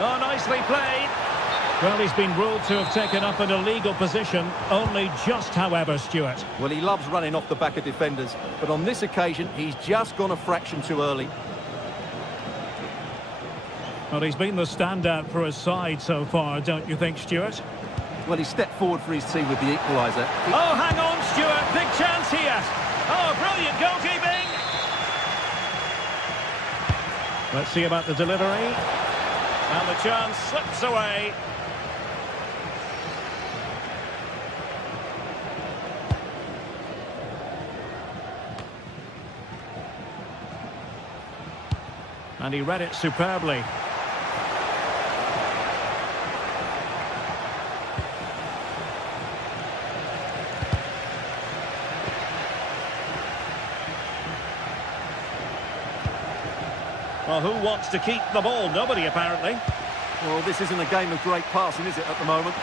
Oh, nicely played. Well, he's been ruled to have taken up an illegal position, only just, however, Stuart. Well, he loves running off the back of defenders, but on this occasion, he's just gone a fraction too early. Well, he's been the standout for his side so far, don't you think, Stuart? Well, he stepped forward for his team with the equaliser. Oh, hang on, Stuart. Big chance here. Oh, brilliant goalkeeping. Let's see about the delivery. And the chance slips away. And he read it superbly. Well, who wants to keep the ball? Nobody, apparently. Well, this isn't a game of great passing, is it, at the moment?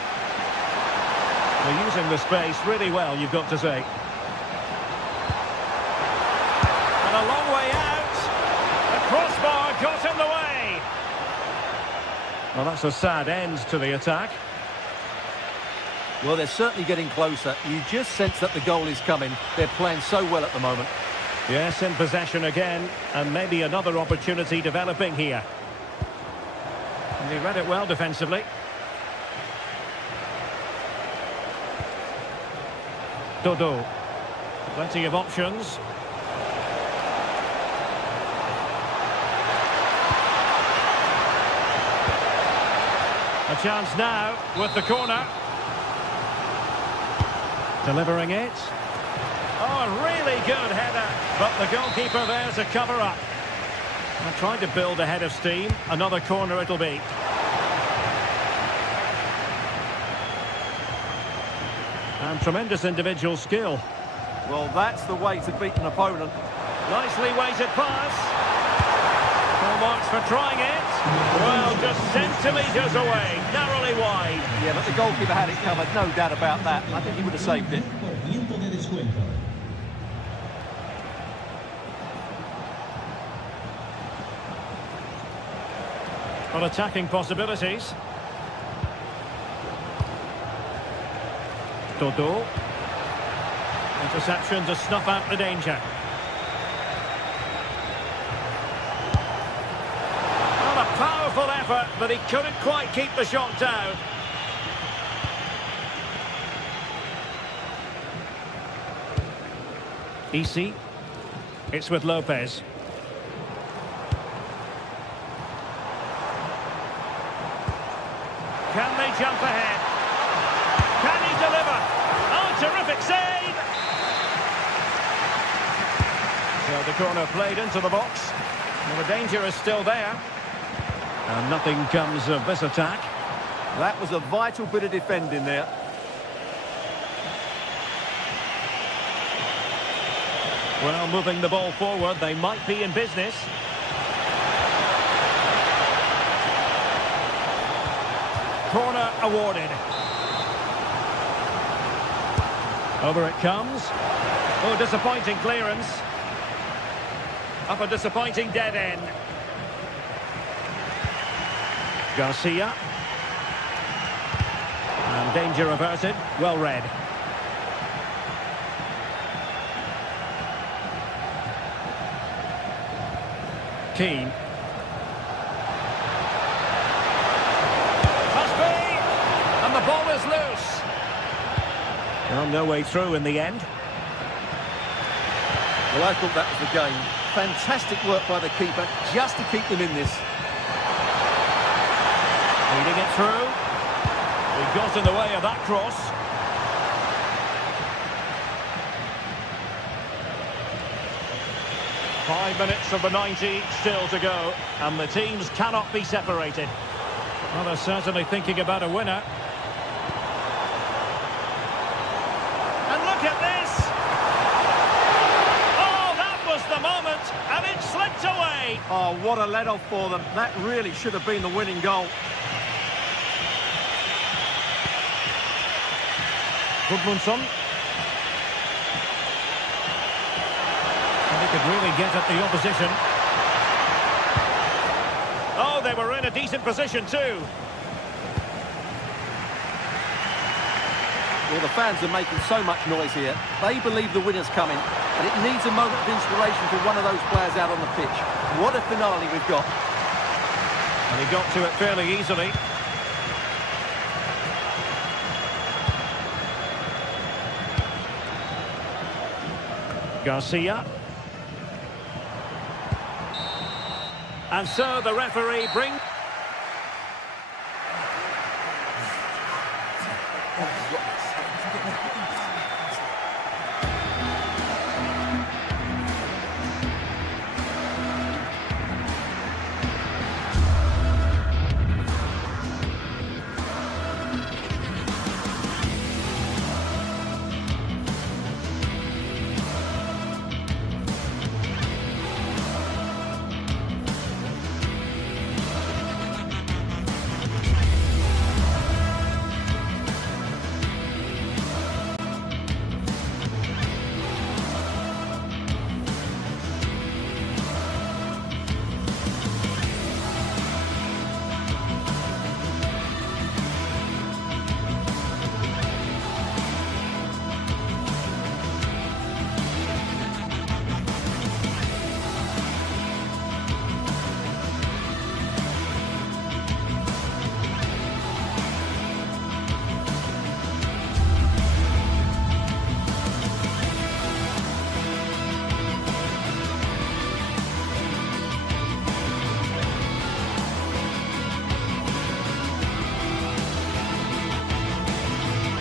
They're using the space really well, you've got to say. And a long way out. The crossbar got in the way. Well, that's a sad end to the attack. Well, they're certainly getting closer. You just sense that the goal is coming. They're playing so well at the moment. Yes, in possession again, and maybe another opportunity developing here. And he read it well defensively. Dodo. Plenty of options. A chance now with the corner. Delivering it. Oh, a really good header, but the goalkeeper there to cover up. And trying to build a head of steam. Another corner it'll be. And tremendous individual skill. Well, that's the way to beat an opponent. Nicely weighted pass. Full marks for trying it. Well, just centimetres away, narrowly wide. Yeah, but the goalkeeper had it covered, no doubt about that. I think he would have saved it. Well, attacking possibilities. Dodo. Interception to snuff out the danger. Well, a powerful effort, but he couldn't quite keep the shot down. Easy. It's with Lopez. Can they jump ahead? Can he deliver? Oh, terrific save! So the corner played into the box. Well, the danger is still there. And nothing comes of this attack. That was a vital bit of defending there. Well, moving the ball forward, they might be in business. Corner awarded. Over it comes. Oh, disappointing clearance. Up a disappointing dead end. Garcia. And danger averted. Well read. Keane. Must be! And the ball is loose. Well, no way through in the end. Well, I thought that was the game. Fantastic work by the keeper just to keep them in this. Leading it through. He got in the way of that cross. Five minutes of the 90 still to go, and the teams cannot be separated. Well, they're certainly thinking about a winner. And look at this! Oh, that was the moment, and it slipped away! Oh, what a let-off for them. That really should have been the winning goal. Gudmundsson. And he could really get at the opposition. Oh, they were in a decent position too. Well, the fans are making so much noise here. They believe the winner's coming, and it needs a moment of inspiration for one of those players out on the pitch. What a finale we've got. And he got to it fairly easily. Garcia. And so the referee brings...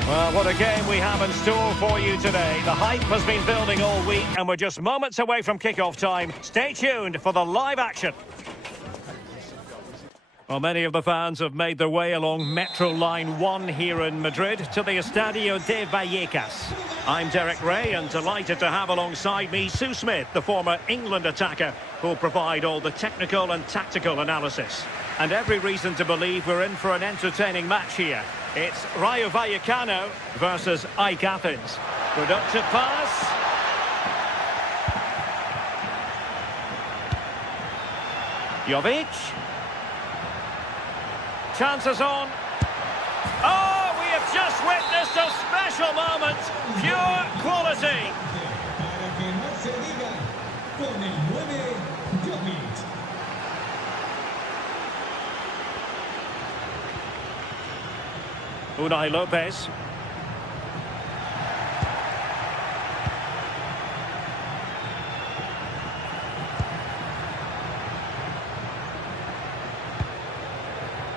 Well, what a game we have in store for you today. The hype has been building all week, and we're just moments away from kick-off time. Stay tuned for the live action. Well, many of the fans have made their way along Metro Line 1 here in Madrid to the Estadio de Vallecas. I'm Derek Ray, and delighted to have alongside me Sue Smith, the former England attacker, who'll provide all the technical and tactical analysis. And every reason to believe we're in for an entertaining match here. It's Rayo Vallecano versus AEK Athens. Productive pass. Jovic. Chances on. Oh, we have just witnessed a special moment. Pure quality. Unai Lopez.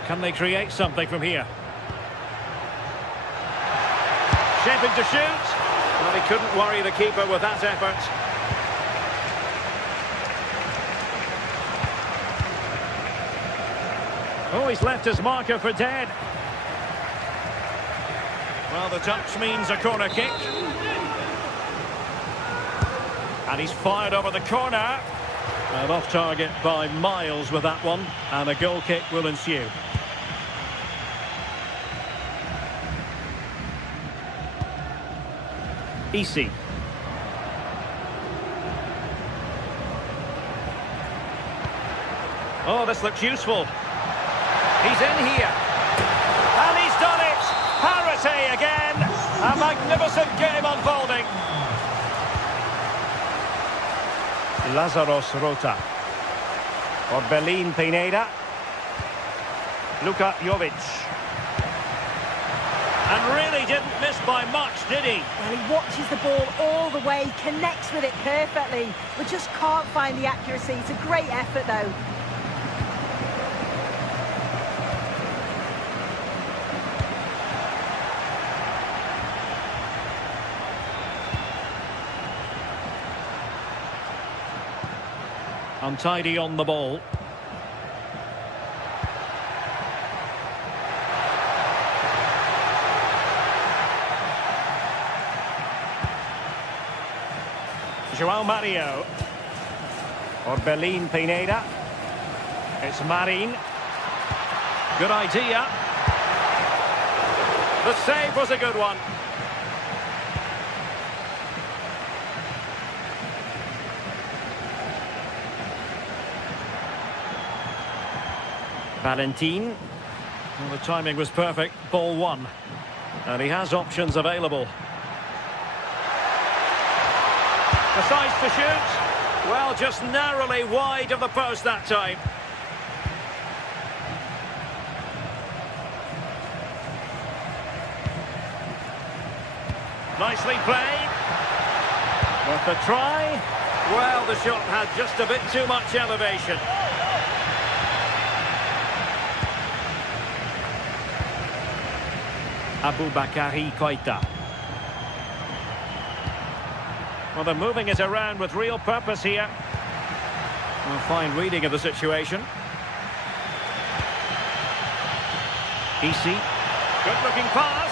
Can they create something from here? Shaping to shoot. Well, he couldn't worry the keeper with that effort. Oh, he's left his marker for dead. Well, the touch means a corner kick. And he's fired over the corner. And off target by miles with that one. And a goal kick will ensue. Easy. Oh, this looks useful. He's in here. And he's done it. Parity again. A magnificent game unfolding. Lazaros Rota. Orbelin Pineda. Luka Jovic. And really didn't miss by much, did he? Well, he watches the ball all the way, connects with it perfectly. We just can't find the accuracy. It's a great effort, though. Untidy on the ball. João Mario. Orbelin Pineda. It's Marin. Good idea. The save was a good one. Valentin. Well, the timing was perfect. Ball one. And he has options available. Decides to shoot. Well, just narrowly wide of the post that time. Nicely played. Worth a try. Well, the shot had just a bit too much elevation. Aboubakary Koita. Well, they're moving it around with real purpose here. Well, fine reading of the situation. Easy. Good looking pass.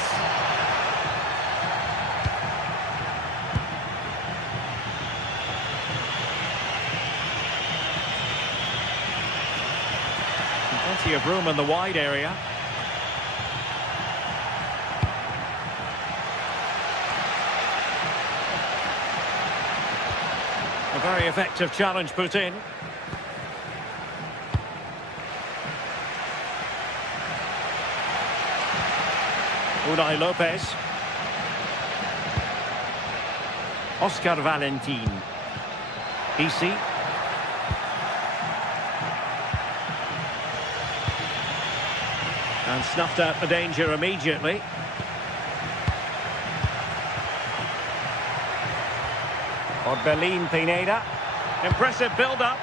Plenty of room in the wide area. A very effective challenge put in. Unai Lopez. Oscar Valentin. Easy. And snuffed out the danger immediately. Orbelin Pineda. Impressive build-up.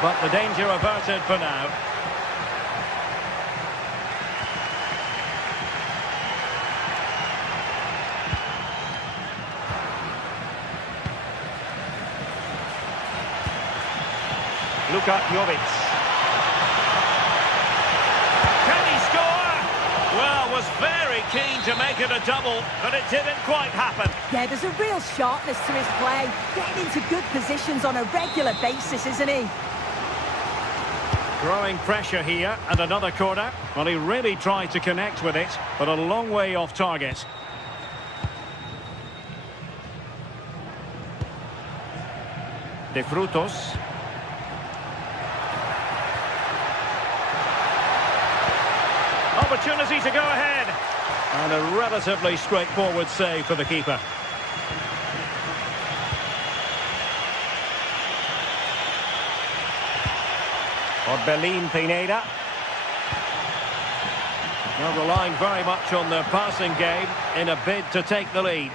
But the danger averted for now. Luka Jovic. Well, was very keen to make it a double, but it didn't quite happen. Yeah, there's a real sharpness to his play. Getting into good positions on a regular basis, isn't he? Growing pressure here, and another corner. Well, he really tried to connect with it, but a long way off target. De Frutos. Opportunity to go ahead. And a relatively straightforward save for the keeper. Orbelin Pineda. Well, relying very much on their passing game in a bid to take the lead.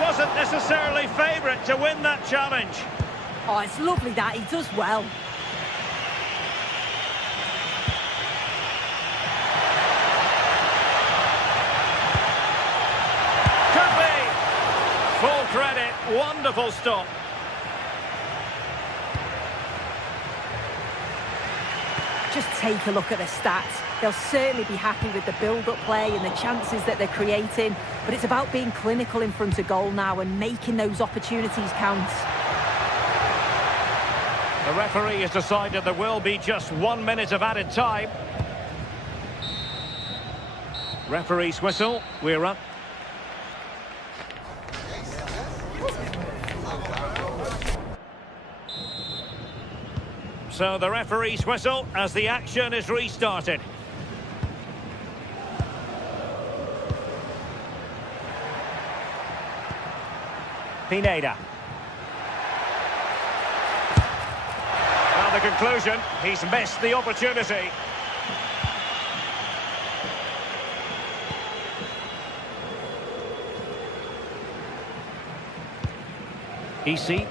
Wasn't necessarily favourite to win that challenge. Oh, it's lovely that he does well. Could be. Full credit. Wonderful stop. Just take a look at the stats. They'll certainly be happy with the build-up play and the chances that they're creating. But it's about being clinical in front of goal now and making those opportunities count. The referee has decided there will be just 1 minute of added time. Referee's whistle. We're up. So the referee's whistle as the action is restarted. Pineda. Now the conclusion, he's missed the opportunity. Easy.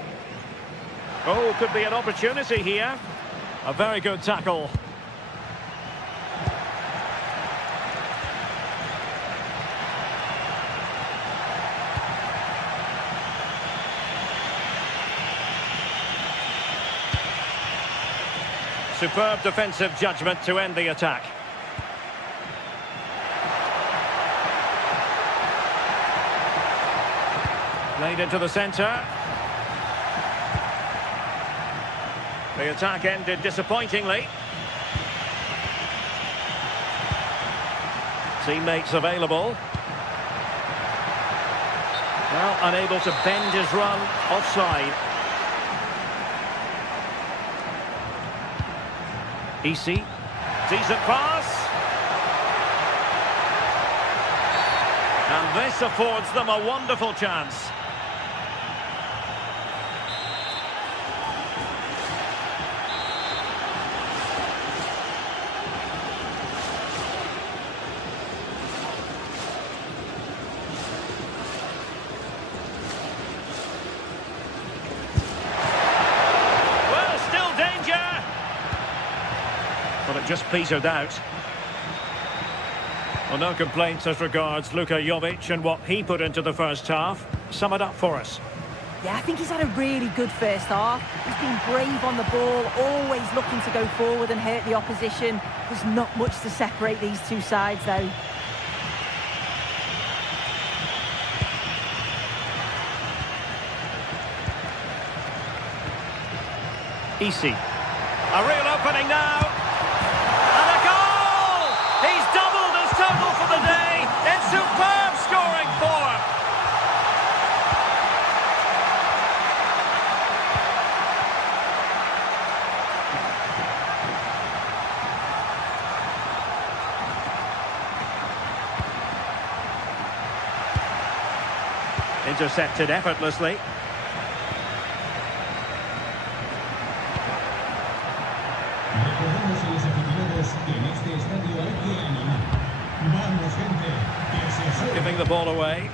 Oh, could be an opportunity here. A very good tackle. Superb defensive judgment to end the attack. Played into the centre. The attack ended disappointingly. Teammates available. Well, unable to bend his run, offside. Easy. Decent pass. And this affords them a wonderful chance. Well, still danger. But it just petered out. Well, no complaints as regards Luka Jovic and what he put into the first half. Sum it up for us. Yeah, I think he's had a really good first half. He's been brave on the ball, always looking to go forward and hurt the opposition. There's not much to separate these two sides, though. Easy. A real opening now. And a goal! He's doubled his total for the day in superb scoring form. Intercepted effortlessly. Giving the ball away.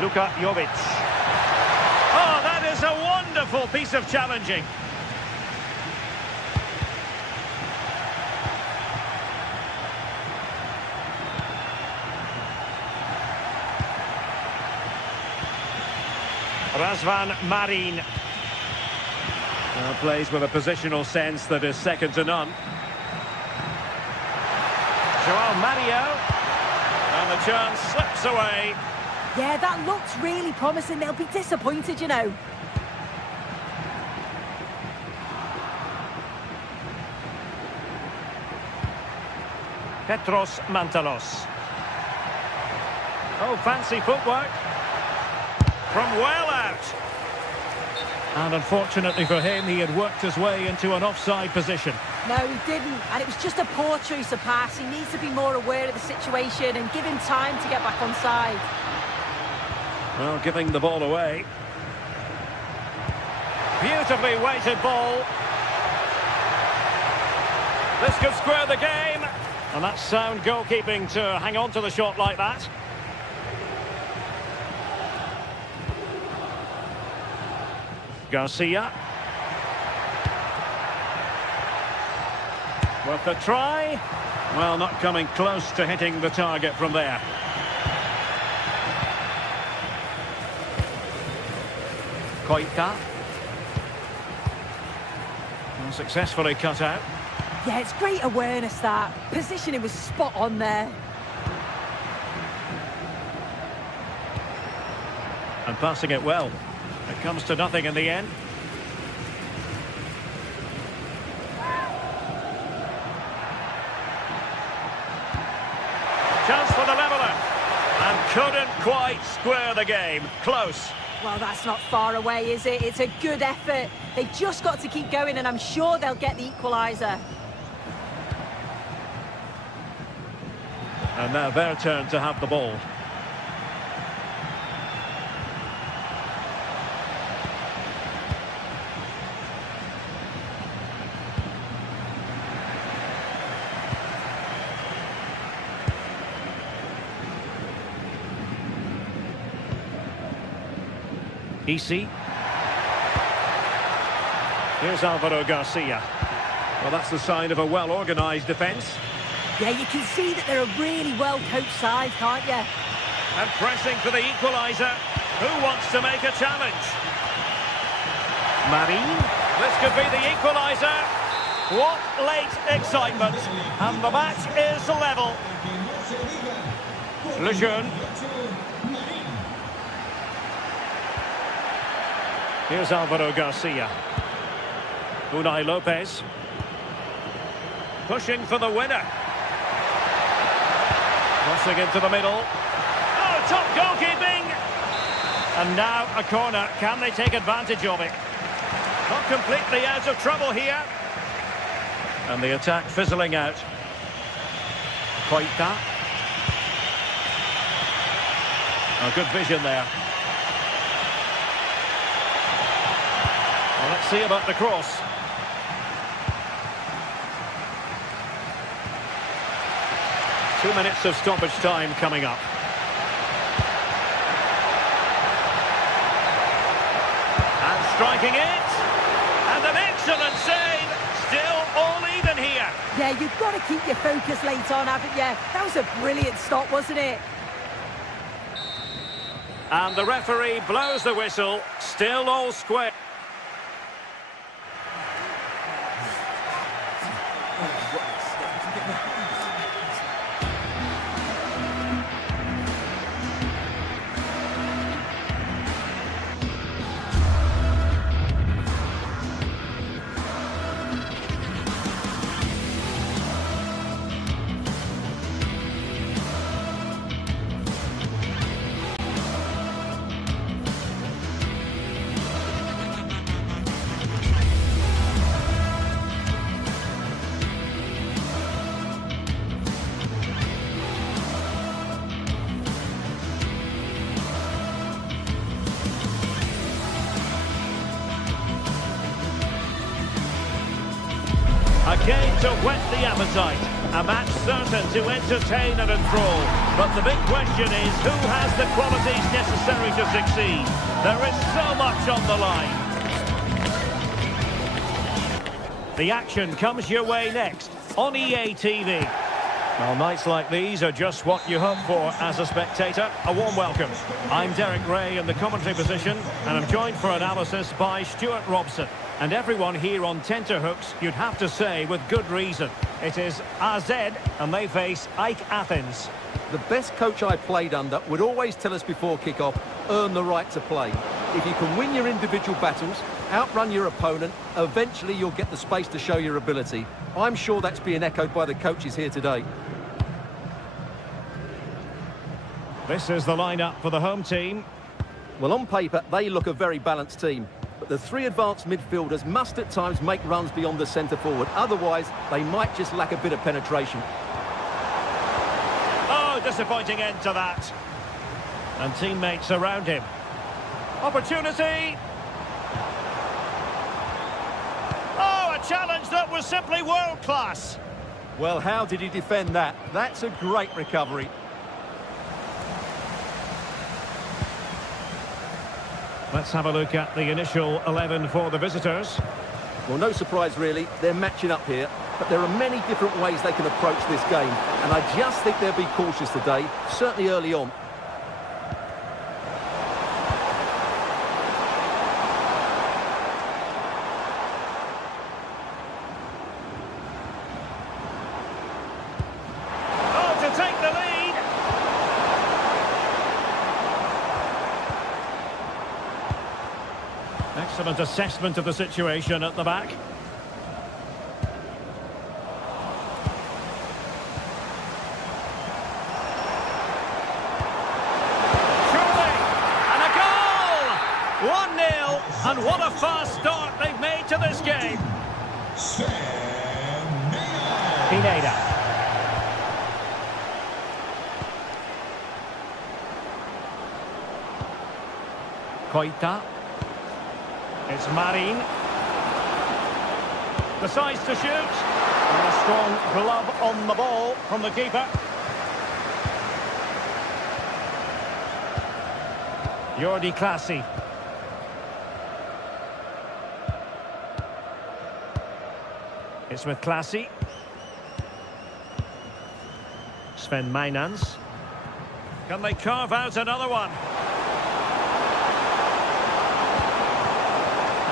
Luka Jovic. Oh, that is a wonderful piece of challenging. Razvan Marin. Plays with a positional sense that is second to none. Joao Mario. And the chance slips away. Yeah, that looks really promising. They'll be disappointed, you know. Petros Mantalos. Oh, fancy footwork. From well out. And unfortunately for him, he had worked his way into an offside position. No, he didn't. And it was just a poor choice of pass. He needs to be more aware of the situation and give him time to get back on side. Well, giving the ball away. Beautifully weighted ball. This could square the game. And that's sound goalkeeping to hang on to the shot like that. Garcia. Worth a try. Well, not coming close to hitting the target from there. Koita. Well, successfully cut out. Yeah, it's great awareness, that. Positioning was spot on there. And passing it well. It comes to nothing in the end. Chance for the leveller. And couldn't quite square the game. Close. Well, that's not far away, is it? It's a good effort. They've just got to keep going, and I'm sure they'll get the equaliser. And now their turn to have the ball. Easy. Here's Alvaro Garcia. Well, that's the sign of a well-organised defence. Yeah, you can see that they're a really well-coached side, can't you? And pressing for the equaliser. Who wants to make a challenge? Marin. This could be the equaliser. What late excitement. And the match is level. Lejeune. Here's Alvaro Garcia. Unai Lopez. Pushing for the winner. Crossing into the middle. Oh, top goalkeeping! And now a corner. Can they take advantage of it? Not completely out of trouble here. And the attack fizzling out. Quite that. Oh, good vision there. Well, let's see about the cross. Two minutes of stoppage time coming up. And striking it. And an excellent save. Still all even here. Yeah, you've got to keep your focus late on, haven't you? That was a brilliant stop, wasn't it? And the referee blows the whistle. Still all square. A game to whet the appetite. A match certain to entertain and enthrall. But the big question is, who has the qualities necessary to succeed? There is so much on the line. The action comes your way next on EA TV. Well, nights like these are just what you hope for as a spectator. A warm welcome. I'm Derek Ray in the commentary position, and I'm joined for analysis by Stuart Robson. And everyone here on tenterhooks, you'd have to say, with good reason. It is AZ, and they face AEK Athens. The best coach I played under would always tell us before kick-off, earn the right to play. If you can win your individual battles, outrun your opponent, eventually you'll get the space to show your ability. I'm sure that's being echoed by the coaches here today. This is the lineup for the home team. Well, on paper, they look a very balanced team. But the three advanced midfielders must at times make runs beyond the centre forward. Otherwise, they might just lack a bit of penetration. Oh, disappointing end to that. And teammates around him. Opportunity. Oh, a challenge that was simply world-class. Well, how did he defend that? That's a great recovery. Let's have a look at the initial 11 for the visitors. Well, no surprise, really. They're matching up here. But there are many different ways they can approach this game. And I just think they'll be cautious today, certainly early on. Oh, to take the lead. Excellent assessment of the situation at the back. Surely, and a goal! 1-0, and what a fast start they've made to this game. Pineda. Koita. It's Marin. The size to shoot. And a strong glove on the ball from the keeper. Jordi Classy. It's with Classy. Sven Mainans. Can they carve out another one?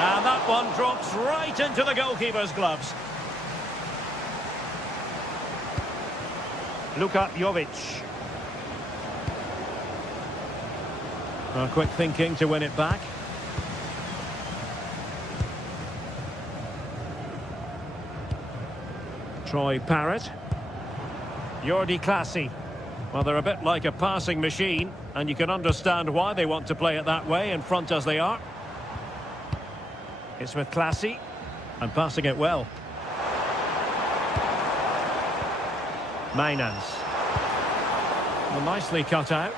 And that one drops right into the goalkeeper's gloves. Luka Jovic. Quick thinking to win it back. Troy Parrott. Jordi Classy. Well, they're a bit like a passing machine, and you can understand why they want to play it that way, in front as they are. It's with classy, and passing it well. Mainans. Well, nicely cut out.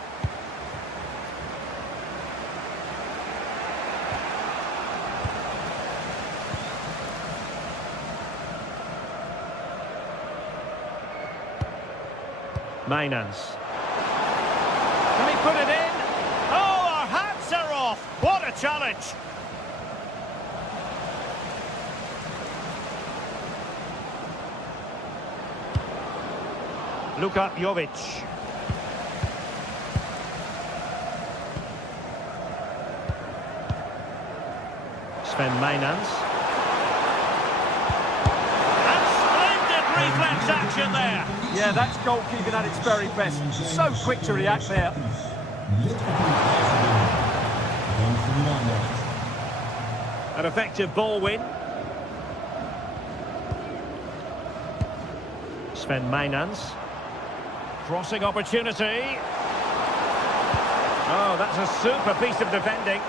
Mainans. Can he put it in? Oh, our hats are off! What a challenge! Luka Jovic. Sven Mainans. And splendid reflex action there. Yeah, that's goalkeeping at its very best. So quick to react there. An effective ball win. Sven Mainans. Crossing opportunity. Oh, that's a super piece of defending.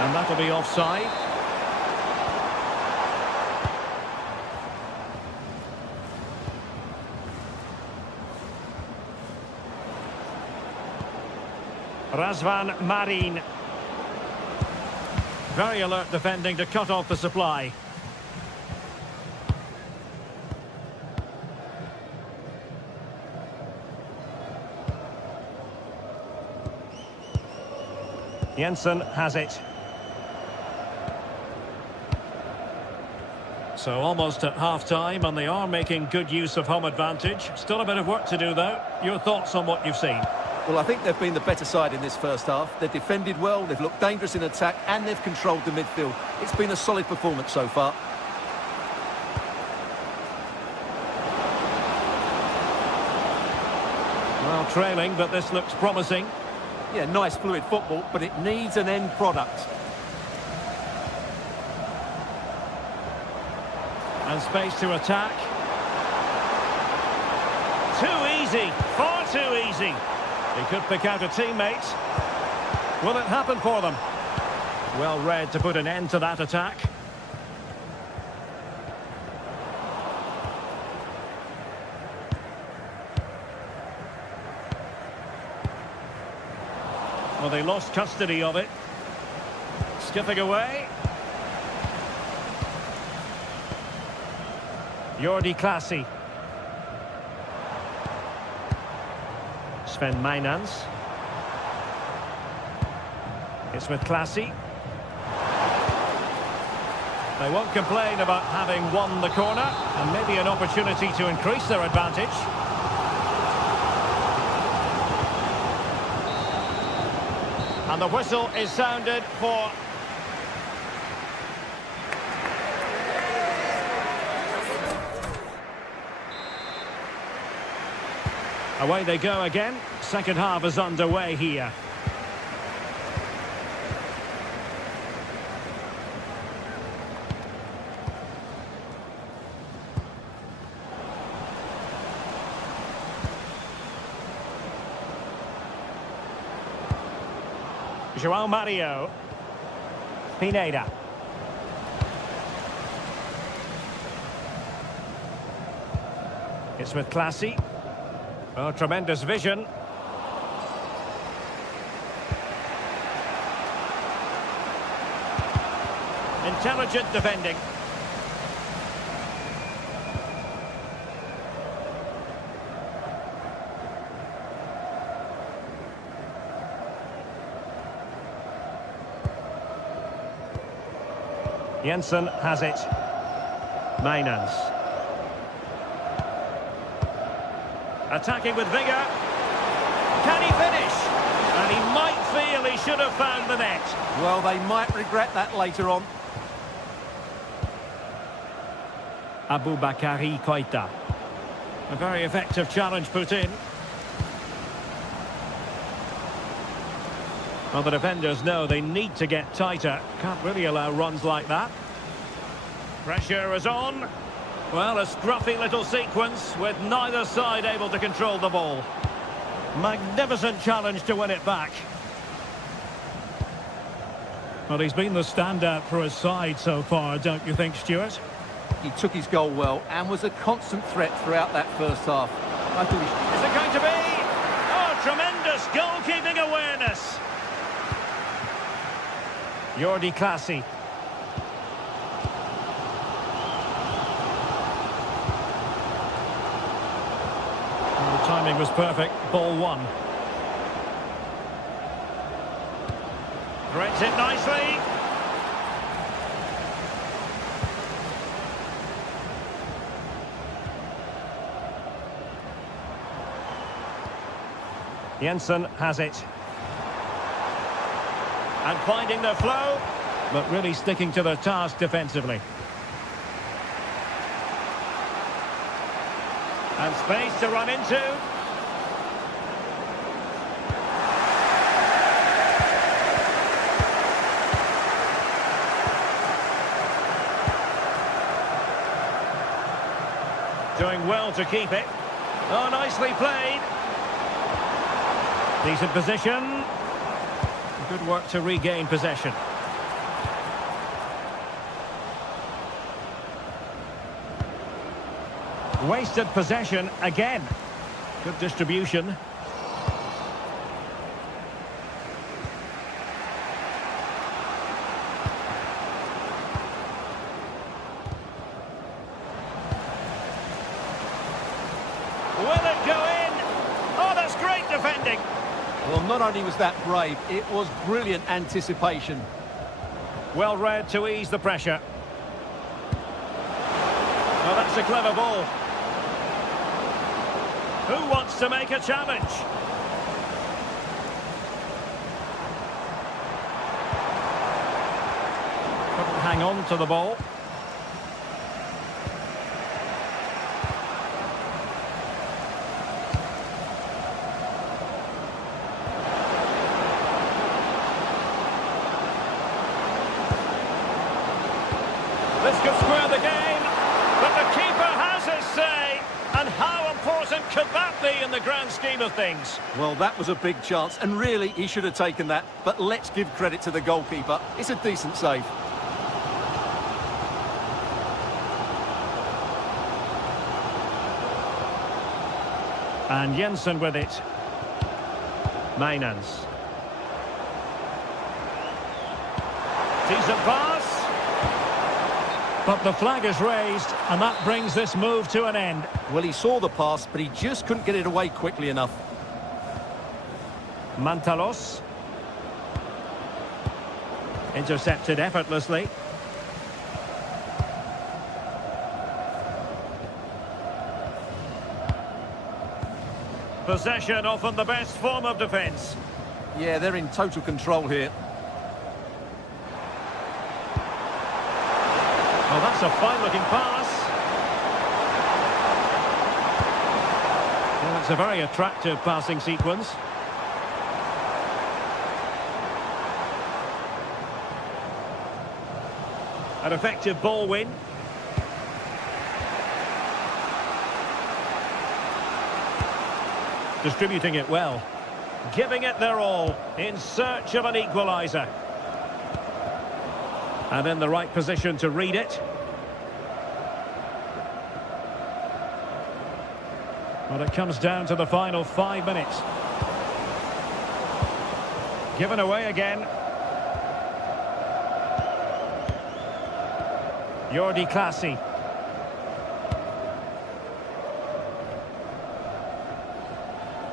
And that'll be offside. Razvan Marin. Very alert defending to cut off the supply. Jensen has it. So almost at half-time, and they are making good use of home advantage. Still a bit of work to do, though. Your thoughts on what you've seen? Well, I think they've been the better side in this first half. They've defended well, they've looked dangerous in attack, and they've controlled the midfield. It's been a solid performance so far. Well, trailing, but this looks promising. Yeah, nice fluid football, but it needs an end product. And space to attack. Too easy, far too easy. He could pick out a teammate. Will it happen for them? Well read to put an end to that attack. Well, they lost custody of it. Skipping away. Jordi Claessy. Sven Mainans. It's with Claessy. They won't complain about having won the corner, and maybe an opportunity to increase their advantage. And the whistle is sounded for... Away they go again. Second half is underway here. João Mario. Pineda. It's with Claessy. Oh, tremendous vision. Intelligent defending. Jensen has it. Mainans. Attacking with vigour. Can he finish? And he might feel he should have found the net. Well, they might regret that later on. Aboubakary Koita. A very effective challenge put in. Well, the defenders know they need to get tighter. Can't really allow runs like that. Pressure is on. Well, a scruffy little sequence with neither side able to control the ball. Magnificent challenge to win it back. Well, he's been the standout for his side so far, don't you think, Stuart? He took his goal well and was a constant threat throughout that first half. I thought Is it going to be? Oh, tremendous goalkeeping awareness. Jordi Clasie. The timing was perfect. Ball one. Threads it nicely. Jensen has it. And finding the flow, but really sticking to their task defensively. And space to run into. Doing well to keep it. Oh, nicely played. Decent position. Good work to regain possession. Wasted possession again. Good distribution. Will it go in? Oh, that's great defending. Well, not only was that brave, it was brilliant anticipation. Well read to ease the pressure. Oh, that's a clever ball. Who wants to make a challenge? Couldn't hang on to the ball. This could square the game, but the keeper has his say. And how important could that be in the grand scheme of things? Well, that was a big chance, and really, he should have taken that. But let's give credit to the goalkeeper. It's a decent save. And Jensen with it. Mainans. Decent pass. But the flag is raised, and that brings this move to an end. Well, he saw the pass, but he just couldn't get it away quickly enough. Mantalos. Intercepted effortlessly. Possession often the best form of defence. Yeah, they're in total control here. Well, that's a fine-looking pass. Well, it's a very attractive passing sequence. An effective ball win. Distributing it well. Giving it their all in search of an equaliser. And in the right position to read it. Well, it comes down to the final 5 minutes. Given away again. Jordi Clasie.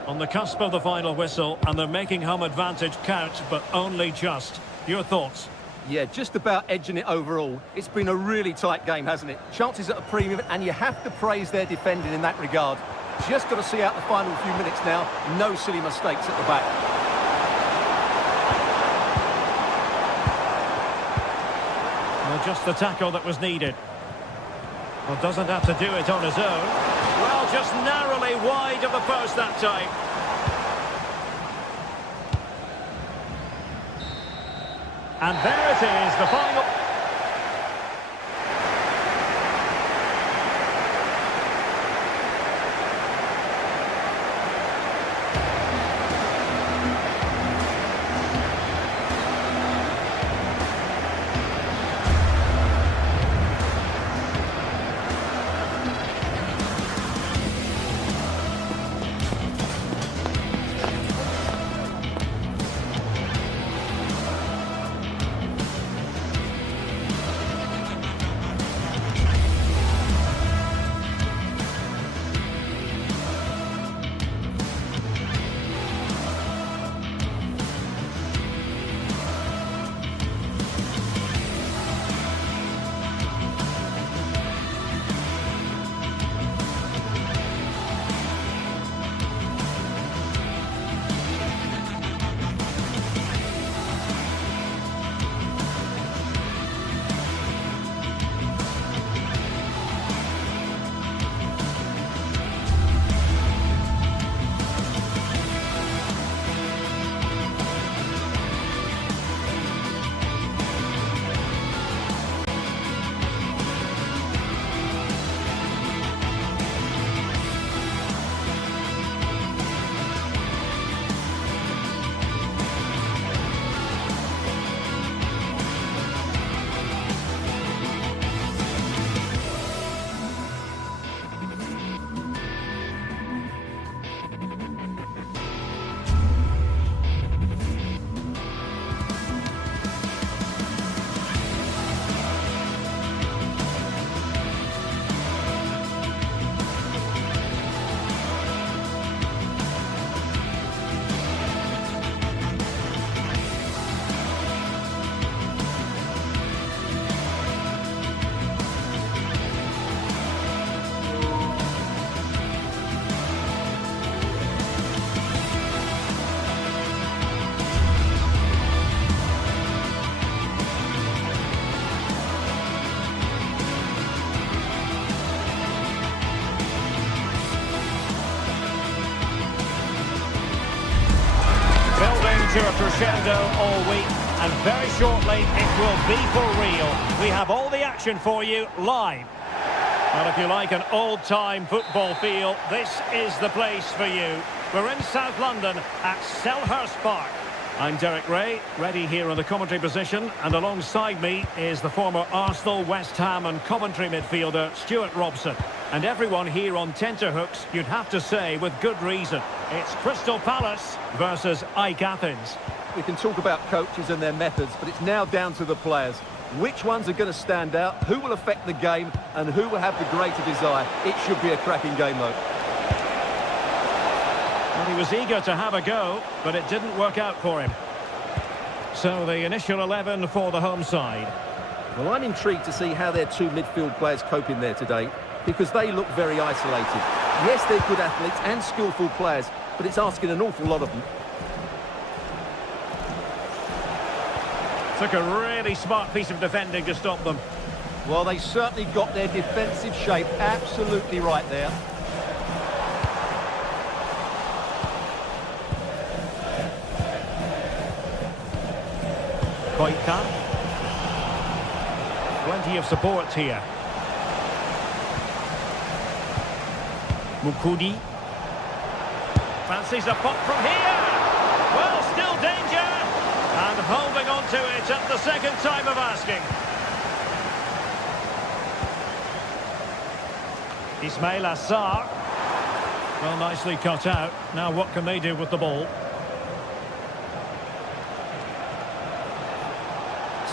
On the cusp of the final whistle, and they're making home advantage count, but only just. Your thoughts? Yeah, just about edging it overall. It's been a really tight game, hasn't it? Chances at a premium, and you have to praise their defending in that regard. Just got to see out the final few minutes now. No silly mistakes at the back. Well, just the tackle that was needed. Well, doesn't have to do it on his own. Well, just narrowly wide of the post that time. And there it is, the final. all week, and very shortly it will be for real. We have all the action for you live. Well, if you like an old-time football feel, this is the place for you. We're in South London at Selhurst Park. I'm Derek Ray, ready here in the commentary position, and alongside me is the former Arsenal, West Ham and Coventry midfielder Stuart Robson. And everyone here on tenterhooks, you'd have to say with good reason. It's Crystal Palace versus AEK Athens. We can talk about coaches and their methods, but it's now down to the players. Which ones are going to stand out, who will affect the game, and who will have the greater desire? It should be a cracking game, though. Well, he was eager to have a go, but it didn't work out for him. So the initial 11 for the home side. Well, I'm intrigued to see how their two midfield players cope in there today, because they look very isolated. Yes, they're good athletes and skillful players, but it's asking an awful lot of them. Took a really smart piece of defending to stop them. Well, they certainly got their defensive shape absolutely right there. Koita. Plenty of support here. Mukudi. Fancies a pop from here. Well, still danger. And holding on to it at the second time of asking. Ismail Assar. Well, nicely cut out. Now what can they do with the ball?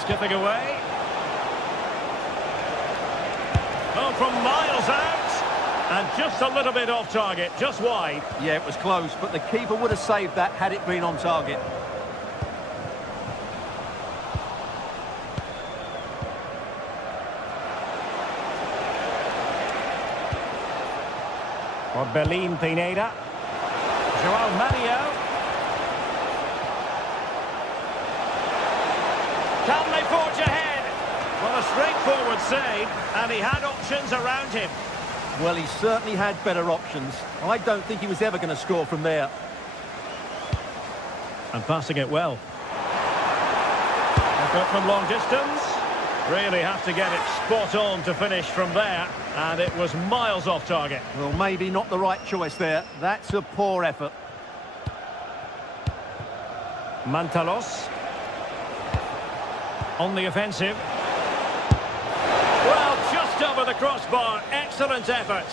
Skipping away. Oh, from miles out. And just a little bit off target, just wide. Yeah, it was close, but the keeper would have saved that had it been on target. Orbelin Pineda. Joao Mario. Can they forge ahead? Well, a straightforward save, and he had options around him. Well, he certainly had better options. I don't think he was ever going to score from there. And passing it well. Effort from long distance. Really have to get it spot on to finish from there. And it was miles off target. Well, maybe not the right choice there. That's a poor effort. Mantalos. On the offensive. Well, just over the crossbar. Excellent effort.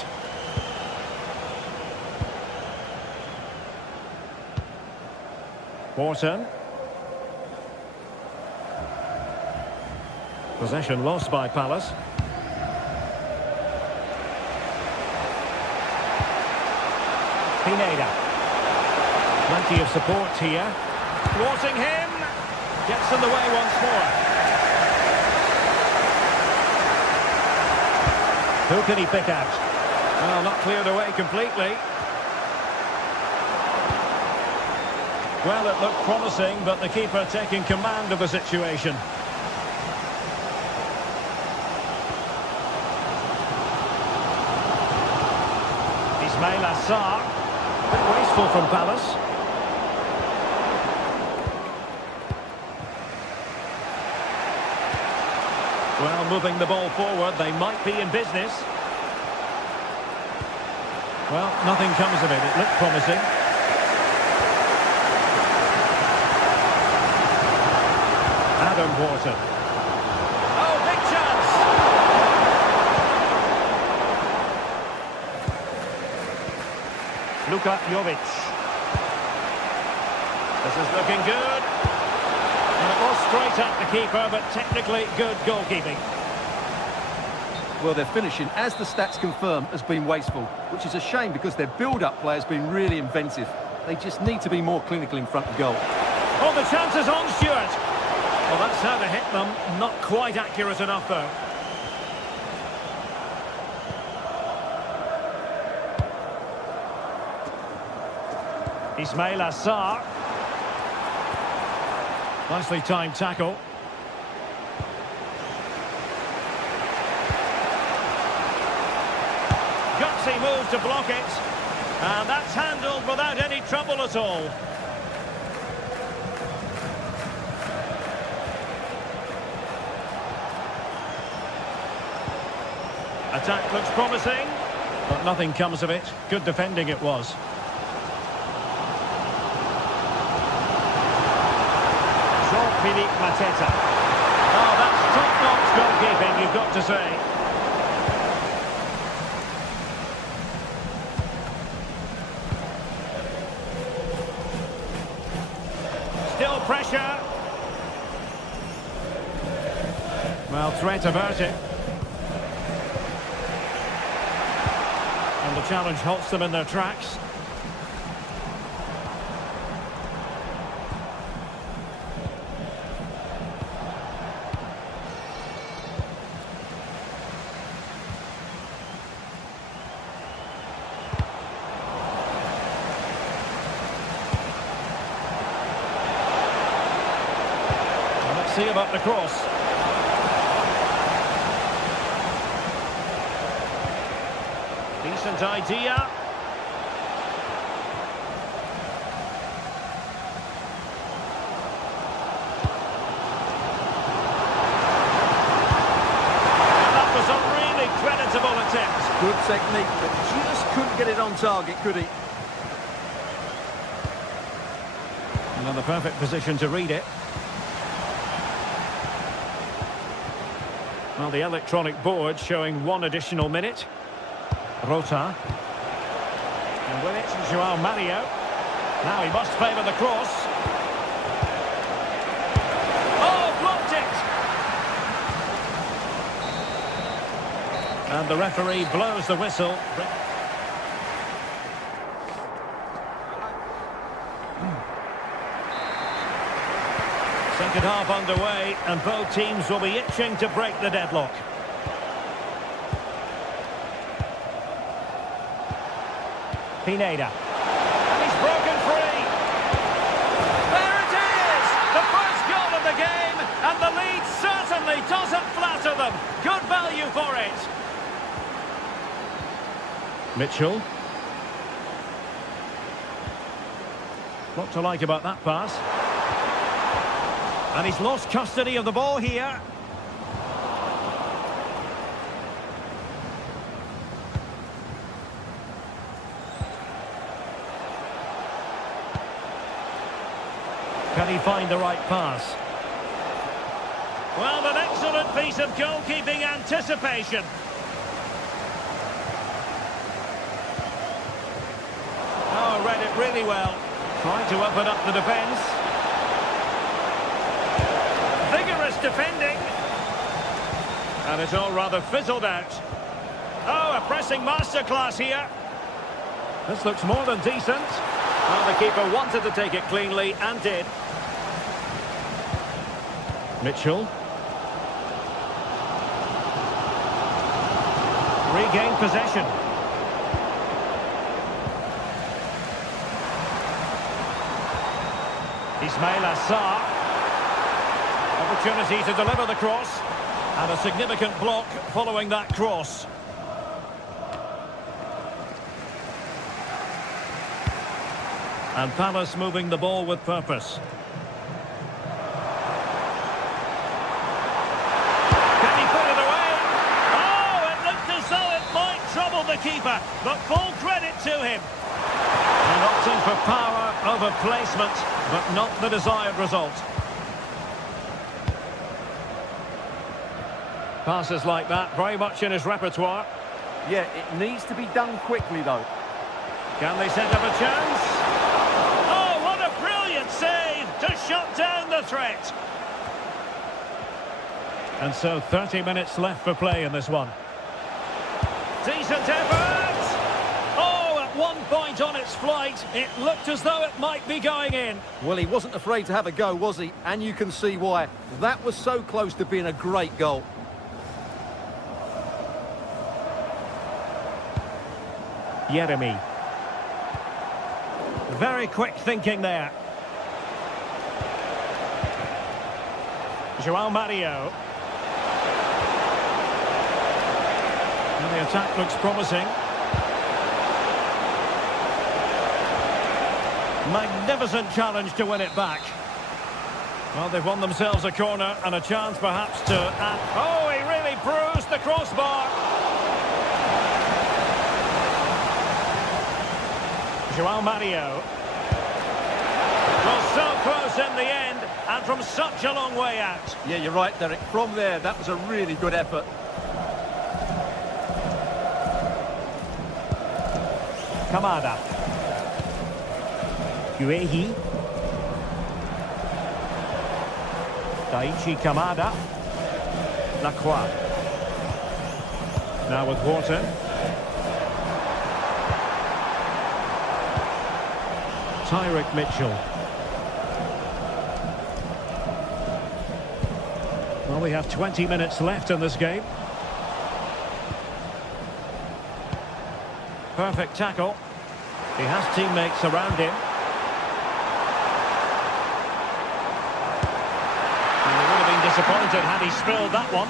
Wharton. Possession lost by Palace. Pineda. Plenty of support here. Thwarting him. Gets in the way once more. Who can he pick out? Well, not cleared away completely. Well, it looked promising, but the keeper taking command of the situation. Ismail Assar. A bit wasteful from Palace. Well, moving the ball forward, they might be in business. Well, nothing comes of it. It looked promising. Adam Wharton. Oh, big chance! Luka Jovic. This is looking good. And it was straight at the keeper, but technically good goalkeeping. Well, their finishing, as the stats confirm, has been wasteful, which is a shame because their build-up play has been really inventive. They just need to be more clinical in front of goal. Oh, the chance is on, Stuart. Well, that's how to hit them. Not quite accurate enough, though. Ismail Assar. Nicely timed tackle. Gutsy move to block it. And that's handled without any trouble at all. Attack looks promising, but nothing comes of it. Good defending it was. Jean-Philippe Mateta. Oh, that's top-notch goalkeeping, you've got to say. Still pressure. Well, threat averted. And the challenge halts them in their tracks. Well, let's see about the cross. Decent idea. And that was a really creditable attempt. Good technique, but just couldn't get it on target, could he? And in the perfect position to read it. Well, the electronic board showing 1 additional minute. Rota. And with it, João Mario. Now he must favour the cross. Oh, blocked it! And the referee blows the whistle. Second half underway, and both teams will be itching to break the deadlock. Pineda. And he's broken free. There it is! The first goal of the game, and the lead certainly doesn't flatter them. Good value for it. Mitchell. What to like about that pass? And he's lost custody of the ball here. Can he find the right pass? Well, an excellent piece of goalkeeping anticipation. Oh, read it really well. Trying to open up the defence. Vigorous defending. And it's all rather fizzled out. Oh, a pressing masterclass here. This looks more than decent. Well, the keeper wanted to take it cleanly and did. Mitchell. Regained possession. Ismail Assar. Opportunity to deliver the cross. And a significant block following that cross. And Palace moving the ball with purpose. Can he put it away? Oh, it looked as though it might trouble the keeper, but full credit to him. And opting for power over placement, but not the desired result. Passes like that, very much in his repertoire. Yeah, it needs to be done quickly, though. Can they set up a chance? Oh, what a brilliant save to shut down the threat. And so 30 minutes left for play in this one. Decent effort! Oh, at one point on its flight, it looked as though it might be going in. Well, he wasn't afraid to have a go, was he? And you can see why. That was so close to being a great goal. Yeremy. Very quick thinking there. João Mario. And the attack looks promising. Magnificent challenge to win it back. Well, they've won themselves a corner and a chance perhaps to... Oh, he really bruised the crossbar. João Mario. Well, so close in the end, and from such a long way out. Yeah, you're right, Derek. From there, that was a really good effort. Kamada. Uehi. Daichi Kamada. Lacroix. Now with Wharton. Tyrick Mitchell. Well, we have 20 minutes left in this game. Perfect tackle. He has teammates around him. And he would have been disappointed had he spilled that one.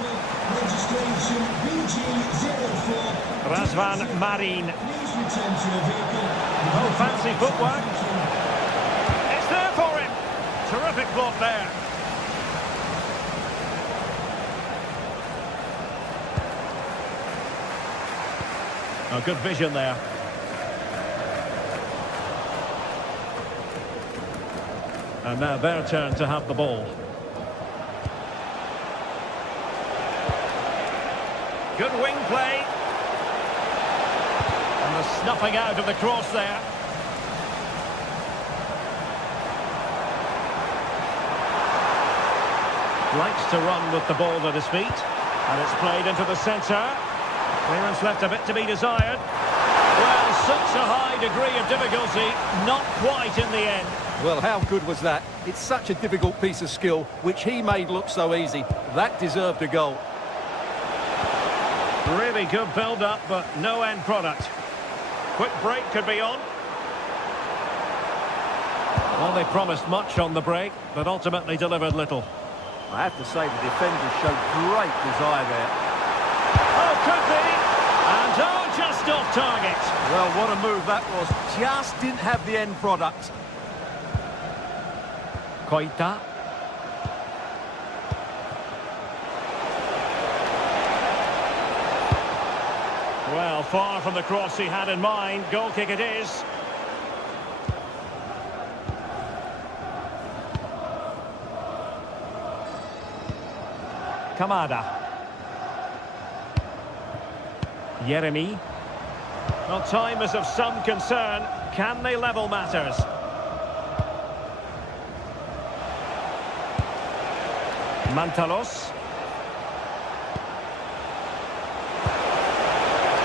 Razvan Marin. Oh, fancy footwork. It's there for him. Terrific block there. Oh, good vision there. And now their turn to have the ball. Good wing play. And the snuffing out of the cross there. Likes to run with the ball at his feet. And it's played into the centre. Clearance left a bit to be desired. Well, such a high degree of difficulty, not quite in the end. Well, how good was that? It's such a difficult piece of skill, which he made look so easy. That deserved a goal. Really good build-up, but no end product. Quick break could be on. Well, they promised much on the break, but ultimately delivered little. I have to say the defenders showed great desire there. Oh, could be! And oh, just off target. Well, what a move that was. Just didn't have the end product. Koita. Well, far from the cross he had in mind. Goal kick it is. Kamada. Yeremy. Well, time is of some concern. Can they level matters? Mantalos.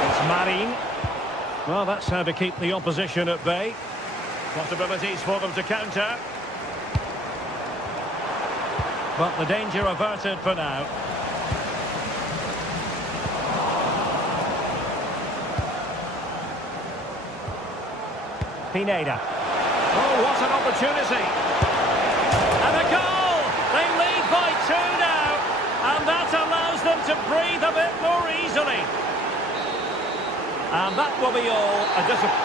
It's Marin. Well, that's how to keep the opposition at bay. Possibilities for them to counter. But the danger averted for now. Pineda. Oh, what an opportunity. And a goal! They lead by 2 now. And that allows them to breathe a bit more easily. And that will be all. A disappointment.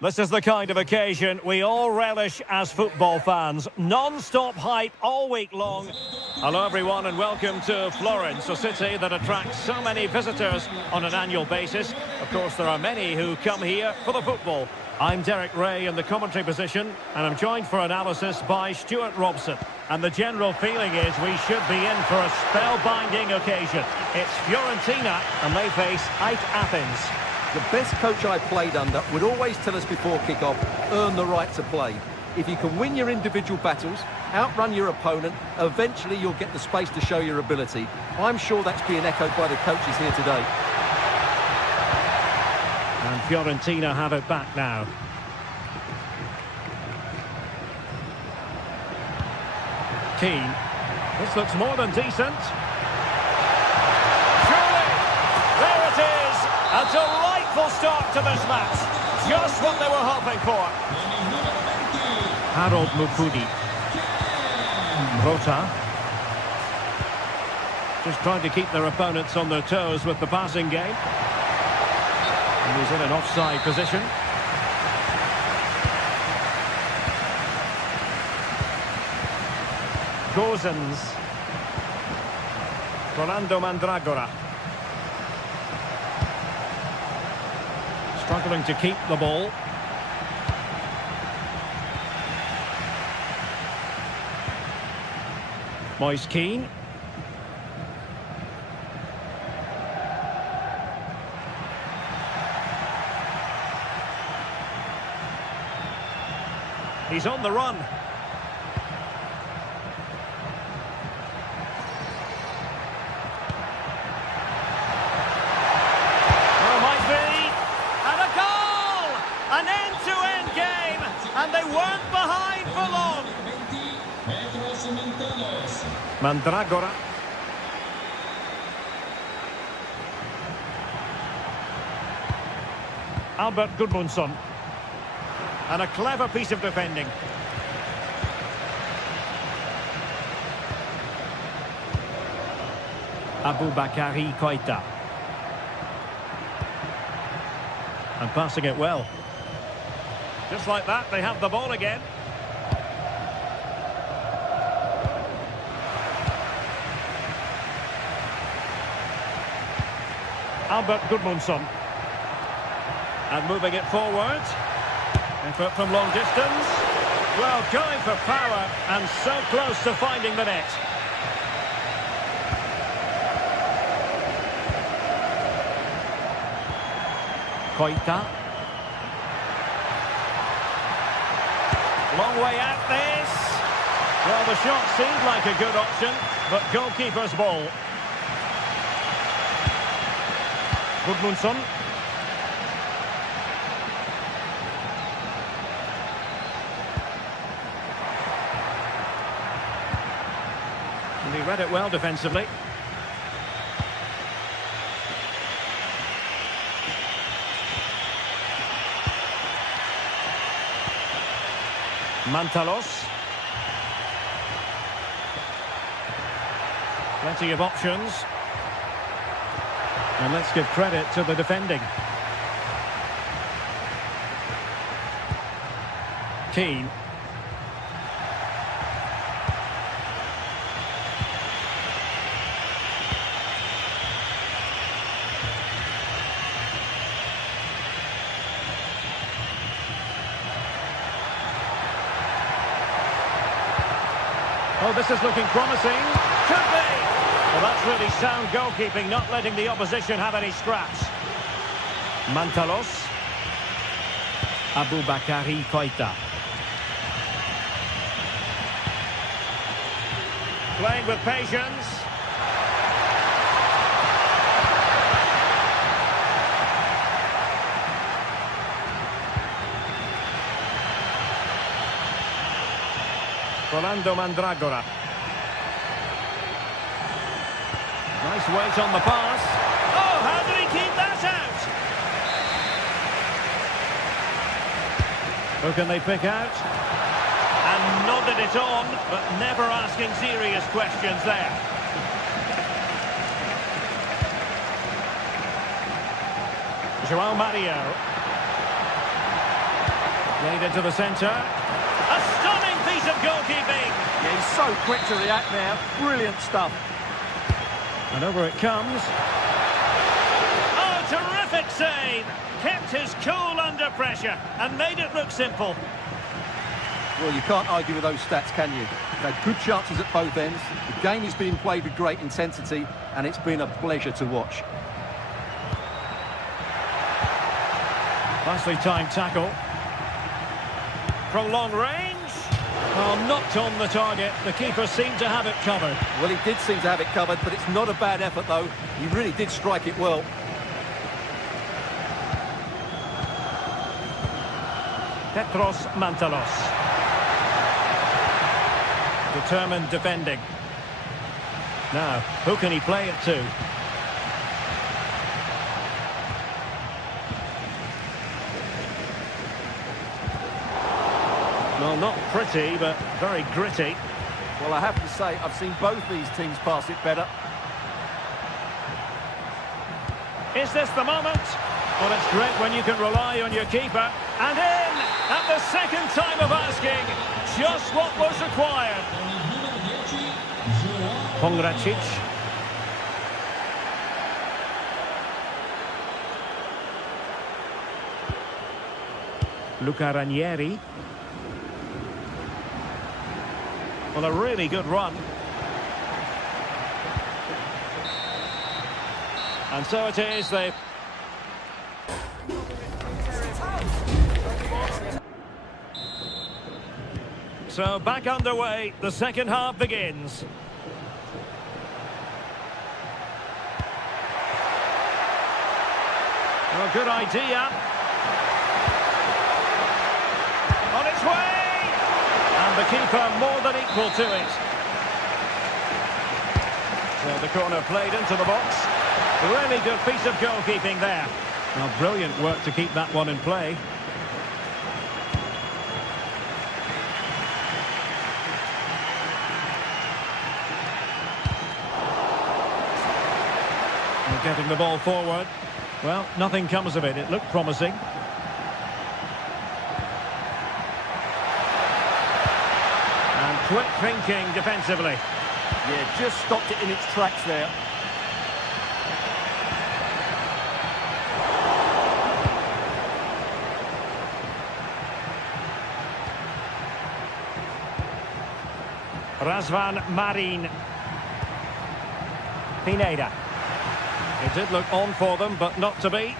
This is the kind of occasion we all relish as football fans. Non-stop hype all week long. Hello everyone and welcome to Florence, a city that attracts so many visitors on an annual basis. Of course, there are many who come here for the football. I'm Derek Ray in the commentary position, and I'm joined for analysis by Stuart Robson. And the general feeling is we should be in for a spellbinding occasion. It's Fiorentina, and they face AEK Athens. The best coach I played under would always tell us before kick-off, earn the right to play. If you can win your individual battles, outrun your opponent, eventually you'll get the space to show your ability. I'm sure that's being echoed by the coaches here today. And Fiorentina have it back now. Keane. This looks more than decent. Surely! There it is! A delightful start to this match. Just what they were hoping for. Harold Mukudi. Rota. Just trying to keep their opponents on their toes with the passing game. And he's in an offside position. Gozens. Rolando Mandragora. Struggling to keep the ball. Moise Keane. He's on the run. Well, might be. And a goal! An end-to-end game. And they weren't behind for long. Mandragora. Albert Gudmundsson. And a clever piece of defending. Aboubakary Koita. And passing it well. Just like that, they have the ball again. Albert Gudmundsson. And moving it forward. Effort from long distance. Well, going for power and so close to finding the net. Koita. Long way out this. Well, the shot seemed like a good option, but goalkeeper's ball. Gudmundsson. And he read it well defensively. Mantalos. Plenty of options. And let's give credit to the defending. Keane. Oh, this is looking promising. Could be! Well, that's really sound goalkeeping, not letting the opposition have any scraps. Mantalos. Aboubakary Koita. Playing with patience. Rolando Mandragora. Nice weight on the pass. Oh, how did he keep that out? Who can they pick out? And nodded it on, but never asking serious questions there. João Mario. Played into the centre. A stunning piece of goalkeeping. Yeah, he's so quick to react now. Brilliant stuff. And over it comes. Oh, terrific Terrific save. Kept his cool under pressure and made it look simple. Well, you can't argue with those stats, can you? They've had good chances at both ends. The game is being played with great intensity, and it's been a pleasure to watch. Nicely timed tackle. From long range. Well, knocked on the target. The keeper seemed to have it covered. Well, he did seem to have it covered, but it's not a bad effort, though. He really did strike it well. Petros Mantalos. Determined defending. Now, who can he play it to? Well, not pretty, but very gritty. Well, I have to say, I've seen both these teams pass it better. Is this the moment? Well, it's great when you can rely on your keeper. And in! At the second time of asking, just what was required. Pongracic. Luca Ranieri. Well, a really good run. And so it is, they... So back underway, the second half begins. Well, good idea. On its way! And the keeper more than equal to it. So the corner played into the box. Really good piece of goalkeeping there. Well, brilliant work to keep that one in play. Getting the ball forward. Well, nothing comes of it. It looked promising. And quick thinking defensively. Yeah, just stopped it in its tracks there. Razvan Marin. Pineda. It did look on for them, but not to be.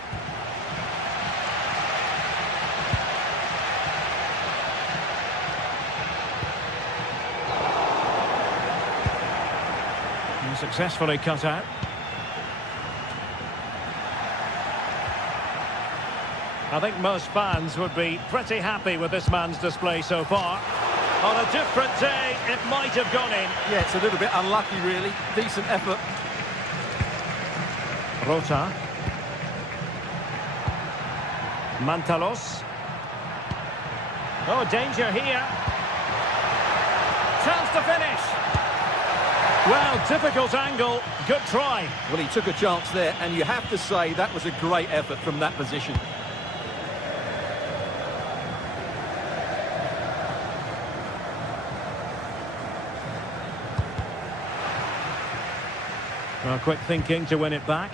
And successfully cut out. I think most fans would be pretty happy with this man's display so far. On a different day, it might have gone in. Yeah, it's a little bit unlucky, really. Decent effort. Rota. Mantalos. Oh, danger here. Chance to finish. Well, difficult angle. Good try. Well, he took a chance there, and you have to say that was a great effort from that position. Well, quick thinking to win it back.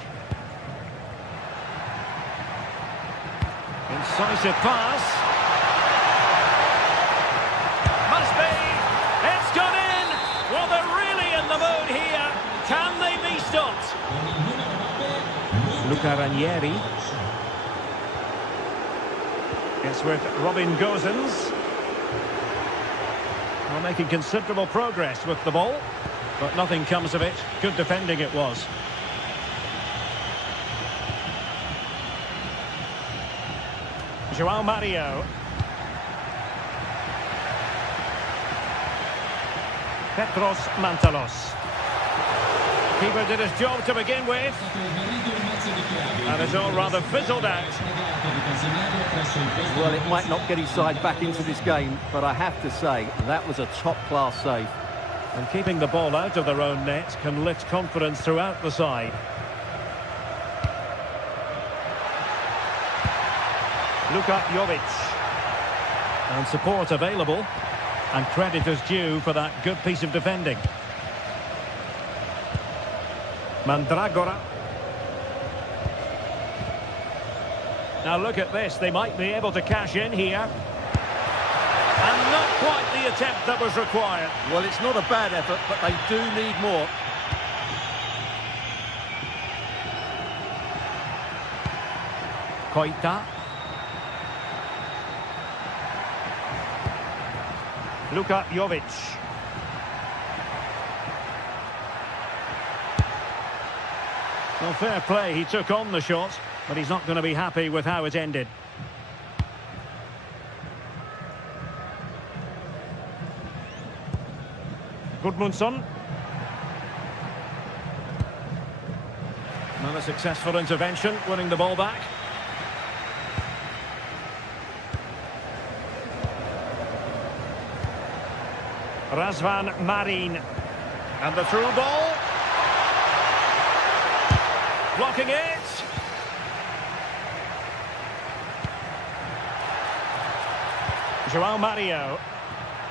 Incisive pass. Must be. It's gone in. Well, they're really in the mood here. Can they be stopped? Luca Ranieri. It's with Robin Gosens. Well, making considerable progress with the ball. But nothing comes of it. Good defending it was. João Mario. Petros Mantalos. Keeper did his job to begin with. And it's all rather fizzled out. Well, it might not get his side back into this game, but I have to say, that was a top-class save. And keeping the ball out of their own net can lift confidence throughout the side. Luka Jovic. And support available. And credit is due for that good piece of defending. Mandragora. Now look at this, they might be able to cash in here. And not quite the attempt that was required. Well, it's not a bad effort, but they do need more. Koita. Luka Jovic. Well, fair play, he took on the shot, but he's not going to be happy with how it ended. Gudmundsson. Another successful intervention, winning the ball back. Razvan Marin. And the through ball. Blocking it. João Mario.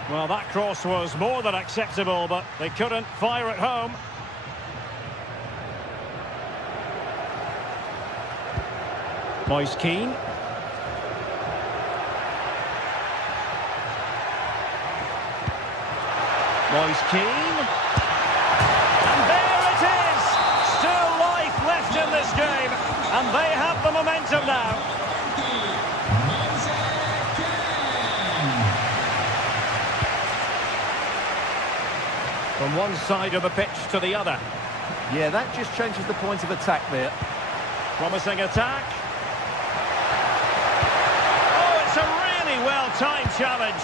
Well, that cross was more than acceptable, but they couldn't fire it home. Moise Keane. Moise Keane. And there it is! Still life left in this game, and they have the momentum now. From one side of the pitch to the other. Yeah, that just changes the point of attack there. Promising attack. Oh, it's a really well-timed challenge.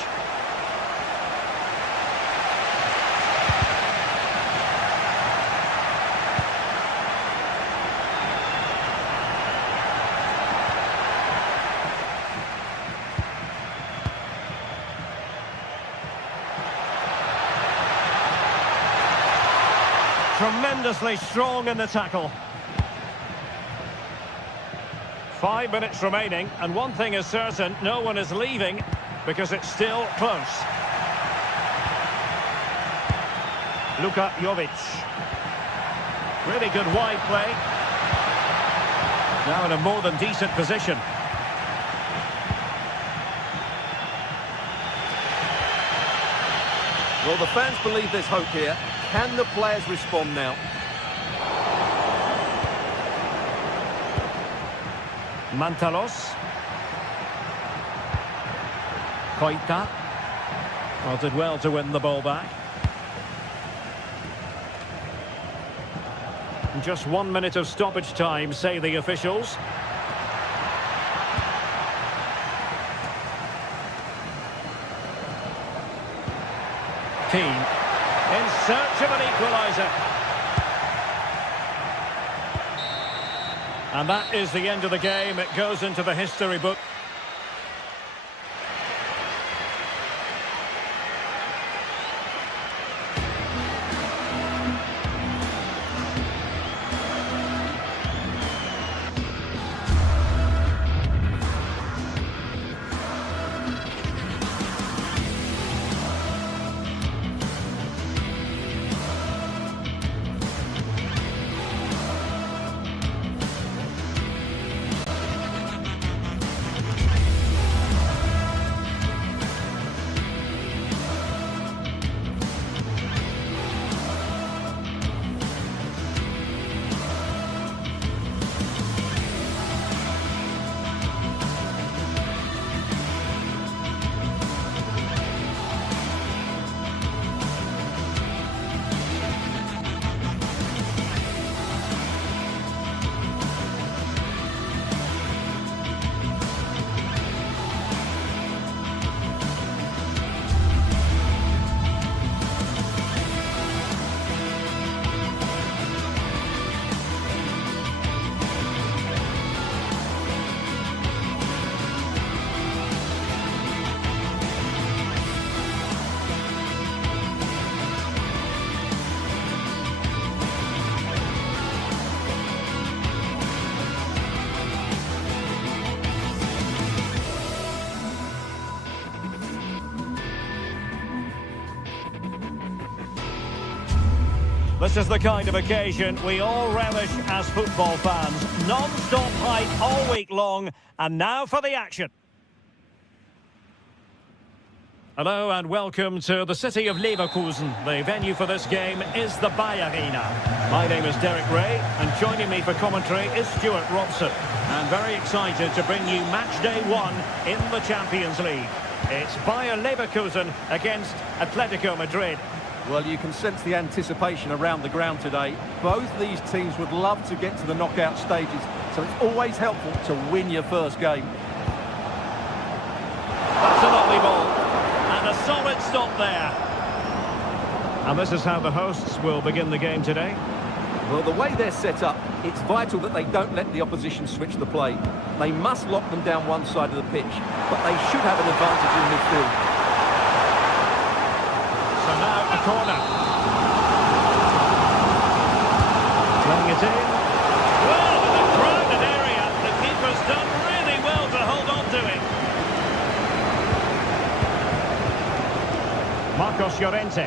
Tremendously strong in the tackle. 5 minutes remaining, and one thing is certain, no one is leaving because it's still close. Luka Jovic. Really good wide play. Now in a more than decent position. Well, the fans believe there's hope here. Can the players respond now? Mantalos. Koita. Well, did well to win the ball back. Just 1 minute of stoppage time, say the officials. Keane. In search of an equaliser. And that is the end of the game. It goes into the history book. This is the kind of occasion we all relish as football fans. Non-stop hype all week long, and now for the action. Hello and welcome to the city of Leverkusen. The venue for this game is the Bayer Arena. My name is Derek Ray, and joining me for commentary is Stuart Robson. I'm very excited to bring you match day 1 in the Champions League. It's Bayer Leverkusen against Atletico Madrid. Well, you can sense the anticipation around the ground today. Both these teams would love to get to the knockout stages, so it's always helpful to win your first game. That's a lovely ball. And a solid stop there. And this is how the hosts will begin the game today. Well, the way they're set up, it's vital that they don't let the opposition switch the play. They must lock them down one side of the pitch, but they should have an advantage in midfield. So now a corner. Playing it in. Well, in a crowded area, the keeper's done really well to hold on to it. Marcos Llorente.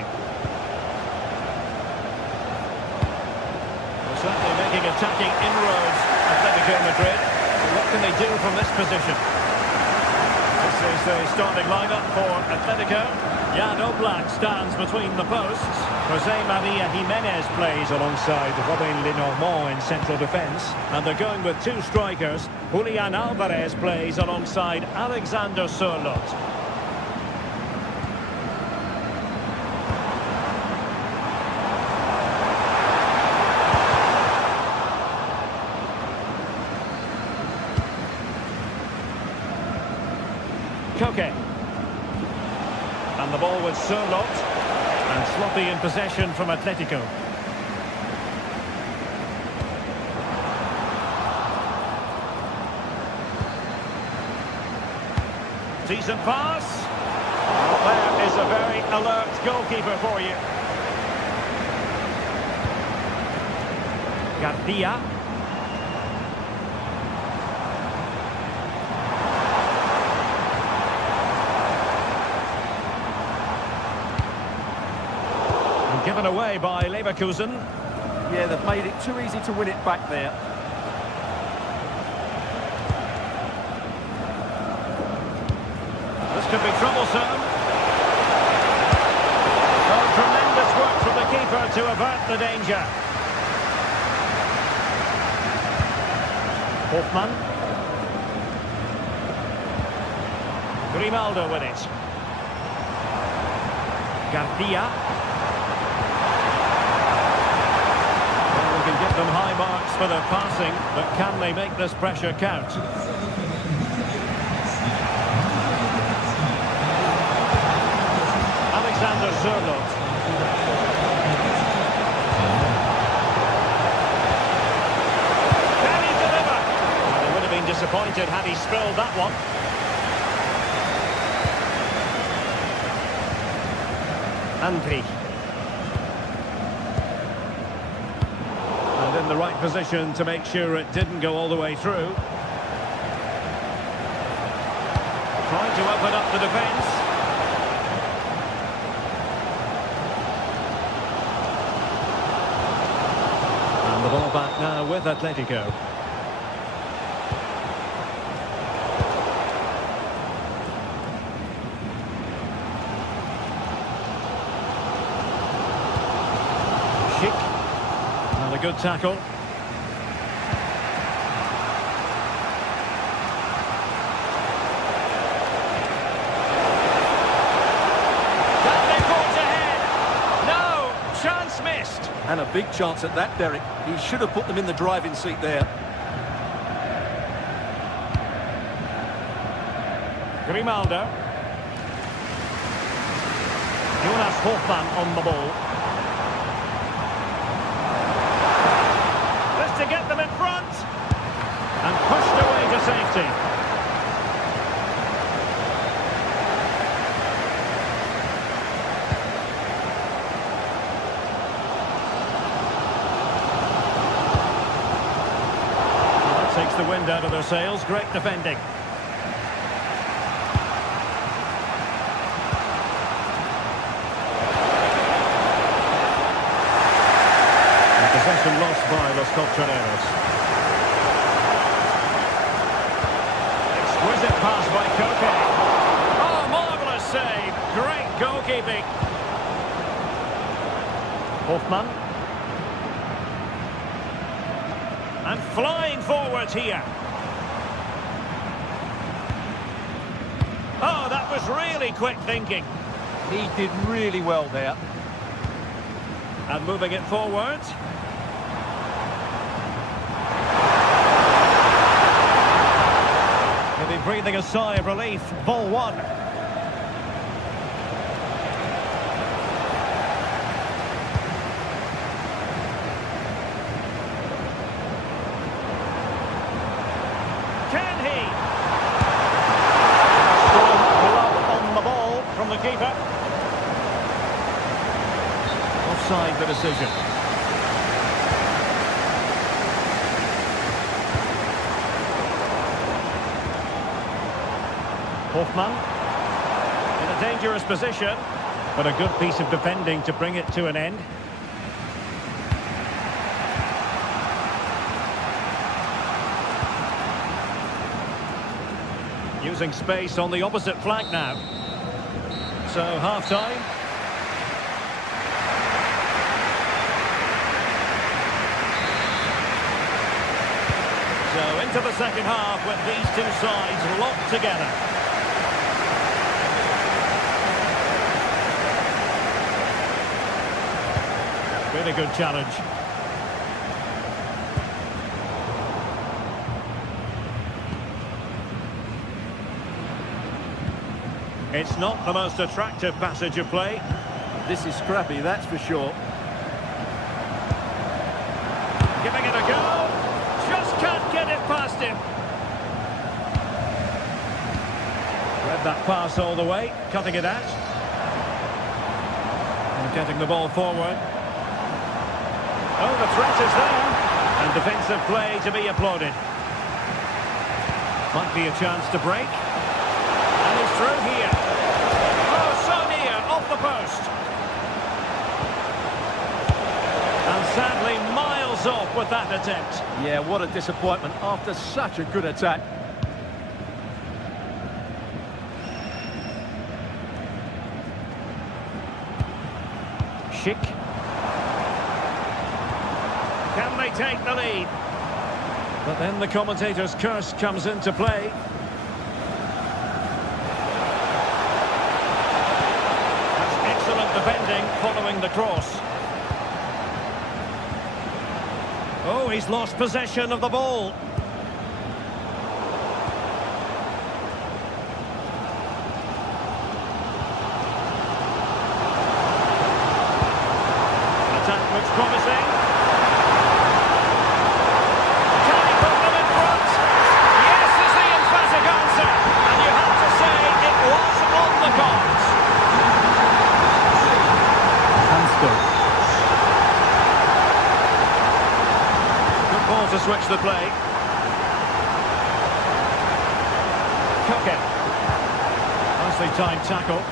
Well, certainly making attacking inroads, Atletico Madrid. So what can they do from this position? This is the starting lineup for Atletico. Jan Oblak stands between the posts. Jose Maria Jimenez plays alongside Robin Lenormand in central defence. And they're going with two strikers. Julian Alvarez plays alongside Alexander Sørloth. Koke. And the ball with Sørloth. And sloppy in possession from Atletico. Decent pass. Well, there is a very alert goalkeeper for you. Garcia. Given away by Leverkusen. Yeah, they've made it too easy to win it back there. This could be troublesome. Oh, tremendous work from the keeper to avert the danger. Hoffmann. Grimaldo with it. Garcia. Get them high marks for their passing, but can they make this pressure count? Alexander Sørloth. Can he deliver? Well, they would have been disappointed had he spilled that one. Andri. And in the right position to make sure it didn't go all the way through. Trying to open up the defence. And the ball back now with Atletico. A good tackle. Can they forge ahead? No, chance missed. And a big chance at that, Derek. He should have put them in the driving seat there. Grimaldo. Jonas Hoffmann on the ball. To get them in front and pushed away to safety. Well, that takes the wind out of their sails. Great defending. lost by Los Colchoneros. Exquisite pass by Koke. Oh, marvellous save. Great goalkeeping. Hoffmann. And flying forward here. Oh, that was really quick thinking. He did really well there. And moving it forward. He'll be breathing a sigh of relief. Ball one. Can he? Glove on the ball from the keeper. Offside the decision. Hoffmann in a dangerous position, but a good piece of defending to bring it to an end. Using space on the opposite flank now. So half-time. So into the second half with these two sides locked together. Really good challenge. It's not the most attractive passage of play. This is scrappy, that's for sure. Giving it a go. Just can't get it past him. Read that pass all the way, cutting it out. And getting the ball forward. Oh, the threat is there. And defensive play to be applauded. Might be a chance to break. And he's through here. Oh, so near, off the post. And sadly, miles off with that attempt. Yeah, what a disappointment after such a good attack. Schick. Can they take the lead? But then the commentator's curse comes into play. That's excellent defending following the cross. Oh, he's lost possession of the ball. Attack looks promising. To switch the play. Koke. Nicely timed tackle.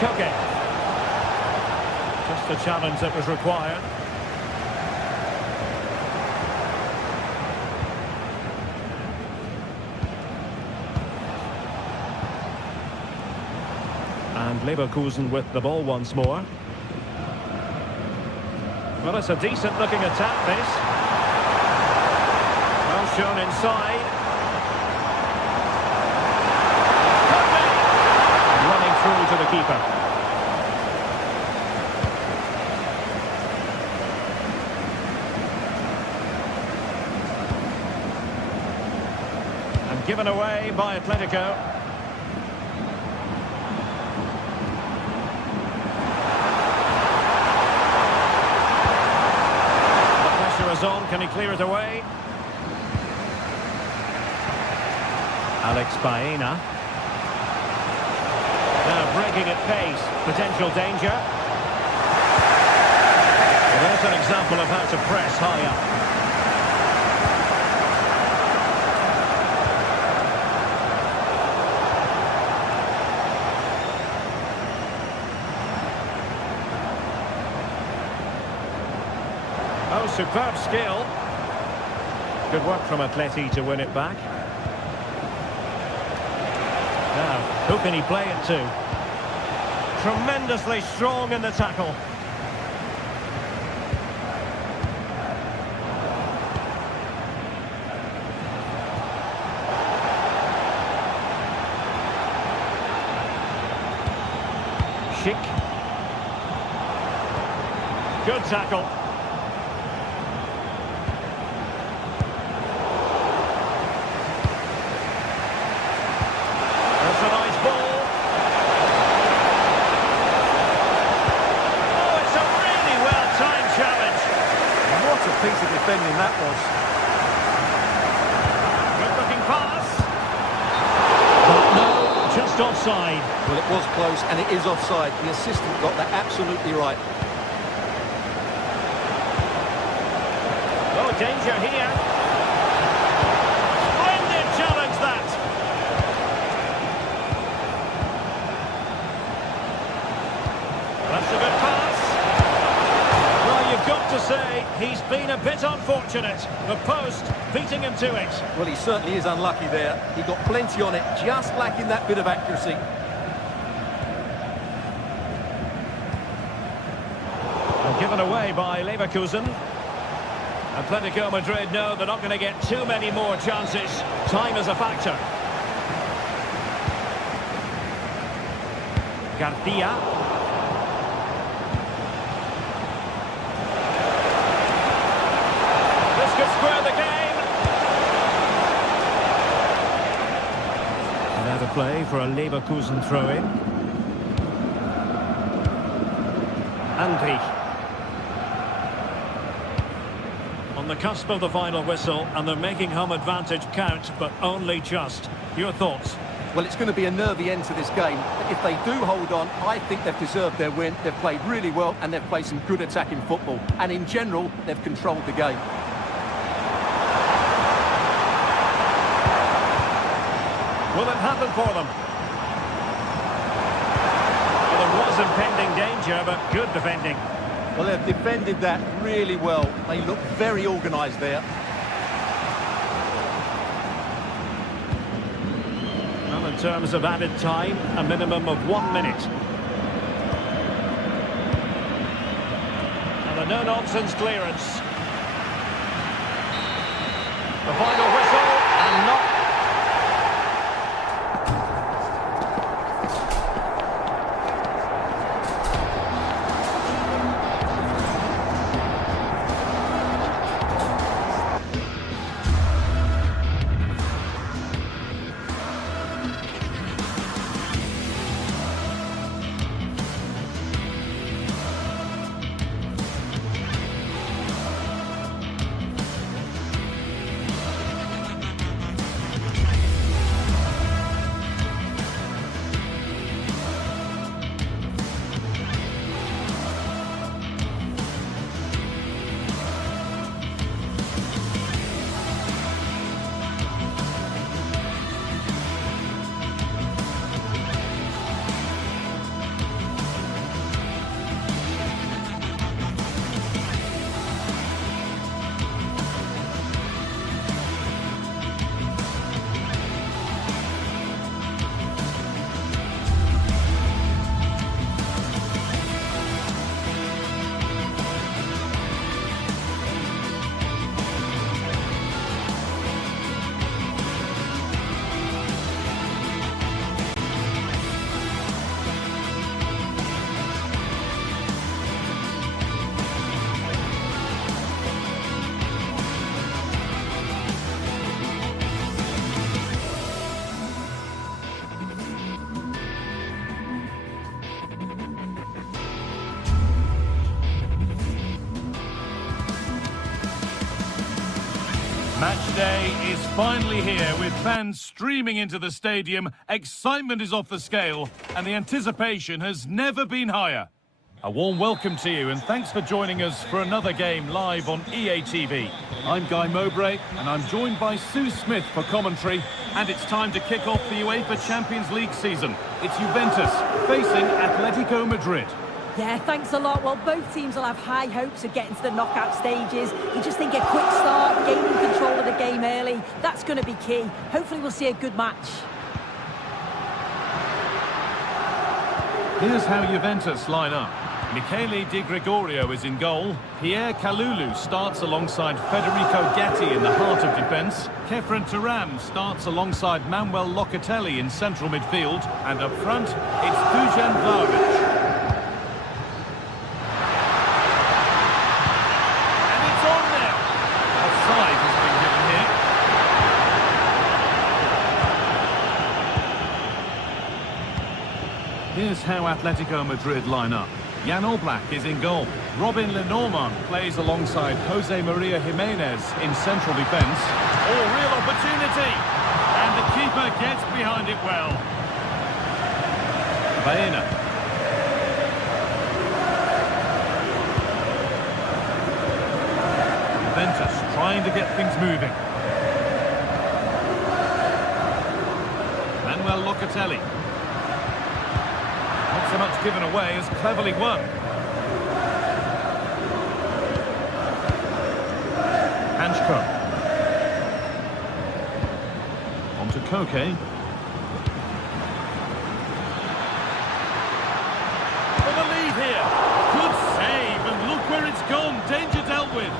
Koke. Just the challenge that was required. And Leverkusen with the ball once more. Well, it's a decent-looking attack, this. Well shown inside. Running through to the keeper. And given away by Atletico. On. Can he clear it away? Alex Baena. Now breaking at pace. Potential danger. Well, there's an example of how to press high up. superb skill. Good work from Atleti to win it back. Now, who can he play it to? Tremendously strong in the tackle. Schick. Good tackle. That's a nice ball. Oh, it's a really well-timed challenge. What a piece of defending that was. Good-looking pass. But no, just offside. Well, it was close, and it is offside. The assistant got that absolutely right. Oh, danger here. Splendid challenge, that. That's a good pass. Well, you've got to say, he's been a bit unfortunate. The post beating him to it. Well, he certainly is unlucky there. He got plenty on it, just lacking that bit of accuracy. And given away by Leverkusen. Atletico Madrid know they're not going to get too many more chances. Time is a factor. Garcia. This could square the game. Another play for a Leverkusen throw-in. Andri. On the cusp of the final whistle, and they're making home advantage count, but only just. Your thoughts? Well, it's going to be a nervy end to this game. If they do hold on, I think they've deserved their win. They've played really well, and they've played some good attacking football. And in general, they've controlled the game. Will it happen for them? Well, there was impending danger, but good defending. Well, they've defended that really well. They look very organised there. Well, in terms of added time, a minimum of 1 minute. And a no-nonsense clearance. The final whistle, and not... Match day is finally here, with fans streaming into the stadium. Excitement is off the scale, and the anticipation has never been higher. A warm welcome to you, and thanks for joining us for another game live on EA TV. I'm Guy Mowbray, and I'm joined by Sue Smith for commentary, and it's time to kick off the UEFA Champions League season. It's Juventus facing Atletico Madrid. Yeah, thanks a lot. Well, both teams will have high hopes of getting to the knockout stages. You just think a quick start, gaining control of the game early, that's going to be key. Hopefully we'll see a good match. Here's how Juventus line up. Michele Di Gregorio is in goal. Pierre Kalulu starts alongside Federico Ghetti in the heart of defence. Kefren Turam starts alongside Manuel Locatelli in central midfield. And up front, it's Dusan Vlahovic. And it's on now. Offside has been given here. Here's how Atletico Madrid line up. Jan Oblak is in goal. Robin Lenormand plays alongside Jose Maria Jimenez in central defence. Oh, real opportunity! And the keeper gets behind it well. Baena. Juventus trying to get things moving. Manuel Locatelli. Not so much given away as cleverly won. Hanchko. On to Koke. For the lead here. Good save, and look where it's gone. Danger dealt with.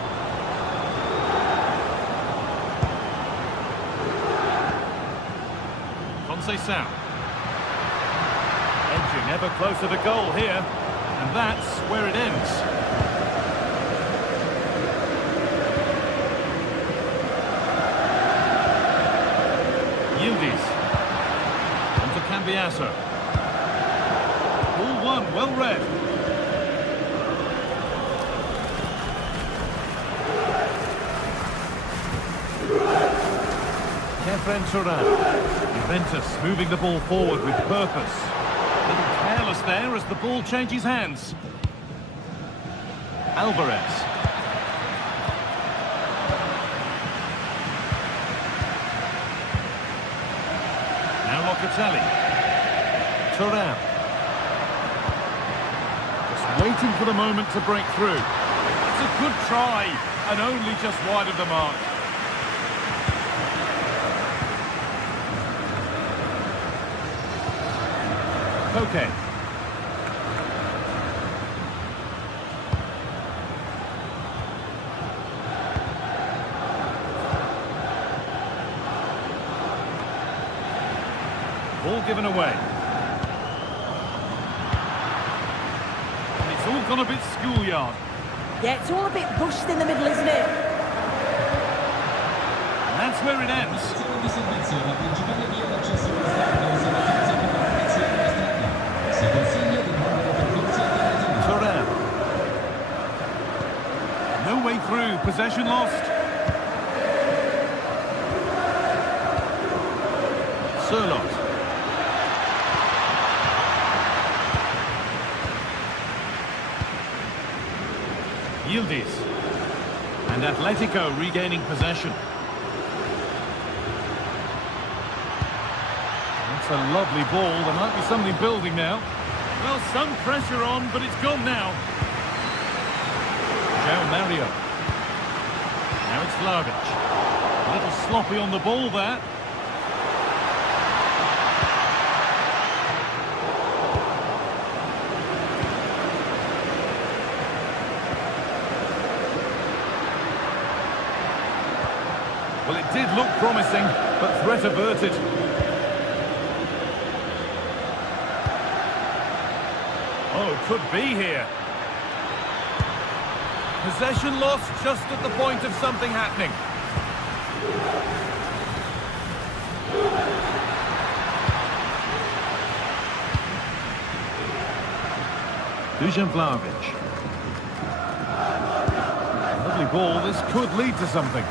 Conceição. Edging ever closer to goal here, and that's where it ends. Yildiz. On to Cambiasso. Ball one, well read. Kefren Turam. Juventus moving the ball forward with purpose. A little careless there as the ball changes hands. Alvarez. Now Locatelli. Turam. Just waiting for the moment to break through. It's a good try, and only just wide of the mark. Okay. Ball given away. And it's all gone a bit schoolyard. Yeah, it's all a bit rushed in the middle, isn't it? And that's where it ends. Turam. No way through, possession lost. Sørloth. Yildiz. And Atletico regaining possession. That's a lovely ball. There might be something building now. Well, some pressure on, but it's gone now. João Mario. Now it's Vlahovic. A little sloppy on the ball there. Well, it did look promising, but threat averted. Oh, could be here. Possession lost just at the point of something happening. Dusan Vlahovic. Lovely ball. This could lead to something.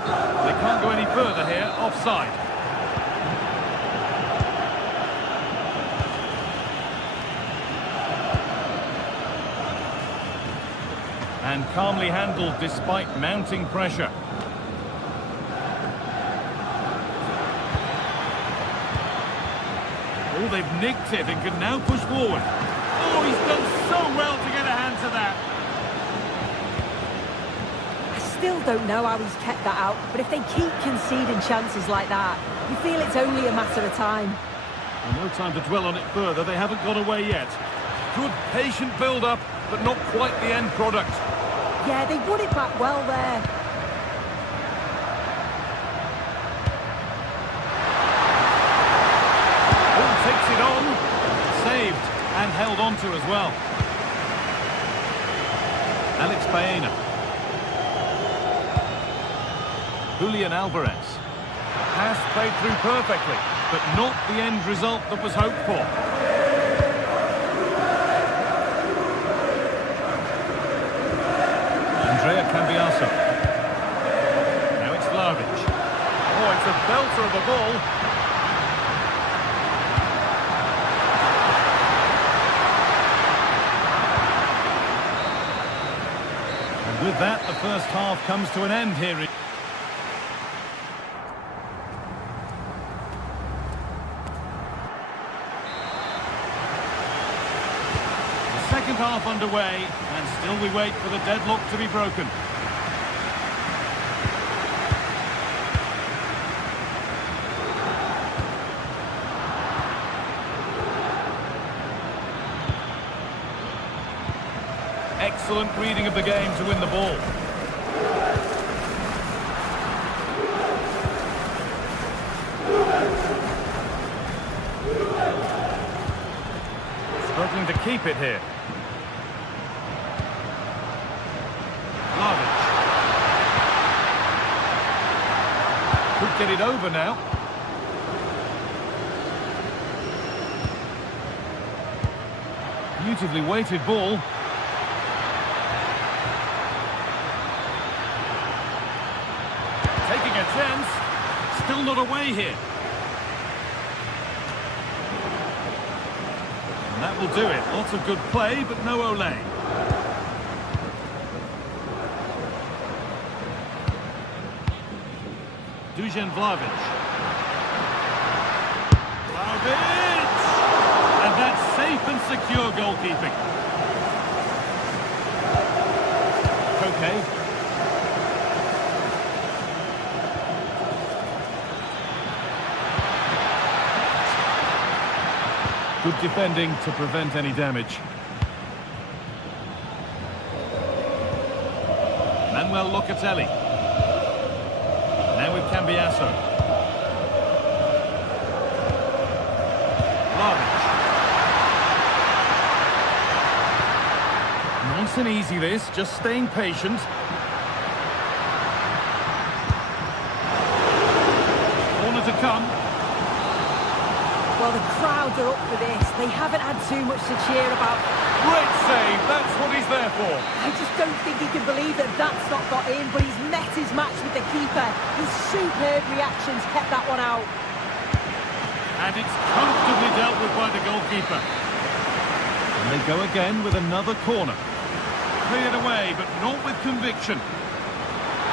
They can't go any further here. Offside. And calmly handled despite mounting pressure. Oh, they've nicked it and can now push forward. Oh, he's done so well to get a hand to that. I still don't know how he's kept that out, but if they keep conceding chances like that, you feel it's only a matter of time. Well, no time to dwell on it further. They haven't got away yet. Good, patient build-up, but not quite the end product. Yeah, they won it back well there. Ball takes it on. Saved and held on to as well. Alex Baena. Julian Alvarez. Pass played through perfectly, but not the end result that was hoped for. Andrea Cambiaso. Now it's Vlahovic. Oh, it's a belter of a ball. And with that, the first half comes to an end here. Second half underway, and still we wait for the deadlock to be broken. Excellent reading of the game to win the ball. Struggling to keep it here. Could get it over now. Beautifully weighted ball. Taking a chance. Still not away here. And that will do it. Lots of good play, but no Olé. Dusan Vlahovic. Vlahovic! And that's safe and secure goalkeeping. Okay. Good defending to prevent any damage. Manuel Locatelli. Now with Cambiaso. Vlahovic. Nice and easy this, just staying patient. Corner to come. Well, the crowds are up for this. They haven't had too much to cheer about. Great save, that's what he's there for. I just don't think he can believe that that's not got in, but he's met his match with the keeper. His superb reactions kept that one out. And it's comfortably dealt with by the goalkeeper. And they go again with another corner. Cleared away, but not with conviction.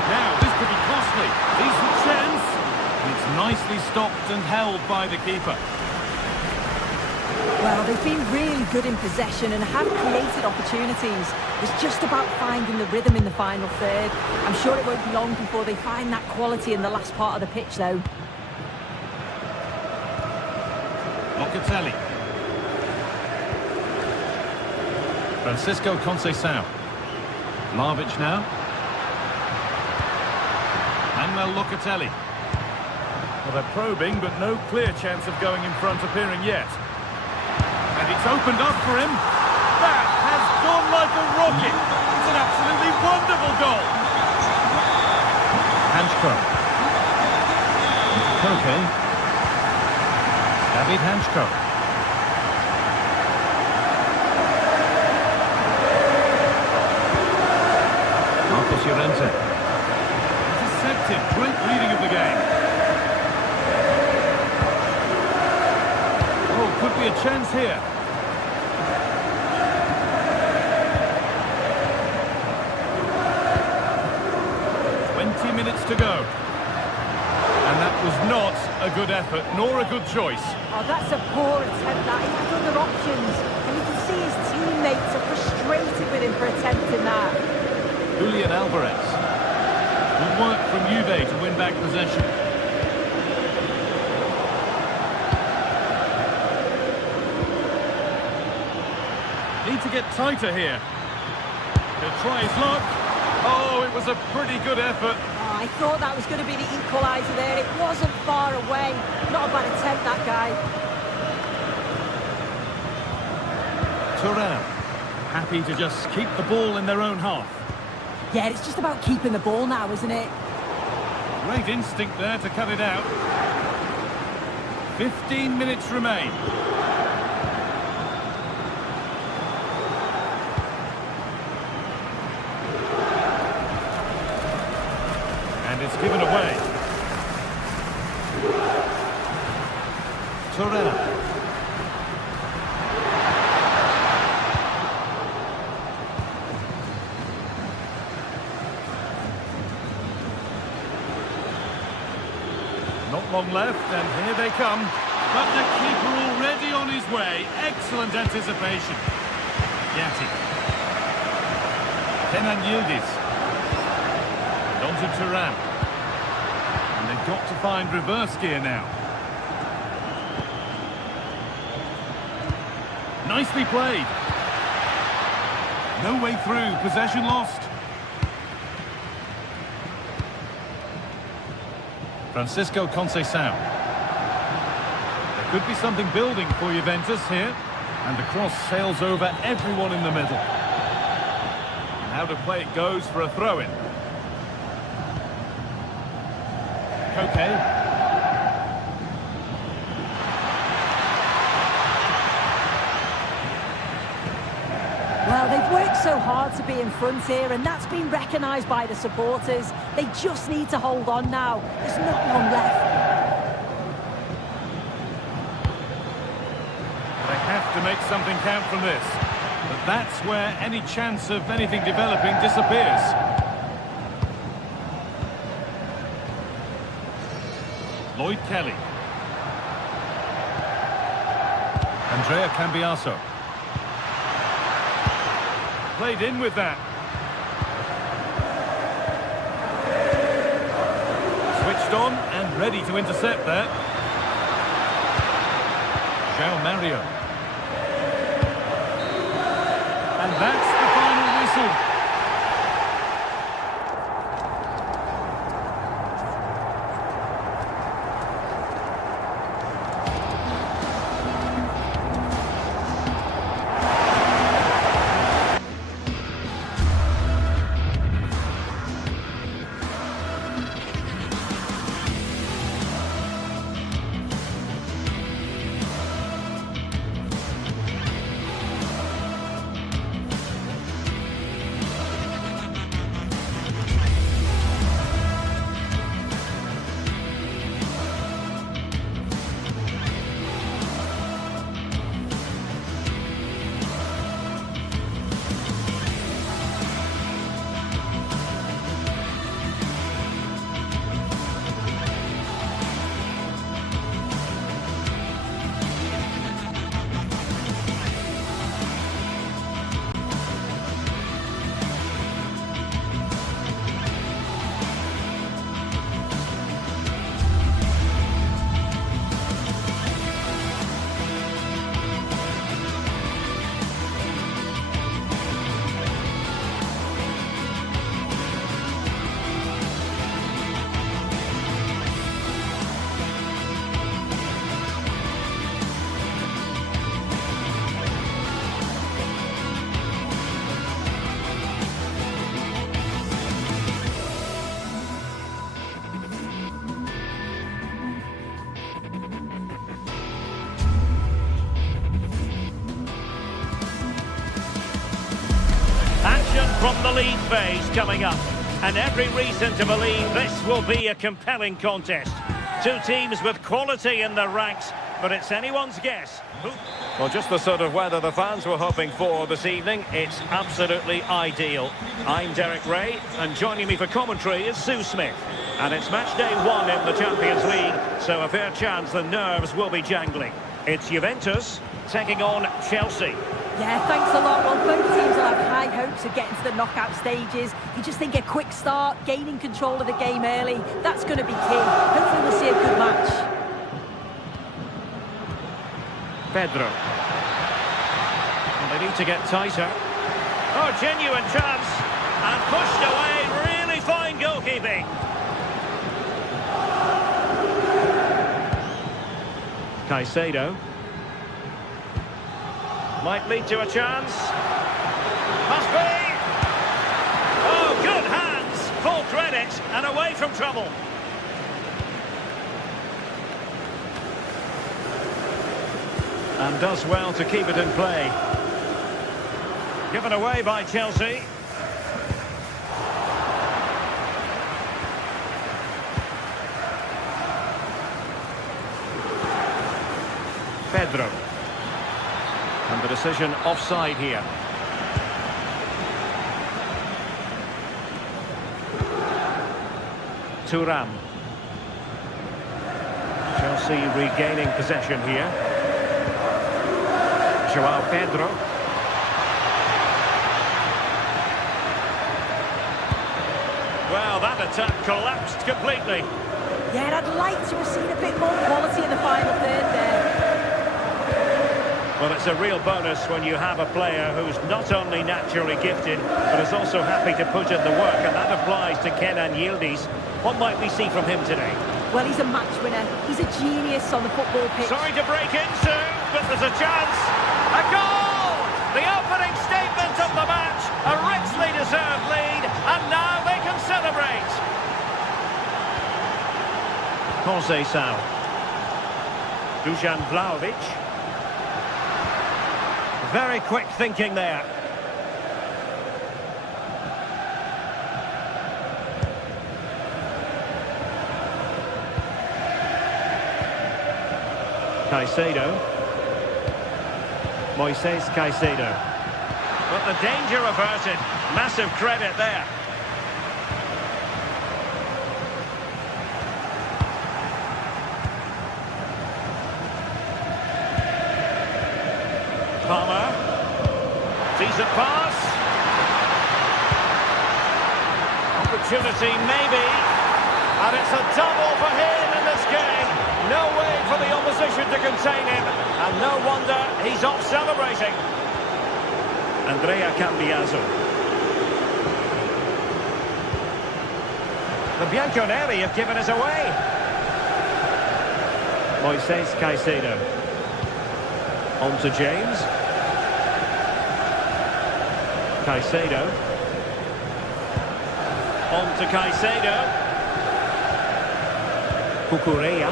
Now, this could be costly. Decent chance. It's nicely stopped and held by the keeper. Well, they've been really good in possession and have created opportunities. It's just about finding the rhythm in the final third. I'm sure it won't be long before they find that quality in the last part of the pitch, though. Locatelli. Francisco Conceição. Vlahovic now. Manuel Locatelli. Well, they're probing, but no clear chance of going in front appearing yet. And it's opened up for him. That has gone like a rocket. It's an absolutely wonderful goal. Hanchko. Koke. David Hanchko. Marcos Llorente. Intercepted. Great reading of the game. Could be a chance here. Minutes to go. And that was not a good effort, nor a good choice. Oh, that's a poor attempt, that. He had other options. And you can see his teammates are frustrated with him for attempting that. Julian Alvarez. Good work from Juve to win back possession. Need to get tighter here. He'll try his luck. Oh, it was a pretty good effort. Oh, I thought that was going to be the equaliser there. It wasn't far away. Not a bad attempt, that guy. Thuram. Happy to just keep the ball in their own half. Yeah, it's just about keeping the ball now, isn't it? Great instinct there to cut it out. 15 minutes remain. And it's given away. Thuram. Not long left, and here they come. But the keeper already on his way. Excellent anticipation. Yati. Kenan Yildiz. And on to Thuram. And they've got to find reverse gear now. Nicely played. No way through. Possession lost. Francisco Conceição. There could be something building for Juventus here. And the cross sails over everyone in the middle. And how to play it goes for a throw-in. Koke. Well, they've worked so hard to be in front here, and that's been recognised by the supporters. They just need to hold on now. There's not long left. They have to make something count from this. But that's where any chance of anything developing disappears. Lloyd Kelly. Andrea Cambiaso. Played in with that. Switched on and ready to intercept there. João Mario. And that's the final whistle. From the league phase coming up, and every reason to believe this will be a compelling contest. Two teams with quality in their ranks, but it's anyone's guess. Well, just the sort of weather the fans were hoping for this evening. It's absolutely ideal. I'm Derek Ray, and joining me for commentary is Sue Smith. And it's match day 1 in the Champions League, so a fair chance the nerves will be jangling. It's Juventus taking on Chelsea. Yeah, thanks a lot. Well, both teams will have high hopes of getting to the knockout stages. You just think a quick start, gaining control of the game early, that's going to be key. Hopefully we'll see a good match. Pedro. And they need to get tighter. Oh, genuine chance. And pushed away. Really fine goalkeeping. Caicedo. Might lead to a chance. Must be. Oh, good hands. Full credit and away from trouble. And does well to keep it in play. Given away by Chelsea. Pedro. And the decision offside here. Thuram. Chelsea regaining possession here. Joao Pedro. Well, that attack collapsed completely. Yeah, and I'd like to have seen a bit more quality in the final third there. Well, it's a real bonus when you have a player who's not only naturally gifted, but is also happy to put in the work, and that applies to Kenan Yildiz. What might we see from him today? Well, he's a match winner. He's a genius on the football pitch. Sorry to break in soon, but there's a chance. A goal! The opening statement of the match. A richly deserved lead, and now they can celebrate. Conceição. Dusan Vlahovic. Very quick thinking there. Caicedo. Moises Caicedo. But the danger averted. Massive credit there. Palmer. Decent pass. Opportunity maybe. And it's a double for him in this game. No way for the opposition to contain him. And no wonder he's off celebrating. Andrea Cambiaso. The Bianconeri have given us away. Moises Caicedo. On to James. Caicedo. On to Caicedo. Cucurella.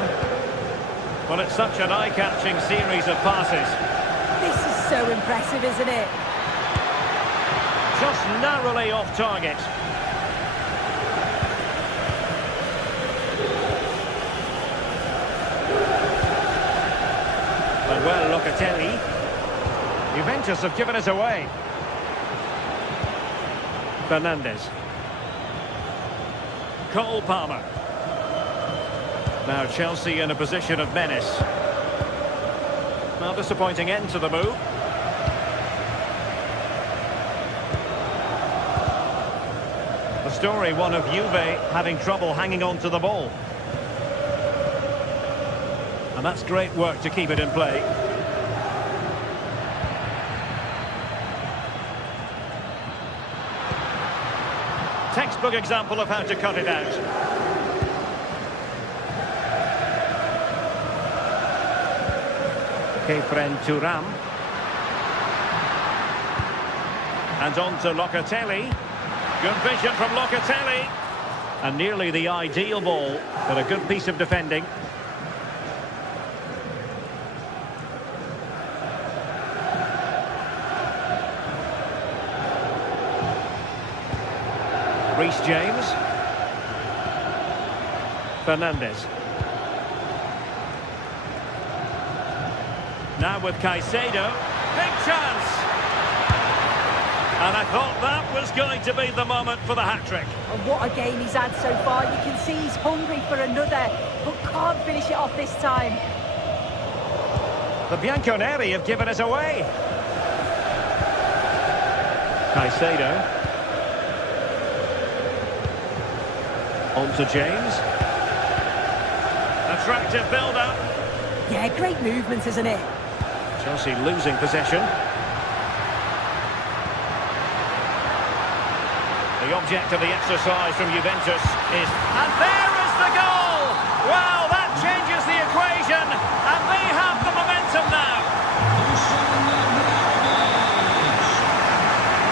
Well, it's such an eye-catching series of passes. This is so impressive, isn't it? Just narrowly off target. Well, Locatelli. Juventus have given us away. Fernandes. Cole Palmer. Now Chelsea in a position of menace. Now disappointing end to the move. The story, one of Juve having trouble hanging on to the ball. And that's great work to keep it in play. Textbook example of how to cut it out. Kefren Thuram. And on to Locatelli. Good vision from Locatelli. And nearly the ideal ball, but a good piece of defending. Reece James. Fernandes. Now with Caicedo. Big chance! And I thought that was going to be the moment for the hat-trick. And what a game he's had so far. You can see he's hungry for another, but can't finish it off this time. The Bianconeri have given us away. Caicedo. On to James. Attractive build-up. Yeah, great movement, isn't it? Chelsea losing possession. The object of the exercise from Juventus is... And there is the goal! Well, that changes the equation, and they have the momentum now.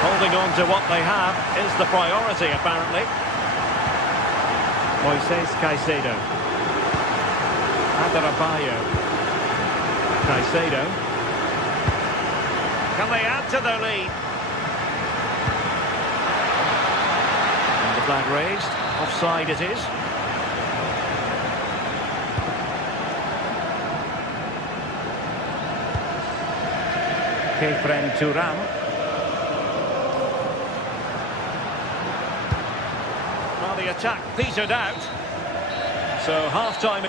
Holding on to what they have is the priority, apparently. Moises Caicedo. Adarabioyo. Caicedo. Can they add to their lead? And the flag raised. Offside it is. Kefren Turam. Well, the attack petered out. So half-time...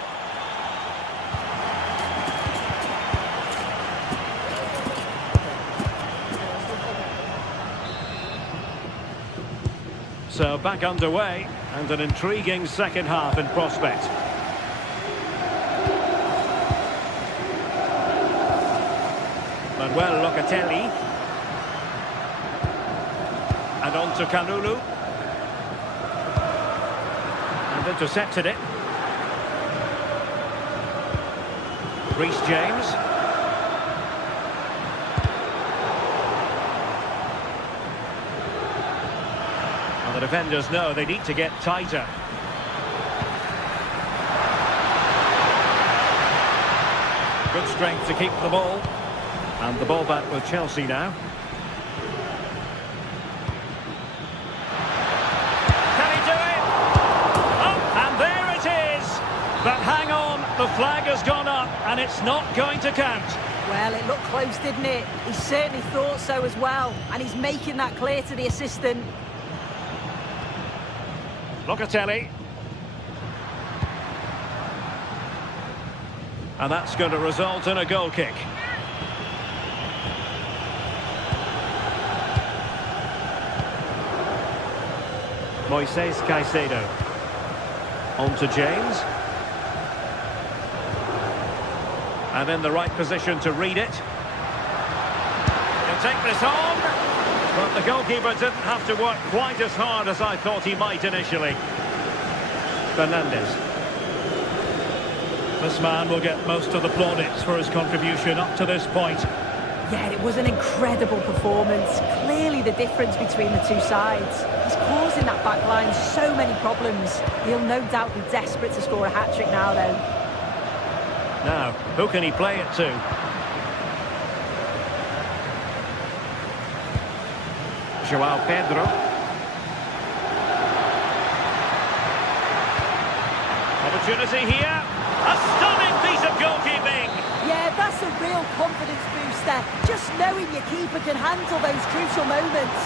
So back underway, and an intriguing second half in prospect. Manuel Locatelli. And on to Kalulu. And intercepted it. Reece James. The defenders know they need to get tighter. Good strength to keep the ball. And the ball back with Chelsea now. Can he do it? Oh, and there it is! But hang on, the flag has gone up and it's not going to count. Well, it looked close, didn't it? He certainly thought so as well. And he's making that clear to the assistant. Locatelli. And that's going to result in a goal kick. Moises Caicedo. On to James. And in the right position to read it. He'll take this on. But the goalkeeper didn't have to work quite as hard as I thought he might initially. Fernandes. This man will get most of the plaudits for his contribution up to this point. Yeah, it was an incredible performance. Clearly the difference between the two sides. He's causing that back line so many problems. He'll no doubt be desperate to score a hat-trick now, though. Now, who can he play it to? João Pedro. Opportunity here. A stunning piece of goalkeeping. Yeah, that's a real confidence booster. Just knowing your keeper can handle those crucial moments.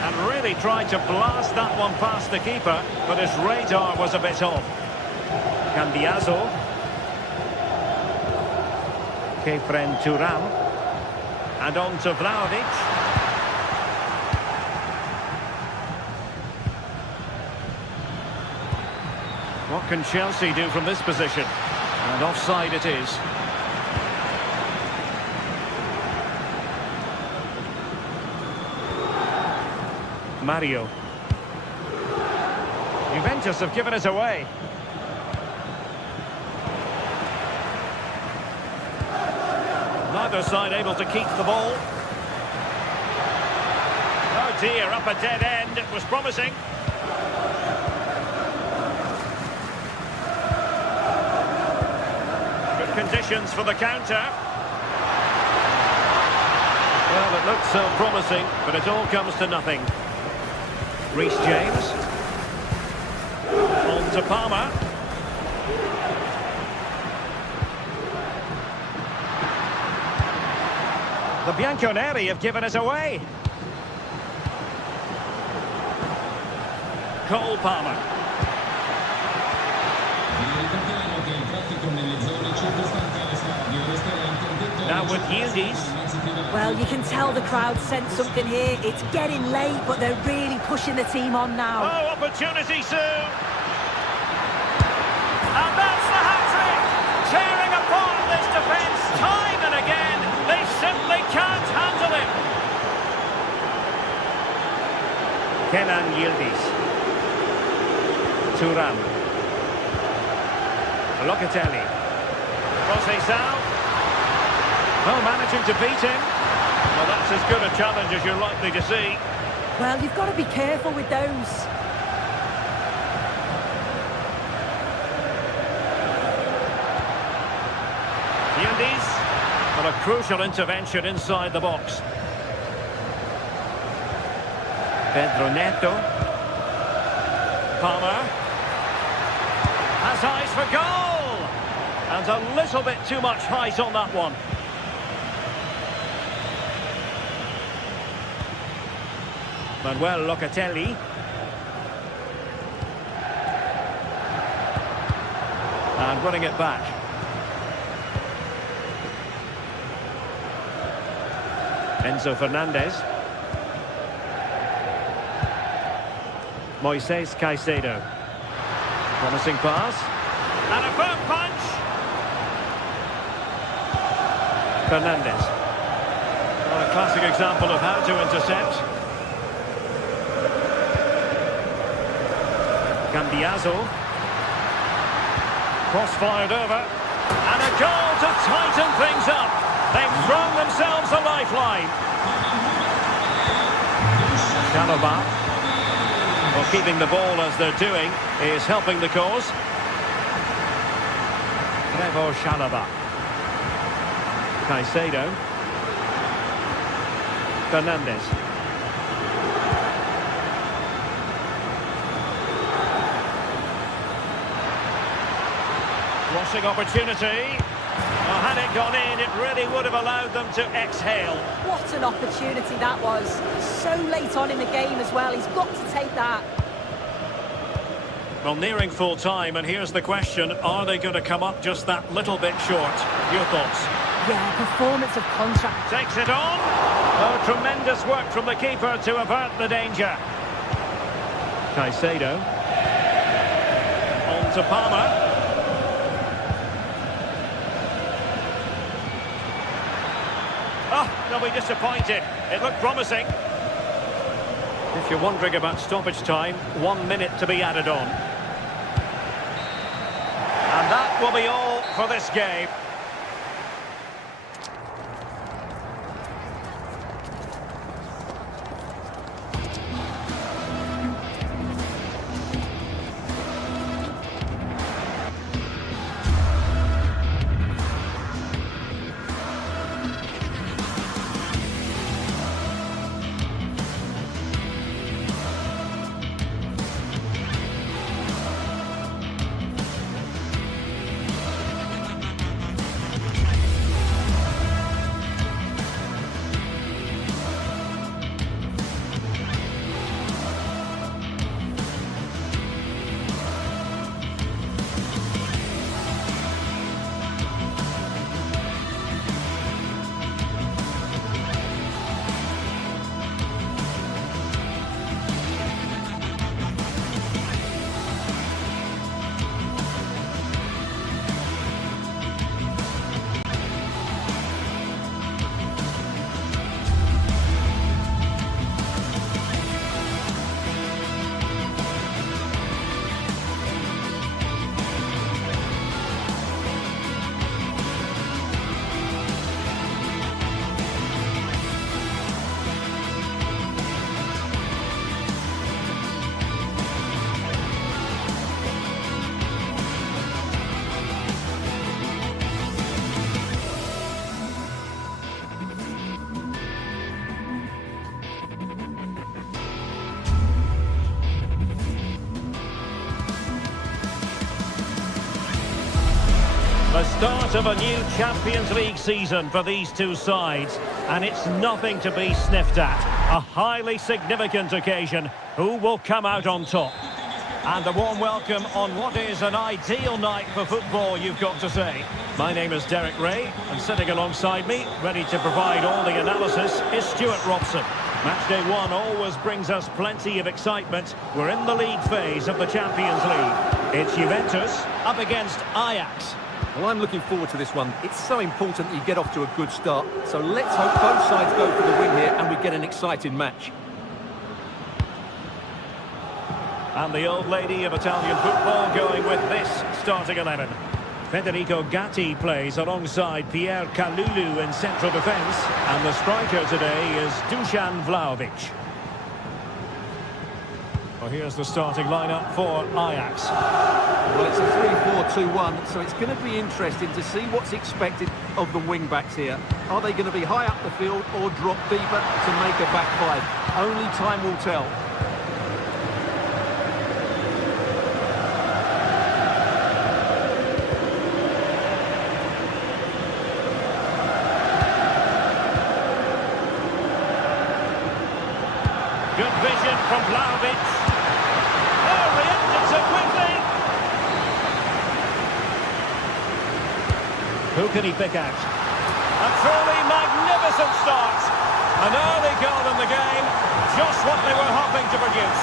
And really tried to blast that one past the keeper, but his radar was a bit off. Cambiaso. Kefren Turam. And on to Vlahovic. What can Chelsea do from this position? And offside it is. Mario. Juventus have given it away. Neither side able to keep the ball. Oh dear, up a dead end. It was promising. Conditions for the counter. Well, it looked so promising, but it all comes to nothing. Reece James. On to Palmer. The Bianconeri have given it away. Cole Palmer. Now with Yildiz. Well, you can tell the crowd sense something here. It's getting late, but they're really pushing the team on now. Oh, opportunity soon! And that's the hat-trick! Tearing apart this defence time and again. They simply can't handle him. Kenan Yildiz. Thuram. Locatelli. Rosé-Sal. Well, managing to beat him. Well, that's as good a challenge as you're likely to see. Well, you've got to be careful with those. Yildiz. Well, a crucial intervention inside the box. Pedro Neto. Palmer. Has eyes for goal! And a little bit too much height on that one. Manuel Locatelli. And running it back. Enzo Fernandez. Moises Caicedo. Promising pass. And a firm punch. Fernandez. Well, a classic example of how to intercept. Cambiaso. Cross fired over. And a goal to tighten things up. They've thrown themselves a lifeline. Chalobah. Well, keeping the ball as they're doing is helping the cause. Trevoh Chalobah. Caicedo. Fernandez. Crossing opportunity. Well, had it gone in, it really would have allowed them to exhale. What an opportunity that was. So late on in the game as well. He's got to take that. Well, nearing full time, and here's the question. Are they going to come up just that little bit short? Your thoughts? Yeah, performance of contract. Takes it on. Oh, tremendous work from the keeper to avert the danger. Caicedo. On to Palmer. Oh, they'll be disappointed. It looked promising. If you're wondering about stoppage time, 1 minute to be added on. And that will be all for this game. The start of a new Champions League season for these two sides, and it's nothing to be sniffed at. A highly significant occasion. Who will come out on top? And a warm welcome on what is an ideal night for football, you've got to say. My name is Derek Ray, and sitting alongside me, ready to provide all the analysis, is Stuart Robson. Matchday 1 always brings us plenty of excitement. We're in the league phase of the Champions League. It's Juventus up against Ajax. Well, I'm looking forward to this one. It's so important that you get off to a good start. So let's hope both sides go for the win here and we get an exciting match. And the old lady of Italian football going with this starting 11. Federico Gatti plays alongside Pierre Kalulu in central defence. And the striker today is Dusan Vlahovic. Well, here's the starting lineup for Ajax. Well, it's a 3-4-2-1, so it's going to be interesting to see what's expected of the wing-backs here. Are they going to be high up the field or drop deeper to make a back five? Only time will tell. Good vision from Vlahovic. Oh, reacted so quickly. Who can he pick out? A truly magnificent start. An early goal in the game. Just what they were hoping to produce.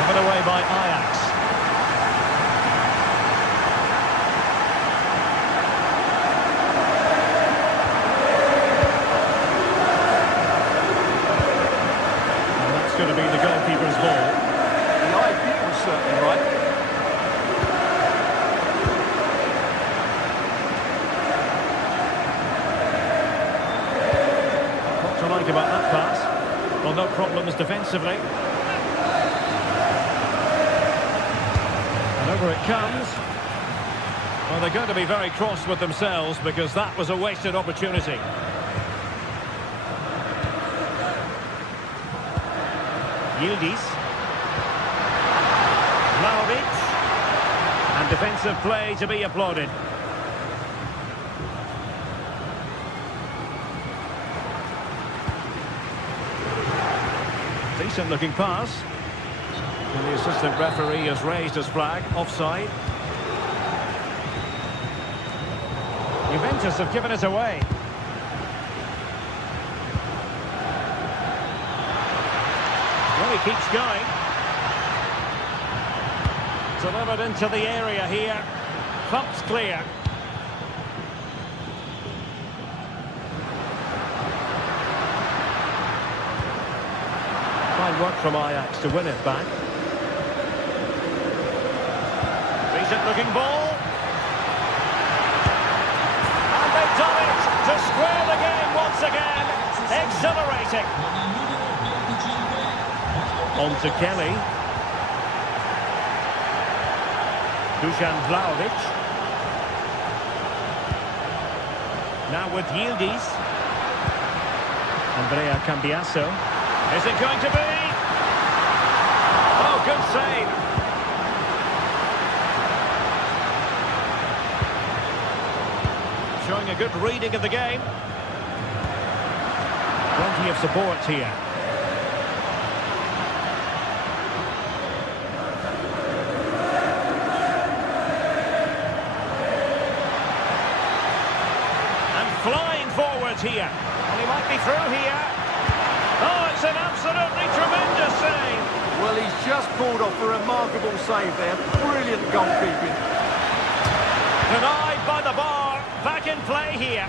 Given away by Ajax. Going to be the goalkeeper's ball. The idea was certainly right. What to like about that pass? Well, no problems defensively. And over it comes. Well, they're going to be very cross with themselves because that was a wasted opportunity. Yildiz. Vlahovic. And defensive play to be applauded. Decent looking pass. And the assistant referee has raised his flag. Offside. Juventus have given it away. Well, he keeps going. Delivered into the area here. Thumps clear. Fine work from Ajax to win it back. Decent looking ball. And they've done it to square the game once again. Exhilarating. On to Kelly. Dusan Vlahovic. Now with Yildiz. Andrea Cambiasso. Is it going to be? Oh, good save. Showing a good reading of the game. Plenty of support here. Flying forwards here. Well, he might be through here. Oh, it's an absolutely tremendous save. Well, he's just pulled off a remarkable save there. Brilliant goalkeeping. Denied by the bar. Back in play here.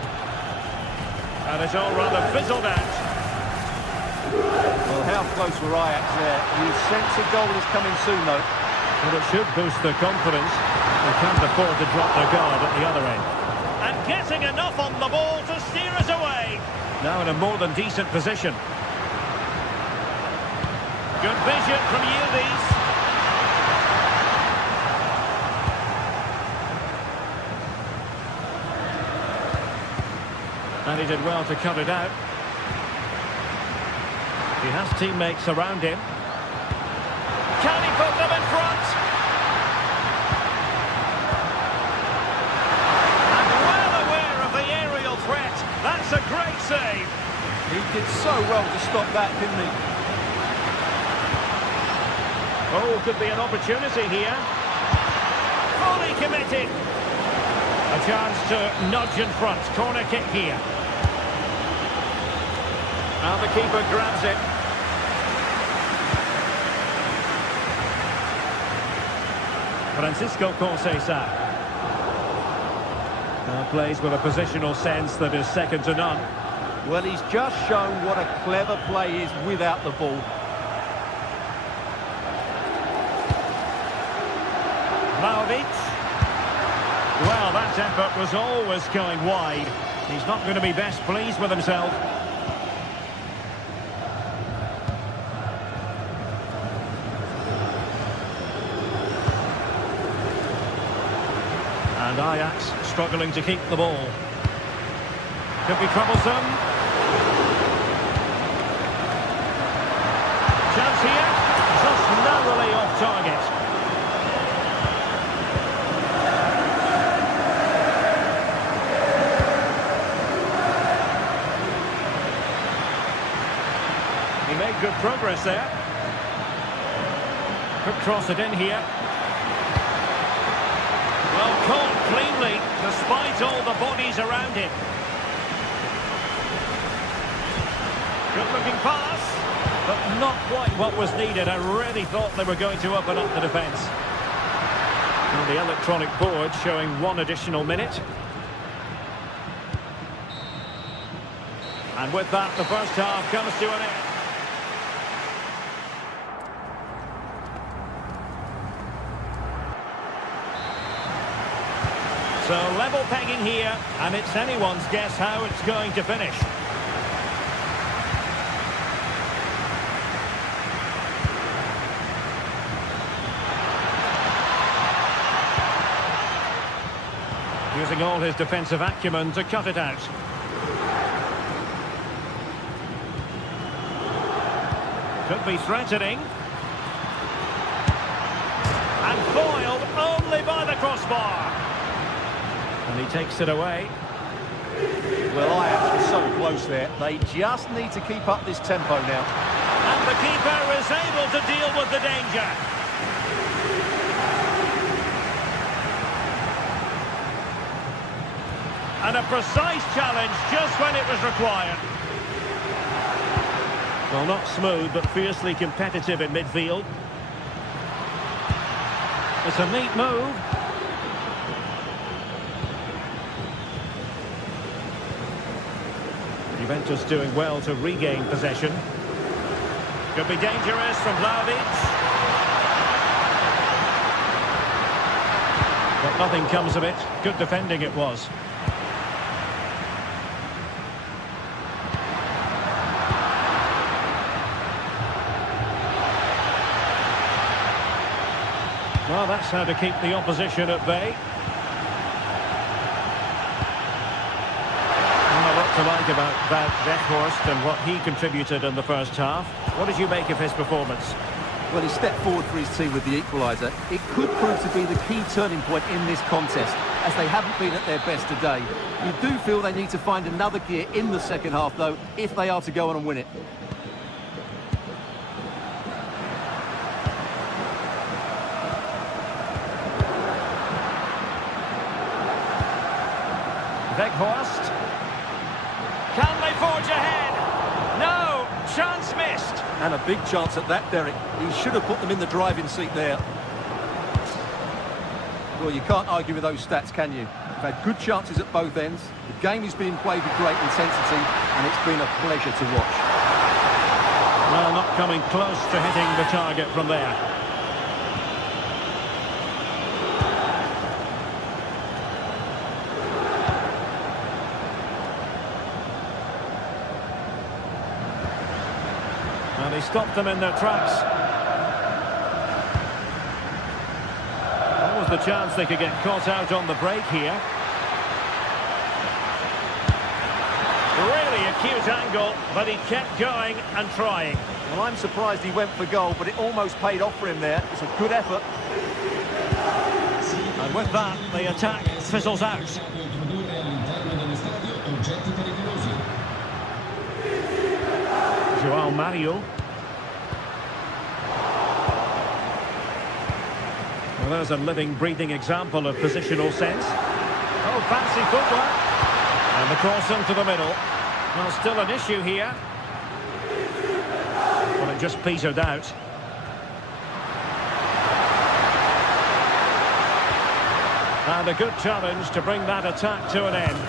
And it's all rather fizzled out. Well, how close were Ajax there? You sense a goal is coming soon, though. Well, it should boost their confidence. They can't afford to drop their guard at the other end. And getting enough on the ball to steer it away. Now in a more than decent position. Good vision from Yildiz. And he did well to cut it out. He has teammates around him. Can he put them in front? That's a great save. He did so well to stop that, didn't he? Oh, could be an opportunity here. Fully committed. A chance to nudge in front. Corner kick here. And the keeper grabs it. Francisco Conceição. Now plays with a positional sense that is second to none. Well, he's just shown what a clever play is without the ball. Well, that effort was always going wide. He's not going to be best pleased with himself. And Ajax struggling to keep the ball. Could be troublesome. Chance here. Just narrowly off target. He made good progress there. Could cross it in here. Well, caught cleanly, despite all the bodies around him. Good-looking pass, but not quite what was needed. I really thought they were going to open up the defence. And the electronic board showing 1 additional minute. And with that, the first half comes to an end. So level pegging here, and it's anyone's guess how it's going to finish. Using all his defensive acumen to cut it out. Could be threatening. And foiled only by the crossbar. And he takes it away. Well, Ajax was so close there. They just need to keep up this tempo now. And the keeper is able to deal with the danger. And a precise challenge just when it was required. Well, not smooth, but fiercely competitive in midfield. It's a neat move. Juventus doing well to regain possession. Could be dangerous from Vlahovic. But nothing comes of it. Good defending it was. Well, that's how to keep the opposition at bay. To like about that Weghorst and what he contributed in the first half. What did you make of his performance? Well, he stepped forward for his team with the equaliser. It could prove to be the key turning point in this contest, as they haven't been at their best today. You do feel they need to find another gear in the second half, though, if they are to go on and win it. Weghorst. Can they forge ahead? No! Chance missed! And a big chance at that, Derek. He should have put them in the driving seat there. Well, you can't argue with those stats, can you? They've had good chances at both ends. The game is being played with great intensity, and it's been a pleasure to watch. Well, not coming close to hitting the target from there. And he stopped them in their tracks. What was the chance they could get caught out on the break here? Really acute angle, but he kept going and trying. Well, I'm surprised he went for goal, but it almost paid off for him there. It's a good effort. And with that, the attack fizzles out. João Mario. Well, there's a living, breathing example of positional sense. Oh, Oh, fancy footwork. And the cross into the middle. Well, still an issue here. Well, it just petered out. And a good challenge to bring that attack to an end.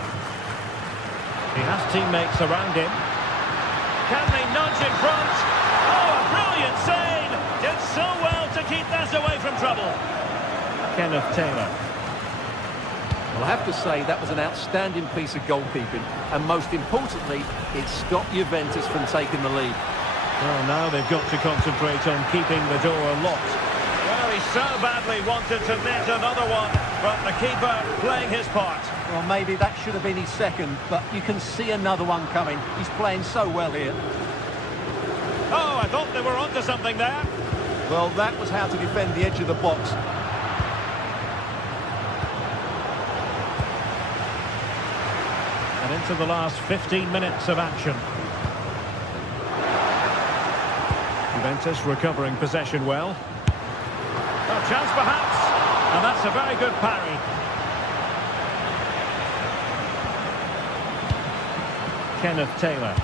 He has teammates around him. Can they nudge in front? Oh, a brilliant save! Did so well to keep that away from trouble. Kenneth Taylor. Well, I have to say that was an outstanding piece of goalkeeping, and most importantly, it stopped Juventus from taking the lead. Well, now they've got to concentrate on keeping the door locked. Well, he so badly wanted to net another one, but the keeper playing his part. Well, maybe that should have been his second, but you can see another one coming. He's playing so well here. Oh, I thought they were onto something there. Well, that was how to defend the edge of the box. And into the last 15 minutes of action. Juventus recovering possession well. A chance perhaps, and that's a very good parry. Kenneth Taylor.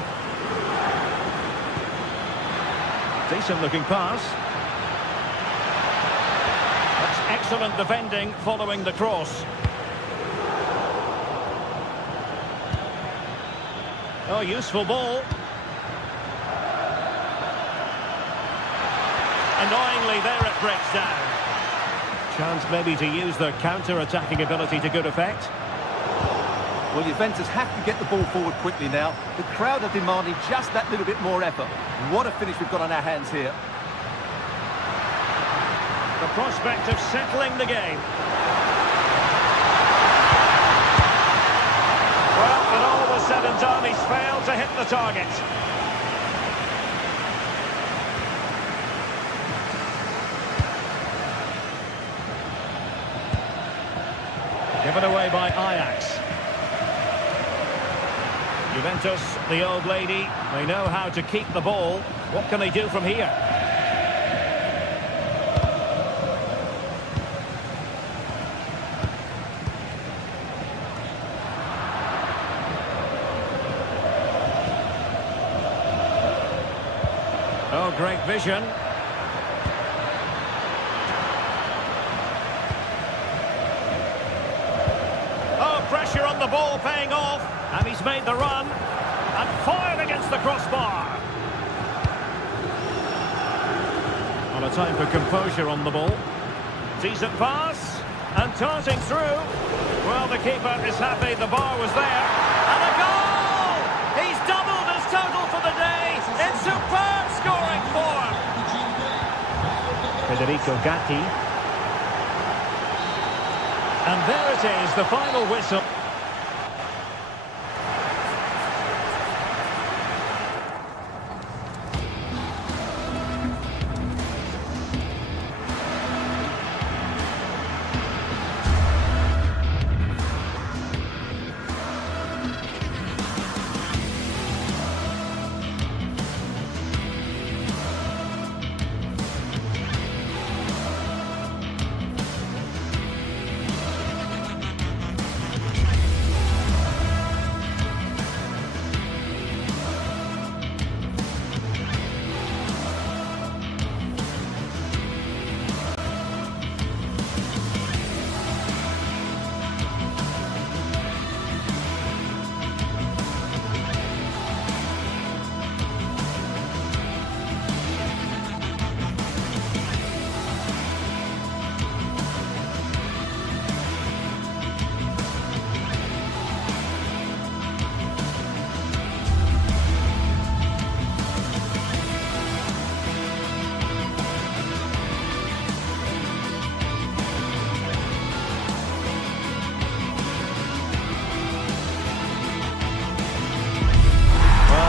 Decent looking pass. That's excellent defending following the cross. Oh, useful ball. Annoyingly, there it breaks down. Chance maybe to use their counter-attacking ability to good effect. Well, Juventus have to get the ball forward quickly now. The crowd are demanding just that little bit more effort. What a finish we've got on our hands here. The prospect of settling the game. Well, when all was said and done, he's failed to hit the target. Given away by Ajax. Juventus, the old lady, they know how to keep the ball. What can they do from here? Oh, great vision. Oh, pressure on the ball paying off. And he's made the run. And fired against the crossbar. On a time for composure on the ball. Decent pass. And darting through. Well, the keeper is happy the bar was there. And a goal! He's doubled his total for the day. In superb scoring form. Federico Gatti. And there it is, the final whistle.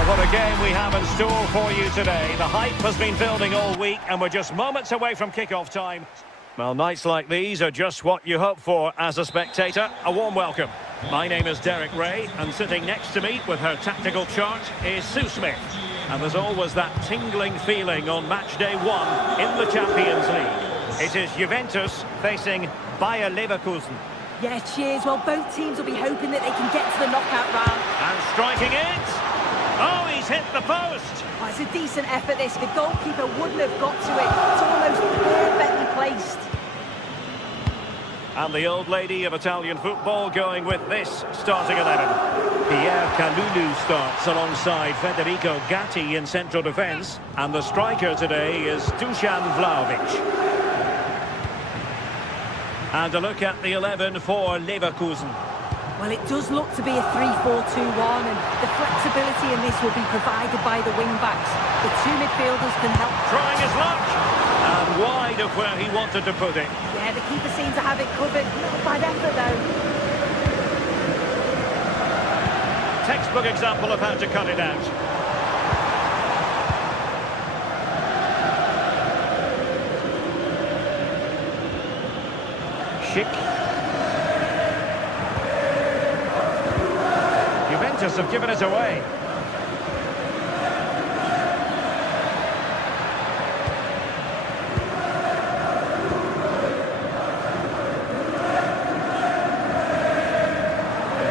What a game we have in store for you today. The hype has been building all week and we're just moments away from kick-off time. Well, nights like these are just what you hope for as a spectator. A warm welcome. My name is Derek Ray and sitting next to me with her tactical chart is Sue Smith. And there's always that tingling feeling on match day 1 in the Champions League. It is Juventus facing Bayer Leverkusen. Yeah, cheers. Well, both teams will be hoping that they can get to the knockout round. And striking it. Oh, he's hit the post. Oh, it's a decent effort, this. The goalkeeper wouldn't have got to it. It's almost perfectly placed. And the old lady of Italian football going with this starting 11. Pierre Kalulu starts alongside Federico Gatti in central defence. And the striker today is Dusan Vlahovic. And a look at the 11 for Leverkusen. Well, it does look to be a 3-4-2-1, and the flexibility in this will be provided by the wing-backs. The two midfielders can help. Trying his luck. And wide of where he wanted to put it. Yeah, the keeper seems to have it covered. Not a bad effort, though. Textbook example of how to cut it out. Schick. Juventus have given it away.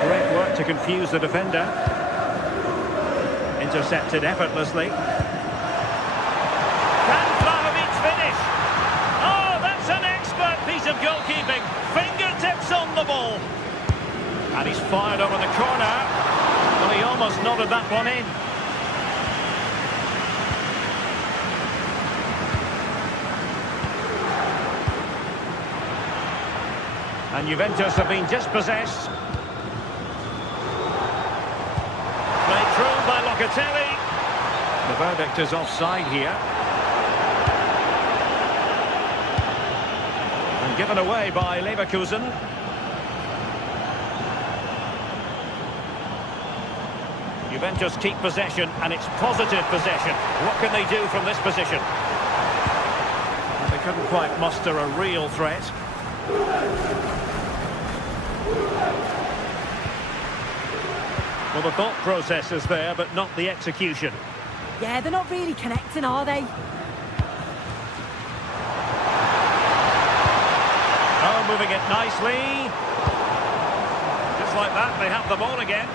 Great work to confuse the defender. Intercepted effortlessly. Can Vlahovic finish? Oh, that's an expert piece of goalkeeping. Fingertips on the ball. And he's fired over the corner. Well, he almost nodded that one in. And Juventus have been dispossessed. Played through by Locatelli. The verdict is offside here. And given away by Leverkusen. Juventus keep possession, and it's positive possession. What can they do from this position? They couldn't quite muster a real threat. Well, the thought process is there, but not the execution. Yeah, they're not really connecting, are they? Oh, moving it nicely. Just like that, they have the ball again.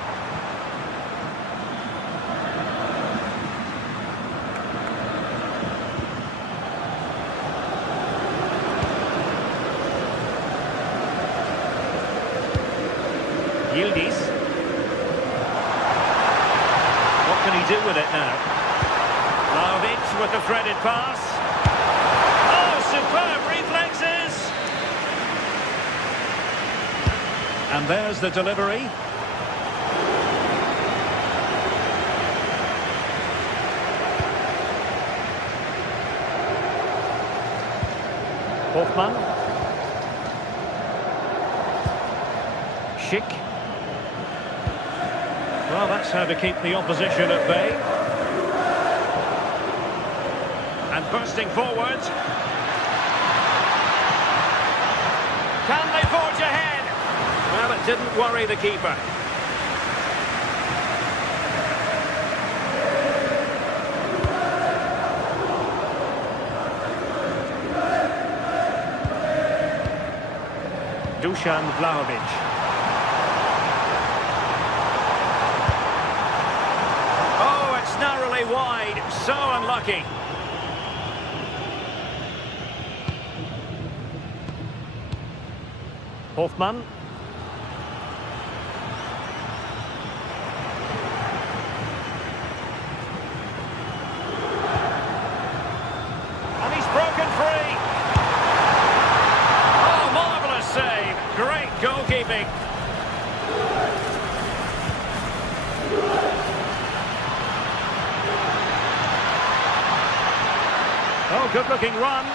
Yildiz. What can he do with it now? Vlahovic with the threaded pass. Oh, superb reflexes! And there's the delivery. Hoffmann. Schick. Well, that's how to keep the opposition at bay. And bursting forward. Can they forge ahead? Well, it didn't worry the keeper. Dusan Vlahovic. Narrowly wide, so unlucky. Hoffmann. And he's broken free. Oh, marvellous save. Great goalkeeping. Oh, good-looking run.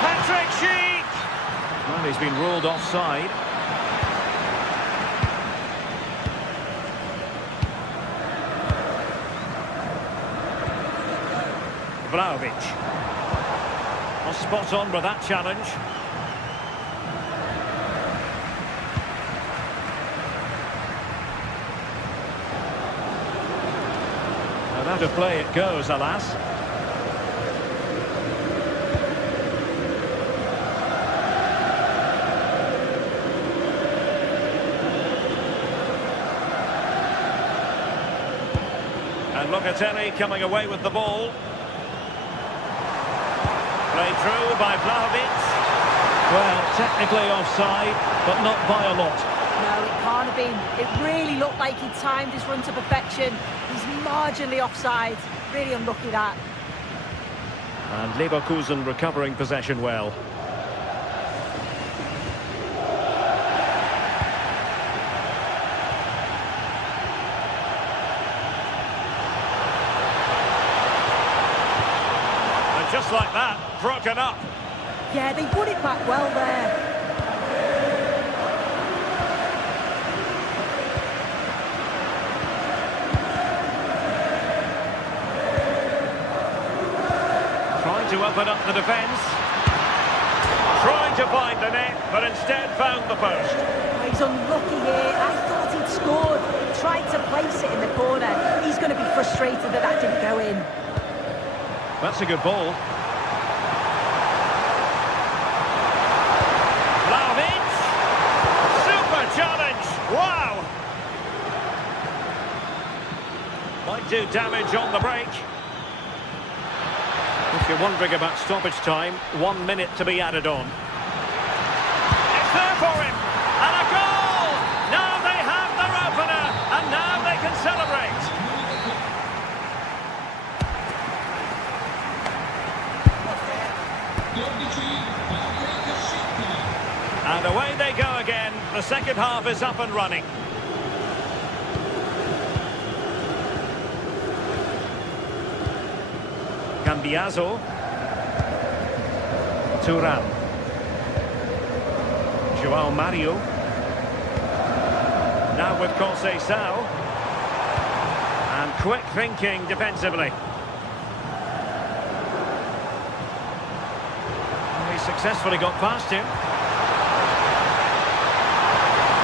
Patrick Schick! Well, he's been ruled offside. Vlahovic. Well, spot on with that challenge. And out of play it goes, alas. Locatelli coming away with the ball. Played through by Vlahovic. Well, technically offside, but not by a lot. No, it can't have been. It really looked like he timed his run to perfection. He's marginally offside. Really unlucky that. And Leverkusen recovering possession well. And just like that, broken up. Yeah, they put it back well there. To open up the defence. Trying to find the net, but instead found the post. He's unlucky here. I thought he'd scored. Tried to place it in the corner. He's going to be frustrated that that didn't go in. That's a good ball. Vlahovic! Super challenge! Wow! Might do damage on the break. If you're wondering about stoppage time, 1 minute to be added on. It's there for him! And a goal! Now they have their opener, and now they can celebrate! And away they go again. The second half is up and running. Cambiaso. Turan. João Mario. Now with Conceição. And quick thinking defensively. He successfully got past him.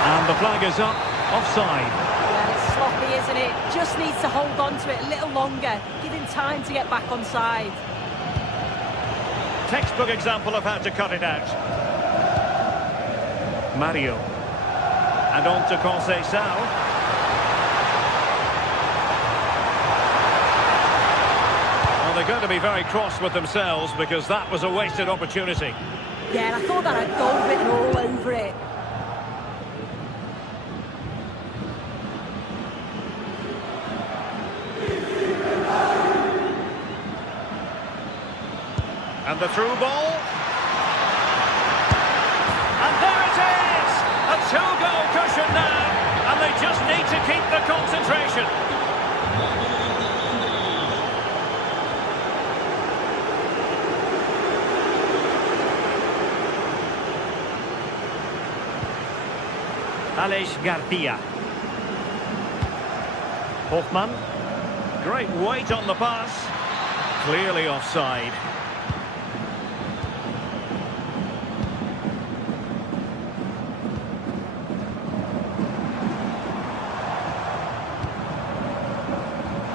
And the flag is up. Offside. Yeah, it's sloppy, isn't it? Just needs to hold on to it a little longer. Give him time to get back on side. Textbook example of how to cut it out. Mario. And on to Conceição. Well, they're going to be very cross with themselves because that was a wasted opportunity. Yeah, and I thought that had goal written all over it. And the through ball. And there it is! A two-goal cushion now. And they just need to keep the concentration. Alex Garcia. Hoffman. Great weight on the pass. Clearly offside.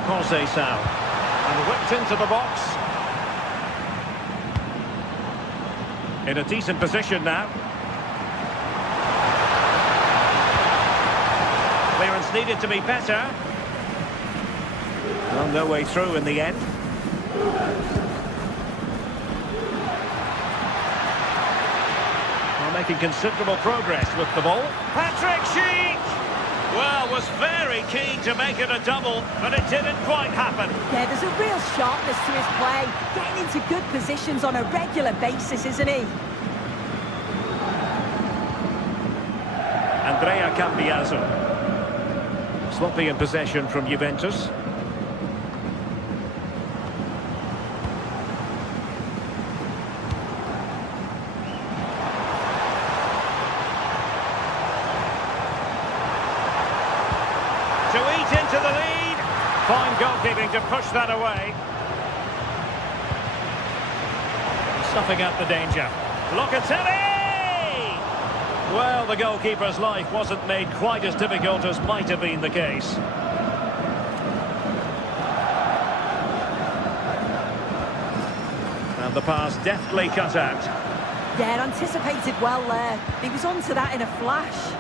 Conceição. And whipped into the box. In a decent position now. Clearance needed to be better. Well, no way through in the end. Well, making considerable progress with the ball. Patrick Schick! Well, was very keen to make it a double, but it didn't quite happen. Yeah, there's a real sharpness to his play. Getting into good positions on a regular basis, isn't he? Andrea Cambiaso. Sloppy in possession from Juventus. To eat into the lead. Fine goalkeeping to push that away. Stuffing out the danger. Locatelli! Well, the goalkeeper's life wasn't made quite as difficult as might have been the case. And the pass deftly cut out. Yeah, anticipated well there. He was onto that in a flash.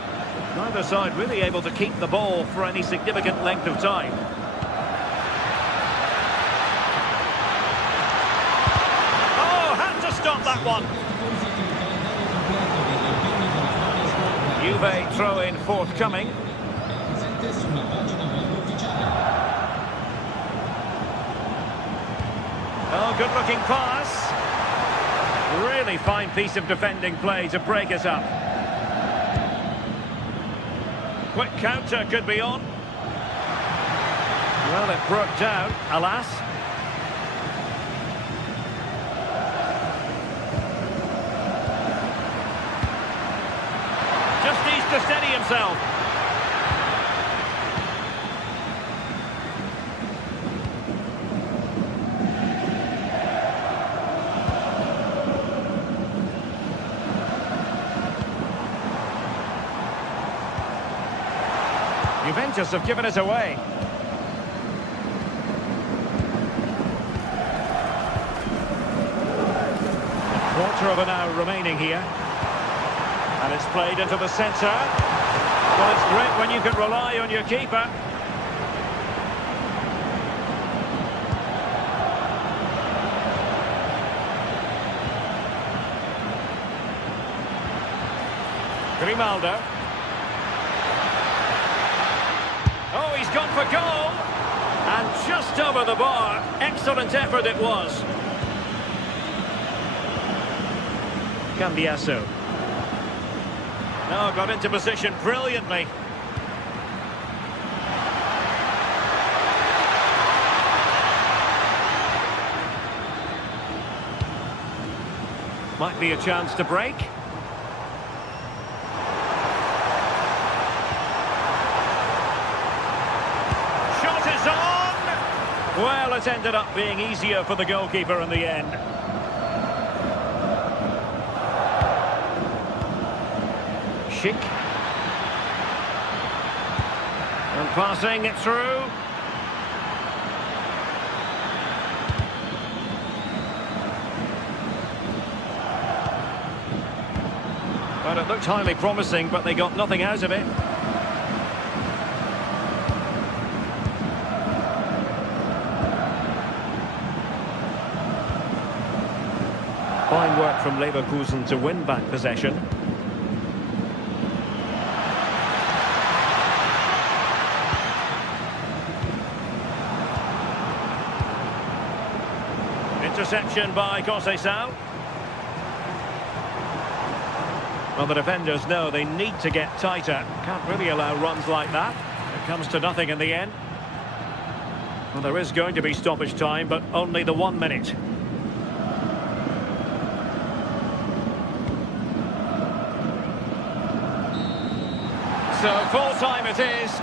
Neither side really able to keep the ball for any significant length of time. that one. Juve throw-in forthcoming. Oh, good-looking pass. Really fine piece of defending play to break it up. Quick counter could be on. Well, it broke down, alas. Just needs to steady himself. Juventus have given it away. A quarter of an hour remaining here. And it's played into the centre. Well, it's great when you can rely on your keeper. Grimaldo. Oh, he's gone for goal. And just over the bar. Excellent effort it was. Cambiasso. No, got into position brilliantly. Might be a chance to break. Shot is on! Well, it ended up being easier for the goalkeeper in the end. Schick. And passing it through. Well, it looked highly promising, but they got nothing out of it. Fine work from Leverkusen to win back possession. Interception by Conceição. Well, the defenders know they need to get tighter. Can't really allow runs like that. It comes to nothing in the end. Well, there is going to be stoppage time, but only the 1 minute. So, full time it is.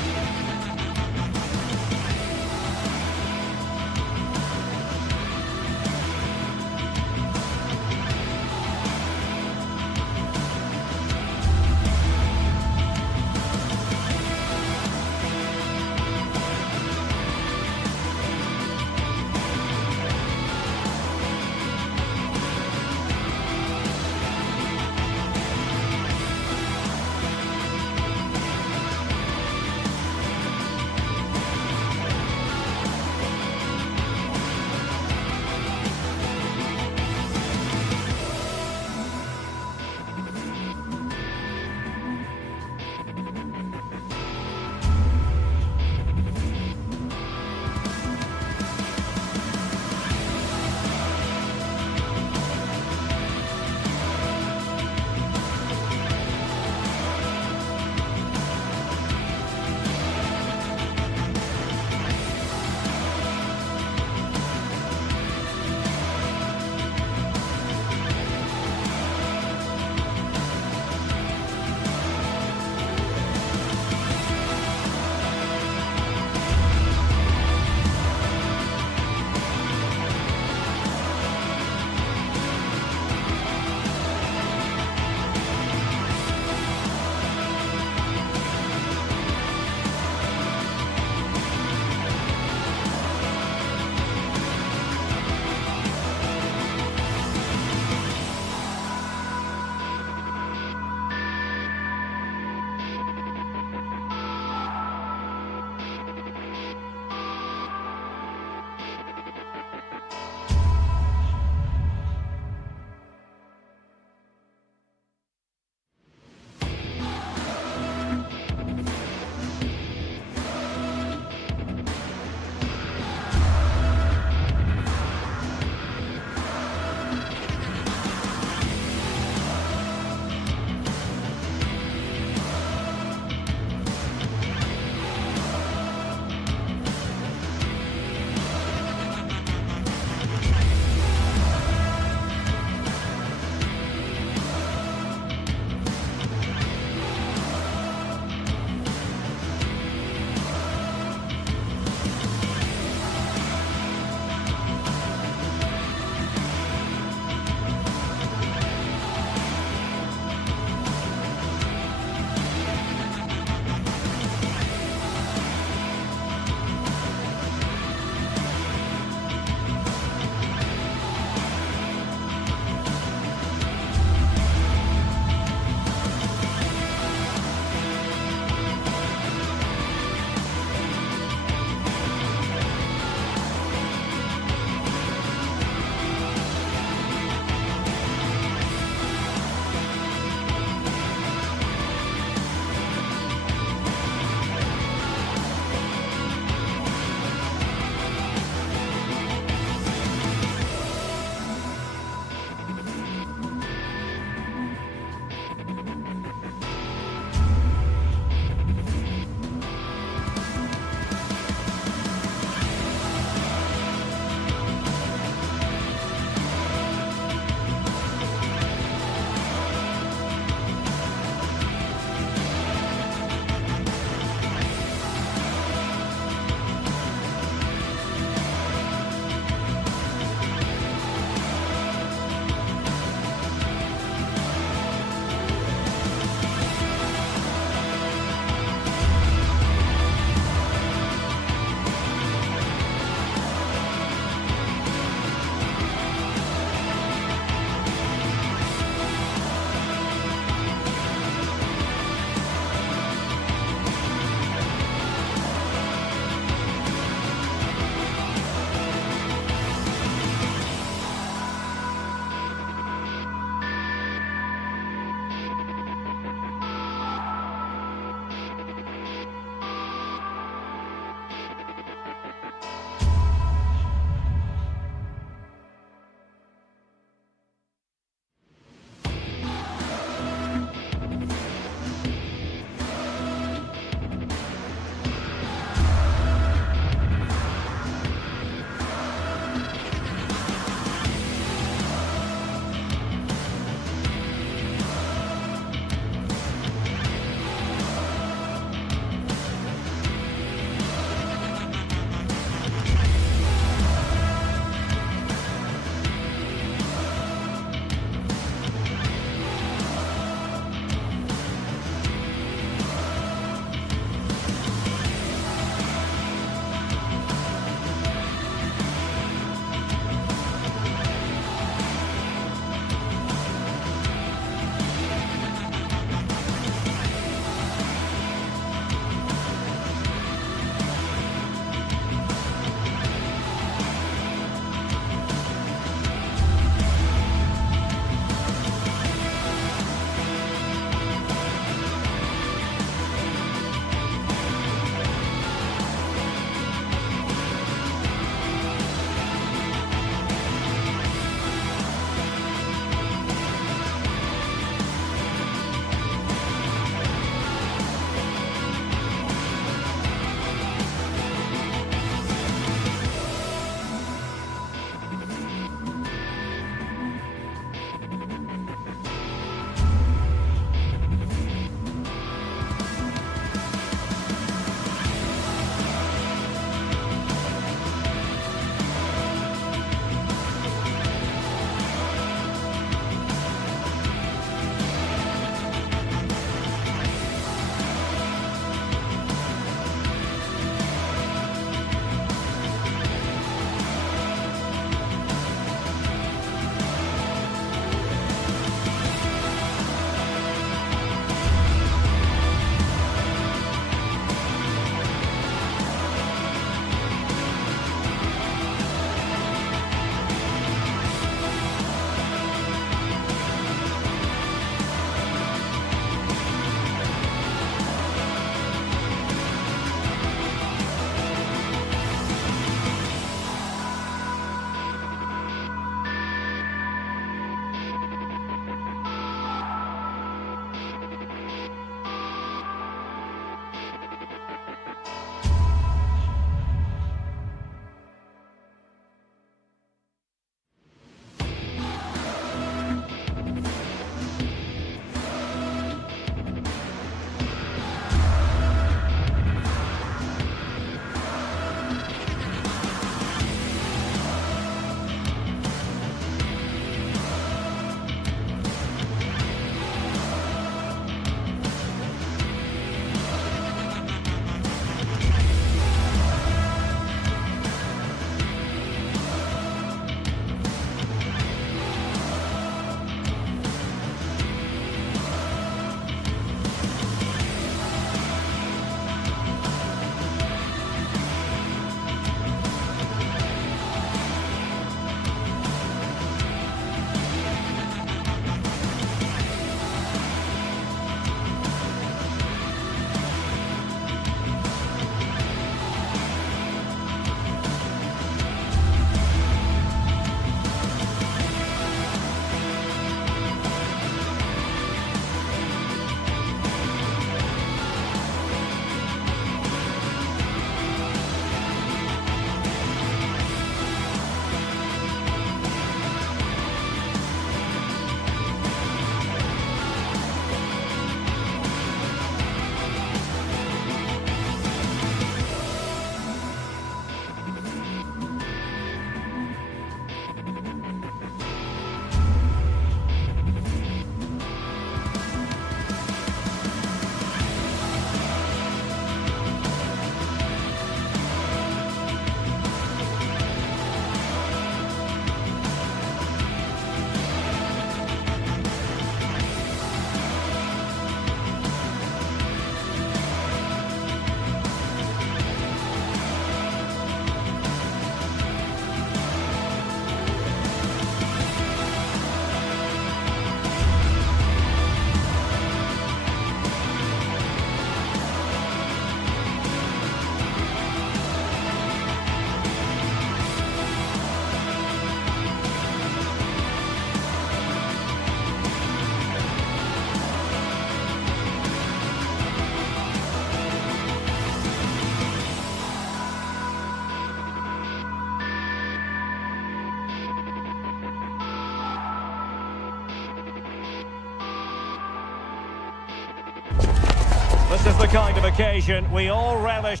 This is the kind of occasion we all relish.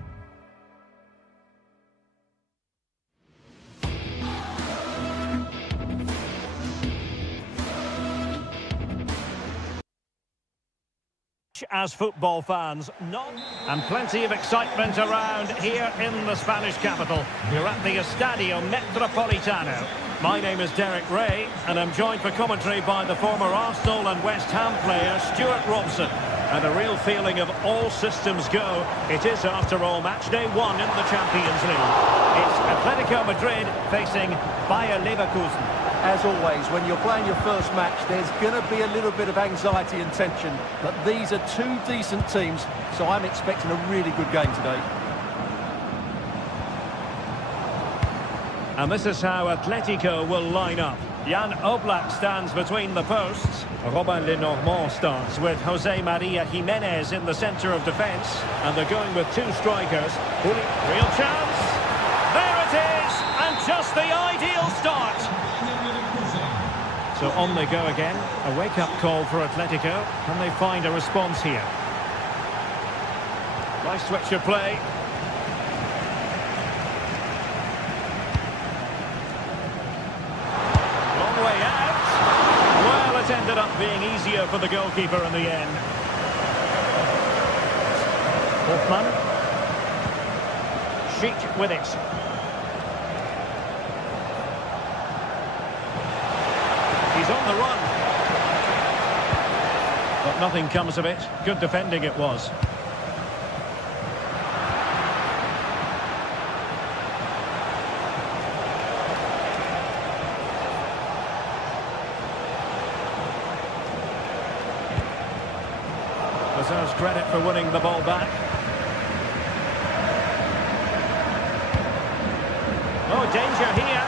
As football fans, and plenty of excitement around here in the Spanish capital. You're at the Estadio Metropolitano. My name is Derek Ray, and I'm joined for commentary by the former Arsenal and West Ham player Stuart Robson. And a real feeling of all systems go. It is, after all, match day 1 in the Champions League. It's Atletico Madrid facing Bayer Leverkusen. As always, when you're playing your first match, there's going to be a little bit of anxiety and tension. But these are two decent teams, so I'm expecting a really good game today. And this is how Atletico will line up. Jan Oblak stands between the posts. Robin Lenormand starts with Jose Maria Jimenez in the centre of defence. And they're going with two strikers. Real chance. There it is! And just the ideal start. So on they go again. A wake-up call for Atletico. Can they find a response here? Nice switch of play. Long way out. Well, it ended up being easier for the goalkeeper in the end. Hoffmann. Schick with it. He's on the run. But nothing comes of it. Good defending it was. Deserves credit for winning the ball back. Oh, danger here.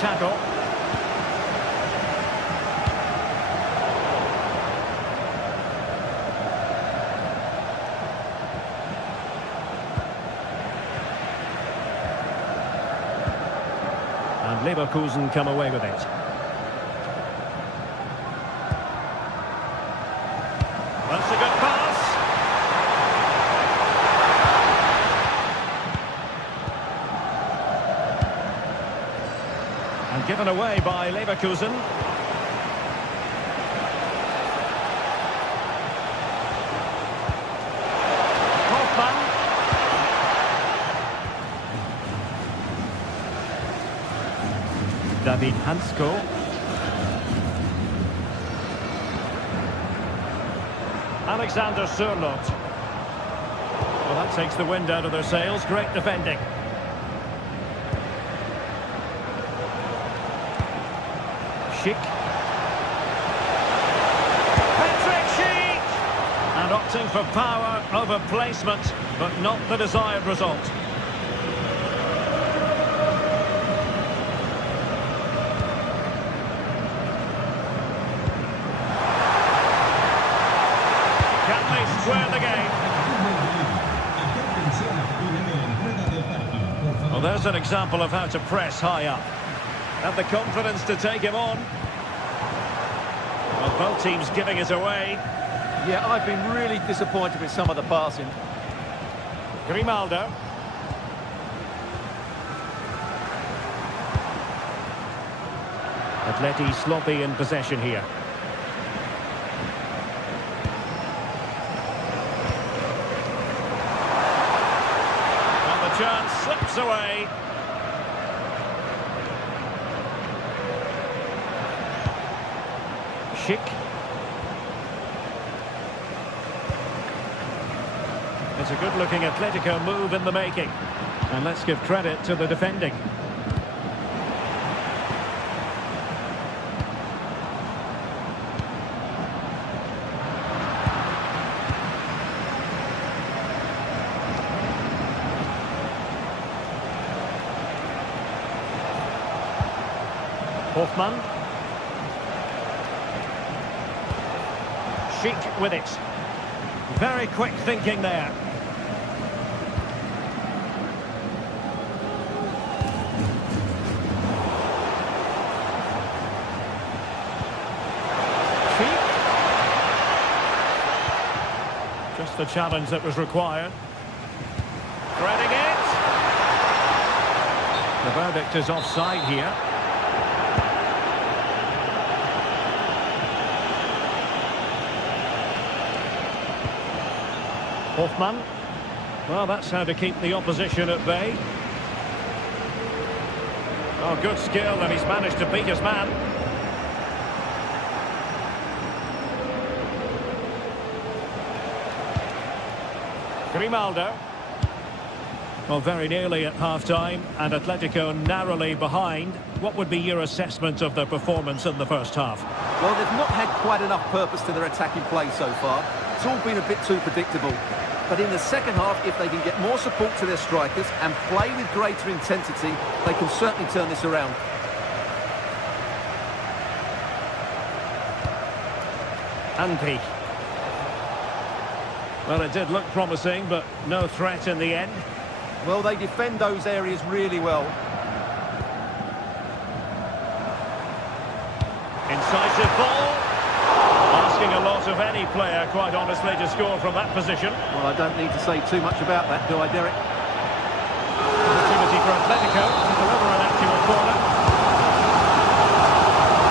Tackle. And Leverkusen come away with it. That's a good pass. And given away by Leverkusen. Hoffmann. David Hansko. Alexander Sørloth. Well, that takes the wind out of their sails. Great defending. Schick. Patrick Schick! And opting for power over placement, but not the desired result. Can they square the game? Well, there's an example of how to press high up. Have the confidence to take him on. Well, both teams giving it away. Yeah, I've been really disappointed with some of the passing. Grimaldo. Atleti sloppy in possession here. And the chance slips away. Schick. It's a good-looking Atletico move in the making. And let's give credit to the defending. Hoffmann. Sheik with it. Very quick thinking there. Just the challenge that was required. Threading it. The verdict is offside here. Hoffman. Well, that's how to keep the opposition at bay. Oh, good skill, and he's managed to beat his man. Grimaldo. Well, very nearly at half-time, and Atletico narrowly behind. What would be your assessment of their performance in the first half? Well, they've not had quite enough purpose to their attacking play so far. It's all been a bit too predictable. But in the second half, if they can get more support to their strikers and play with greater intensity, they can certainly turn this around. Andy. Well, it did look promising, but no threat in the end. Well, they defend those areas really well. Incisive ball. Asking a lot of any player, quite honestly, to score from that position. Well, I don't need to say too much about that, do I, Derek? Opportunity for Atletico to deliver an actual corner.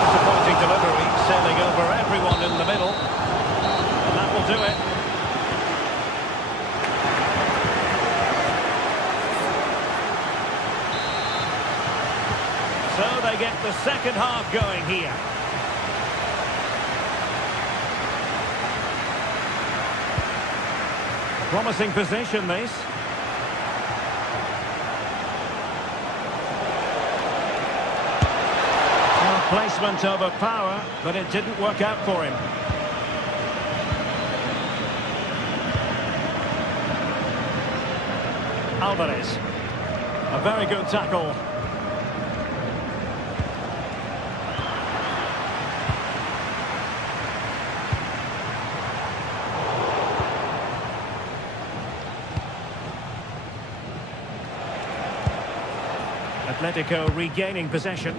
Disappointing delivery, sailing over everyone in the middle. And that will do it. So they get the second half going here. Promising position, this. Well, placement over power, but it didn't work out for him. Alvarez. A very good tackle. Atletico regaining possession.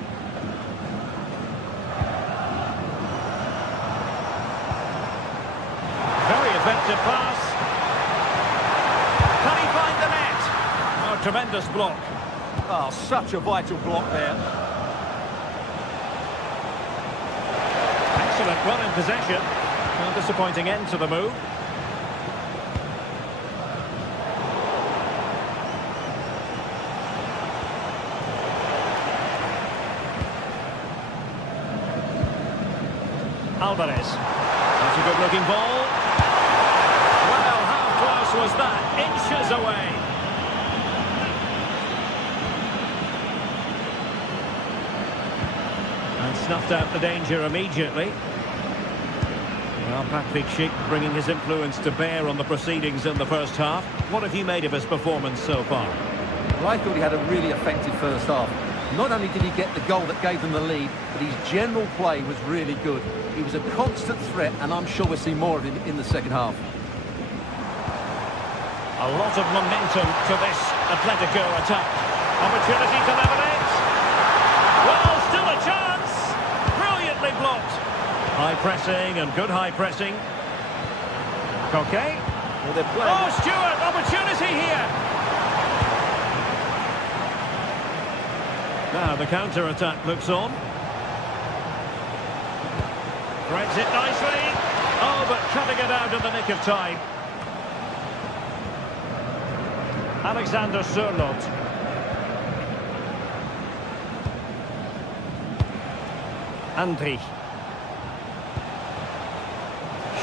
Very effective pass. Can he find the net? Oh, tremendous block. Oh, such a vital block there. Excellent run in possession. Well, disappointing end to the move. Alvarez. That's a good-looking ball. Well, how close was that? Inches away. And snuffed out the danger immediately. Well, Patrick Schick bringing his influence to bear on the proceedings in the first half. What have you made of his performance so far? Well, I thought he had a really effective first half. Not only did he get the goal that gave them the lead, but his general play was really good. He was a constant threat, and I'm sure we'll see more of him in the second half. A lot of momentum to this Atletico attack. Opportunity to level it. Well, still a chance. Brilliantly blocked. High pressing and good high pressing. Okay. Well, they're playing. Oh, Stewart, opportunity here. Now the counter-attack looks on. Threads it nicely. Oh, but cutting it out in the nick of time. Alexander Sørloth. Andri.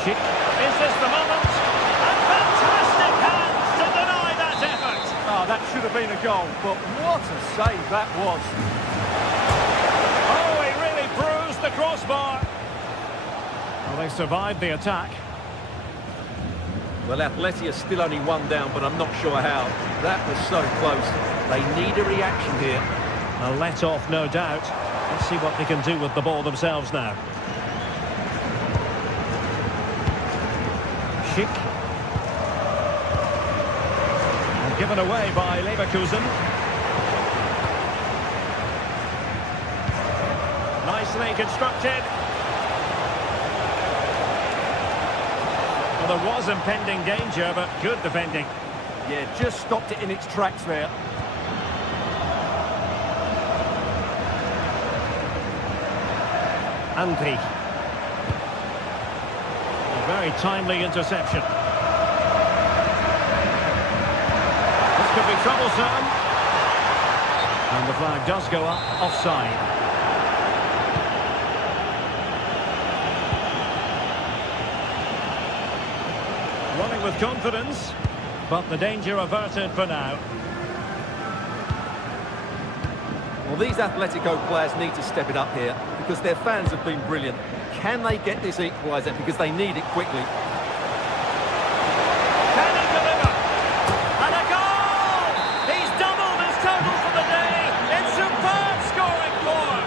Schick. Is this the moment? And fantastic hands to deny that effort. Oh, that should have been a goal, but what a save that was. Oh, he really bruised the crossbar. Well, they survived the attack. Well, Atleti are still only one down, but I'm not sure how. That was so close. They need a reaction here. A let-off, no doubt. Let's see what they can do with the ball themselves now. Schick. And given away by Leverkusen. Nicely constructed. Well, there was impending danger, but good defending. Yeah, just stopped it in its tracks there. Andri. A very timely interception. This could be troublesome. And the flag does go up, offside. Running with confidence, but the danger averted for now. Well, these Atletico players need to step it up here because their fans have been brilliant. Can they get this equaliser because they need it quickly? Can he deliver? And a goal! He's doubled his total for the day in superb scoring form.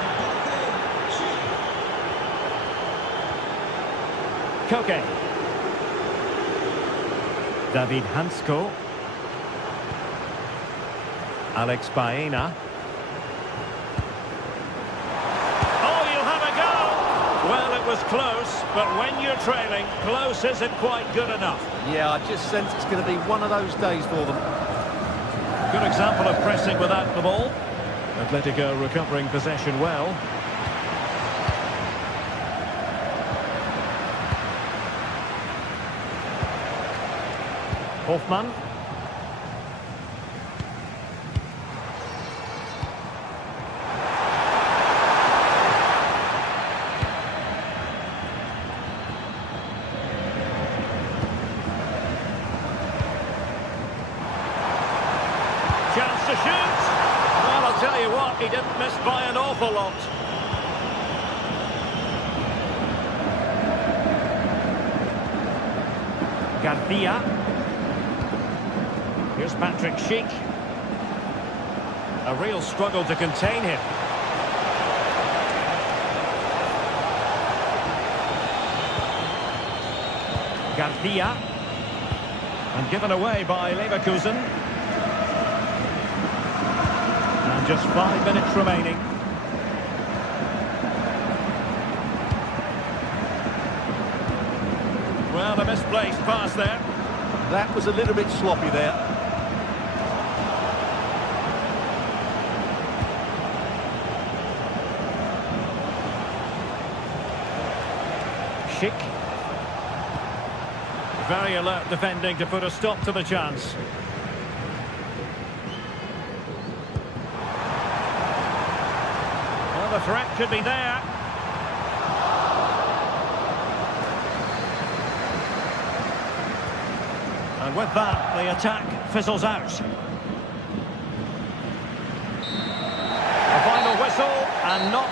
Koke. David Hansko. Alex Baena. Well, it was close, but when you're trailing, close isn't quite good enough. Yeah, I just sense it's going to be one of those days for them. Good example of pressing without the ball. Atletico recovering possession well. Hoffmann. Chance to shoot. Well, I'll tell you what, he didn't miss by an awful lot. Garcia. Here's Patrick Schick. A real struggle to contain him. Garcia. And given away by Leverkusen. And just 5 minutes remaining. Well, a misplaced pass there. That was a little bit sloppy there. Schick. Very alert defending to put a stop to the chance. Well, the threat could be there. And with that, the attack fizzles out. A final whistle, and not...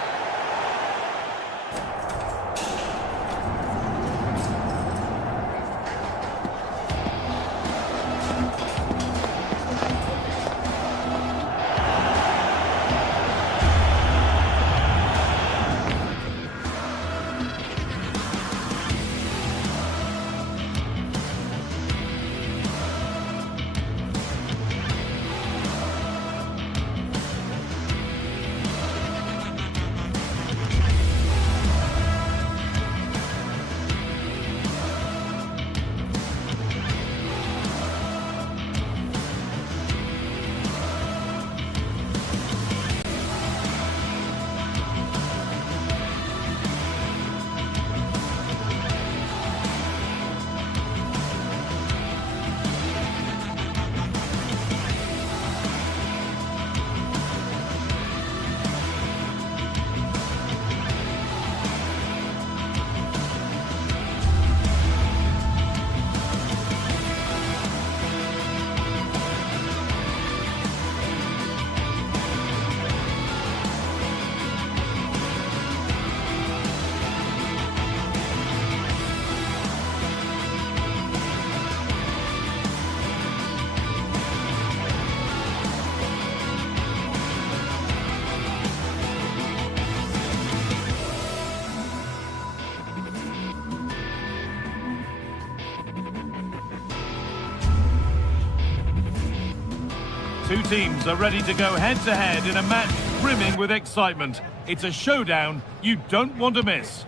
Two teams are ready to go head-to-head in a match brimming with excitement. It's a showdown you don't want to miss.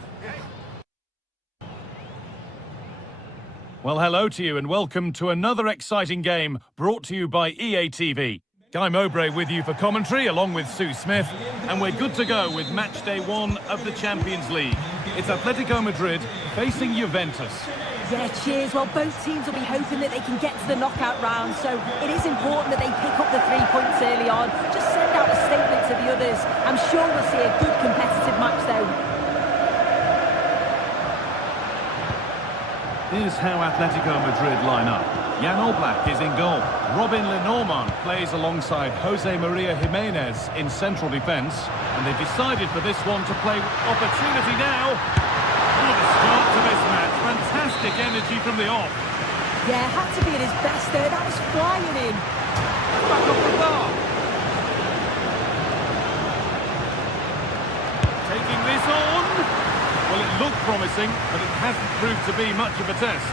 Well, hello to you and welcome to another exciting game brought to you by EA TV. Guy Mowbray with you for commentary along with Sue Smith, and we're good to go with match day 1 of the Champions League. It's Atletico Madrid facing Juventus. Yeah, cheers. Well, both teams will be hoping that they can get to the knockout round, so it is important that they pick up the 3 points early on. Just send out a statement to the others. I'm sure we'll see a good competitive match though. Here's how Atletico Madrid line up. Jan Oblak is in goal. Robin Lenormand plays alongside Jose Maria Jimenez in central defence. And they've decided for this one to play opportunity now. What a start to this match. Fantastic energy from the off. Yeah, had to be at his best there. That was flying in. Back off the bar. Taking this on. Well, it looked promising, but it hasn't proved to be much of a test.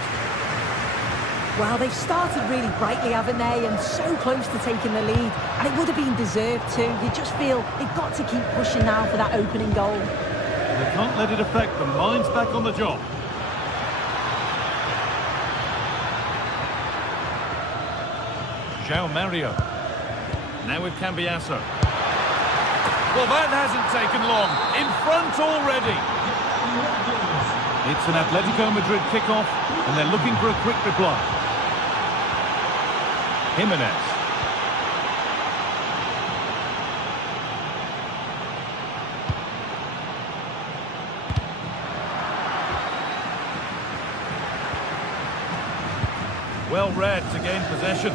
Well, they've started really brightly, haven't they? And so close to taking the lead. And it would have been deserved too. You just feel they've got to keep pushing now for that opening goal. They can't let it affect them. Mind's back on the job. João Mario. Now with Cambiasso. Well, that hasn't taken long. In front already. It's an Atletico Madrid kickoff, and they're looking for a quick reply. Jimenez. Well read to gain possession.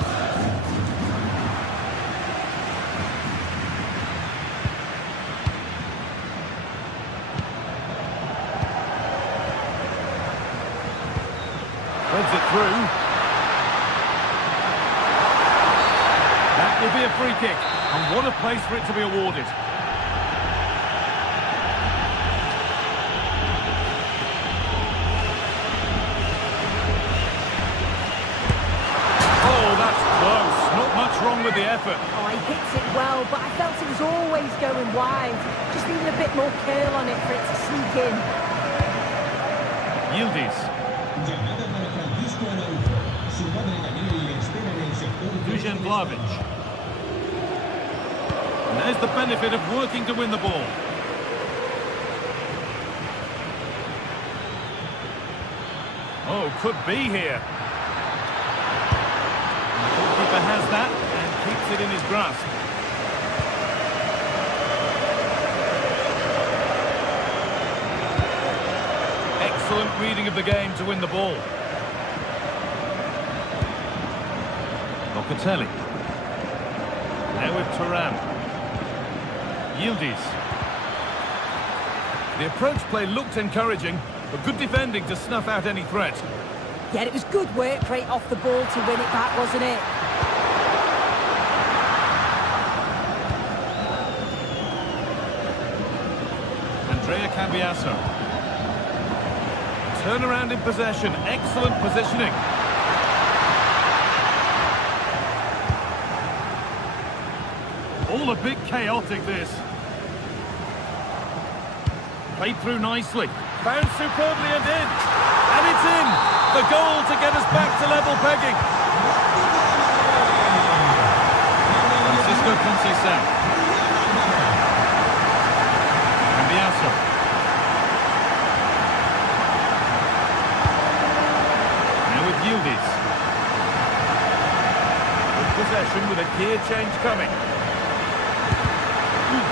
Threads it through. That will be a free kick, and what a place for it to be awarded. Oh, that's close. Not much wrong with the effort. Oh, he hits it well, but I felt it was always going wide. Just needed a bit more curl on it for it to sneak in. Yildiz. Dusan Vlahovic. And there's the benefit of working to win the ball. Oh, could be here. And the goalkeeper has that and keeps it in his grasp. Excellent reading of the game to win the ball. Locatelli. Now with Thuram. Yildiz. The approach play looked encouraging, but good defending to snuff out any threat. Yeah, it was good work rate off the ball to win it back, wasn't it? Andrea Cambiasso. Turnaround in possession. Excellent positioning. All a bit chaotic, this. Played through nicely. Found superbly and in. And it's in! The goal to get us back to level pegging. Francisco Conceição. Cambiasso. Now with Yildiz. Good possession with a gear change coming.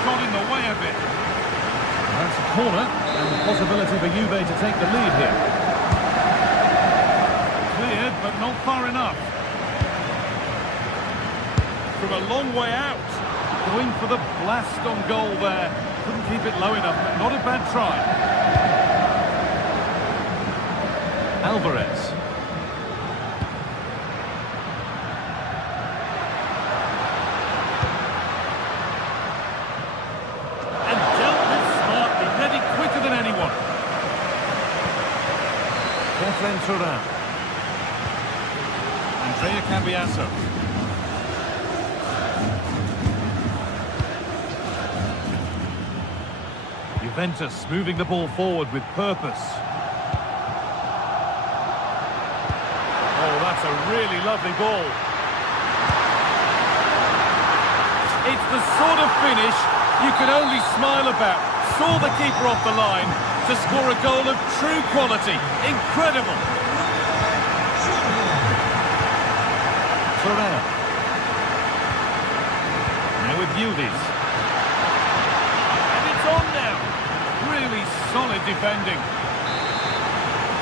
Got in the way of it. That's a corner, and the possibility for Juve to take the lead here. Cleared, but not far enough. From a long way out. Going for the blast on goal there. Couldn't keep it low enough, but not a bad try. Alvarez. Thuram. Andrea Cambiasso. Juventus moving the ball forward with purpose. Oh, that's a really lovely ball. It's the sort of finish you can only smile about. Saw the keeper off the line to score a goal of true quality. Incredible. Torreira. Now with Yildiz. And it's on now. Really solid defending.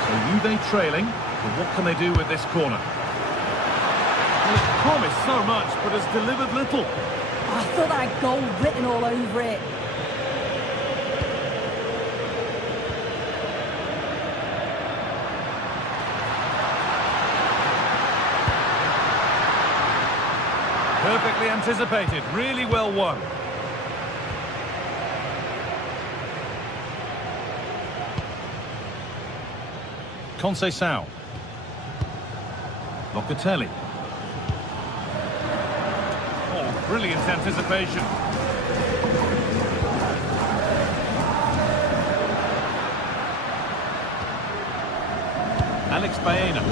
So Juve trailing, but what can they do with this corner? Well, it's promised so much, but has delivered little. I thought that had goal written all over it. Perfectly anticipated, really well won. Conceição. Locatelli. Oh, brilliant anticipation. Alex Baena.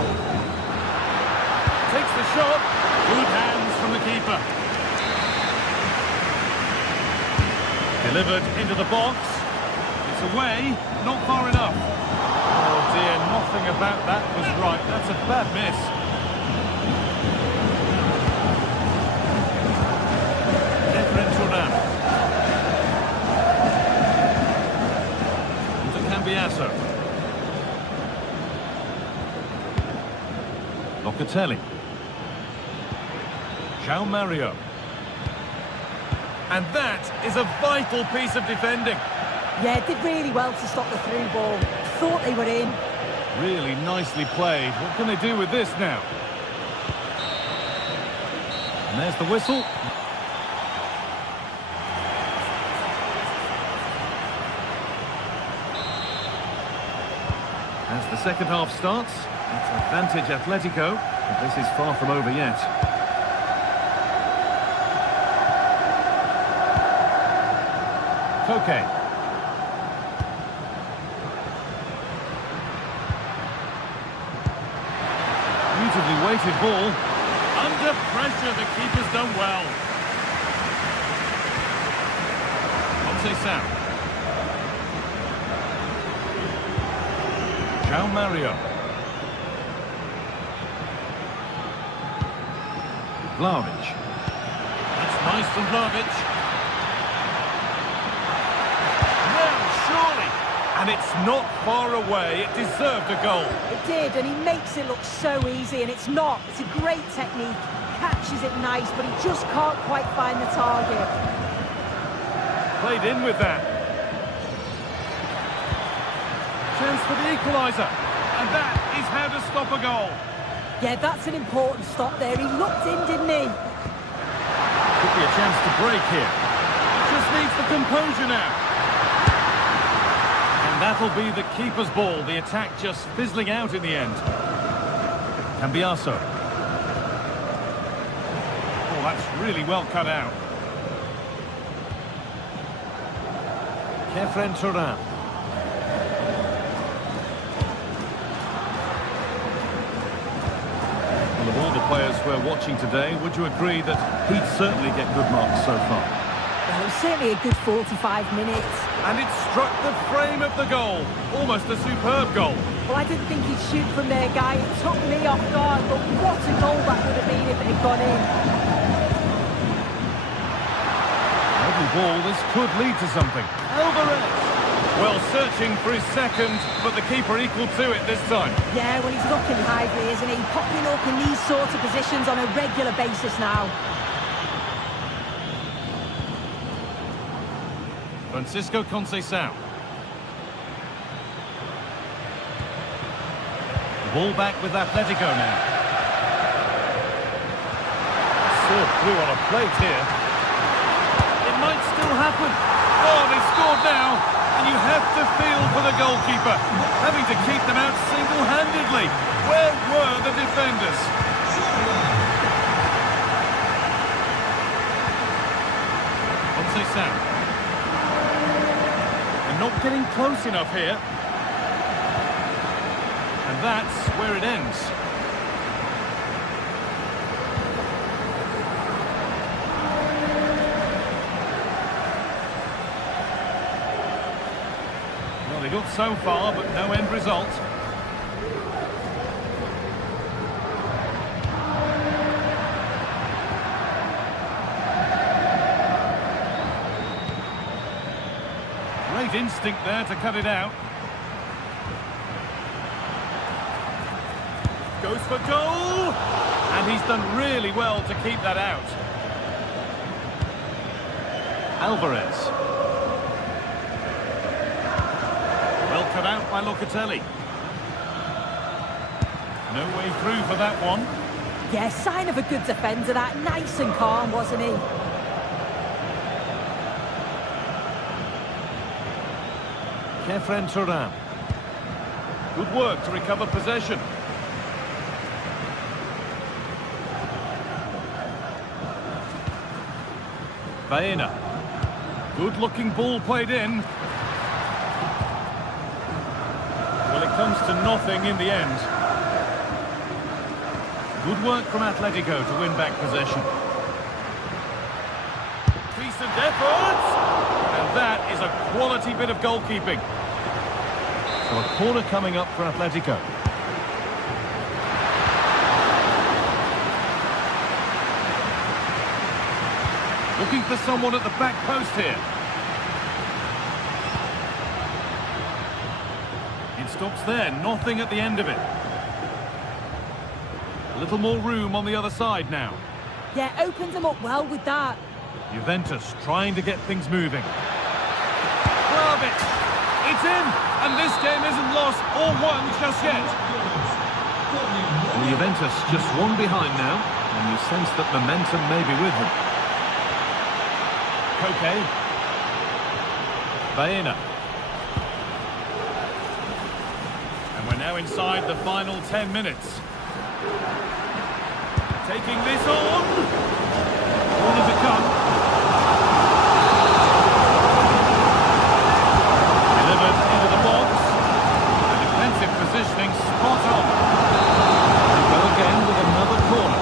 Takes the shot. Good hands from the keeper. Delivered into the box. It's away, not far enough. Oh dear, nothing about that was right. That's a bad miss. Efren Turan. To Cambiasso. Locatelli. João Mario. And that is a vital piece of defending. Yeah, did really well to stop the through ball. Thought they were in. Really nicely played. What can they do with this now? And there's the whistle. As the second half starts, it's advantage Atletico, but this is far from over yet. Koke. Beautifully weighted ball. Under pressure, the keeper's done well. Conceição. João Mario. Vlahovic. That's nice from Vlahovic. And it's not far away. It deserved a goal. It did, and he makes it look so easy, and it's not. It's a great technique. Catches it nice, but he just can't quite find the target. Played in with that. Chance for the equaliser. And that is how to stop a goal. Yeah, that's an important stop there. He looked in, didn't he? Could be a chance to break here. Just needs the composure now. That'll be the keeper's ball. The attack just fizzling out in the end. Cambiasso. Oh, that's really well cut out. Efren Turan. Well, of all the players we're watching today, would you agree that he'd certainly get good marks so far? Well, it was certainly a good 45 minutes. And it struck the frame of the goal. Almost a superb goal. Well, I didn't think he'd shoot from there, Guy. It took me off guard, but what a goal that would have been if it had gone in. Every ball, this could lead to something. Alvarez. Well, searching for his second, but the keeper equal to it this time. Yeah, well, he's looking lively, isn't he? Popping up in these sorts of positions on a regular basis now. Francisco Conceição. Ball back with Atletico now. Served through on a plate here. It might still happen. Oh, they've scored now. And you have to feel for the goalkeeper, having to keep them out single-handedly. Where were the defenders? Conceição. not getting close enough here. And that's where it ends. Well, they got so far, but no end result. Great instinct there to cut it out. Goes for goal! And he's done really well to keep that out. Alvarez. Well cut out by Locatelli. No way through for that one. Yeah, sign of a good defender, that. Nice and calm, wasn't he? Kefren Turan. Good work to recover possession. Baena. Good-looking ball played in. Well, it comes to nothing in the end. Good work from Atletico to win back possession. Decent effort! And that is a quality bit of goalkeeping. So a corner coming up for Atletico. Looking for someone at the back post here. It stops there, nothing at the end of it. A little more room on the other side now. Yeah, opened them up well with that. Juventus trying to get things moving. Vlahovic, it's in, and this game isn't lost or won just yet. Well, Juventus just one behind now, and you sense that momentum may be with them. Koke. Baena. And we're now inside the final 10 minutes. Taking this on. Corner to come. Delivered into the box. And defensive positioning spot on. And go again with another corner.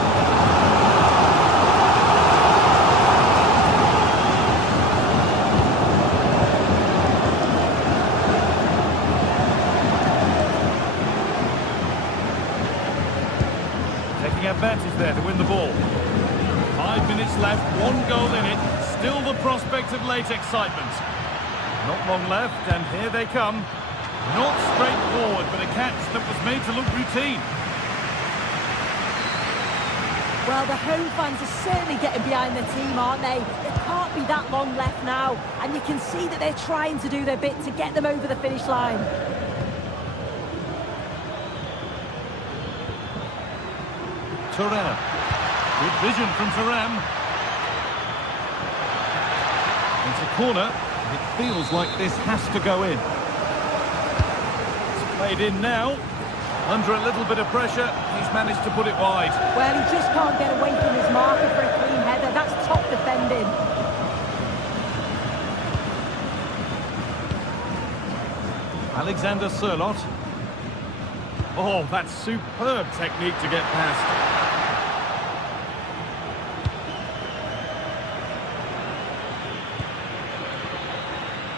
Taking advantage there to win the ball. 5 minutes left, 1 goal in it. Still the prospect of late excitement. Not long left, and here they come. Not straightforward, but a catch that was made to look routine. Well, the home fans are certainly getting behind their team, aren't they? There can't be that long left now, and you can see that they're trying to do their bit to get them over the finish line. Turan. Good vision from Turan. It's a corner. It feels like this has to go in. It's played in now. Under a little bit of pressure, he's managed to put it wide. Well, he just can't get away from his marker for a clean header. That's top defending. Alexander Sørloth. Oh, that's superb technique to get past.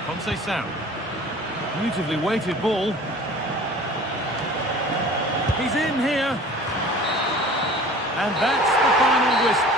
Conceição. Beautifully weighted ball. He's in here. And that's the final whistle.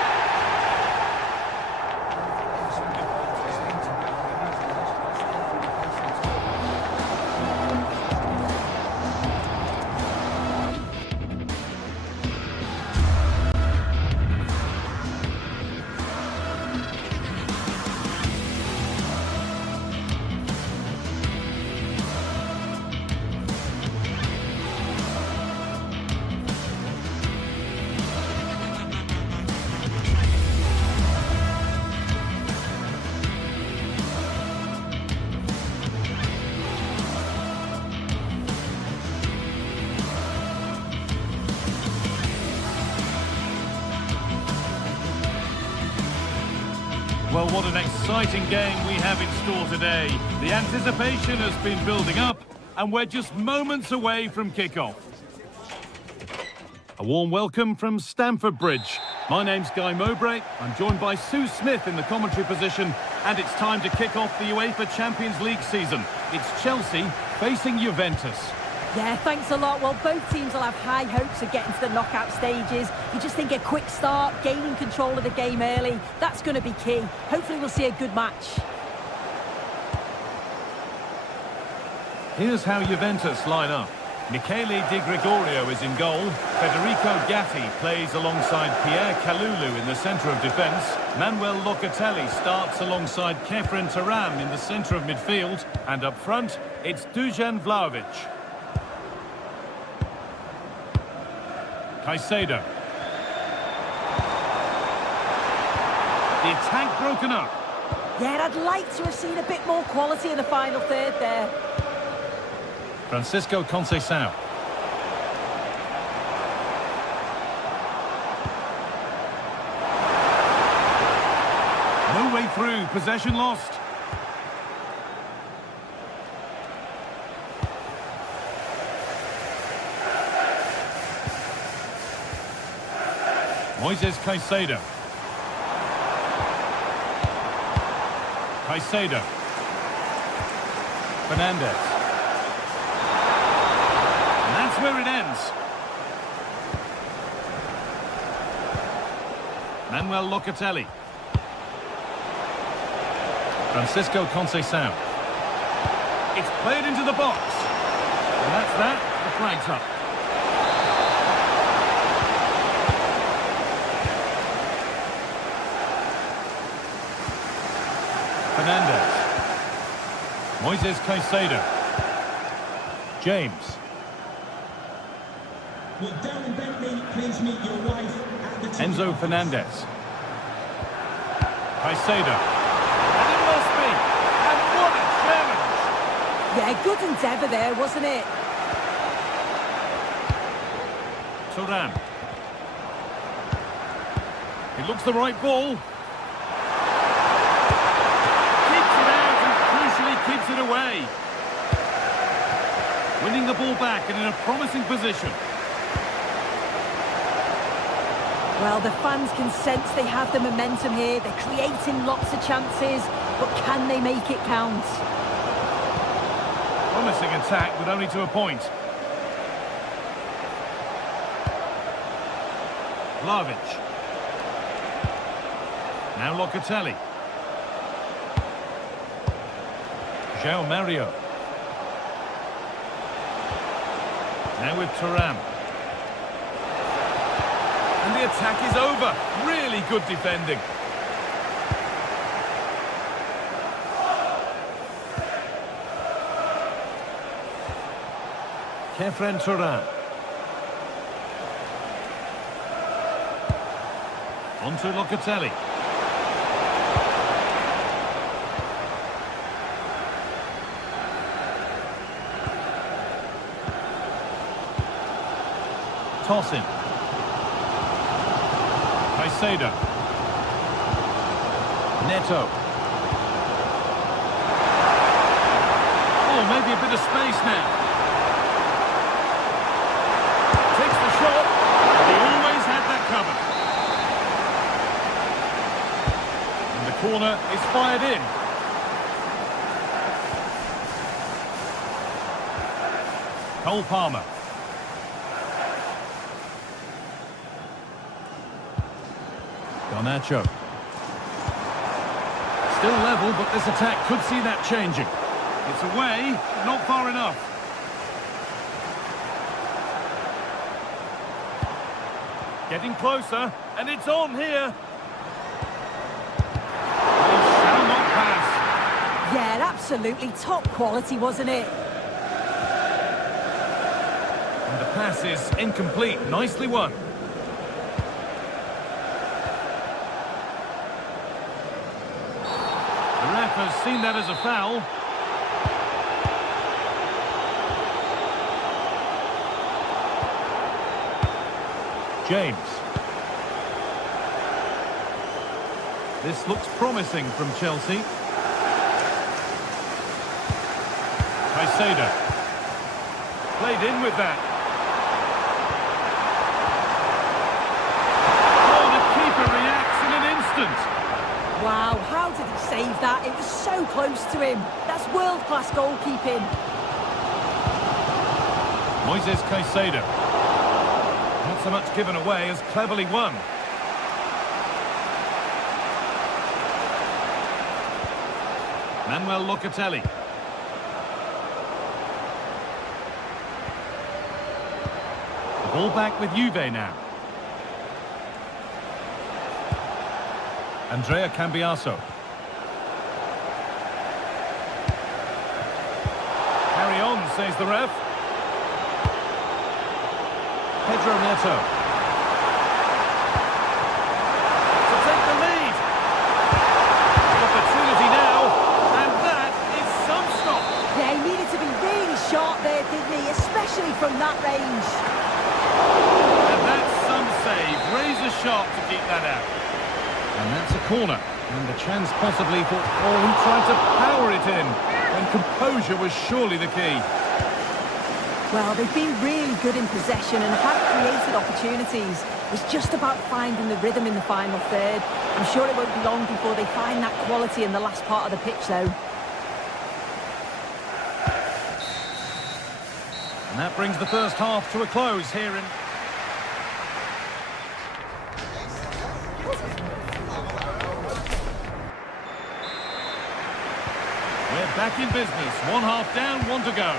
Well, what an exciting game we have in store today. The anticipation has been building up, and we're just moments away from kick-off. A warm welcome from Stamford Bridge. My name's Guy Mowbray. I'm joined by Sue Smith in the commentary position, and it's time to kick off the UEFA Champions League season. It's Chelsea facing Juventus. Yeah, thanks a lot. Well, both teams will have high hopes of getting to the knockout stages. You just think a quick start, gaining control of the game early, that's going to be key. Hopefully we'll see a good match. Here's how Juventus line up. Michele Di Gregorio is in goal. Federico Gatti plays alongside Pierre Kalulu in the centre of defence. Manuel Locatelli starts alongside Kefren Turam in the centre of midfield. And up front, it's Dusan Vlahovic. Caicedo. The attack broken up. Yeah, I'd like to have seen a bit more quality in the final third there. Francisco Conceição. No way through, possession lost. Moises Caicedo. Caicedo. Fernandes. And that's where it ends. Manuel Locatelli. Francisco Conceição. It's played into the box. And that's that. The flag's up. Fernandes. Moises Caicedo. James. Will Darren Bentley please meet your wife at the Enzo Fernandez. Caicedo. And it must be. And what a challenge! Yeah, good endeavour there, wasn't it? Turam. It looks the right ball. Keeps it away. Winning the ball back and in a promising position. Well, the fans can sense they have the momentum here. They're creating lots of chances, but can they make it count? Promising attack, but only to a point. Vlahovic. Now Locatelli. João Mario. Now with Turam. And the attack is over. Really good defending. Kefren Turam. On to Locatelli. Tossing. Caicedo. Neto. Oh, maybe a bit of space now. Takes the shot. He always had that covered. And the corner is fired in. Cole Palmer. Garnacho. Still level, but this attack could see that changing. It's away, not far enough. Getting closer, and it's on here. They shall not pass. Yeah, absolutely top quality, wasn't it? And the pass is incomplete. Nicely won. The ref has seen that as a foul. James. This looks promising from Chelsea. Caicedo. Played in with that. Oh, the keeper reacts in an instant. Wow, how did he save that? It was so close to him. That's world-class goalkeeping. Moises Caicedo. Not so much given away as cleverly won. Manuel Locatelli. The ball back with Juve now. Andrea Cambiaso. Carry on, says the ref. Pedro Neto. To take the lead. Opportunity now, and that is some stop. Yeah, he needed to be really sharp there, didn't he? Especially from that range. And that's some save. Razor sharp to keep that out. And that's a corner. And the chance possibly for... Oh, he tried to power it in. And composure was surely the key. Well, they've been really good in possession and have created opportunities. It's just about finding the rhythm in the final third. I'm sure it won't be long before they find that quality in the last part of the pitch, though. And that brings the first half to a close here in... We're back in business. One half down, one to go.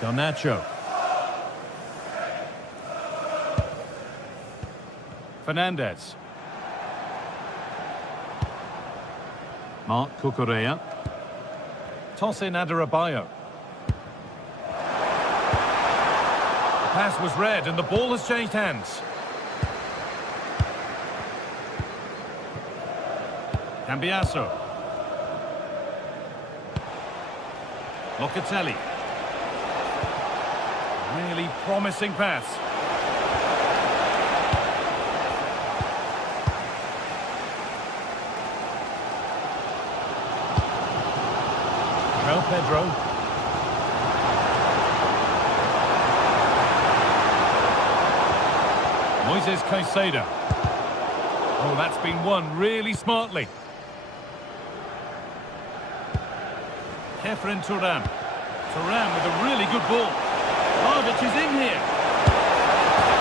Garnacho. Fernandez. Marc Cucurella. Tosin Adarabioyo. The pass was read and the ball has changed hands. Cambiaso. Locatelli. Really promising pass. João Pedro. Moises Caicedo. Oh, that's been won really smartly. Kefren Turan. Turan with a really good ball. Vlahovic is in here.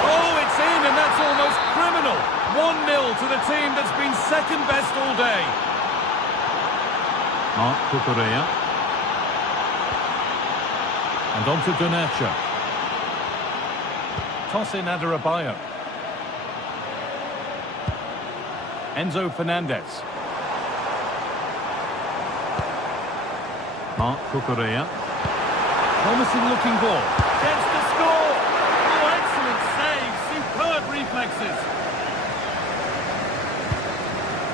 Oh, it's in, and that's almost criminal. 1-0 to the team that's been second best all day. Marc Cucurella. And on to Garnacho. Tosin Adarabioyo. Enzo Fernandez. Marc Cucurella. Promising looking ball. Gets the score! Oh, excellent save! Superb reflexes!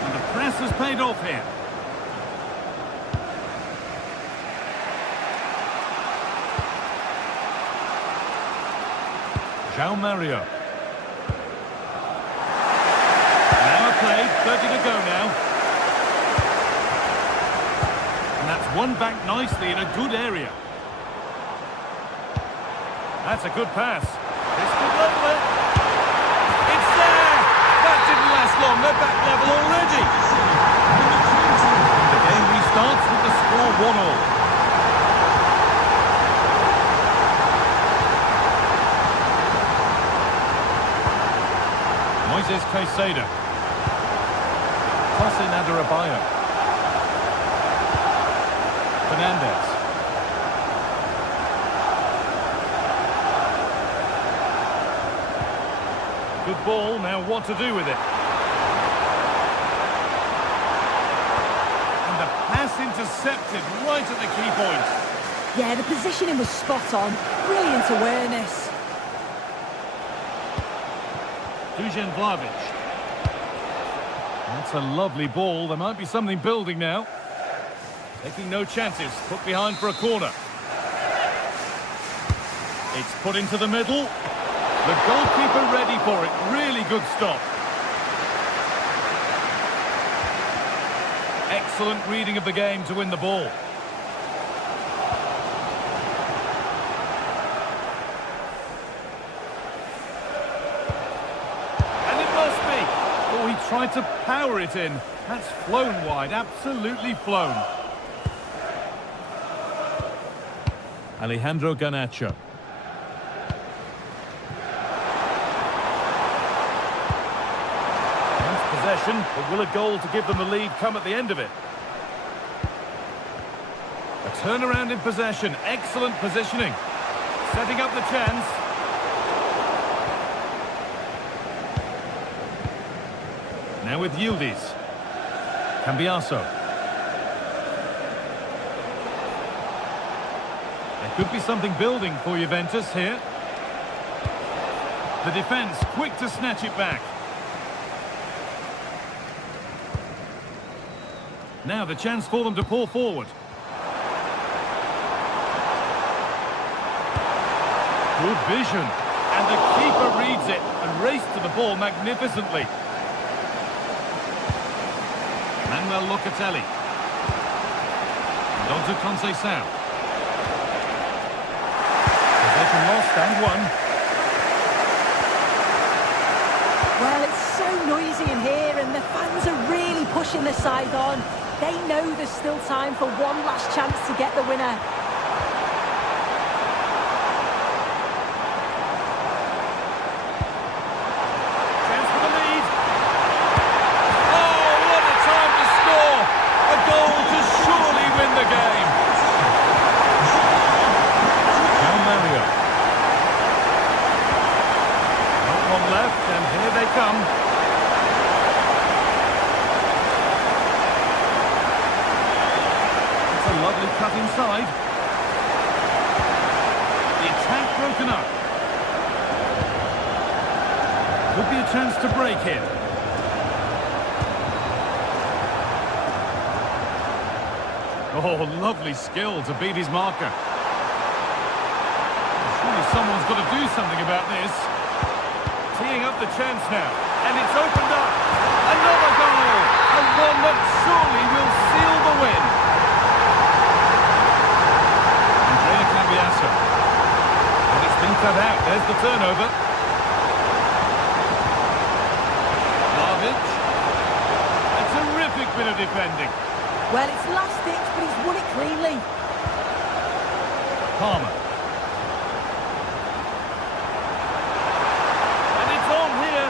And the press has paid off here. João Mario. Now played, 30 to go now. And that's won back nicely in a good area. That's a good pass. This could level it. It's there! That didn't last long. They're back level already. The game restarts with the score 1-1. Moises Caicedo. Tosin Adarabioyo. Fernandez. Good ball, now what to do with it? And the pass intercepted right at the key point. Yeah, the positioning was spot on. Brilliant awareness. Dusan Vlahovic. That's a lovely ball. There might be something building now. Taking no chances, put behind for a corner. It's put into the middle. The goalkeeper ready for it. Really good stop. Excellent reading of the game to win the ball. And it must be. Oh, he tried to power it in. That's flown wide, absolutely flown. Alejandro Garnacho. Possession, but will a goal to give them the lead come at the end of it? A turnaround in possession, excellent positioning. Setting up the chance. Now with Yildiz. Cambiaso. There could be something building for Juventus here. The defence quick to snatch it back. Now the chance for them to pull forward. Good vision. And the keeper reads it and raced to the ball magnificently. Manuel Locatelli. And on to Conceição. Possession lost and won. Well, it's so noisy in here and the fans are really pushing the side on. They know there's still time for one last chance to get the winner. Chance for the lead. Oh, what a time to score! A goal to surely win the game. Now Mario. Not one left, and here they come. Lovely cut inside. The attack broken up. Could be a chance to break here. Oh, lovely skill to beat his marker. Surely someone's got to do something about this. Teeing up the chance now. And it's opened up. Another goal. And one that surely will seal the win. And it's been cut out. There's the turnover. Vlahovic. A terrific bit of defending. Well, it's last ditch, but he's won it cleanly. Palmer. And it's on here.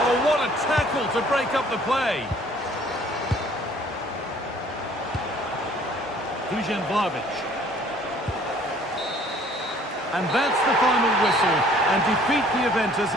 Oh, what a tackle to break up the play. Dusan Vlahovic. And that's the final whistle, and defeat the Juventus.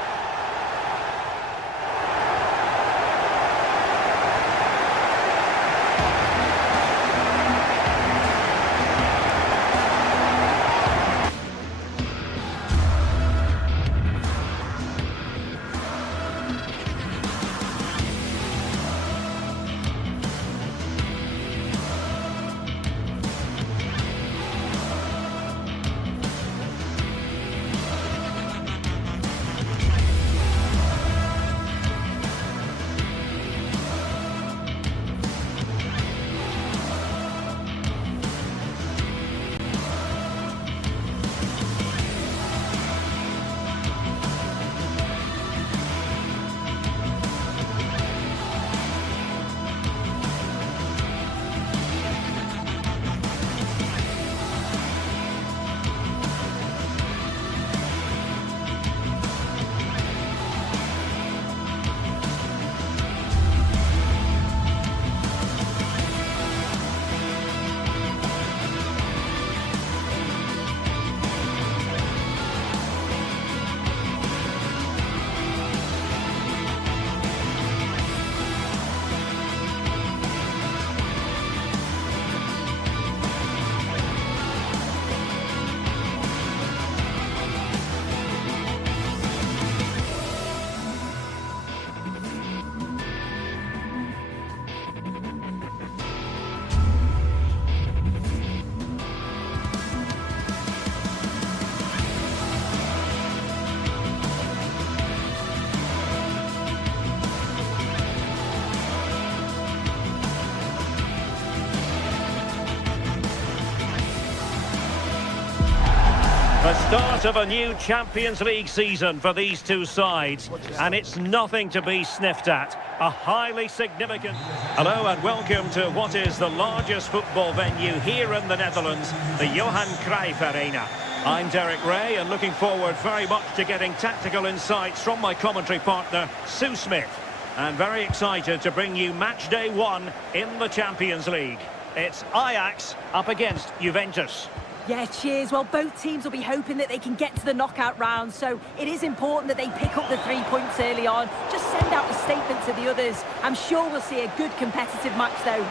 start of a new Champions League season for these two sides, and it's nothing to be sniffed at. A highly significant... Hello and welcome to what is the largest football venue here in the Netherlands, the Johan Cruyff Arena. I'm Derek Ray and looking forward very much to getting tactical insights from my commentary partner, Sue Smith. And very excited to bring you match day 1 in the Champions League. It's Ajax up against Juventus. Yeah, cheers. Well, both teams will be hoping that they can get to the knockout round, so it is important that they pick up the 3 points early on. Just send out a statement to the others. I'm sure we'll see a good competitive match, though.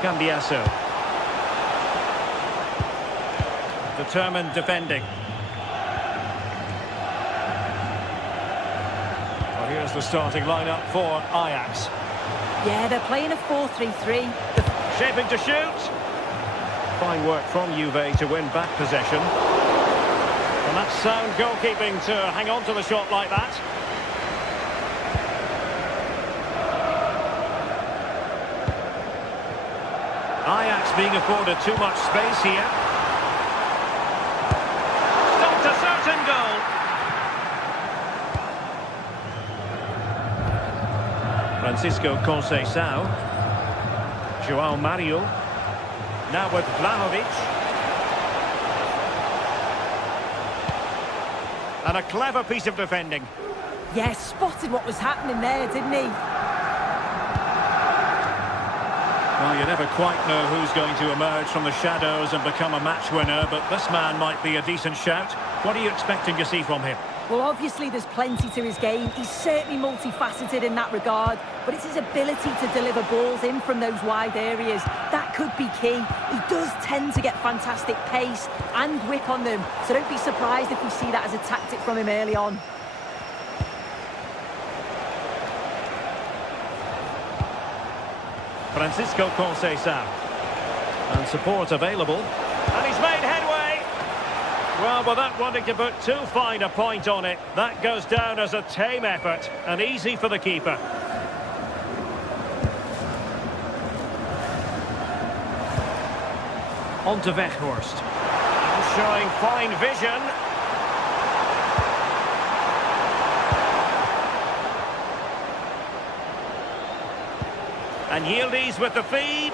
Cambiasso. Determined defending. Well, here's the starting lineup for Ajax. Yeah, they're playing a 4-3-3. Shaping to shoot. Fine work from Juve to win back possession. And that's sound goalkeeping to hang on to the shot like that. Ajax being afforded too much space here. Stopped a certain goal. Francisco Conceição. João Mario. Now with Vlahovic. And a clever piece of defending. Yeah, spotted what was happening there, didn't he? Well, you never quite know who's going to emerge from the shadows and become a match winner, but this man might be a decent shout. What are you expecting to see from him? Well, obviously there's plenty to his game. He's certainly multifaceted in that regard, but it's his ability to deliver balls in from those wide areas. That could be key. He does tend to get fantastic pace and whip on them, so don't be surprised if we see that as a tactic from him early on. Francisco Conceição. And support available. And he's made headway. Well, without wanting to put too fine a point on it, that goes down as a tame effort and easy for the keeper. On to Weghorst. And showing fine vision. And Yildiz with the feed.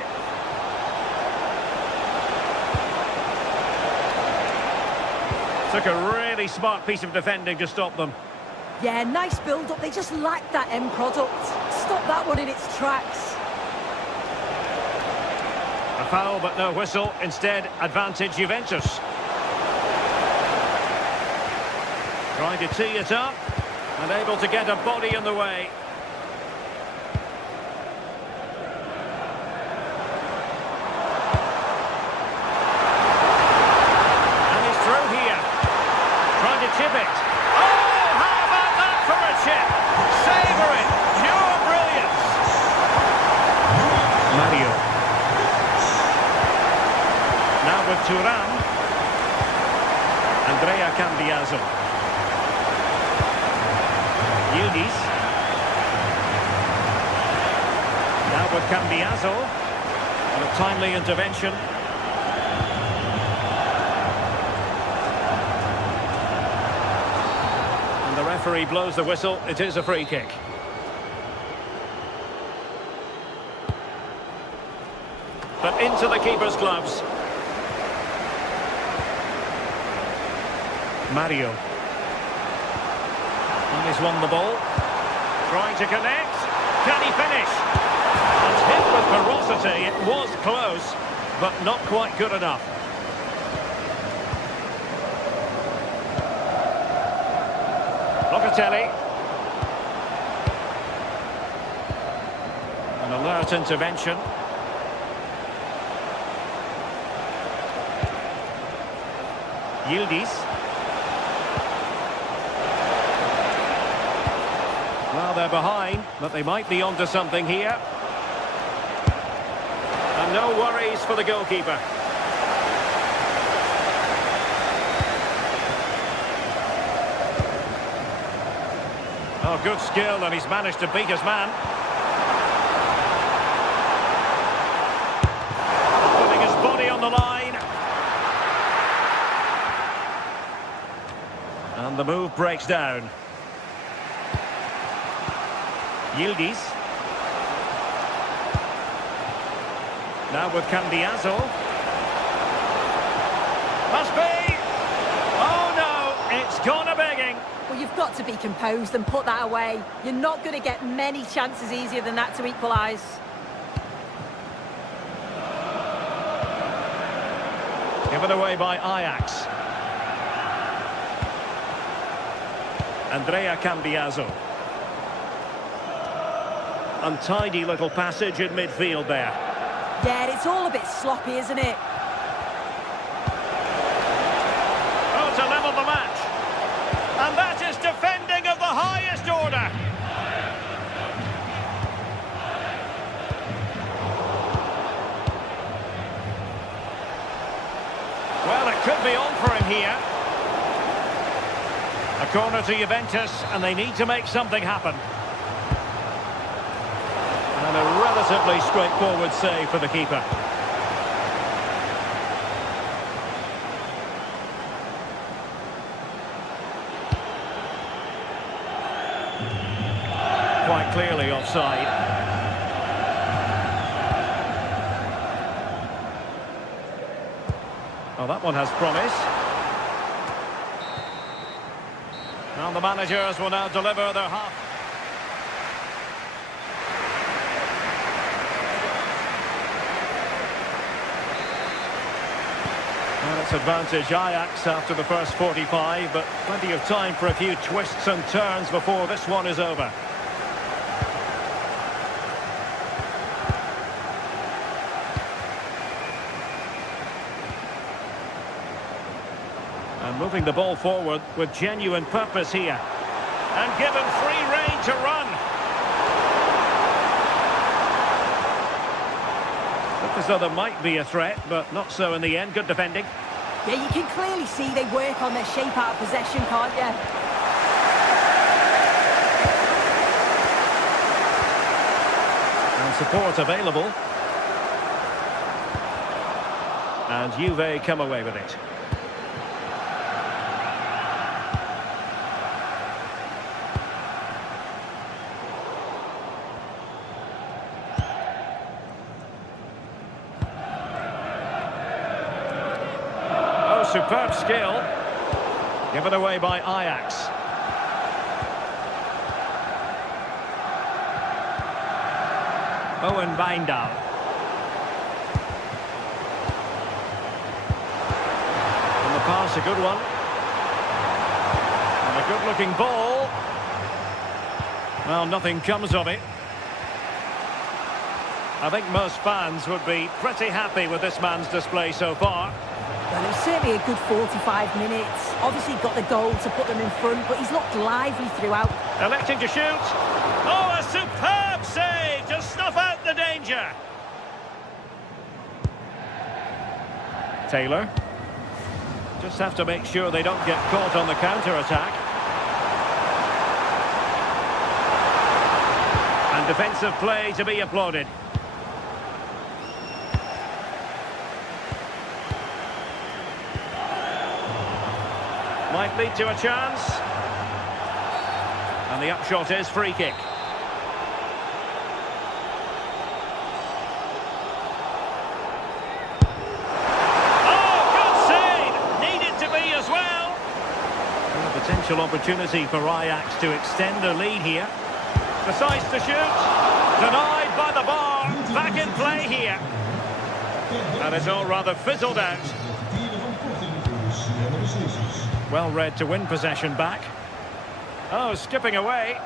Took a really smart piece of defending to stop them. Yeah, nice build-up. They just lacked that end product. Stop that one in its tracks. A foul, but no whistle. Instead, advantage Juventus. Trying to tee it up. And able to get a body in the way. Chip it. Oh, how about that for a chip? Savour it. Pure brilliance. Mario. Now with Thuram. Andrea Cambiasso. Yildiz. Now with Cambiasso. And a timely intervention. The referee blows the whistle. It is a free kick. But into the keeper's gloves. Mario. And he's won the ball. Trying to connect. Can he finish? And hit with ferocity. It was close, but not quite good enough. Locatelli. An alert intervention. Yildiz. Well, they're behind, but they might be onto something here. And no worries for the goalkeeper. Oh, good skill, and he's managed to beat his man. Putting his body on the line. And the move breaks down. Yildiz. Now with Cambiaso. Must be! Oh no, it's gone a-begging. Well, you've got to be composed and put that away. You're not going to get many chances easier than that to equalise. Given away by Ajax. Andrea Cambiaso. Untidy little passage in midfield there. Yeah, it's all a bit sloppy, isn't it? Oh, to level the match. And that is defending of the highest order. Well, it could be on for him here. A corner to Juventus, and they need to make something happen. And a relatively straightforward save for the keeper. Quite clearly offside. Oh, that one has promise. And the managers will now deliver their half. Well, it's advantage Ajax after the first 45, but plenty of time for a few twists and turns before this one is over. And moving the ball forward with genuine purpose here. And given free rein to run. Looked as though there might be a threat, but not so in the end. Good defending. Yeah, you can clearly see they work on their shape out of possession, can't you? And support available. And Juve come away with it. Superb skill. Given away by Ajax. Owen Wijndal. And the pass, a good one. And a good-looking ball. Well, nothing comes of it. I think most fans would be pretty happy with this man's display so far. Well, it was certainly a good 45 minutes. Obviously got the goal to put them in front, but he's looked lively throughout. Electing to shoot. Oh, a superb save to snuff out the danger. Taylor. Just have to make sure they don't get caught on the counter-attack. And defensive play to be applauded. Might lead to a chance. And the upshot is free kick. Oh, good save! Needed to be as well. And a potential opportunity for Ajax to extend their lead here. Decides to shoot. Denied by the bar. Back in play here. And it's all rather fizzled out. Well read to win possession back. Oh, skipping away.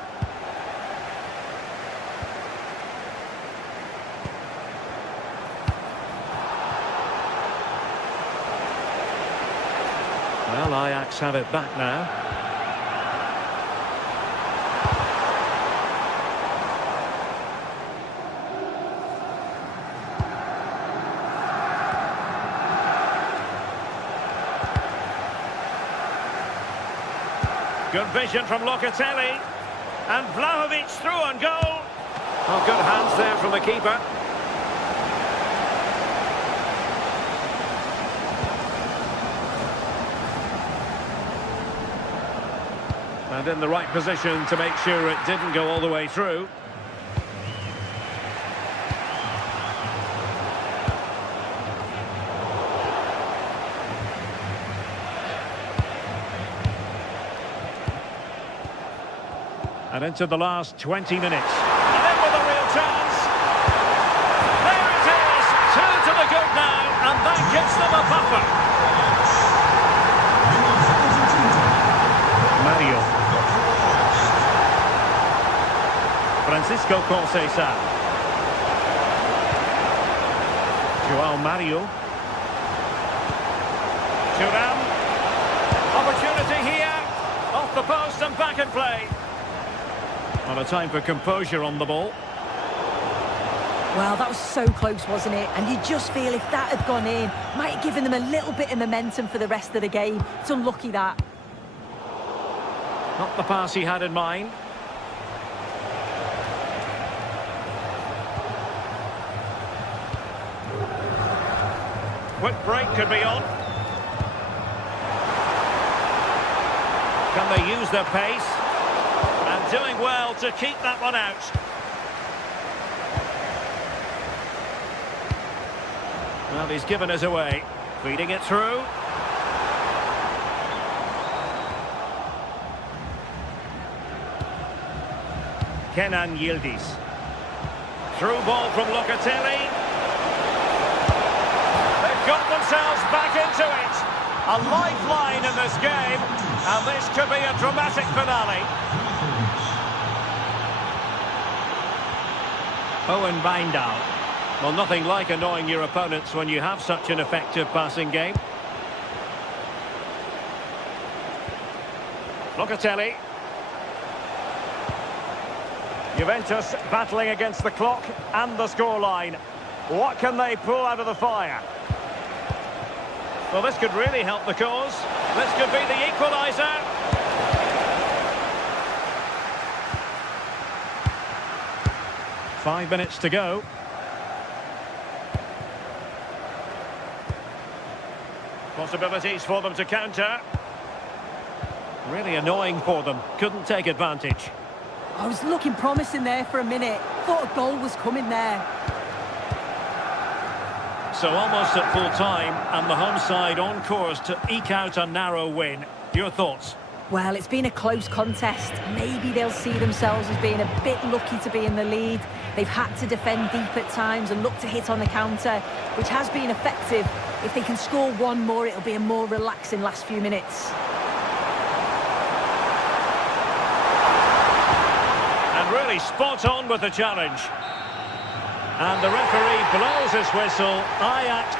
Well, Ajax have it back now. Good vision from Locatelli. And Vlahovic through on goal. Oh, good hands there from the keeper. And in the right position to make sure it didn't go all the way through. And into the last 20 minutes. And in with a real chance. There it is. 2 to the good now. And that gives them a buffer. Mario. Francisco Conceição. João Mario. Thuram. Opportunity here. Off the post and back in play. Well, a time for composure on the ball. Well, that was so close, wasn't it? And you just feel if that had gone in, might have given them a little bit of momentum for the rest of the game. It's unlucky that. Not the pass he had in mind. Quick break could be on. Can they use their pace? And doing well to keep that one out. Well, he's given us away. Feeding it through. Kenan Yildiz. Through ball from Locatelli. They've got themselves back into it. A lifeline in this game. And this could be a dramatic finale. Owen Wijndal. Well, nothing like annoying your opponents when you have such an effective passing game. Locatelli. Juventus battling against the clock and the scoreline. What can they pull out of the fire? Well, this could really help the cause. This could be the equaliser. Five minutes to go. Possibilities for them to counter. Really annoying for them. Couldn't take advantage. I was looking promising there for a minute. Thought a goal was coming there. So almost at full time, and the home side on course to eke out a narrow win. Your thoughts? Well, it's been a close contest. Maybe they'll see themselves as being a bit lucky to be in the lead. They've had to defend deep at times and look to hit on the counter, which has been effective. If they can score one more, it'll be a more relaxing last few minutes. And really spot on with the challenge. And the referee blows his whistle. Ajax.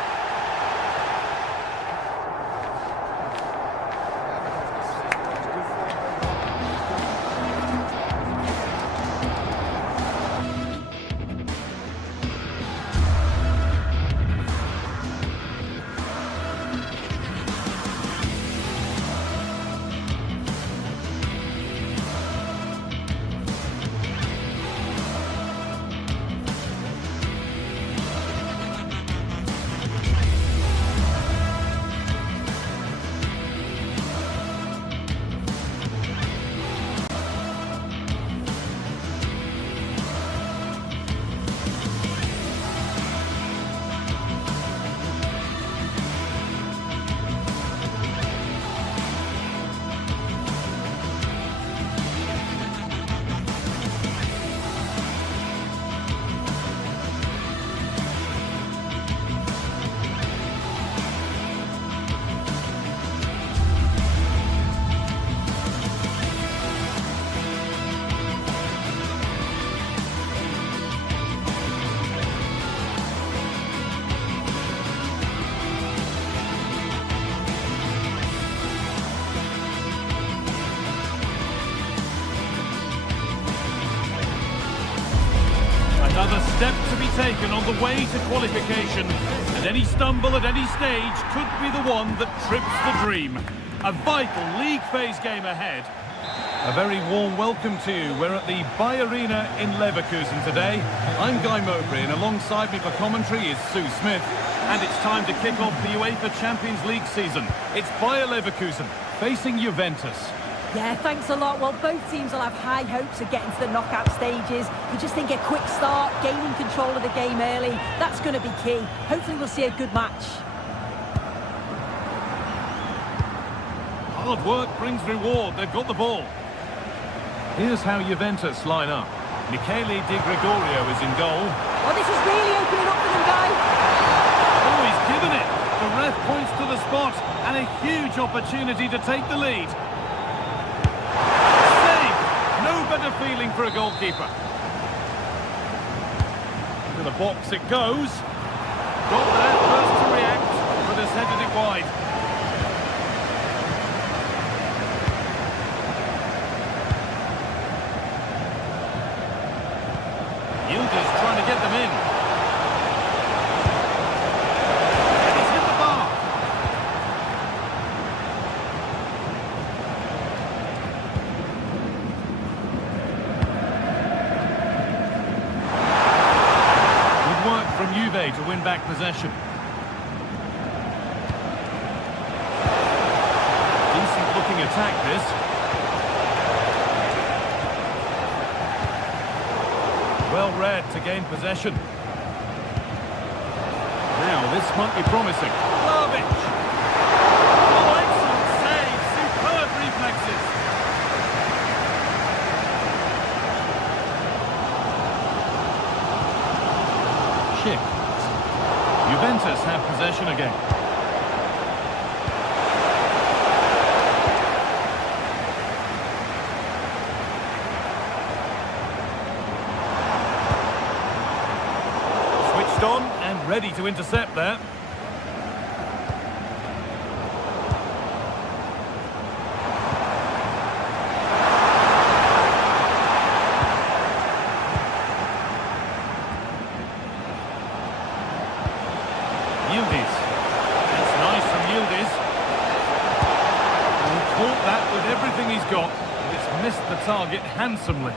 Another step to be taken on the way to qualification, and any stumble at any stage could be the one that trips the dream. A vital league phase game ahead. A very warm welcome to you. We're at the Bay Arena in Leverkusen today. I'm Guy Mowbray, and alongside me for commentary is Sue Smith. And it's time to kick off the UEFA Champions League season. It's Bayer Leverkusen facing Juventus. Yeah, thanks a lot. Well, both teams will have high hopes of getting to the knockout stages. You just think a quick start, gaining control of the game early, that's going to be key. Hopefully we'll see a good match. Hard work brings reward. They've got the ball. Here's how Juventus line up. Michele Di Gregorio is in goal. Oh, this is really opening up for them, guys. Oh, he's given it. The ref points to the spot, and a huge opportunity to take the lead. Save! No better feeling for a goalkeeper. To the box it goes. Got there first to react, but has headed it wide. Yildiz trying to get them in. And he's hit the bar. Good work from Juve to win back possession. Decent looking attack this. Well read to gain possession. Now this might be promising. Vlahovic! Oh, excellent save! Superb reflexes! Schick. Juventus have possession again. On and ready to intercept there. Yildiz. That's nice from Yildiz. And he caught that with everything he's got. It's missed the target handsomely.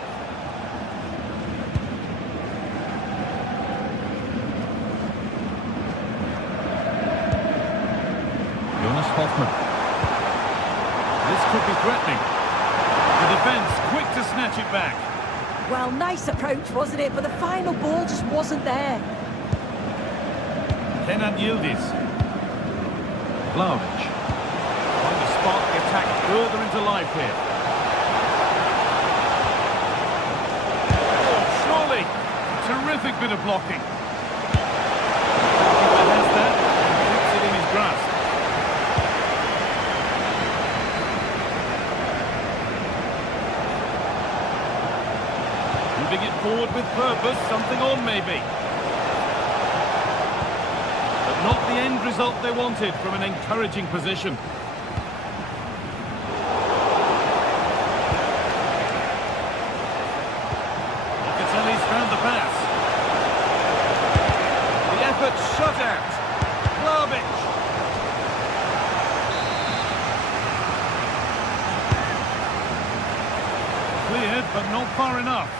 Hoffman. This could be threatening. The defence quick to snatch it back. Well, nice approach, wasn't it? But the final ball just wasn't there. Kenan Yildiz. Vlahovic. Trying to spark the attack further into life here. Oh, surely. Terrific bit of blocking. Keeper has that and keeps it in his grasp. Moving it forward with purpose, something on maybe. But not the end result they wanted from an encouraging position. Locatelli's found the pass. The effort shut out. Vlahovic. Cleared, but not far enough.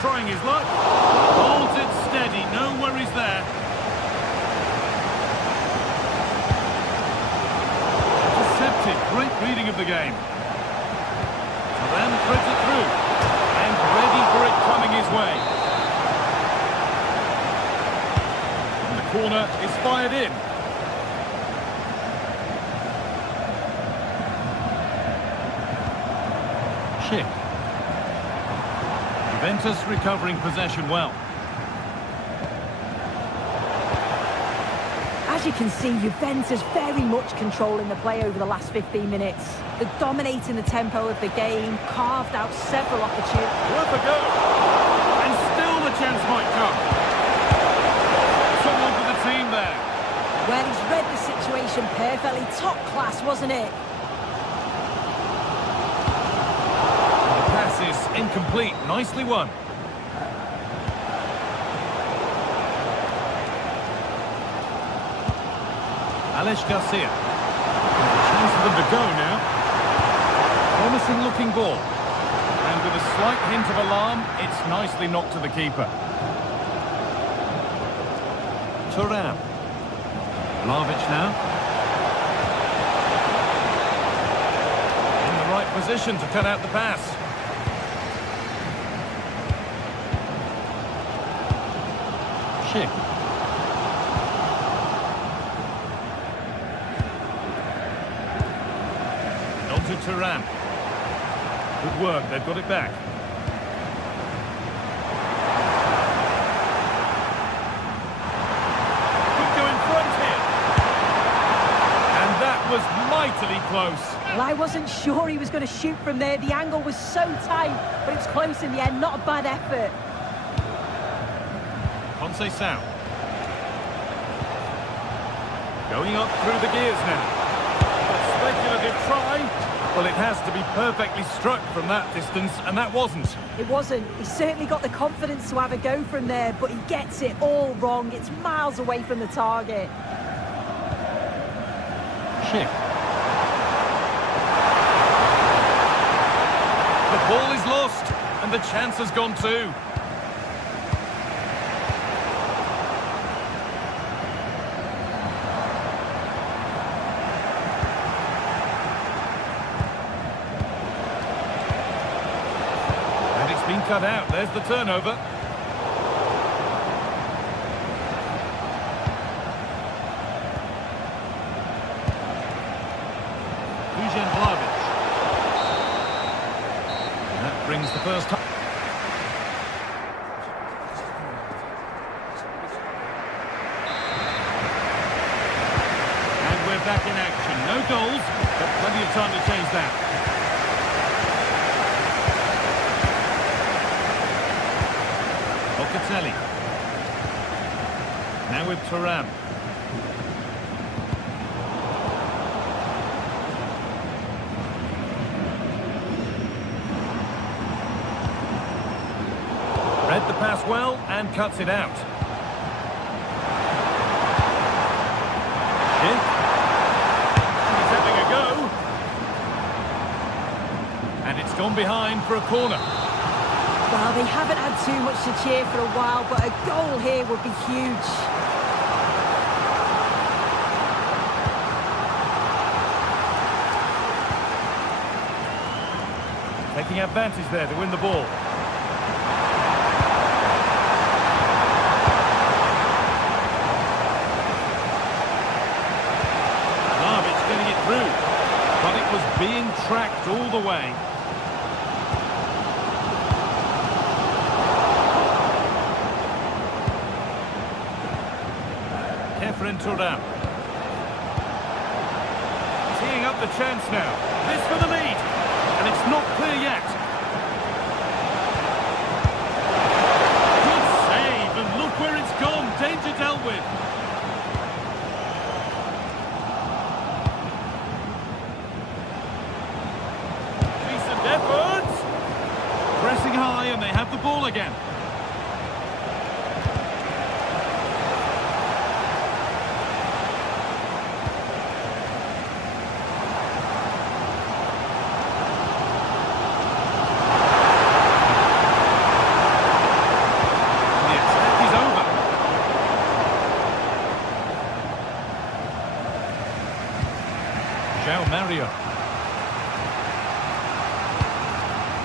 Trying his luck, holds it steady, no worries there. Intercepted, great reading of the game. Then threads it through, and ready for it coming his way. And the corner is fired in. Schick. Juventus recovering possession well. As you can see, Juventus very much controlling the play over the last 15 minutes. They're dominating the tempo of the game, carved out several opportunities. Worth a go! And still the chance might come. Someone for the team there. Well, he's read the situation perfectly. Top class, wasn't it? Incomplete, nicely won. Alex Garcia. There's a chance for them to go now. Promising looking ball. And with a slight hint of alarm, it's nicely knocked to the keeper. Thuram. Vlahovic now. position to cut out the pass. Schick. On to Turan. Good work, they've got it back. Could go in front here. And that was mightily close. Well, I wasn't sure he was going to shoot from there. The angle was so tight, but it's close in the end. Not a bad effort. Conceição. Going up through the gears now. A speculative try. Well, it has to be perfectly struck from that distance, and that wasn't. It wasn't. He certainly got the confidence to have a go from there, but he gets it all wrong. It's miles away from the target. Schick. The ball is lost, and the chance has gone too. Been cut out. There's the turnover. That brings the first time. And we're back in action. No goals, but plenty of time to change that. Locatelli. Now with Turan. Read the pass well and cuts it out. Schick. He's having a go. And it's gone behind for a corner. Well, they haven't had too much to cheer for a while, but a goal here would be huge. Taking advantage there to win the ball. Vlahovic getting it through, but it was being tracked all the way. Turan. Teeing up the chance now. This for the lead. And it's not clear yet. Good save, and look where it's gone. Danger dealt with. Decent effort. Pressing high, and they have the ball again. Mario.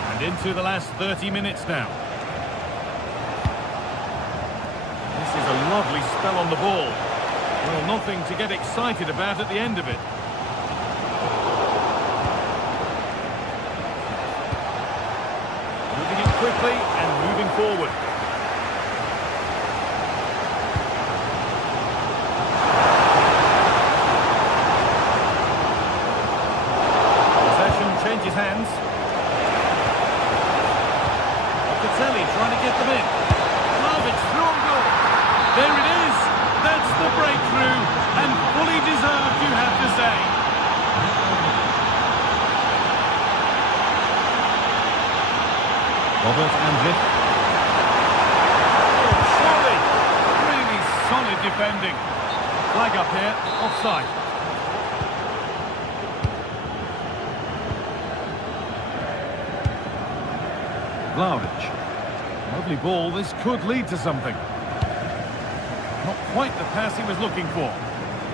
And into the last 30 minutes now. This is a lovely spell on the ball. Well, nothing to get excited about at the end of it. Moving it quickly and moving forward. Changes hands. Locatelli trying to get them in. Vlahovic through on goal. There it is. That's the breakthrough, and fully deserved, you have to say. Robert Andrich. Oh, surely. Really solid defending. Flag up here. Offside. Vlahovic. Lovely ball, this could lead to something. Not quite the pass he was looking for.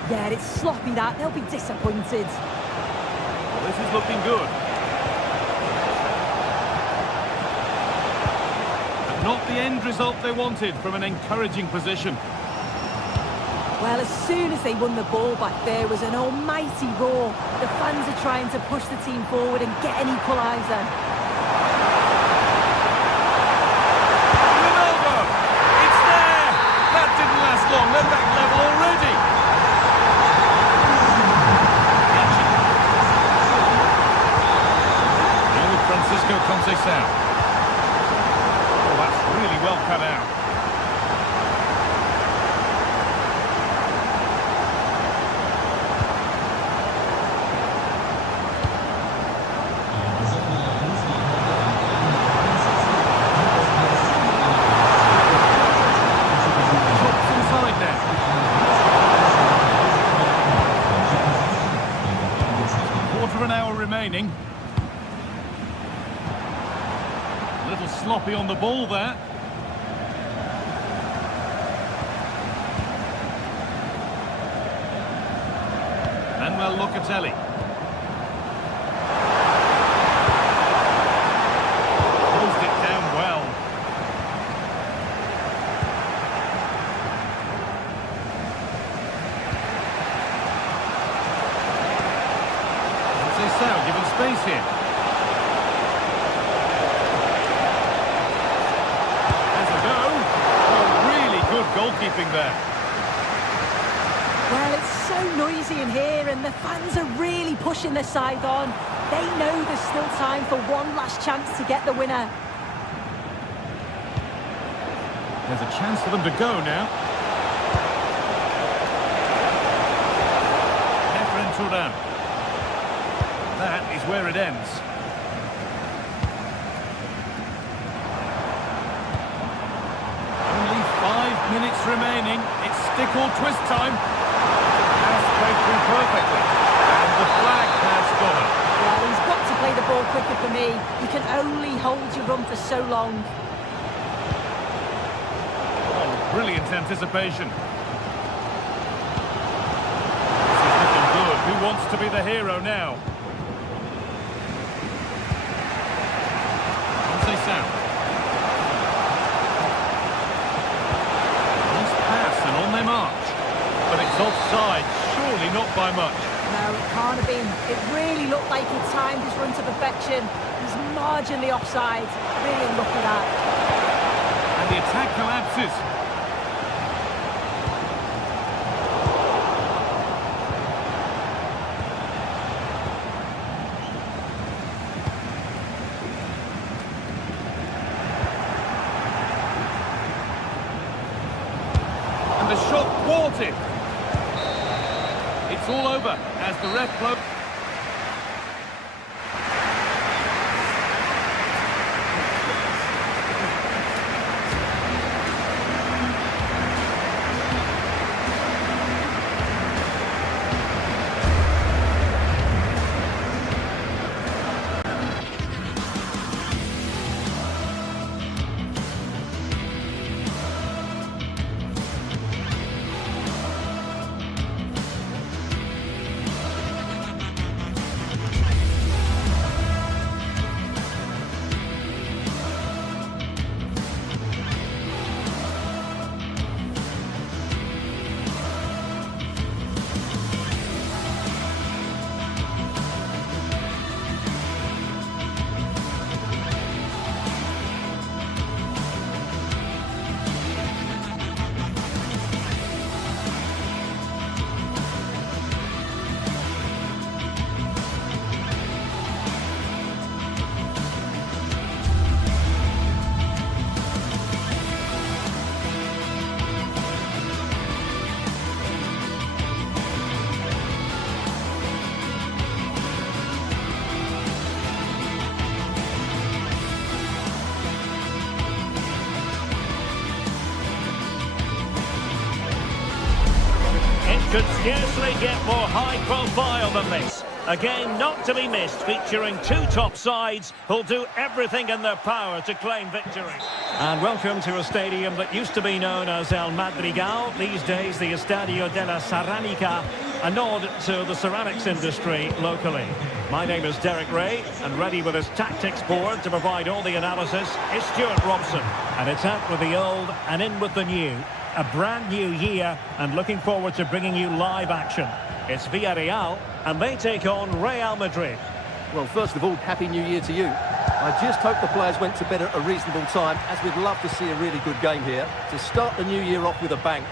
Yeah, it's sloppy that, they'll be disappointed. Well, this is looking good. Not the end result they wanted from an encouraging position. Well, as soon as they won the ball back, there was an almighty roar. The fans are trying to push the team forward and get an equaliser. Ronaldo! It's there! That didn't last long. They're back level already. Now with Francisco Conceição. Oh, that's really well cut out. Remaining. A little sloppy on the ball there. Manuel Locatelli. Closed it down well. Given space here. There's a go. Oh, really good goalkeeping there. Well, it's so noisy in here and the fans are really pushing their side on. They know there's still time for one last chance to get the winner. There's a chance for them to go now. Efren Turan. That is where it ends. Only 5 minutes remaining. It's stick or twist time. Pass played through perfectly. And the flag has gone. Well, he's got to play the ball quicker for me. You can only hold your run for so long. Oh, brilliant anticipation. This is looking good. Who wants to be the hero now? Nice pass and on they march. But it's offside, surely not by much. No, it can't have been. It really looked like he timed his run to perfection. He's marginally offside. Really look at that. And the attack collapses. The shot thwarted. It's all over as the ref blows. Could scarcely get more high profile than this. Again, not to be missed, featuring two top sides who'll do everything in their power to claim victory. And welcome to a stadium that used to be known as El Madrigal, these days the Estadio de la Sarranica. A nod to the ceramics industry locally. My name is Derek Ray, and ready with his tactics board to provide all the analysis is Stuart Robson. And it's out with the old and in with the new. A brand new year, and looking forward to bringing you live action. It's Villarreal, and they take on Real Madrid. Well, first of all, Happy New Year to you. I just hope the players went to bed at a reasonable time, as we'd love to see a really good game here to start the new year off with a bang.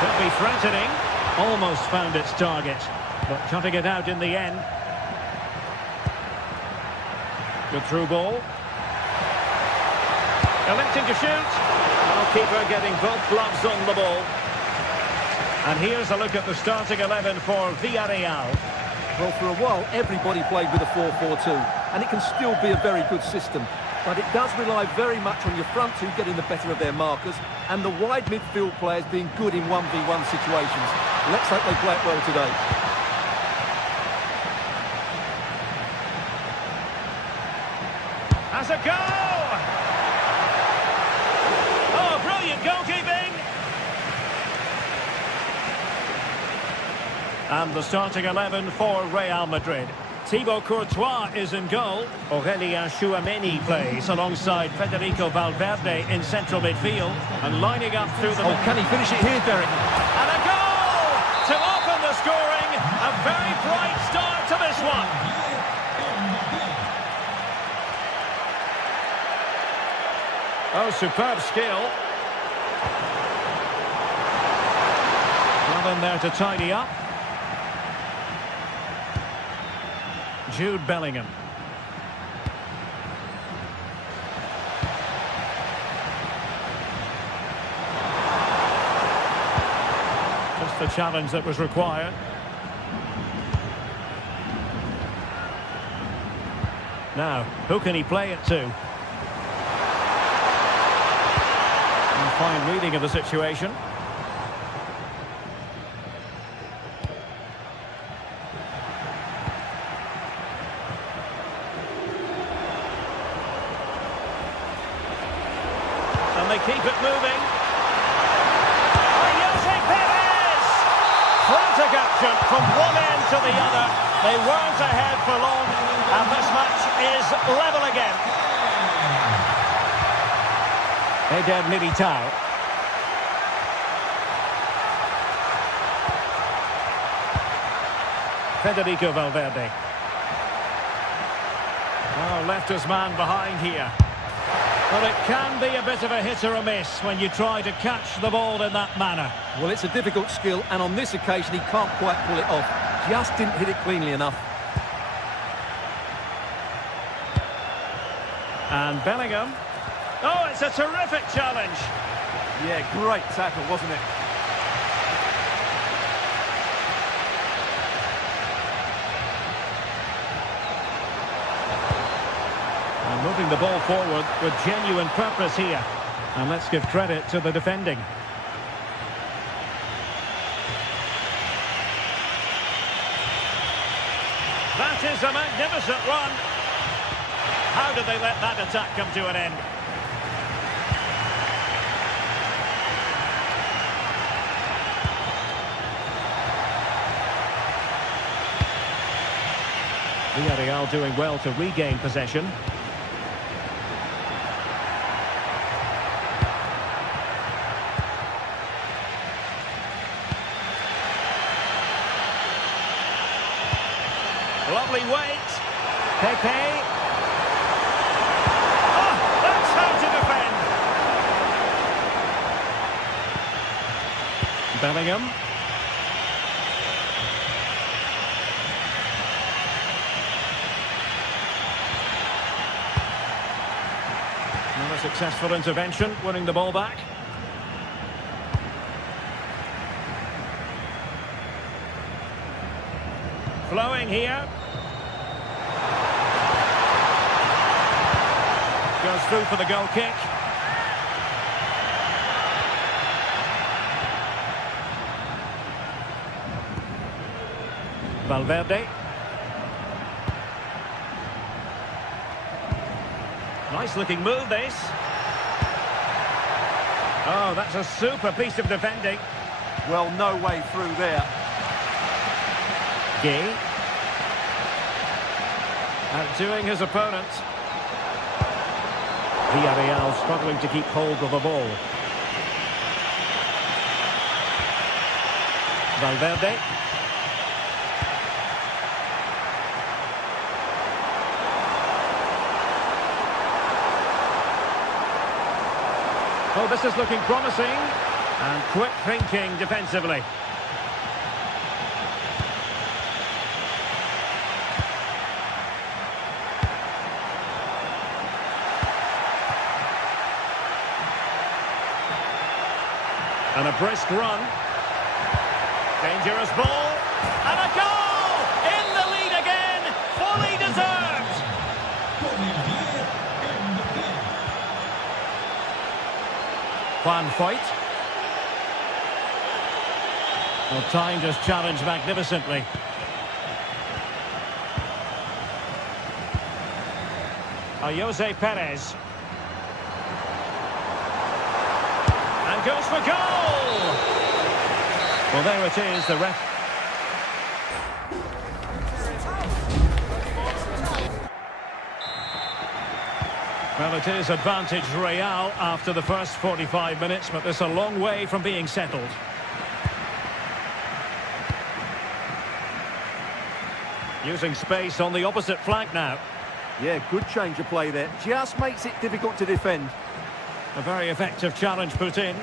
Could be threatening. Almost found its target, but cutting it out in the end. Good through ball. Electing to shoot. Goalkeeper getting both gloves on the ball. And here's a look at the starting 11 for Villarreal. Well, for a while, everybody played with a 4-4-2, and it can still be a very good system. But it does rely very much on your front two getting the better of their markers, and the wide midfield players being good in 1v1 situations. Let's hope they play it well today. Has a go! Oh, brilliant goalkeeping! And the starting 11 for Real Madrid. Thibaut Courtois is in goal. Aurélien Tchouameni plays alongside Federico Valverde in central midfield. And lining up through the... Oh, can he finish it here, Derek? And a goal to open the scoring. A very bright start to this one. Oh, superb skill. Well in there to tidy up. Jude Bellingham. Just the challenge that was required. Now, who can he play it to? A fine reading of the situation. They keep it moving. Jose Perez! Frantic action from one end to the other. They weren't ahead for long, and this match is level again. Eder Militao. Federico Valverde. Oh, left his man behind here. Well, it can be a bit of a hit or a miss when you try to catch the ball in that manner. Well, it's a difficult skill, and on this occasion he can't quite pull it off. Just didn't hit it cleanly enough. And Bellingham. Oh, it's a terrific challenge. Yeah, great tackle, wasn't it? And moving the ball forward with genuine purpose here. And let's give credit to the defending. That is a magnificent run. How did they let that attack come to an end? Villarreal doing well to regain possession. Lovely weight. Pepe. Oh, that's how to defend. Bellingham. Not a successful intervention, winning the ball back. Flowing here. Goes through for the goal kick. Valverde. Nice looking move, this. Oh, that's a super piece of defending. Well, no way through there. Gay. Outdoing his opponent. Villarreal struggling to keep hold of the ball. Valverde. Oh, this is looking promising. And quick thinking defensively. And a brisk run. Dangerous ball. And a goal! In the lead again. Fully deserved. Juan Foyt. Well, timed his challenge magnificently. Jose Perez. And goes for goal! Well, there it is, the ref. Well, it is advantage Real after the first 45 minutes, but it's a long way from being settled. Using space on the opposite flank now. Yeah, good change of play there. Just makes it difficult to defend. A very effective challenge put in.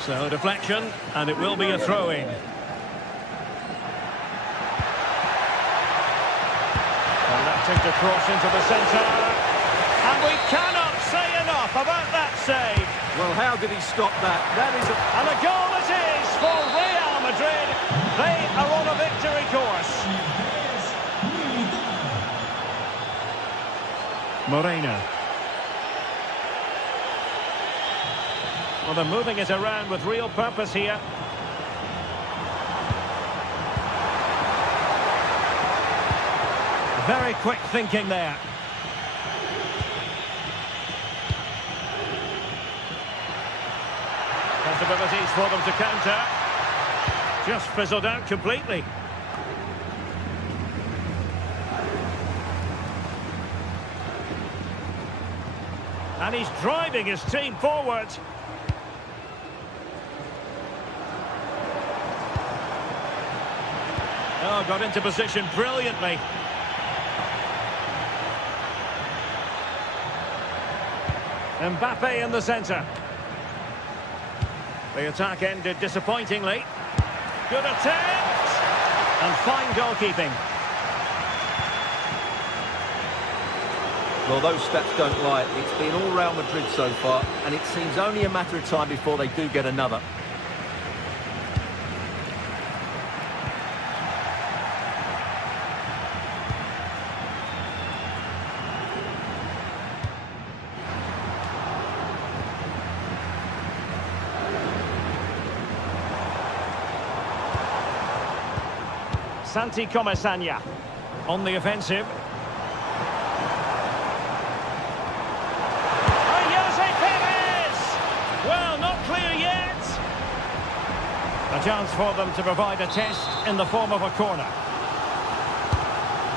So, deflection, and it will be a throw-in. Attempting to cross into the centre. And we cannot say enough about that save. Well, how did he stop that? That is And a goal it is for Real Madrid. They are on a victory course. Moreno. Well, they're moving it around with real purpose here. Very quick thinking there. Possibilities for them to counter. Just fizzled out completely. And he's driving his team forward. Oh, got into position brilliantly. Mbappe in the centre. The attack ended disappointingly. Good attempt! And fine goalkeeping. Well, those stats don't lie. It's been all Real Madrid so far, and it seems only a matter of time before they do get another. Santi Comesaña on the offensive. Jose Perez! Well, not clear yet. A chance for them to provide a test in the form of a corner.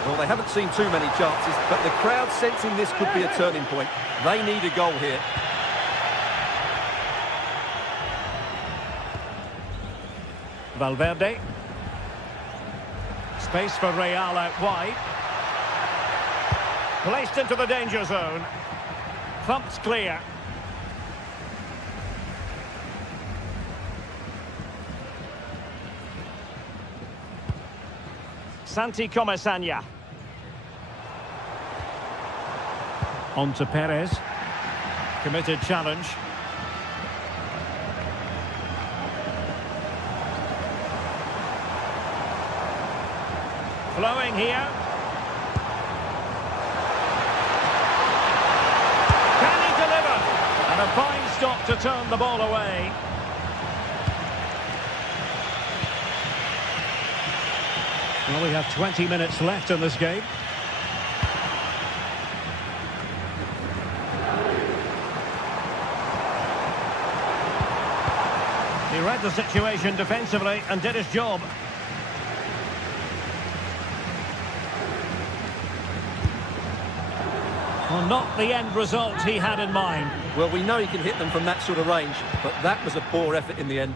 Well, they haven't seen too many chances, but the crowd sensing this could be a turning point. They need a goal here. Valverde. Space for Real out wide. Placed into the danger zone. Thumped clear. Santi Comesaña. On to Perez. Committed challenge. Flowing here. Can he deliver? And a fine stop to turn the ball away. Well, we have 20 minutes left in this game. He read the situation defensively and did his job. Well, not the end result he had in mind. Well, we know he can hit them from that sort of range, but that was a poor effort in the end.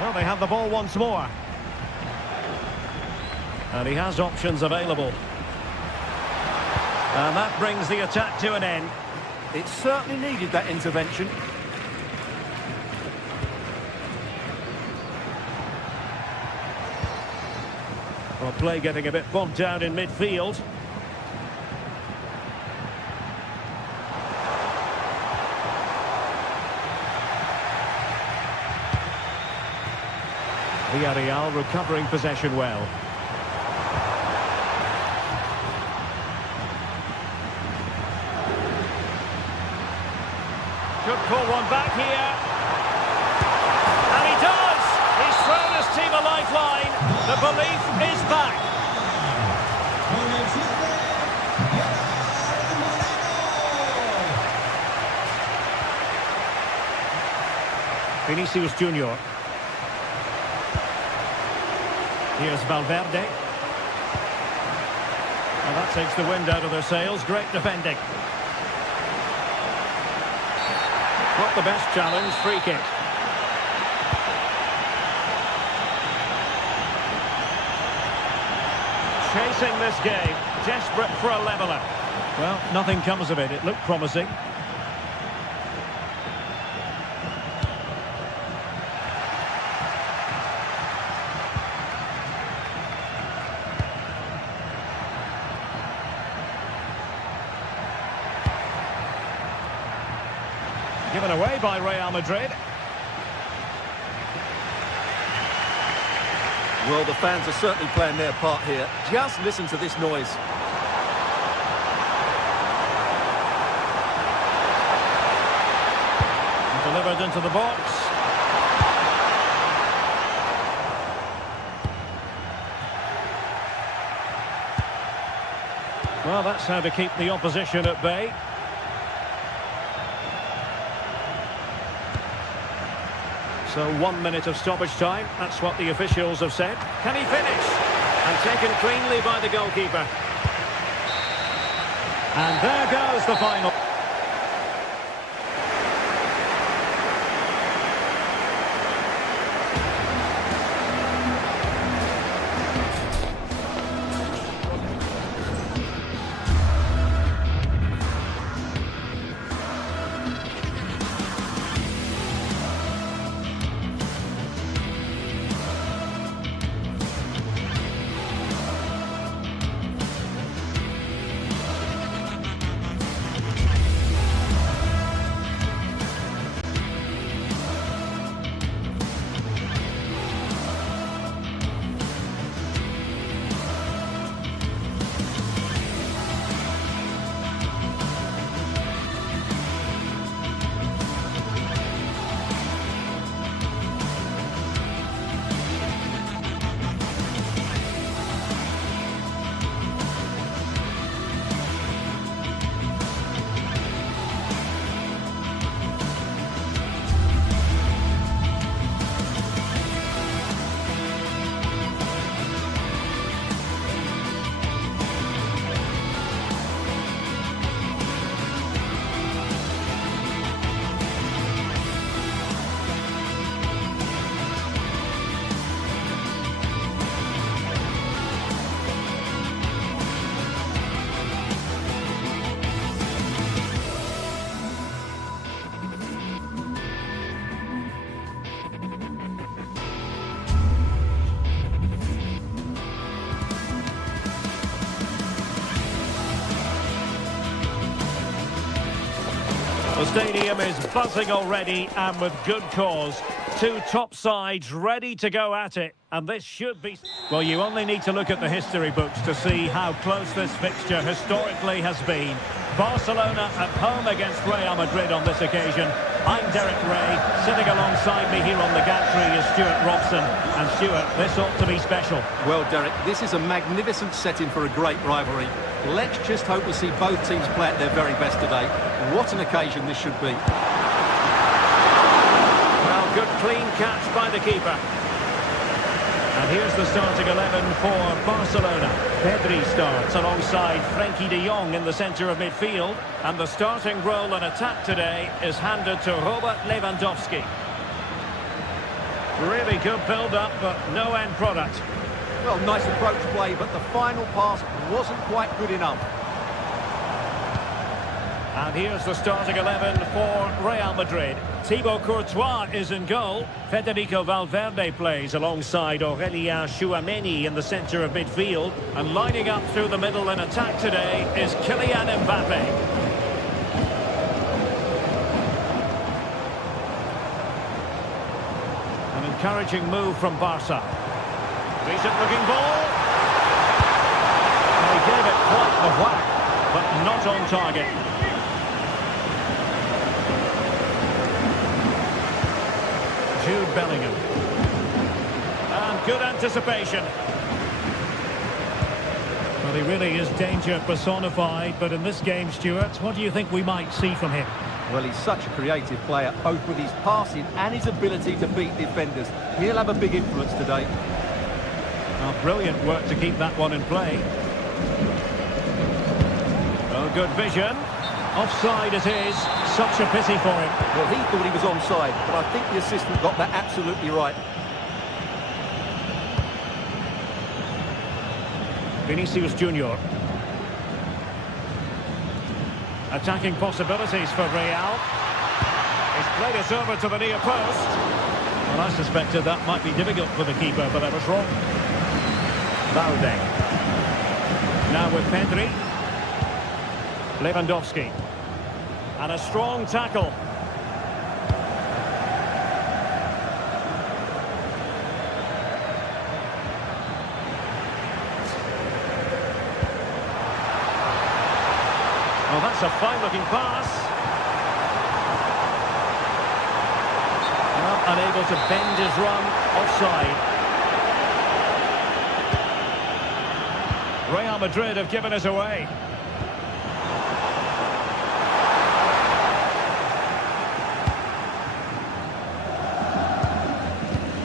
Well, they have the ball once more. And he has options available. And that brings the attack to an end. It certainly needed that intervention. Well, play getting a bit bogged down in midfield. Villarreal recovering possession well. Could pull one back here. And he does! He's thrown his team a lifeline. The belief is back. Vinicius Junior. Here's Valverde. And that takes the wind out of their sails. Great defending. Not the best challenge, free kick. Chasing this game, desperate for a leveller. Well, nothing comes of it. It looked promising. Given away by Real Madrid. Well, the fans are certainly playing their part here. Just listen to this noise. Delivered into the box. Well, that's how to keep the opposition at bay. So 1 minute of stoppage time, that's what the officials have said. Can he finish? And taken cleanly by the goalkeeper. And there goes the final. The stadium is buzzing already, and with good cause. Two top sides ready to go at it, and this should be... Well, you only need to look at the history books to see how close this fixture historically has been. Barcelona at home against Real Madrid on this occasion. I'm Derek Ray. Sitting alongside me here on the gantry is Stuart Robson. And Stuart, this ought to be special. Well, Derek, this is a magnificent setting for a great rivalry. Let's just hope we see both teams play at their very best today. What an occasion this should be. Well, good clean catch by the keeper. And here's the starting 11 for Barcelona. Pedri starts alongside Frenkie de Jong in the centre of midfield. And the starting role in attack today is handed to Robert Lewandowski. Really good build-up, but no end product. Well, nice approach play, but the final pass wasn't quite good enough. And here's the starting 11 for Real Madrid. Thibaut Courtois is in goal. Federico Valverde plays alongside Aurélien Tchouameni in the centre of midfield. And lining up through the middle in attack today is Kylian Mbappe. An encouraging move from Barca. Decent looking ball. They gave it quite the whack, but not on target. Jude Bellingham. And good anticipation. Well, he really is danger personified, but in this game, Stuart, what do you think we might see from him? Well, he's such a creative player, both with his passing and his ability to beat defenders. He'll have a big influence today. Well, brilliant work to keep that one in play. Oh, good vision. Offside it is. Such a pity for him. Well, he thought he was onside, but I think the assistant got that absolutely right. Vinicius Junior. Attacking possibilities for Real. He's played it over to the near post. Well, I suspected that might be difficult for the keeper, but I was wrong. Valde. Now with Pedri. Lewandowski. And a strong tackle. Well, that's a fine-looking pass. Well, unable to bend his run. Offside. Real Madrid have given us away.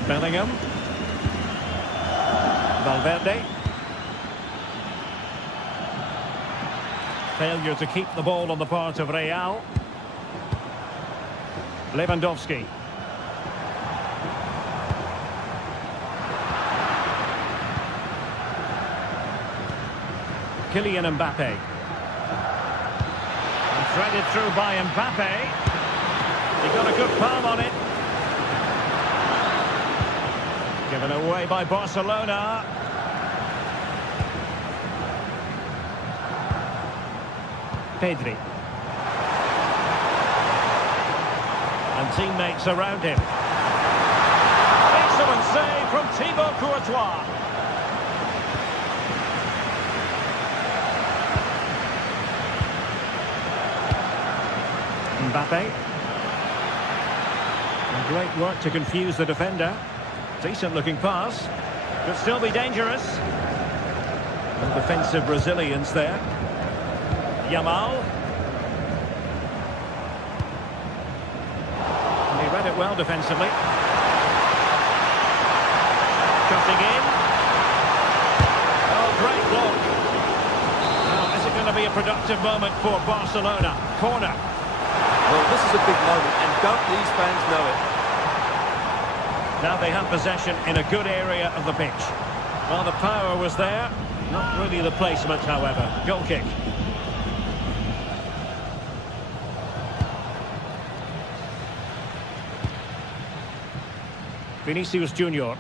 Bellingham. Valverde. Failure to keep the ball on the part of Real. Lewandowski. Kylian Mbappe. And threaded through by Mbappe. He got a good palm on it. Given away by Barcelona. Pedri. And teammates around him. Excellent save from Thibaut Courtois. Mbappe. And great work to confuse the defender. Decent looking pass. Could still be dangerous. And defensive Brazilians there. Yamal. And he read it well defensively. Cutting in. Oh, great block. Now, is it going to be a productive moment for Barcelona? Corner. Well, this is a big moment, and don't these fans know it? Now they have possession in a good area of the pitch. Well, the power was there. Not really the placement, however. Goal kick. Vinicius Junior.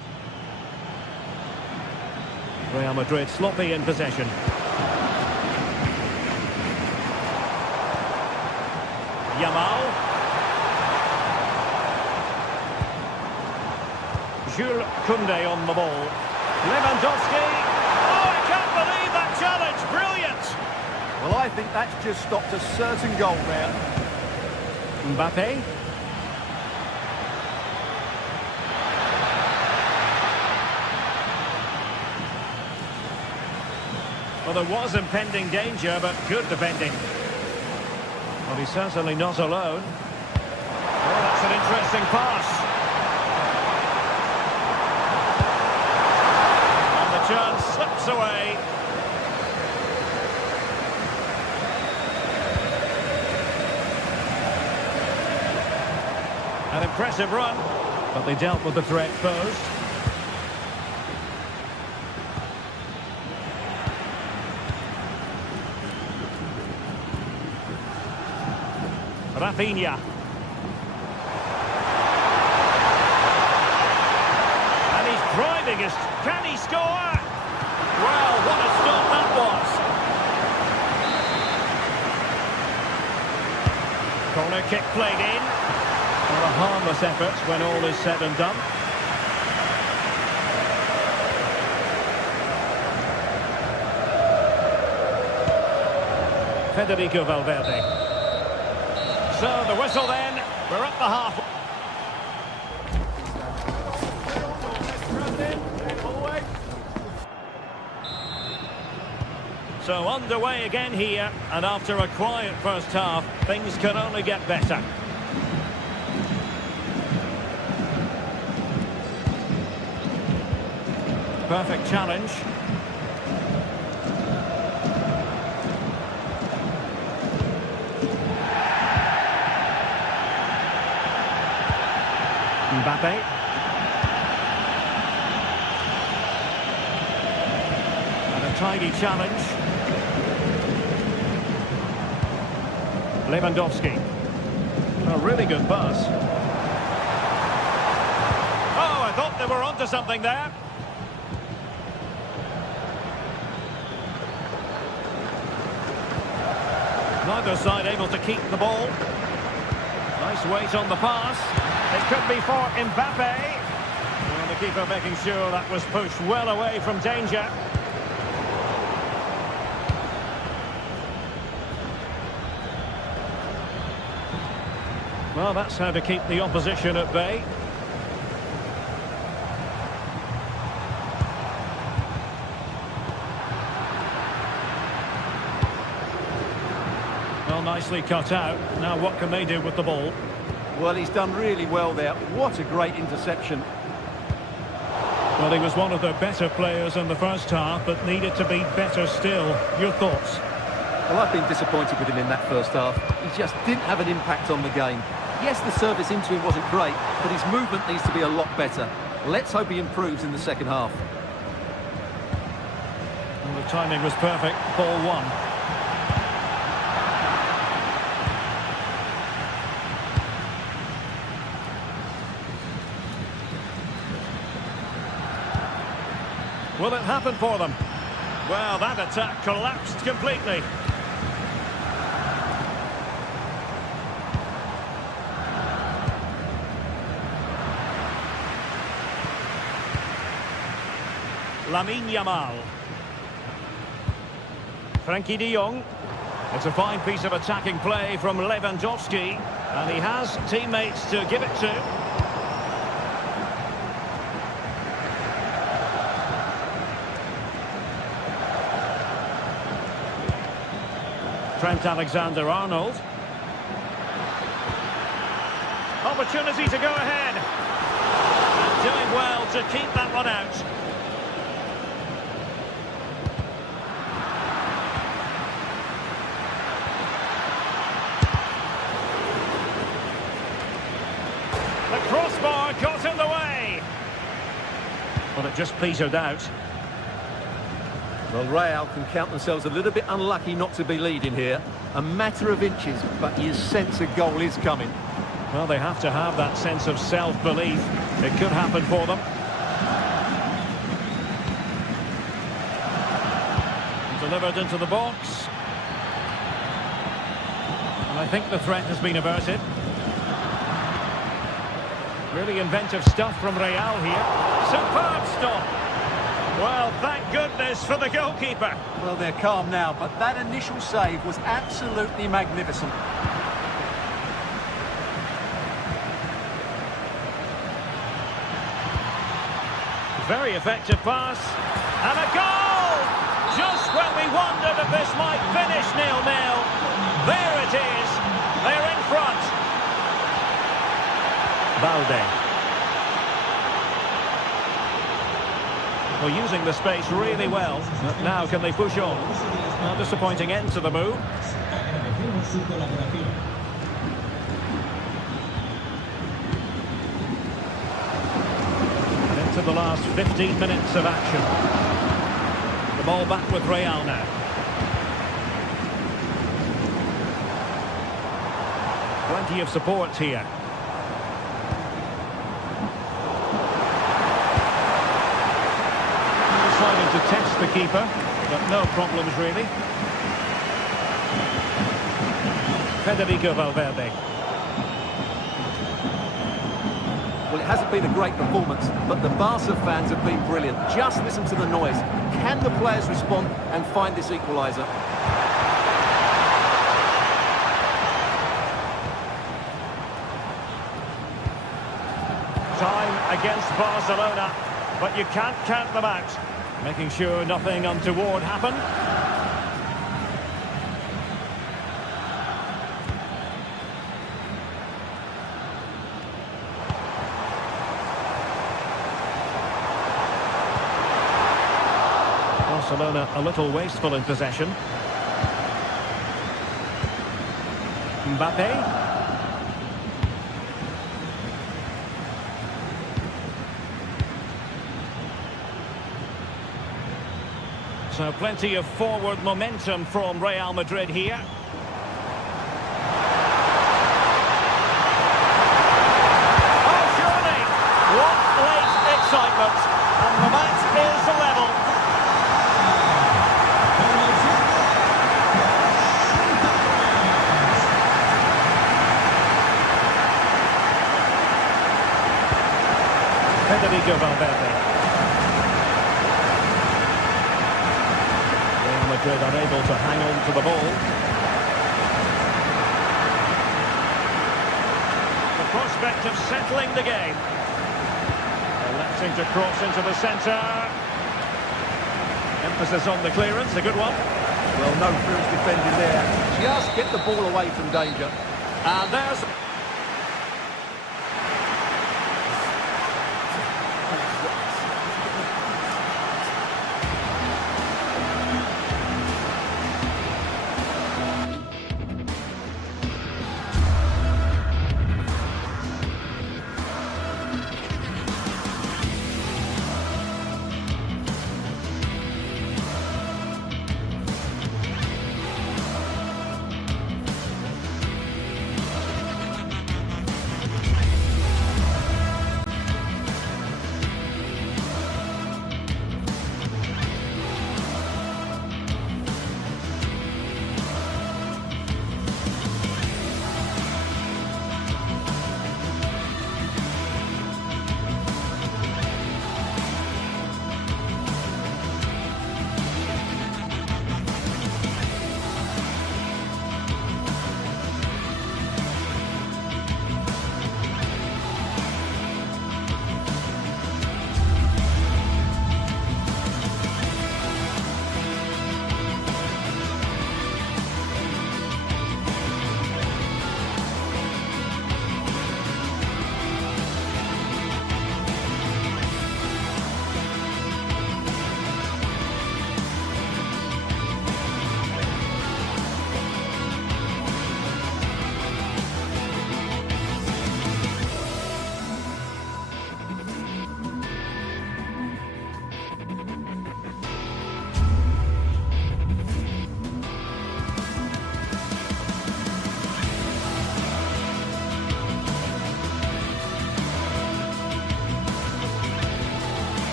Real Madrid sloppy in possession. Yamal. Jules Koundé on the ball. Lewandowski. Oh, I can't believe that challenge. Brilliant. Well, I think that's just stopped a certain goal there. Mbappe. Well, there was impending danger, but good defending. Well, he's certainly not alone. Oh, that's an interesting pass. And the chance slips away. An impressive run, but they dealt with the threat posed. Rafinha. And he's driving us. Can he score? Well, what a stop that was. Corner kick played in. Well, a harmless effort when all is said and done. Federico Valverde. So the whistle then, we're at the half. So underway again here, and after a quiet first half, things can only get better. Perfect challenge. Mbappe. And a tidy challenge. Lewandowski. A really good pass. Oh, I thought they were onto something there. Neither side able to keep the ball. Nice weight on the pass. It could be for Mbappe. Well, the keeper making sure that was pushed well away from danger. Well, that's how to keep the opposition at bay. Well, nicely cut out. Now what can they do with the ball? Well, he's done really well there. What a great interception. Well, he was one of the better players in the first half, but needed to be better still. Your thoughts? Well, I've been disappointed with him in that first half. He just didn't have an impact on the game. Yes, the service into him wasn't great, but his movement needs to be a lot better. Let's hope he improves in the second half. Well, the timing was perfect. Ball one. Will it happen for them? Well, that attack collapsed completely. Lamine Yamal. Frankie de Jong. It's a fine piece of attacking play from Lewandowski, and he has teammates to give it to. Trent Alexander-Arnold. Opportunity to go ahead. And doing well to keep that one out. The crossbar got in the way. Well, it just petered out. Well, Real can count themselves a little bit unlucky not to be leading here. A matter of inches, but you sense a goal is coming. Well, they have to have that sense of self-belief. It could happen for them. Delivered into the box. And I think the threat has been averted. Really inventive stuff from Real here. Superb stop. Well, thank goodness for the goalkeeper. Well, they're calm now, but that initial save was absolutely magnificent. Very effective pass. And a goal! Just when we wondered if this might finish 0-0. There it is. They're in front. Balde. Well, using the space really well. But now can they push on? A disappointing end to the move. To the last 15 minutes of action. The ball back with Real now. Plenty of support here. Deciding to test the keeper, but no problems really. Federico Valverde. Well, it hasn't been a great performance, but the Barca fans have been brilliant. Just listen to the noise. Can the players respond and find this equaliser? Time against Barcelona, but you can't count them out. Making sure nothing untoward happened. Barcelona a little wasteful in possession. Mbappe. So plenty of forward momentum from Real Madrid here. Oh, surely! What late excitement! And the match is level. Federico Valverde. Real Madrid unable to hang on to the ball. The prospect of settling the game. Electing to cross into the centre. Emphasis on the clearance, a good one. Well, no frills defending there. Just get the ball away from danger. And there's...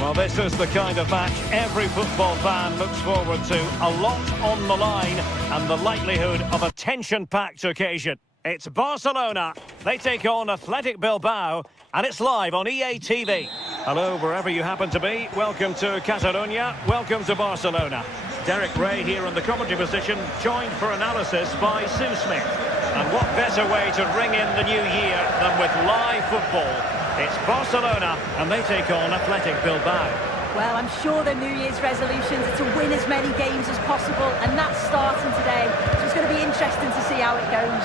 Well, this is the kind of match every football fan looks forward to. A lot on the line and the likelihood of a tension-packed occasion. It's Barcelona. They take on Athletic Bilbao And it's live on EA TV. Hello, wherever you happen to be. Welcome to Catalonia. Welcome to Barcelona. Derek Ray here in the commentary position, joined for analysis by Sue Smith. And what better way to ring in the new year than with live football? It's Barcelona, and they take on Athletic Bilbao. Well, I'm sure their New Year's resolutions are to win as many games as possible, and that's starting today. So it's going to be interesting to see how it goes.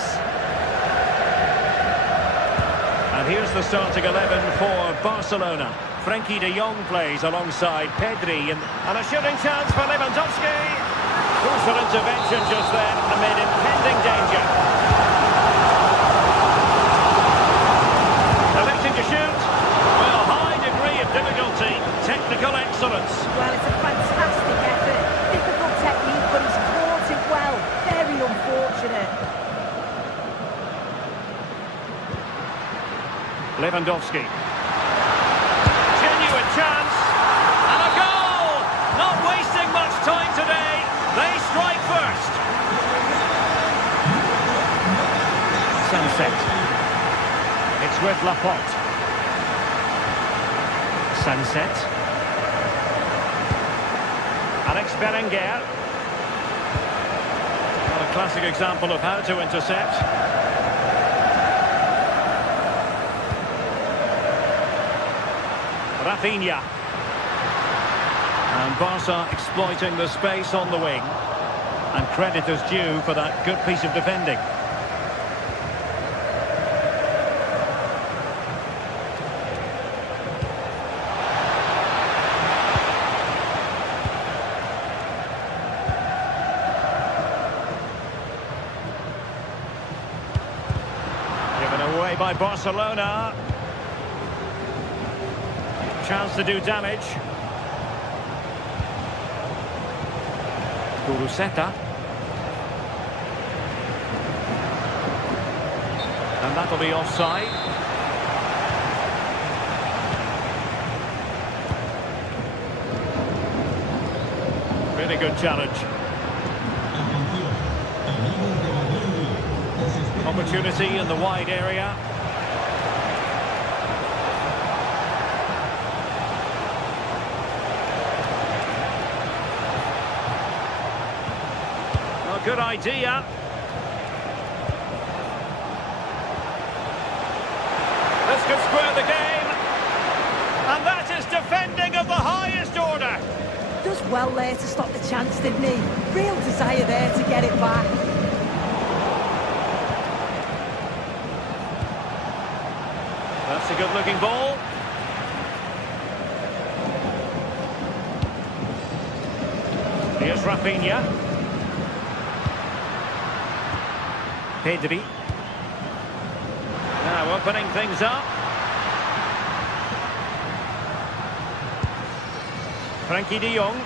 And here's the starting 11 for Barcelona. Frenkie de Jong plays alongside Pedri, and a shooting chance for Lewandowski. Crucial intervention just then amid impending danger. Electing to shoot. Well, high degree of difficulty, technical excellence. Well, it's a fantastic effort. Difficult technique, but he's caught it well. Very unfortunate. Lewandowski. Genuine chance. And a goal! Not wasting much time today. They strike first. Sunset. It's with Laporte. Sunset. Alex Berenguer. Well, a classic example of how to intercept. Rafinha. And Barca exploiting the space on the wing. And credit is due for that good piece of defending. Given away by Barcelona. Chance to do damage. Guruseta. And that'll be offside. Really good challenge. Opportunity in the wide area. Good idea. This could square the game. And that is defending of the highest order. Does well there to stop the chance, didn't he? Real desire there to get it back. That's a good-looking ball. Here's Rafinha. Pedri. Now opening things up. Frenkie de Jong.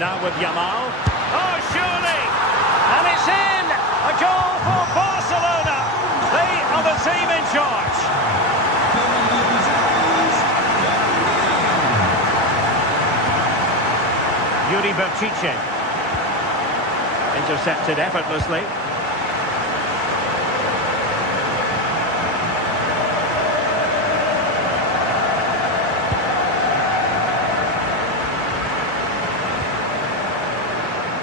Now with Yamal. Oh, surely! And it's in! A goal for Barcelona! They are the team in charge. Yuri Berchiche. Intercepted effortlessly.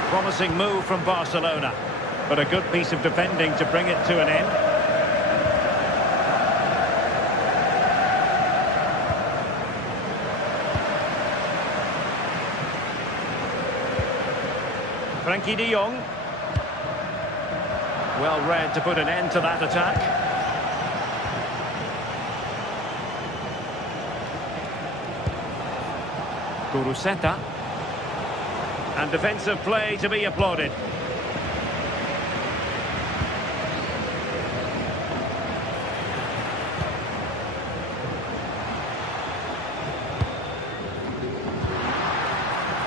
Promising move from Barcelona, but a good piece of defending to bring it to an end. Frenkie de Jong. Well read to put an end to that attack. Guruseta. And defensive play to be applauded.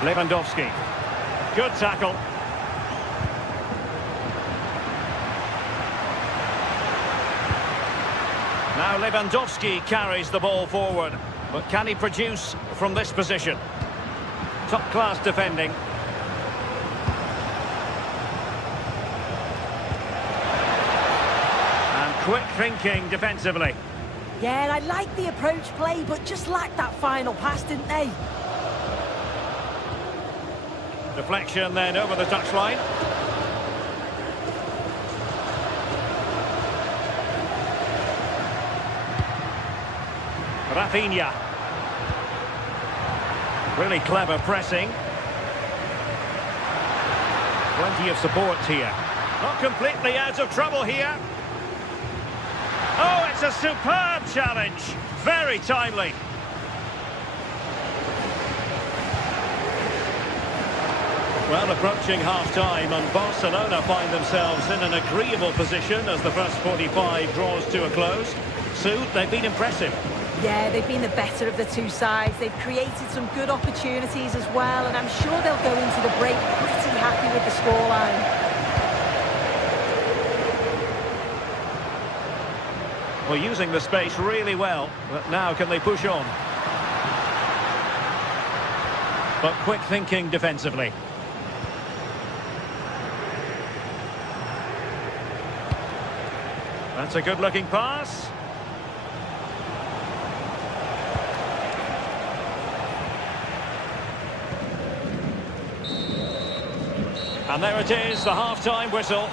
Lewandowski. Good tackle. Now Lewandowski carries the ball forward. But can he produce from this position? Top-class defending. And Quick thinking defensively. Yeah, I like the approach play, but just lacked that final pass, didn't they? Deflection then over the touchline. Rafinha. Really clever pressing. Plenty of support here. Not completely out of trouble here. Oh, it's a superb challenge. Very timely. Well, approaching half-time, and Barcelona find themselves in an agreeable position as the first 45 draws to a close. Sue, they've been impressive. Yeah, they've been the better of the two sides. They've created some good opportunities as well, and I'm sure they'll go into the break pretty happy with the scoreline. Well, using the space really well, but now can they push on? But quick thinking defensively. That's a good-looking pass. And there it is, the half-time whistle.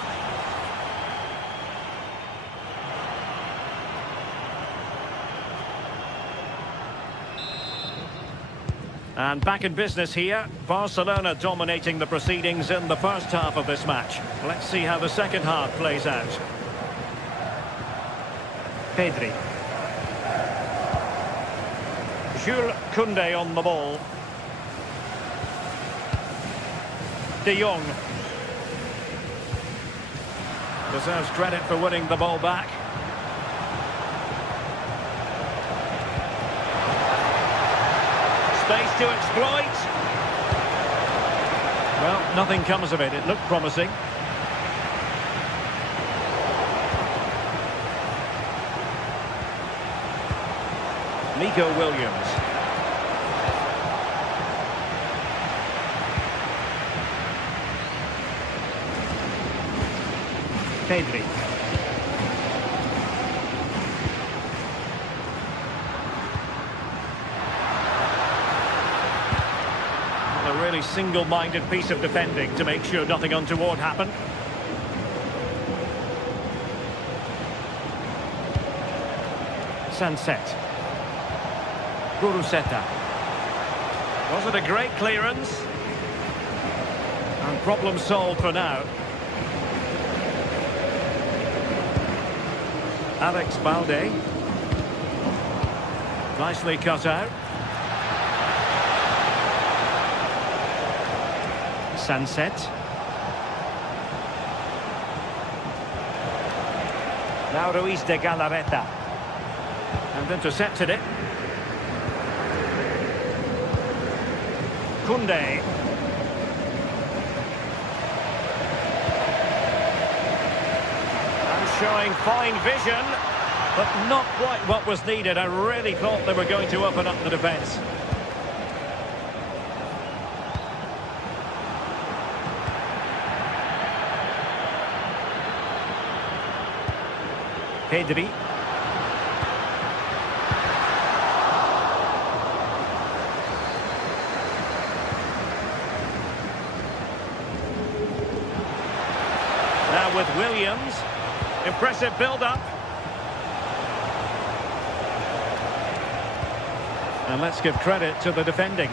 And back in business here, Barcelona dominating the proceedings in the first half of this match. Let's see how the second half plays out. Pedri. Jules Koundé on the ball. De Jong. Deserves credit for winning the ball back. Space to exploit. Well, nothing comes of it. It looked promising. Nico Williams. Pedri. Well, a really single-minded piece of defending to make sure nothing untoward happened. Sunset. Guruseta. Was it a great clearance? And problem solved for now. Alex Balde. Nicely cut out. Sunset. Now Ruiz de Galarreta. And intercepted it. Koundé. And showing fine vision, but not quite what was needed. I really thought they were going to open up the defence. Pedri. Now with Williams. Impressive build-up. And let's give credit to the defending.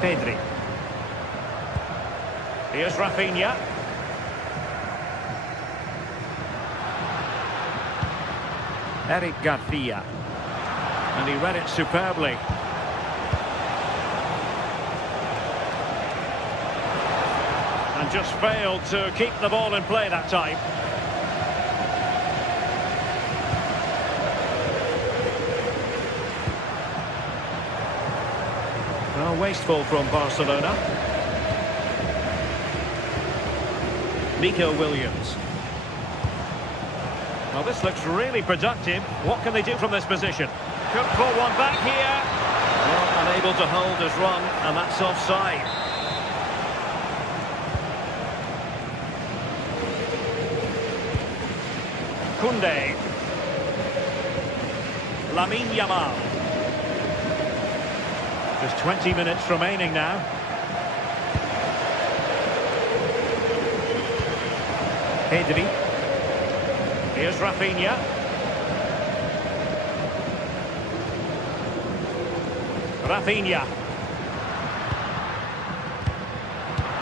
Pedri. Here's Rafinha. Eric Garcia. And he read it superbly. And just failed to keep the ball in play that time. Well, wasteful from Barcelona. Nico Williams. Well, this looks really productive. What can they do from this position? Could pull one back here. Well, Unable to hold his run, and that's offside. Koundé. Lamine Yamal. Just 20 minutes remaining now. Pedri. Here's Rafinha. Rafinha.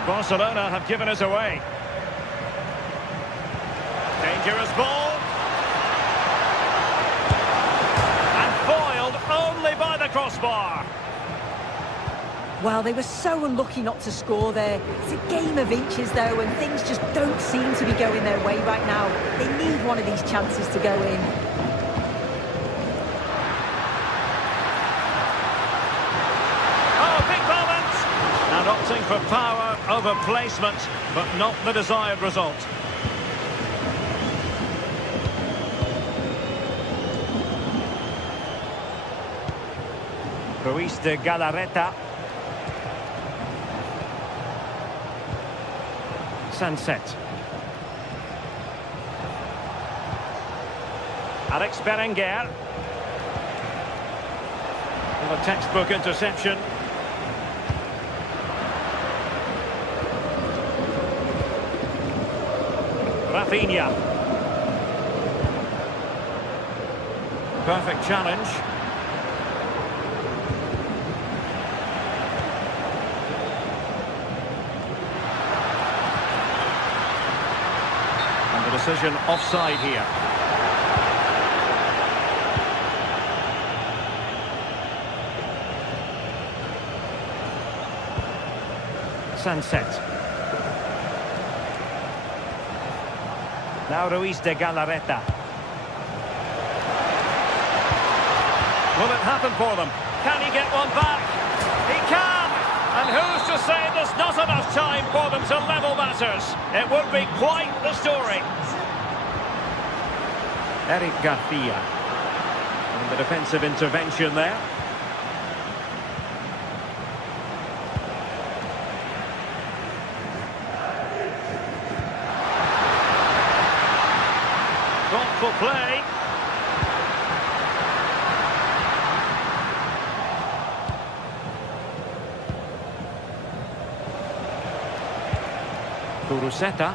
Barcelona have given us away. Dangerous ball. And foiled only by the crossbar. Well, they were so unlucky not to score there. It's a game of inches, though, and things just don't seem to be going their way right now. They need one of these chances to go in. Oh, big moment! And opting for power over placement, but not the desired result. Ruiz de Galarreta. Sunset. Alex Berenguer. Well, a textbook interception. Rafinha. Perfect challenge. And the decision offside here. Sunset. Now Ruiz de Galarreta. Will it happen for them? Can he get one back? He can! And who's to say there's not enough time for them to level matters? It would be quite the story. Eric Garcia. And the defensive intervention there. Thoughtful play. Kuruseta.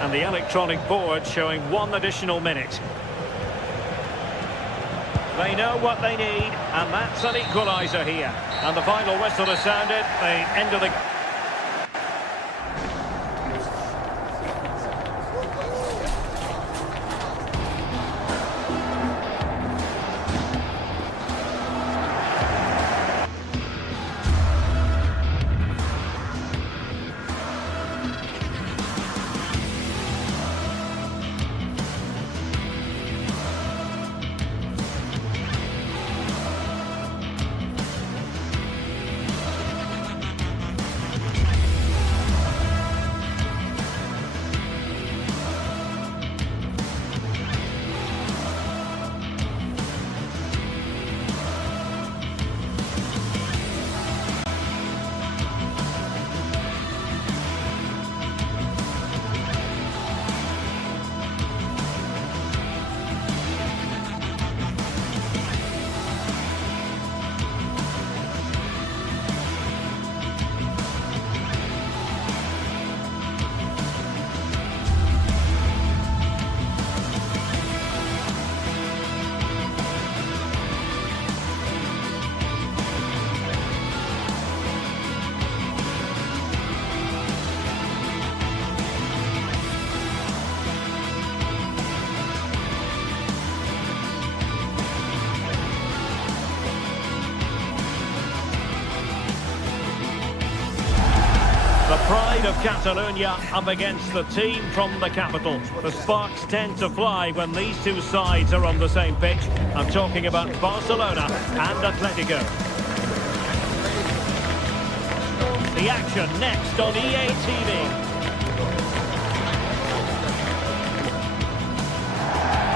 And the electronic board showing 1 additional minute. They know what they need, and that's an equaliser here. And the final whistle has sounded, the end of the... The pride of Catalonia up against the team from the capital. The sparks tend to fly when these two sides are on the same pitch. I'm talking about Barcelona and Atletico. The action next on EA TV.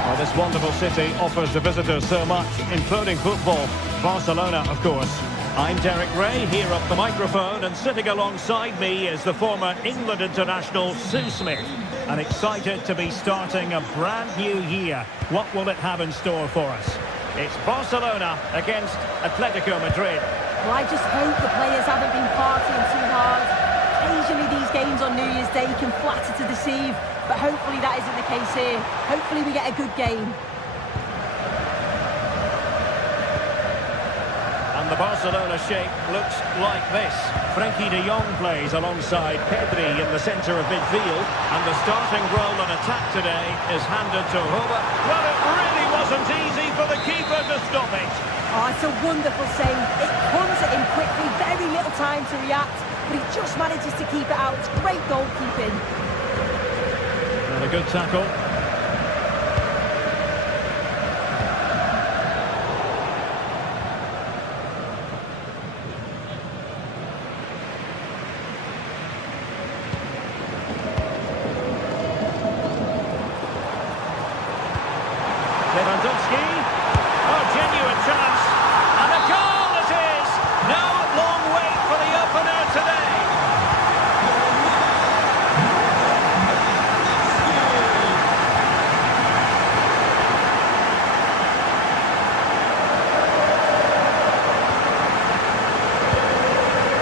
Well, This wonderful city offers the visitors so much, including football. Barcelona, of course. I'm Derek Ray, here at the microphone, and sitting alongside me is the former England international Sue Smith. And excited to be starting a brand new year. What will it have in store for us? It's Barcelona against Atletico Madrid. Well, I just hope the players haven't been partying too hard. Occasionally these games on New Year's Day can flatter to deceive, but hopefully that isn't the case here. Hopefully we get a good game. And the Barcelona shape looks like this. Frenkie de Jong plays alongside Pedri in the centre of midfield, and the starting role on attack today is handed to Huber. Well, it really wasn't easy for the keeper to stop it. Oh, it's a wonderful save. It comes at him quickly, very little time to react, but he just manages to keep it out. It's great goalkeeping. And a good tackle. Lewandowski. Oh, genuine chance. And a goal it is. No long wait for the opener today.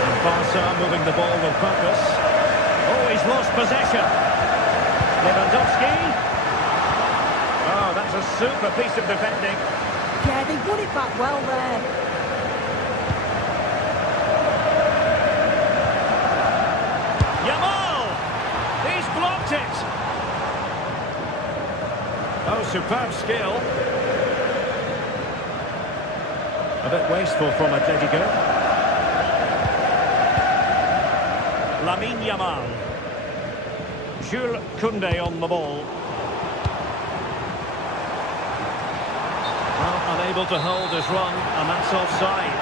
And Barca moving the ball with purpose. Oh, he's lost possession. Lewandowski. Oh, that's a super piece of defending. Yeah, they won it back well there. Yamal! He's blocked it! Oh, superb skill. A bit wasteful from Atletico. Lamine Yamal. Jules Koundé on the ball. Well, unable to hold his run, and that's offside.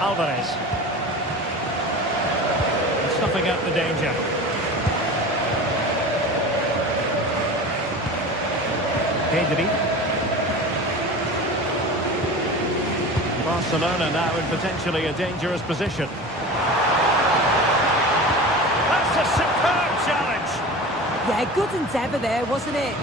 Alvarez. Snuffing out the danger. Pedri. Barcelona now in potentially a dangerous position. That's a superb challenge. Yeah, good endeavour there, wasn't it?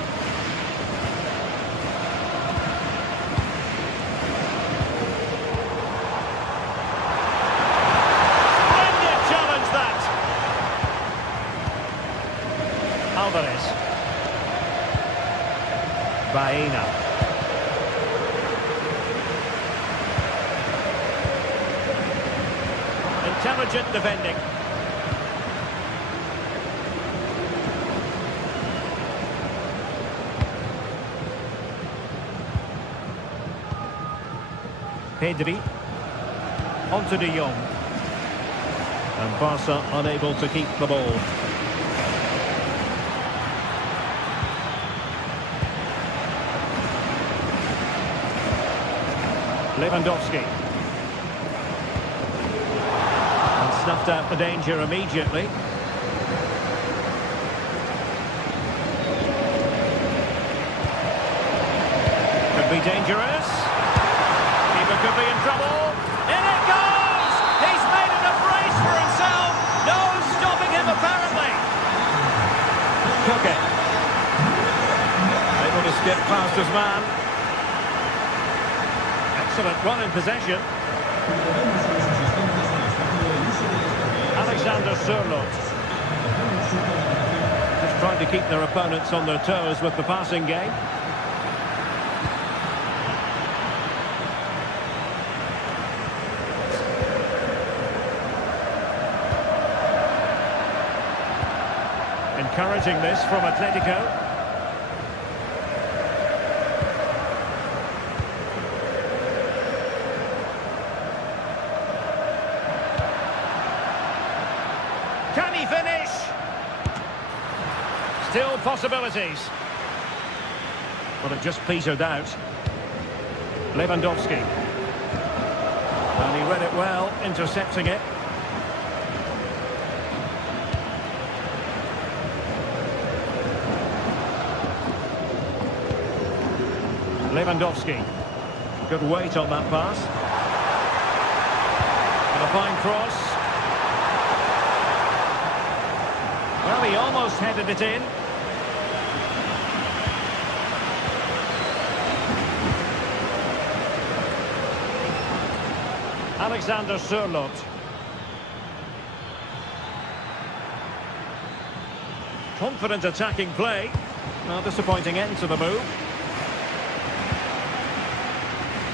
Splendid challenge, that. Alvarez. Baena. Intelligent defending. Pedri. Onto de Jong. And Barca unable to keep the ball. Lewandowski. Snuffed out the danger immediately. Could be dangerous. Keeper could be in trouble. In it goes! He's made it a brace for himself. No stopping him, apparently. Took it. Able to skip past his man. Excellent run in possession. Alexander Sørloth. Just trying to keep their opponents on their toes with the passing game. Encouraging this from Atletico. Can he finish? Still possibilities. But it just petered out. Lewandowski. And he read it well, intercepting it. Lewandowski. Good weight on that pass. And a fine cross. Well, he almost headed it in. Alexander Sørloth. Confident attacking play. Well, disappointing end to the move.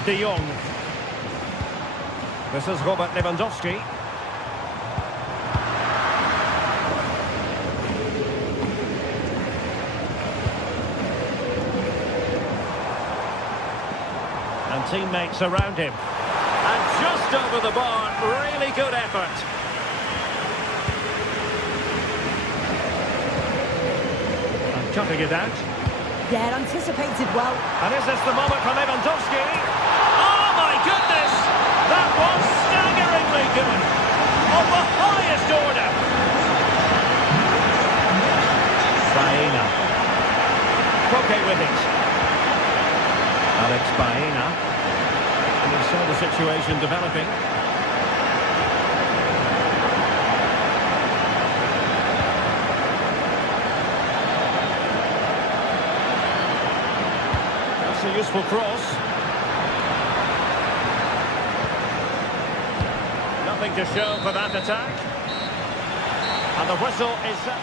De Jong. This is Robert Lewandowski. And teammates around him. And just over the bar, really good effort. And cutting it out. Yeah, anticipated well. And is this the moment for Lewandowski? Oh my goodness! That was staggeringly good. Of the highest order. Baena. Koke with it. Alex Baena. And he saw the situation developing. That's a useful cross. Nothing to show for that attack. And the whistle is set.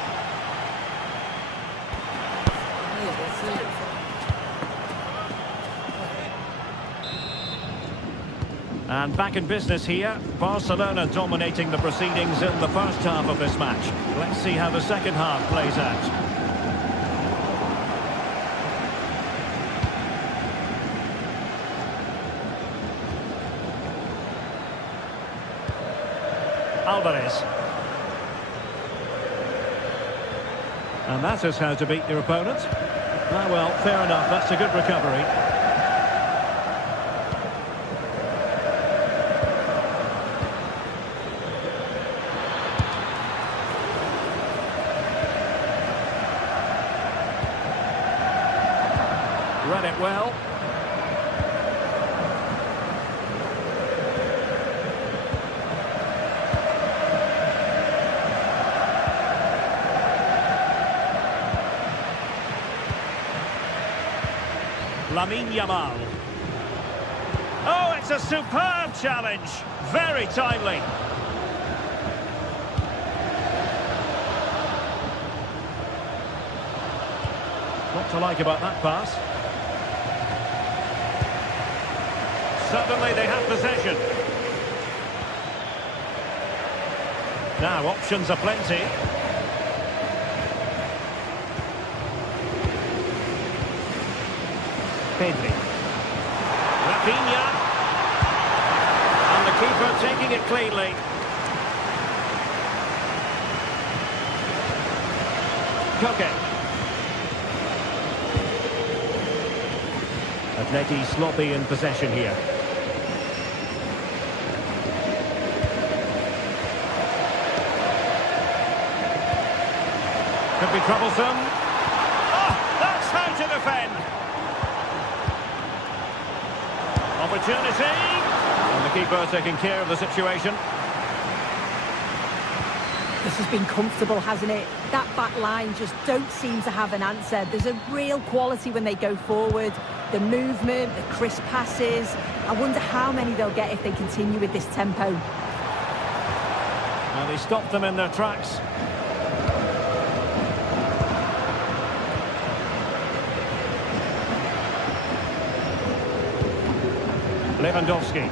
And back in business here. Barcelona dominating the proceedings in the first half of this match. Let's see how the second half plays out. Alvarez. And that is how to beat your opponent. Ah, well, fair enough. That's a good recovery. Read it well. Lamine Yamal. Oh, it's a superb challenge. Very timely. What to like about that pass? Suddenly they have possession. Now options are plenty. Pedri. Rafinha. And the keeper taking it cleanly. Koke. Atleti sloppy in possession here. Could be troublesome. Oh, that's how to defend. Opportunity. And the keeper taking care of the situation. This has been comfortable, hasn't it? That back line just don't seem to have an answer. There's a real quality when they go forward. The movement, the crisp passes. I wonder how many they'll get if they continue with this tempo. And he stopped them in their tracks. Lewandowski.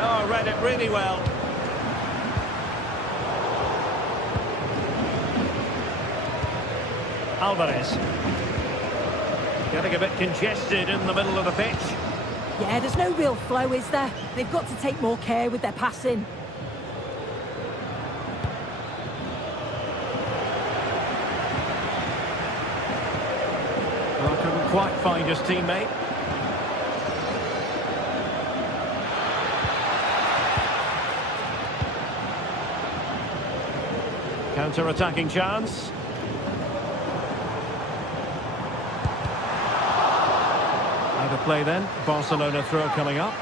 Oh, read it really well. Alvarez. Getting a bit congested in the middle of the pitch. Yeah, there's no real flow, is there? They've got to take more care with their passing. Well, couldn't quite find his teammate. Counter-attacking chance. play then. Barcelona throw coming up.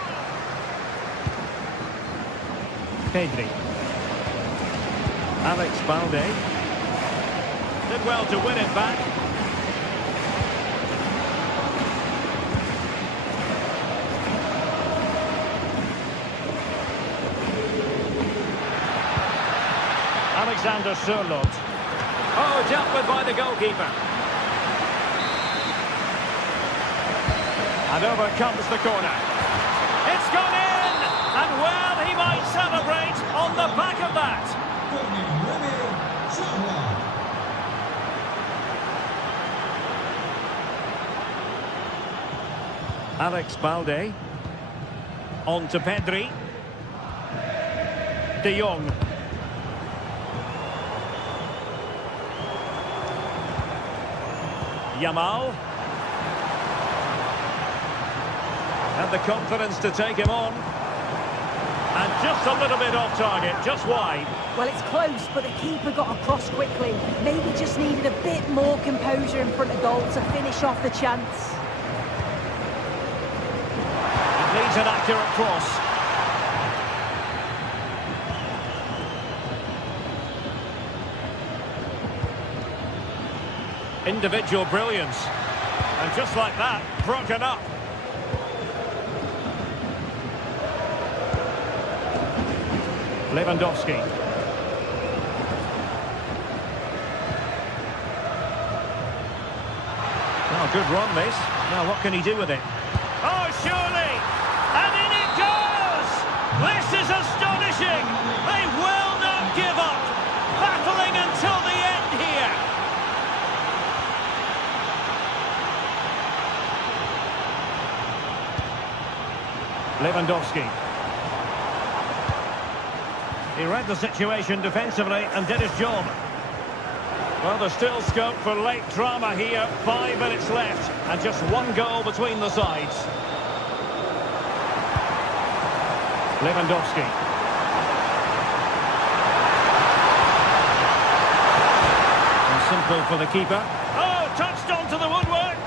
Pedri. Alex Balde. Did well to win it back. Alexander Sørloth. Oh, dealt with by the goalkeeper. And over comes the corner. It's gone in! And well, he might celebrate on the back of that. Alex Balde. On to Pedri. De Jong. Yamal. Had the confidence to take him on. And just a little bit off target, just wide. Well, it's close, but the keeper got across quickly. Maybe just needed a bit more composure in front of goal to finish off the chance. It needs an accurate cross. Individual brilliance. And just like that, broken up. Lewandowski. Oh, good run, this. Now, what can he do with it? Oh, surely! And in it goes! This is astonishing! They will not give up! Battling until the end here! Lewandowski. He read the situation defensively and did his job. Well, there's still scope for late drama here. 5 minutes left and just one goal between the sides. Lewandowski. And simple for the keeper. Oh, touched onto the woodwork.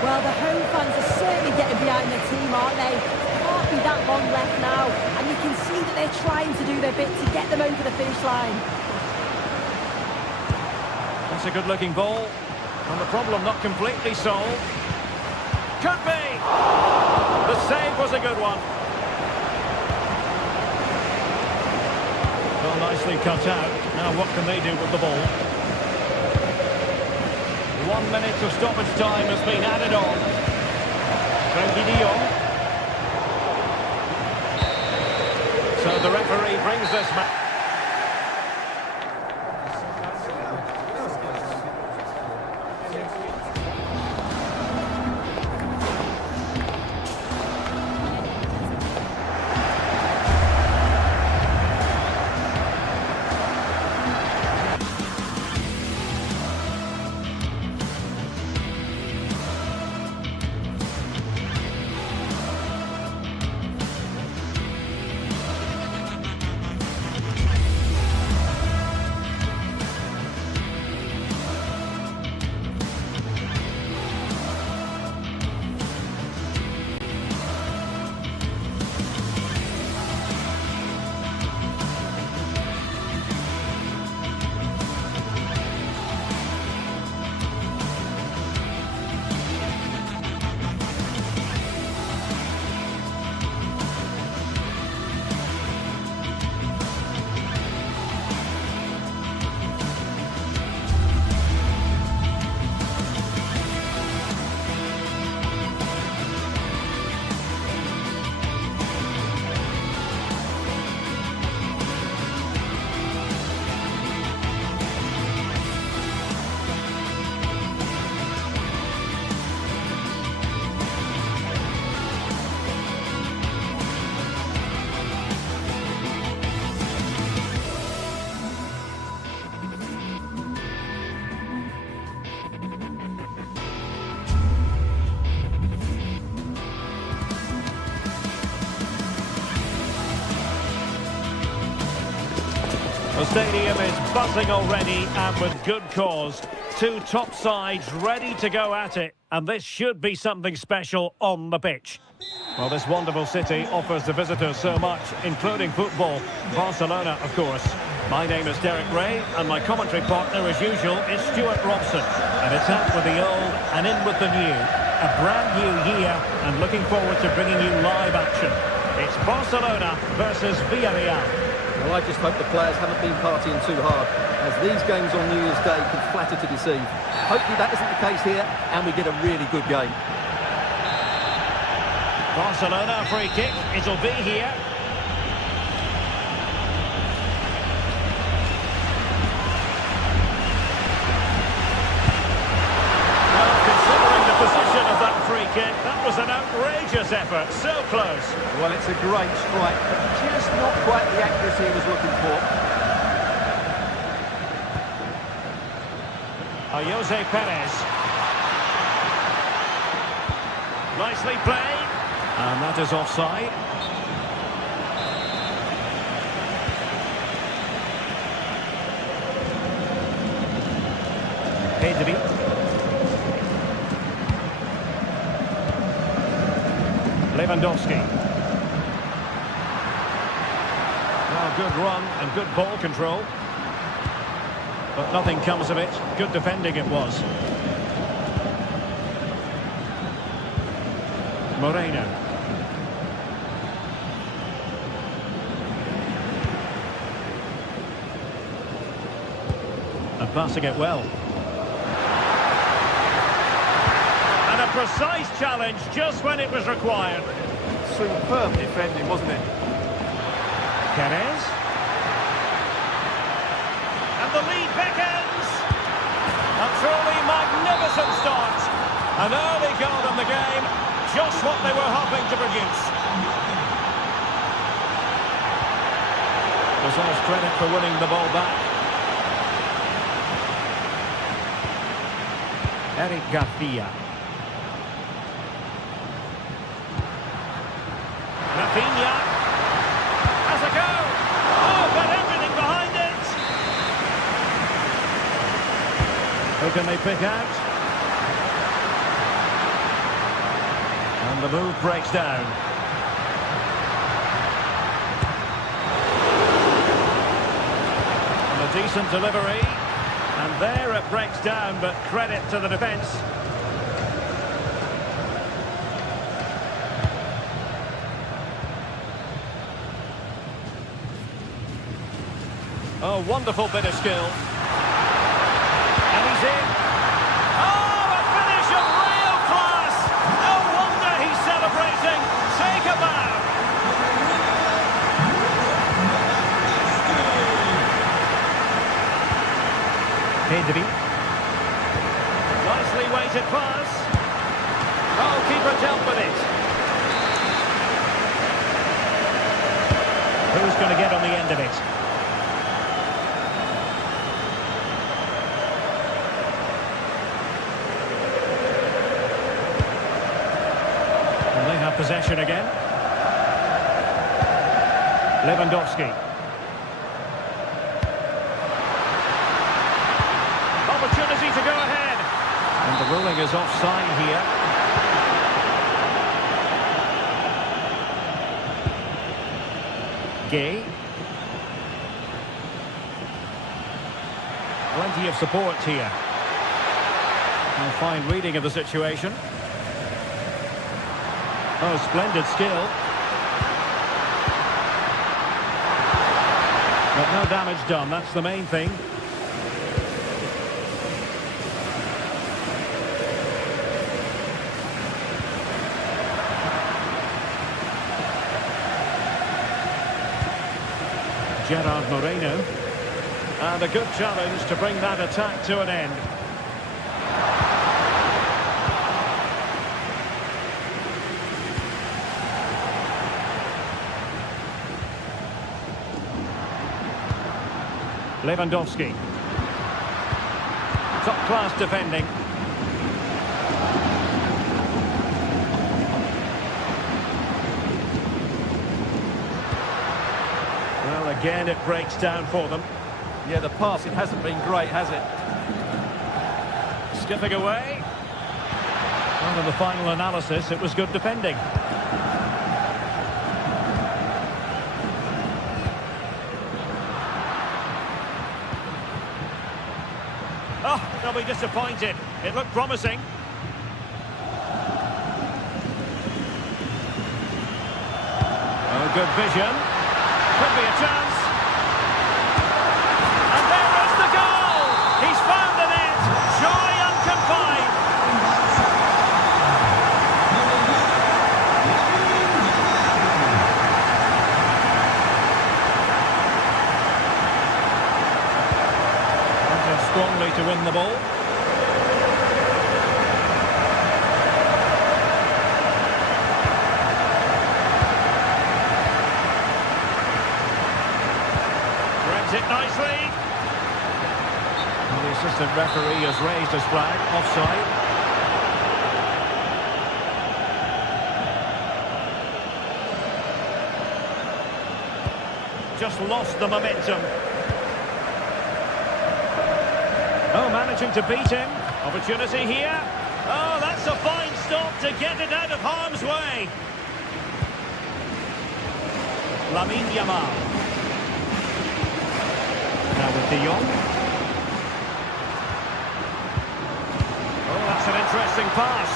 Well, the home fans are certainly getting behind their team, aren't they? Can't be that long left now, and you can see that they're trying to do their bit to get them over the finish line. That's a good-looking ball, and the problem not completely solved. Could be! The save was a good one. Well, nicely cut out. Now what can they do with the ball? 1 minute of stoppage time has been added on. Frankie de Jong. So the referee brings this match. The stadium is buzzing already, and with good cause. Two top sides ready to go at it. and this should be something special on the pitch. Well, this wonderful city offers the visitors so much, including football. Barcelona, of course. My name is Derek Ray, and my commentary partner, as usual, is Stuart Robson. And it's out with the old and in with the new. A brand new year, and looking forward to bringing you live action. It's Barcelona versus Villarreal. Well, I just hope the players haven't been partying too hard, as these games on New Year's Day can flatter to deceive. Hopefully that isn't the case here, and we get a really good game. Barcelona free kick, it'll be here. Well, considering the position of that free kick, that was an outrageous effort, so close. Well, it's a great strike, but just not quite the accuracy he was looking for. Jose Perez. Nicely played. And that is offside. Pedri. Lewandowski. Well, good run and good ball control. But nothing comes of it. Good defending it was. Moreno. And passing it well. And a precise challenge just when it was required. Superb defending, wasn't it? Perez. And the lead beckons. A truly magnificent start. An early goal in the game. Just what they were hoping to produce. Deserves credit for winning the ball back. Eric Garcia. Rafinha. Has a go. Oh, got everything behind it. Who can they pick out? And the move breaks down. And a decent delivery. And there it breaks down, but credit to the defence. Oh, wonderful bit of skill. And he's in. Oh, a finish of real class. No wonder he's celebrating. Take a bow. Pedri. Nicely weighted pass. Goalkeeper dealt with it. Who's going to get on the end of it? And they have possession again. Lewandowski. Opportunity to go ahead. And the ruling is offside here. Gay. Plenty of support here. And fine reading of the situation. Oh, splendid skill. But no damage done, that's the main thing. Gerard Moreno. And a good challenge to bring that attack to an end. Lewandowski. Top-class defending. Well, again, it breaks down for them. Yeah, the passing hasn't been great, has it? Skipping away. Well, in the final analysis, it was good defending. Oh, they'll be disappointed. It looked promising. Oh, good vision. Could be a chance. And there is the goal! He's found the net. Joy unconfined. Wanted strongly to win the ball. It nicely. And the assistant referee has raised his flag, offside. Just lost the momentum. Oh, managing to beat him. Opportunity here. Oh, that's a fine stop to get it out of harm's way. Lamine Yamal. Now with De Jong. Oh, that's an interesting pass.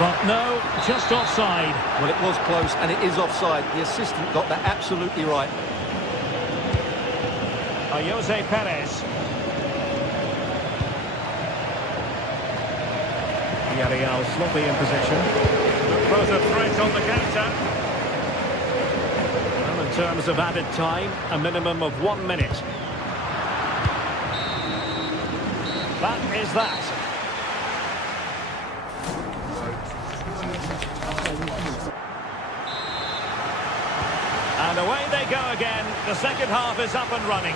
But no, just offside. Well, it was close, and it is offside. The assistant got that absolutely right. Jose Perez. Villarreal sloppy in position. Both a threat on the counter. Well, in terms of added time, a minimum of 1 minute. That is that. And away they go again. The second half is up and running.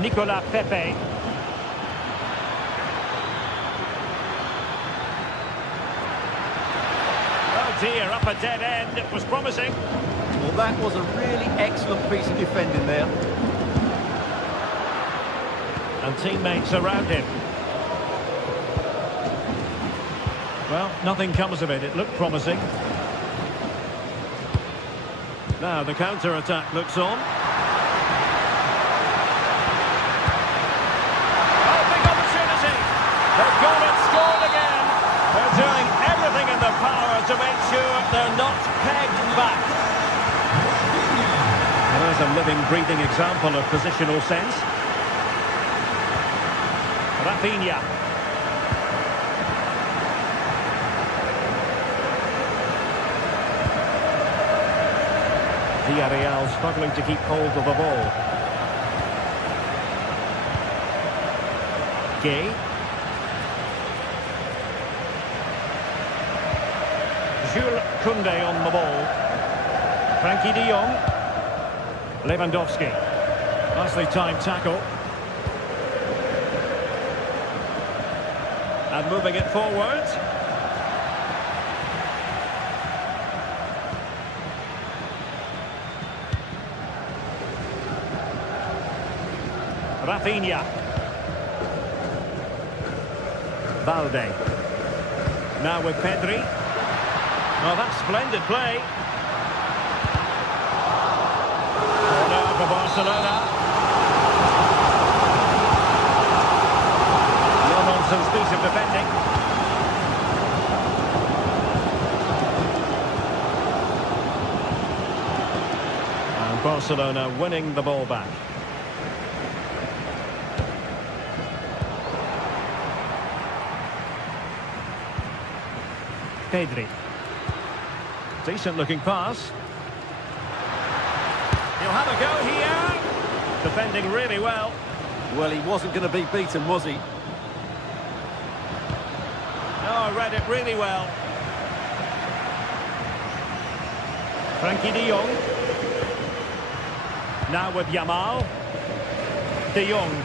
Nicolas Pepe. Dear, up a dead end. It was promising. Well, that was a really excellent piece of defending there. And teammates around him. Well, nothing comes of it. It looked promising. Now the counter-attack looks on. Oh, big opportunity. They've gone and scored again. They're doing everything in their power to make sure they're not pegged back. Well, there's a living, breathing example of positional sense. Rafinha. Villarreal struggling to keep hold of the ball. Gay. Jules Koundé on the ball. Frankie de Jong. Lewandowski. Nicely timed tackle. And moving it forward. Rafinha. Valde. Now with Pedri. Oh, that's splendid play. Corner for Barcelona. No nonsense piece of defending. And Barcelona winning the ball back. Pedri. Decent looking pass. He'll have a go here. Defending really well. Well, he wasn't going to be beaten, was he? Oh, read it really well. Frankie de Jong. Now with Yamal. De Jong.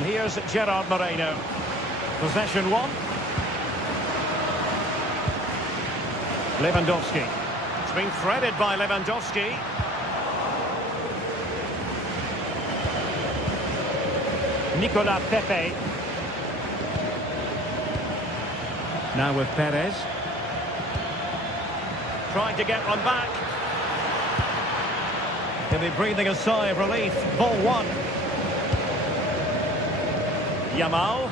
And here's Gerard Moreno. Possession one. Lewandowski. It's been threaded by Lewandowski. Nicolas Pepe. Now with Perez. Trying to get one back. He'll be breathing a sigh of relief. Ball one. Yamal.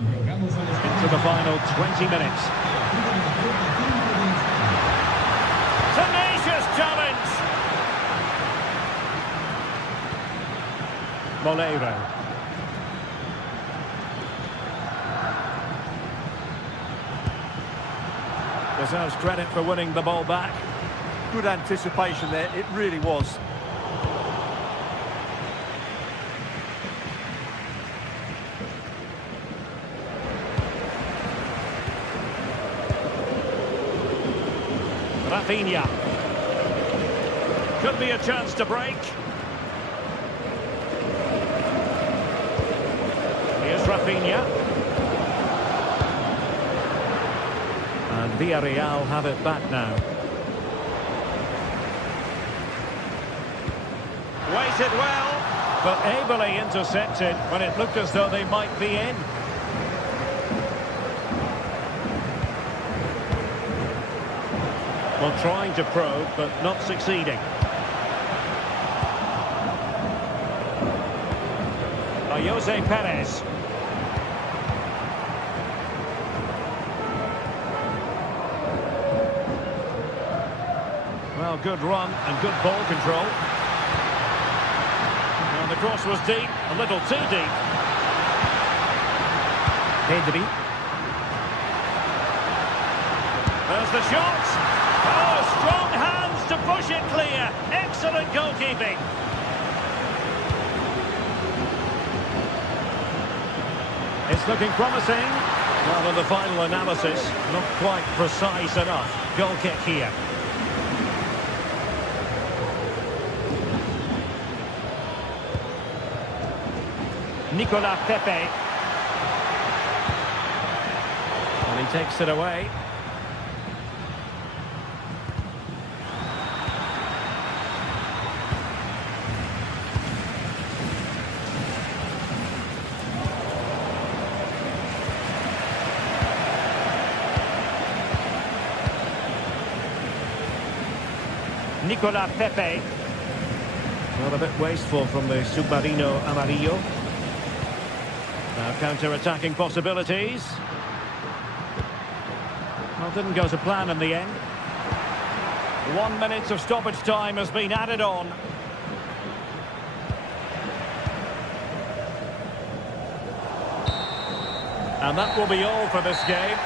Into the final 20 minutes. Tenacious challenge. Molero. Deserves credit for winning the ball back. Good anticipation there, it really was. Rafinha. Could be a chance to break. Here's Rafinha. And Villarreal have it back now. Waited well, but ably intercepted when it looked as though they might be in. Well, trying to probe, but not succeeding. Jose Perez. Well, good run and good ball control. And the cross was deep, a little too deep. Pedri. There's the shot. Oh, strong hands to push it clear. Excellent goalkeeping. It's looking promising. Well, in the final analysis, not quite precise enough. Goal kick here. Nicolas Pepe. And he takes it away. Nicolas Pepe. Well, a bit wasteful from the Submarino Amarillo. Now counter-attacking possibilities. Well, didn't go to plan in the end. 1 minute of stoppage time has been added on. And that will be all for this game.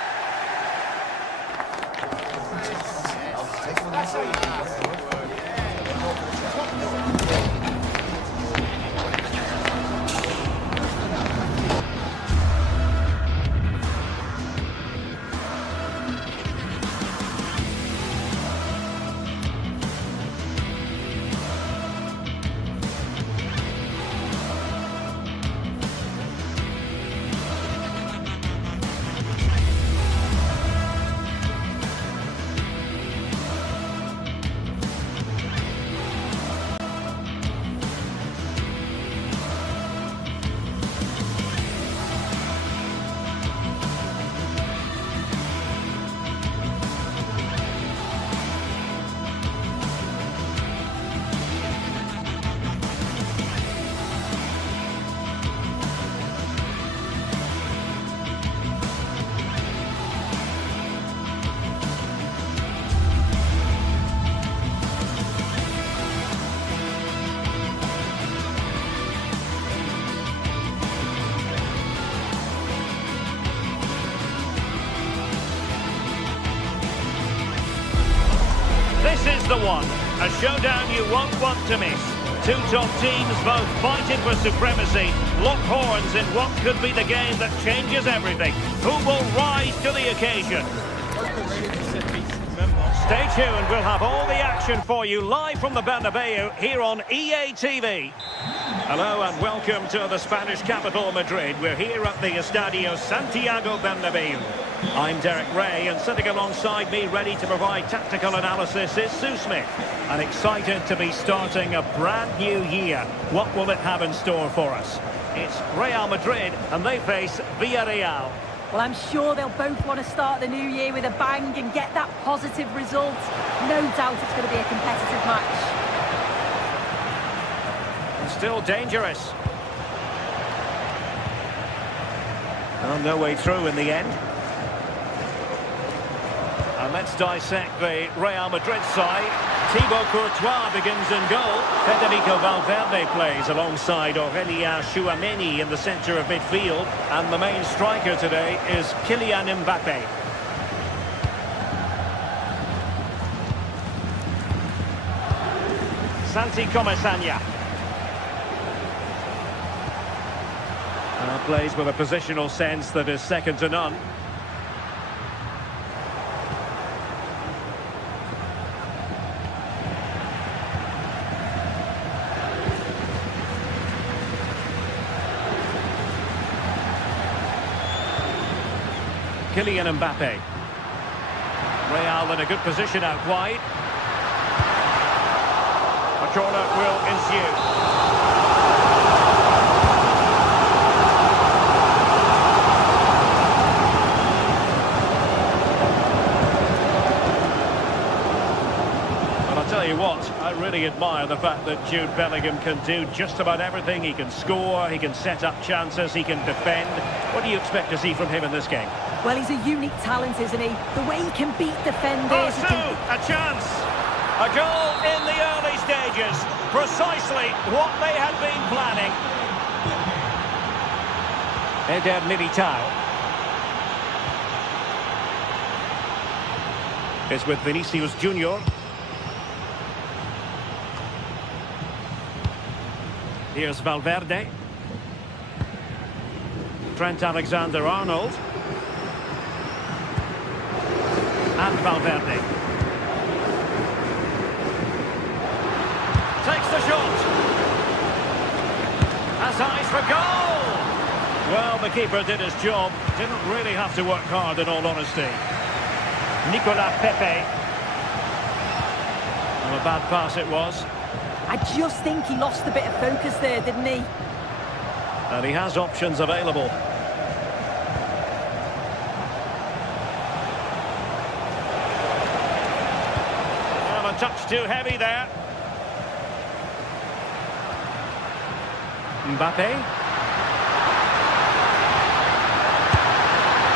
This is the one, a showdown you won't want to miss. Two top teams both fighting for supremacy, lock horns in what could be the game that changes everything. Who will rise to the occasion? Stay tuned, we'll have all the action for you live from the Bernabeu here on EA TV. Hello and welcome to the Spanish capital, Madrid. We're here at the Estadio Santiago Bernabeu. I'm Derek Ray, and sitting alongside me, ready to provide tactical analysis, is Sue Smith. And excited to be starting a brand new year. What will it have in store for us? It's Real Madrid, and they face Villarreal. Well, I'm sure they'll both want to start the new year with a bang and get that positive result. No doubt it's going to be a competitive match. Still dangerous. Well, no way through in the end. And let's dissect the Real Madrid side. Thibaut Courtois begins in goal. Federico Valverde plays alongside Aurélien Tchouaméni in the centre of midfield. And the main striker today is Kylian Mbappé. Santi Comesaña. Plays with a positional sense that is second to none. Kylian Mbappé. Real in a good position out wide. A corner will ensue. Tell you what, I really admire the fact that Jude Bellingham can do just about everything. He can score, he can set up chances, he can defend. What do you expect to see from him in this game? Well, he's a unique talent, isn't he? The way he can beat defenders. A chance! A goal in the early stages. Precisely what they had been planning. Eder Militao. It's with Vinicius Junior. Here's Valverde. Trent Alexander-Arnold. And Valverde. Takes the shot. Has eyes for goal! Well, the keeper did his job. Didn't really have to work hard, in all honesty. Nicolas Pepe. Well, a bad pass it was. I just think he lost a bit of focus there, didn't he? And he has options available. Well, a touch too heavy there. Mbappé.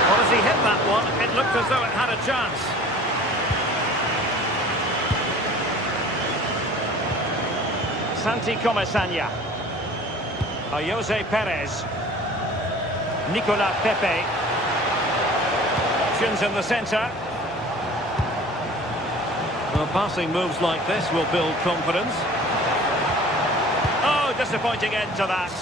Well, as he hit that one, it looked as though it had a chance. Santi Comesaña. Jose Perez. Nicolas Pepe. Options in the centre. Well, passing moves like this will build confidence. Oh, disappointing end to that.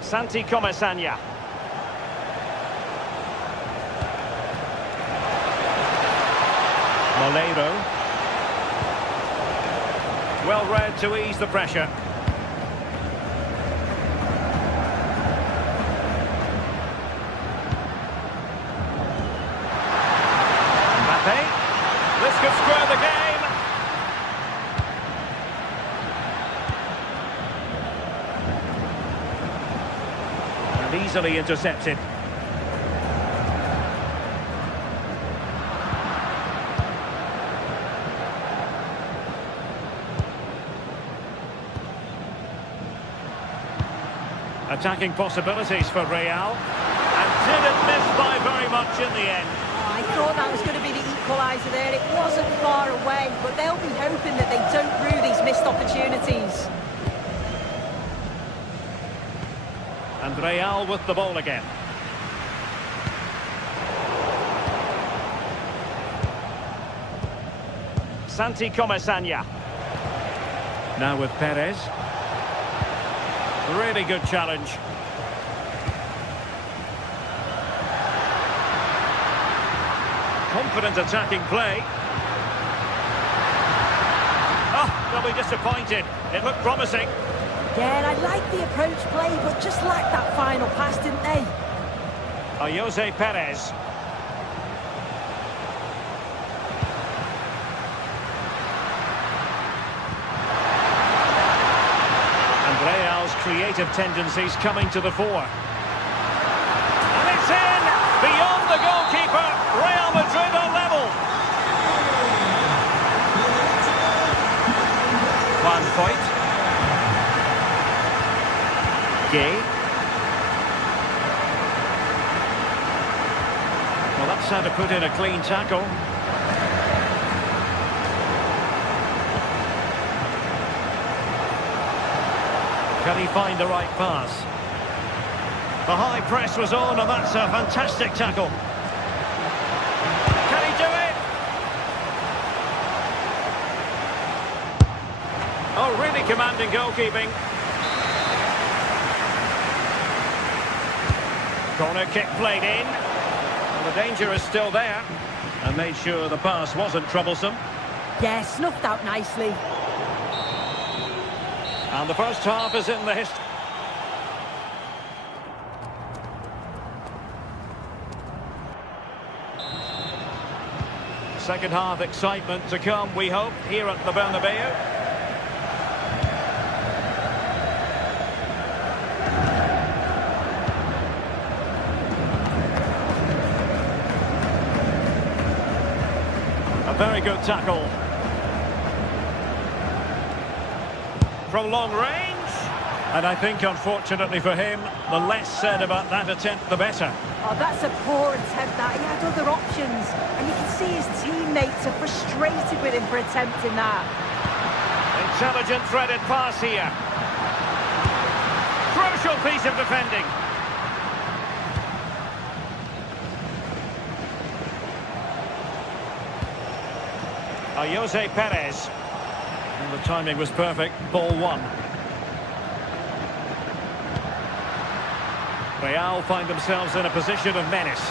Santi Comesaña. Moleiro. Well read to ease the pressure. Mbappé. This could square the game. Easily intercepted. Attacking possibilities for Real. And didn't miss by very much in the end. I thought that was going to be the equaliser there. It wasn't far away, but they'll be hoping that they don't rue these missed opportunities. And Real with the ball again. Santi Comesaña. Now with Perez. Really good challenge. Confident attacking play. Oh, they'll be disappointed. It looked promising. Yeah, I like the approach play, but just lacked that final pass, didn't they? Jose Perez. And Real's creative tendencies coming to the fore. And it's in! Beyond the goalkeeper, Real Madrid are level. Van Foyt. Gay. Well, that's how to put in a clean tackle. Can he find the right pass? The high press was on, and that's a fantastic tackle. Can he do it? Oh, really commanding goalkeeping. Corner kick played in. Well, the danger is still there. And made sure the pass wasn't troublesome. Yeah, snuffed out nicely. And the first half is in the history. Second half excitement to come, we hope, here at the Bernabeu. A very good tackle. From long range. And I think, unfortunately for him, the less said about that attempt, the better. Oh, that's a poor attempt, that. He had other options. And you can see his teammates are frustrated with him for attempting that. Intelligent threaded pass here. Crucial piece of defending. Jose Perez. And the timing was perfect. Ball one. Real find themselves in a position of menace.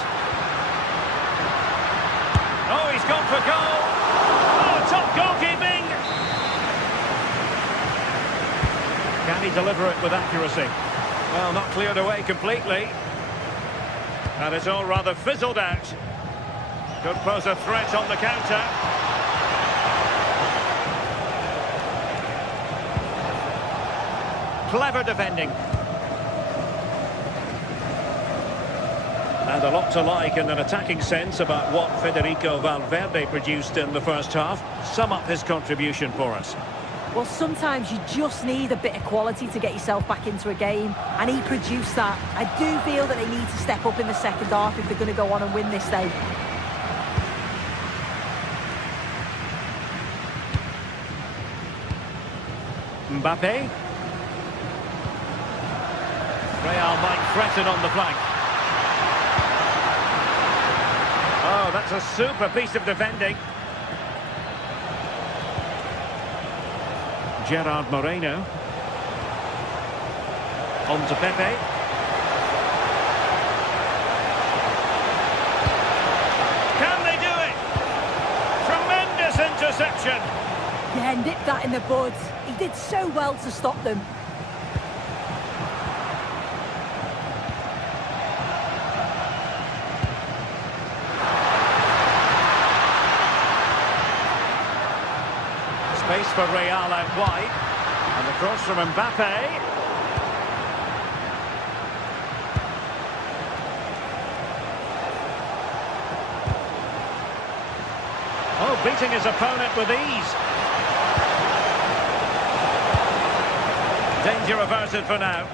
Oh, he's gone for goal. Oh, top goalkeeping. Can he deliver it with accuracy? Well, not cleared away completely. And it's all rather fizzled out. Could pose a threat on the counter. Clever defending. And a lot to like in an attacking sense about what Federico Valverde produced in the first half. Sum up his contribution for us. Well, sometimes you just need a bit of quality to get yourself back into a game, and he produced that. I do feel that they need to step up in the second half if they're going to go on and win this day. Mbappe. Real might threaten on the flank. Oh, that's a super piece of defending. Gerard Moreno. On to Pepe. Can they do it? Tremendous interception. Yeah, nipped that in the bud. He did so well to stop them. Space for Real out wide. And the cross from Mbappe. Oh, beating his opponent with ease. Danger averted for now.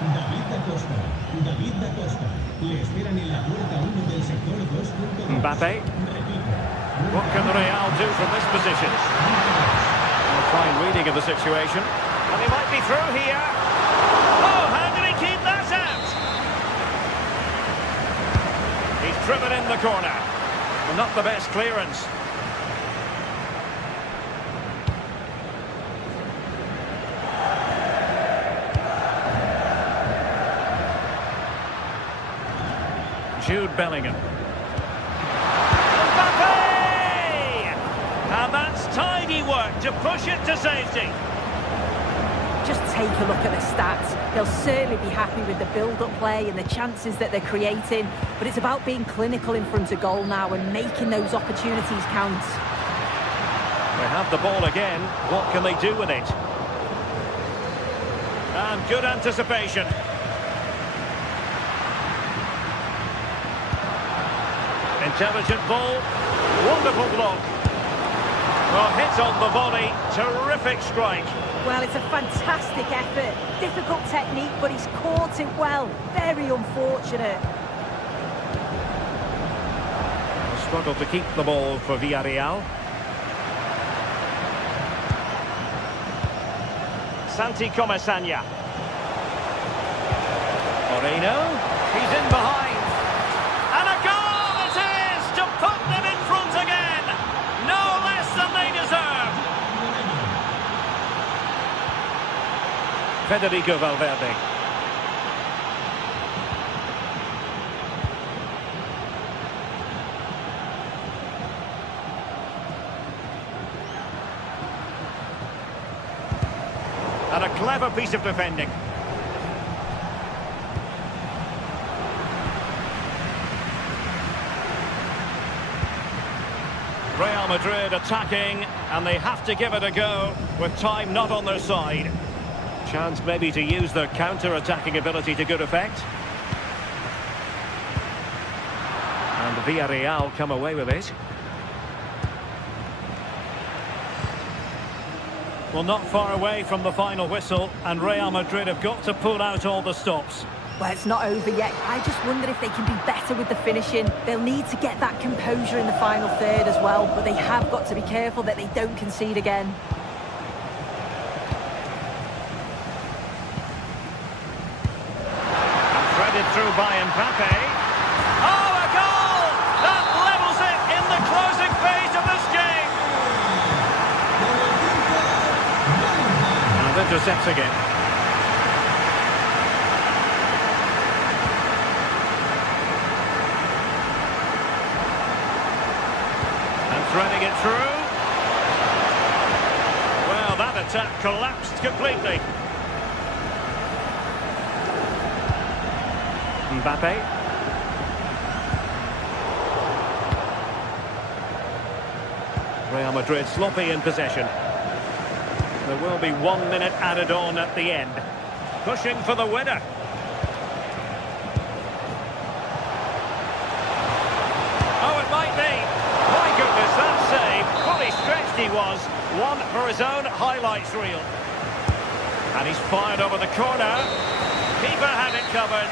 David da Costa. Le esperan en la puerta 1 del sector 2. Mbappe. What can Real do from this position? A fine reading of the situation. And he might be through here. Oh, how did he keep that out? He's driven in the corner. Well, not the best clearance. Jude Bellingham. Mbappe! And that's tidy work to push it to safety. Just take a look at the stats. They'll certainly be happy with the build-up play and the chances that they're creating, but it's about being clinical in front of goal now and making those opportunities count. They have the ball again. What can they do with it? And good anticipation. Intelligent ball. Wonderful block. Well, hit on the volley. Terrific strike. Well, it's a fantastic effort. Difficult technique, but he's caught it well. Very unfortunate. Struggle to keep the ball for Villarreal. Santi Comesaña. Moreno. He's in behind. And a goal it is to put them in front again. No less than they deserve. Federico Valverde. And a clever piece of defending. Real Madrid attacking, and they have to give it a go with time not on their side. Chance maybe to use their counter-attacking ability to good effect. And Villarreal come away with it. Well, not far away from the final whistle, and Real Madrid have got to pull out all the stops. Well, it's not over yet. I just wonder if they can be better with the finishing. They'll need to get that composure in the final third as well, but they have got to be careful that they don't concede again. And threaded through by Mbappe. Oh, a goal! That levels it in the closing phase of this game. And intercepts again. And threading it through. Well, that attack collapsed completely. Mbappe. Real Madrid sloppy in possession. There will be 1 minute added on at the end. Pushing for the winner. Oh, it might be. My goodness, that save. Fully stretched he was. One for his own highlights reel. And he's fired over the corner. Keeper had it covered.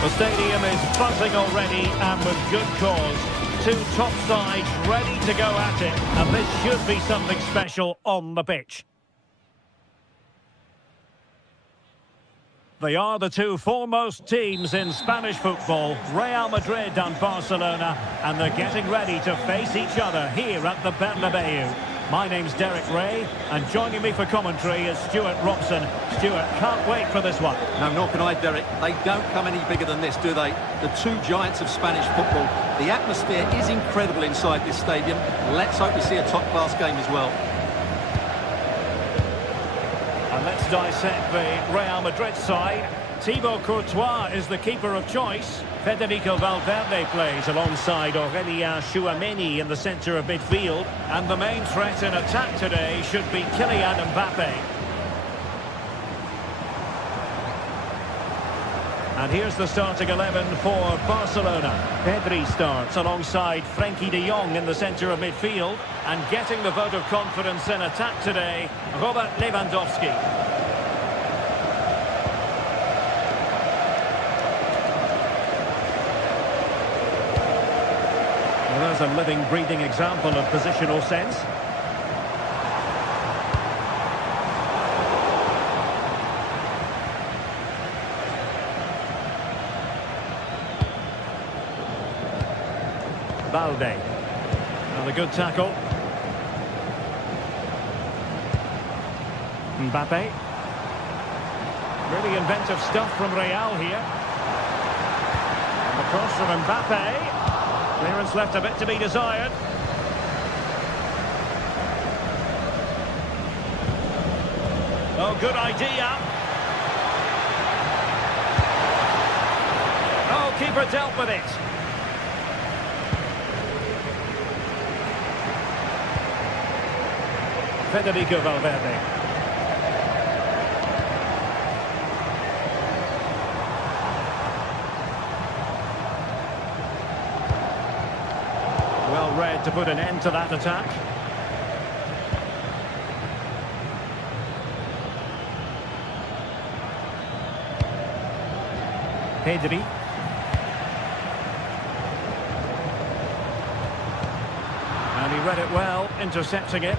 The stadium is buzzing already, and with good cause. Two top sides ready to go at it, and this should be something special on the pitch. They are the two foremost teams in Spanish football, Real Madrid and Barcelona, and they're getting ready to face each other here at the Bernabeu. My name's Derek Ray, and joining me for commentary is Stuart Robson. Stuart, can't wait for this one. No, nor can I, Derek. They don't come any bigger than this, do they? The two giants of Spanish football. The atmosphere is incredible inside this stadium. Let's hope we see a top-class game as well. And let's dissect the Real Madrid side. Thibaut Courtois is the keeper of choice. Federico Valverde plays alongside Aurélien Tchouameni in the centre of midfield. And the main threat in attack today should be Kylian Mbappe. And here's the starting 11 for Barcelona. Pedri starts alongside Frenkie de Jong in the centre of midfield. And getting the vote of confidence in attack today, Robert Lewandowski. Well, there's a living, breathing example of positional sense. Balde. And a good tackle. Mbappe. Really inventive stuff from Real here. And the cross from Mbappe. Clearance left a bit to be desired. Oh, good idea. Oh, keeper dealt with it. Federico Valverde. Well read to put an end to that attack. Pedri. And he read it well, intercepting it.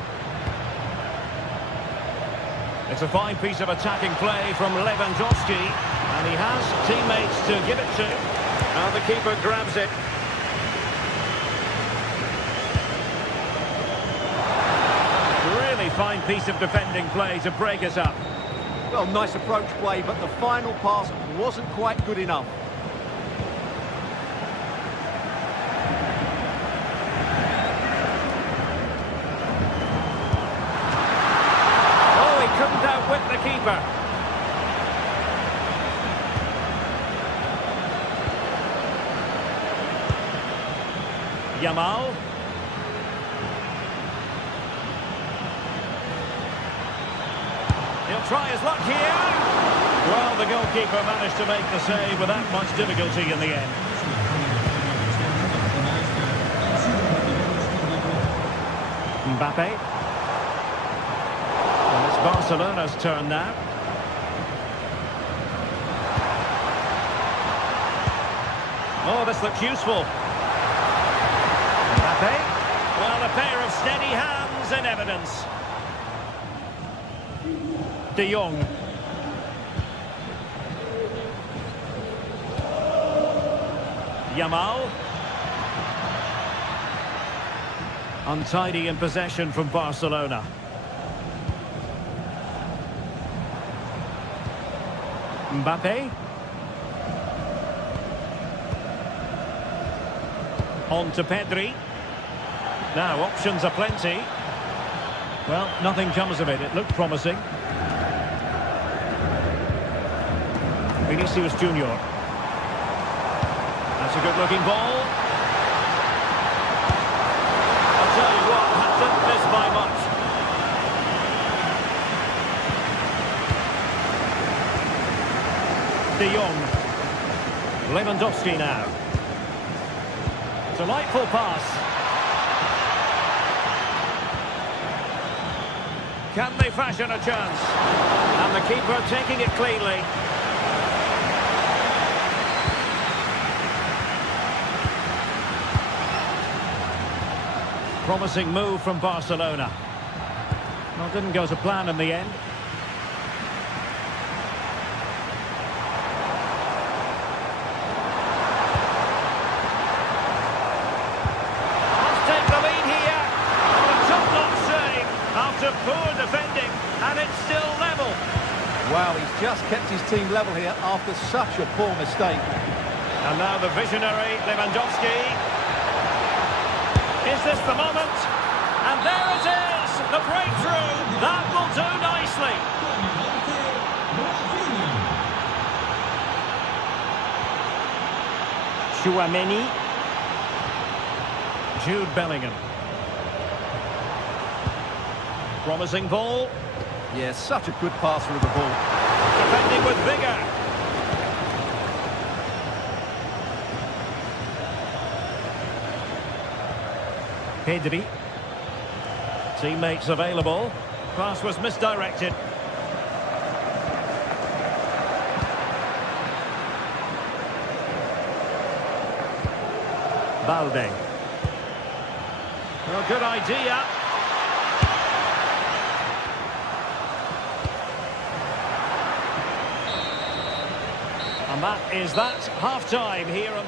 It's a fine piece of attacking play from Lewandowski. And he has teammates to give it to. And the keeper grabs it. Really fine piece of defending play to break us up. Well, nice approach play, but the final pass wasn't quite good enough. Oh, he couldn't outwit the keeper. Yamal. He'll try his luck here. Well, the goalkeeper managed to make the save without much difficulty in the end. Mbappe. And it's Barcelona's turn now. Oh, this looks useful. Mbappe. Well, a pair of steady hands in evidence. De Jong. Yamal. Untidy in possession from Barcelona. Mbappe. On to Pedri. Now, options are plenty. Well, nothing comes of it. It looked promising. Vinicius Junior. That's a good-looking ball. I'll tell you what, that didn't miss by much. De Jong. Lewandowski now. Delightful pass. Can they fashion a chance? And the keeper taking it cleanly. Promising move from Barcelona. Well, didn't go to plan in the end. Let's take the lead here. Oh, a top-notch save. Wow, he's just kept his team level here after such a poor mistake. And now the visionary Lewandowski. Is this the moment? And there it is, the breakthrough. That will do nicely. Chouameni. Jude Bellingham. Promising ball. Yeah, such a good passer of the ball. Defending with vigour. Pedri. Teammates available. Pass was misdirected. Balde. Well, good idea. And that is that. Half-time here.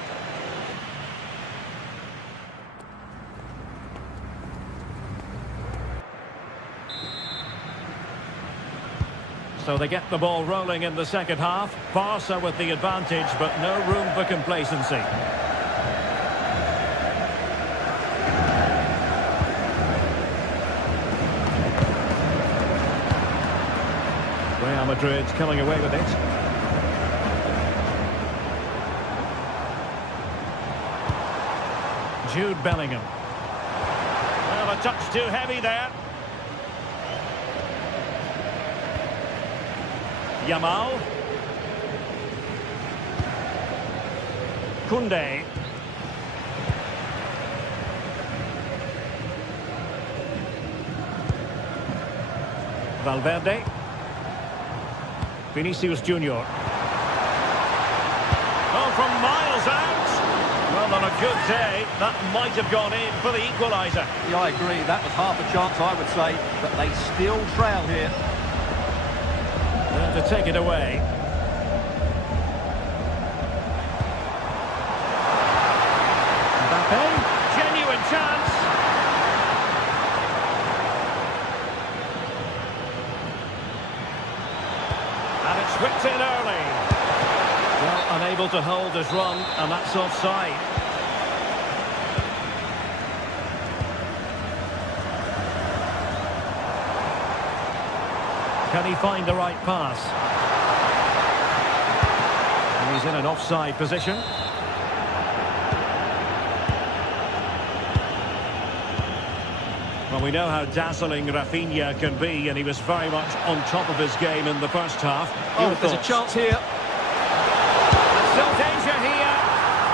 So they get the ball rolling in the second half. Barca with the advantage, but no room for complacency. Real Madrid coming away with it. Jude Bellingham. Well, a touch too heavy there. Yamal. Koundé. Valverde. Vinicius Junior. Oh, from miles out. Well, on a good day, that might have gone in for the equaliser. Yeah, I agree. That was half a chance, I would say. But they still trail here. To take it away. Mbappe. Genuine chance. And it's whipped in early. Well, unable to hold his run, and that's offside. Can he find the right pass? And he's in an offside position. Well, we know how dazzling Rafinha can be, and he was very much on top of his game in the first half. Oh, there's a chance here. And still danger here.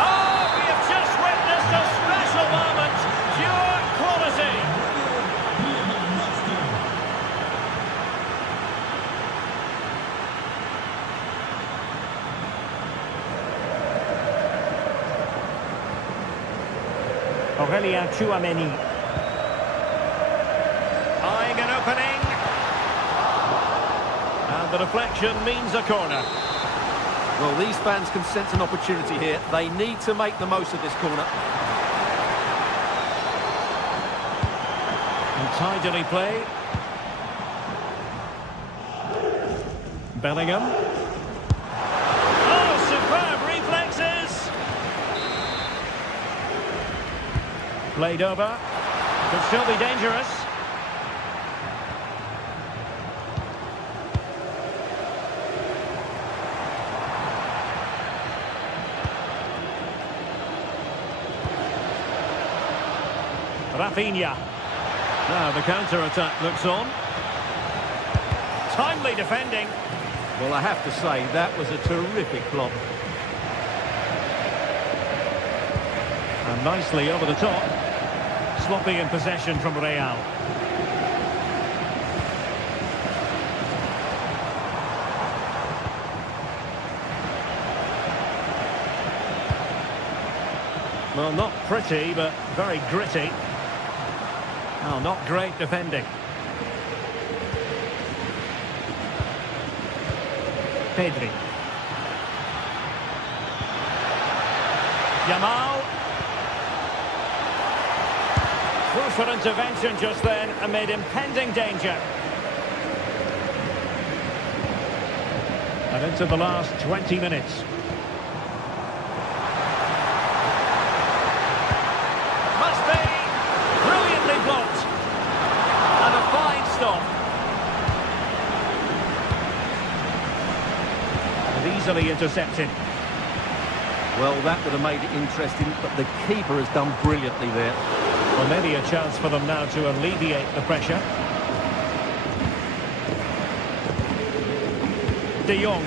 Oh, we have just witnessed a special moment. Pure quality. Aurelien Chouameni. Eyeing an opening. And the deflection means a corner. Well, these fans can sense an opportunity here. They need to make the most of this corner. And tidily played. Bellingham. Oh, superb reflexes. Played over. Could still be dangerous. Rafinha. Now the counter-attack looks on. Timely defending. Well, I have to say, that was a terrific block. And nicely over the top. Sloppy in possession from Real. Well, not pretty, but very gritty. Oh, not great defending. Pedri. Yamal. Through for intervention just then amid impending danger. And into the last 20 minutes. Must be brilliantly blocked. And a fine stop. And easily intercepted. Well, that would have made it interesting, but the keeper has done brilliantly there. Well, maybe a chance for them now to alleviate the pressure. De Jong.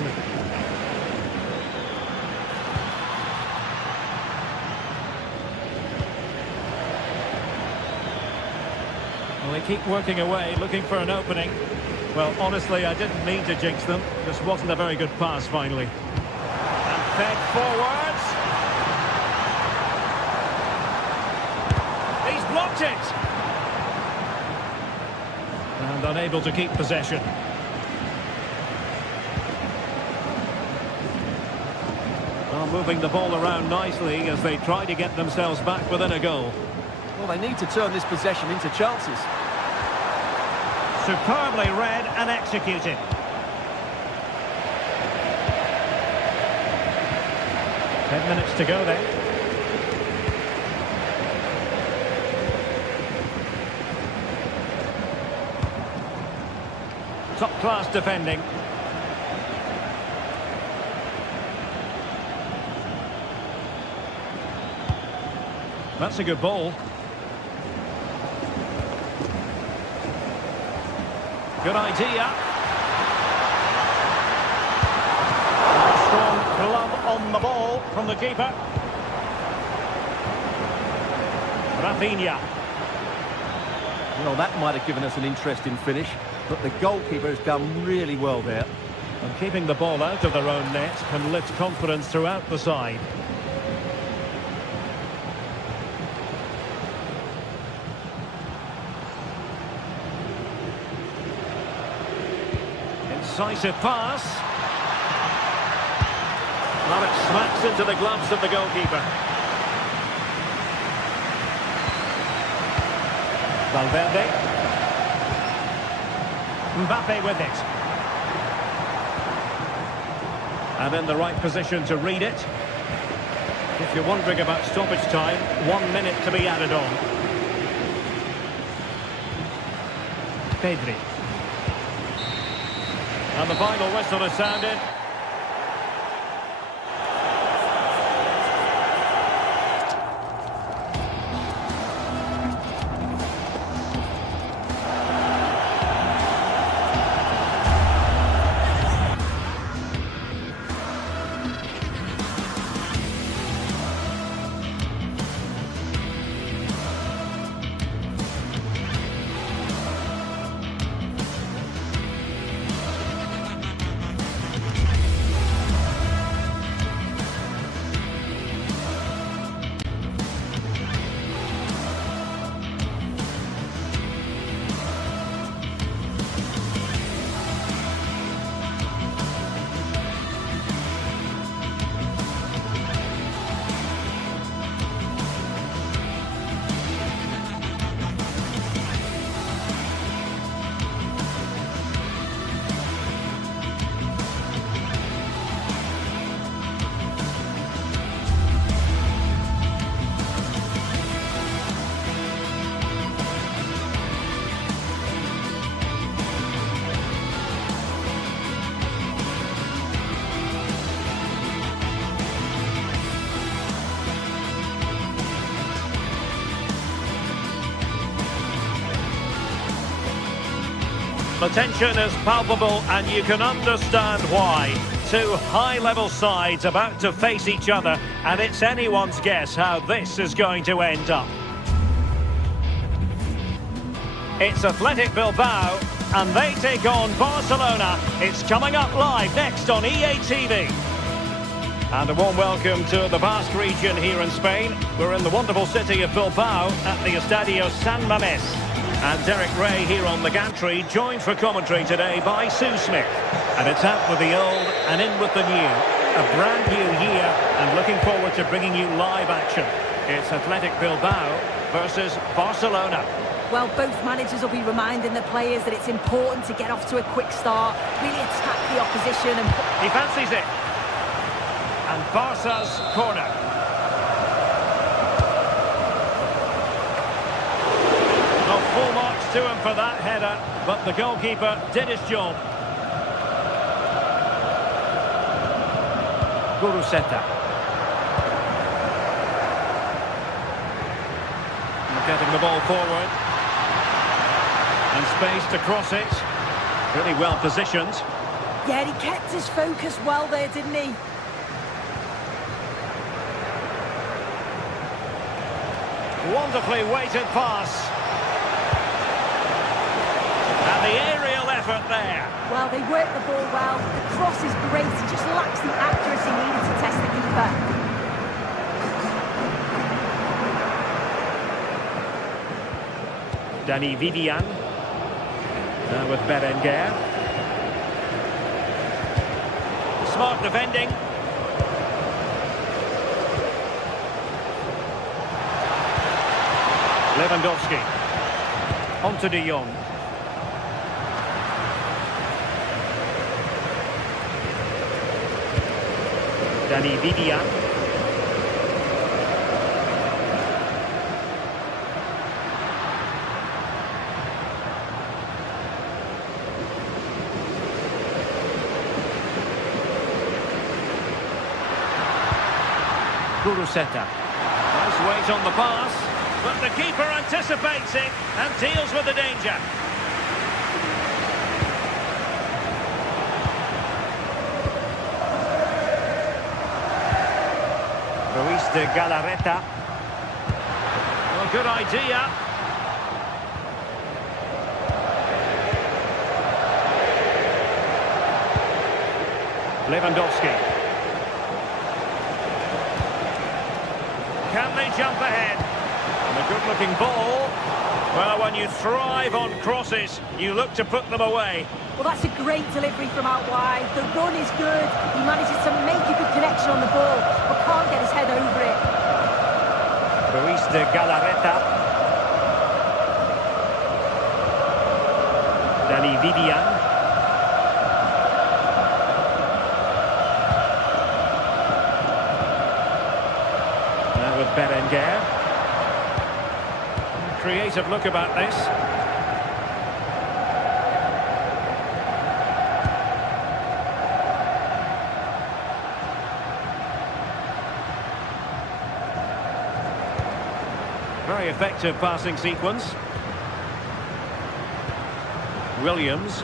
Well, they keep working away, looking for an opening. Well, honestly, I didn't mean to jinx them. Just wasn't a very good pass, finally. And fed forwards. He's blocked it. And unable to keep possession. Well, moving the ball around nicely as they try to get themselves back within a goal. Well, they need to turn this possession into chances. Superbly read and executed. Ten minutes to go then. Top-class defending. That's a good ball. Good idea. Strong glove on the ball from the keeper. Rafinha. Well, that might have given us an interesting finish, but the goalkeeper has done really well there. And keeping the ball out of their own net can lift confidence throughout the side. Incisive pass. Well, it smacks into the gloves of the goalkeeper. Valverde. Mbappe with it. And in the right position to read it. If you're wondering about stoppage time, 1 minute to be added on. Pedri. And the final whistle has sounded. The tension is palpable and you can understand why. Two high-level sides about to face each other, and it's anyone's guess how this is going to end up. It's Athletic Bilbao, and they take on Barcelona. It's coming up live next on EA TV. And a warm welcome to the Basque region here in Spain. We're in the wonderful city of Bilbao at the Estadio San Mamés. And Derek Ray here on the gantry, joined for commentary today by Sue Smith. And it's out with the old and in with the new. A brand new year, and looking forward to bringing you live action. It's Athletic Bilbao versus Barcelona. Well, both managers will be reminding the players that it's important to get off to a quick start, really attack the opposition and... He fancies it. And Barca's corner. Not full marks to him for that header, but the goalkeeper did his job. Guruseta. Getting the ball forward. And space to cross it. Really well positioned. Yeah, he kept his focus well there, didn't he? Wonderfully weighted pass. And the aerial effort there. Well, they worked the ball well. The cross is great. It just lacks the accuracy needed to test the keeper. Danny Vivian. Now with Berenguer. Smart defending. Lewandowski. On to De Jong. Danny Vivian. Guruseta. Nice weight on the pass, but the keeper anticipates it and deals with the danger. Ruiz de Galarreta. Well, good idea. Lewandowski. Can they jump ahead? And a good-looking ball. Well, when you thrive on crosses, you look to put them away. Well, that's a great delivery from out wide. The run is good. He manages to make a good connection on the ball, but can't get his head over it. Ruiz de Galarreta. Danny Vivian. With Berenguer. Creative look about this. Very effective passing sequence. Williams.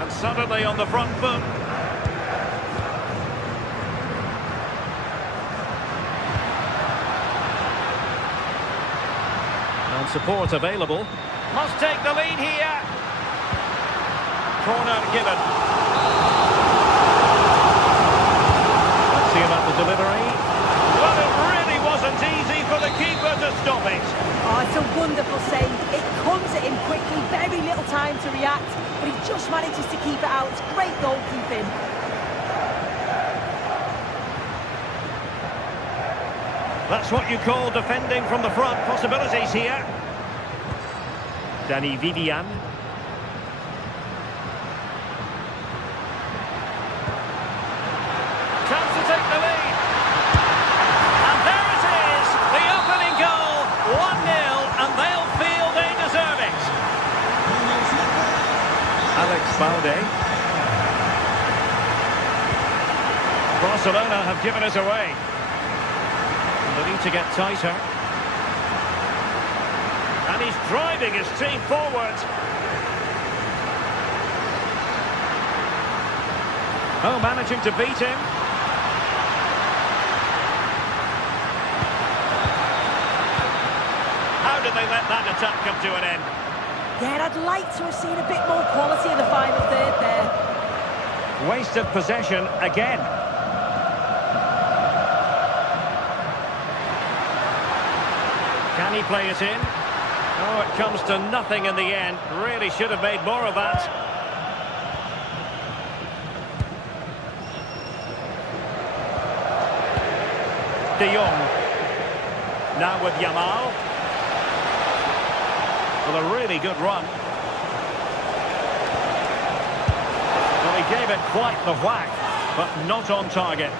And suddenly on the front foot. And support available. Must take the lead here. Corner given. Let's see about the delivery. Well, it really wasn't easy for the keeper to stop it. Oh, it's a wonderful save. It comes at him quickly, very little time to react, but he just manages to keep it out. It's great goalkeeping. That's what you call defending from the front. Possibilities here. Danny Vivian. Chance to take the lead. And there it is. The opening goal. 1-0, and they'll feel they deserve it. Alex Balde. Barcelona have given it away. They need to get tighter. And he's driving his team forward. Oh, managing to beat him. How did they let that attack come to an end? Yeah, I'd like to have seen a bit more quality in the final third there. Wasted possession again. Can he play it in? Oh, it comes to nothing in the end. Really should have made more of that. De Jong. Now with Yamal. with a really good run. Well, he gave it quite the whack, but not on target.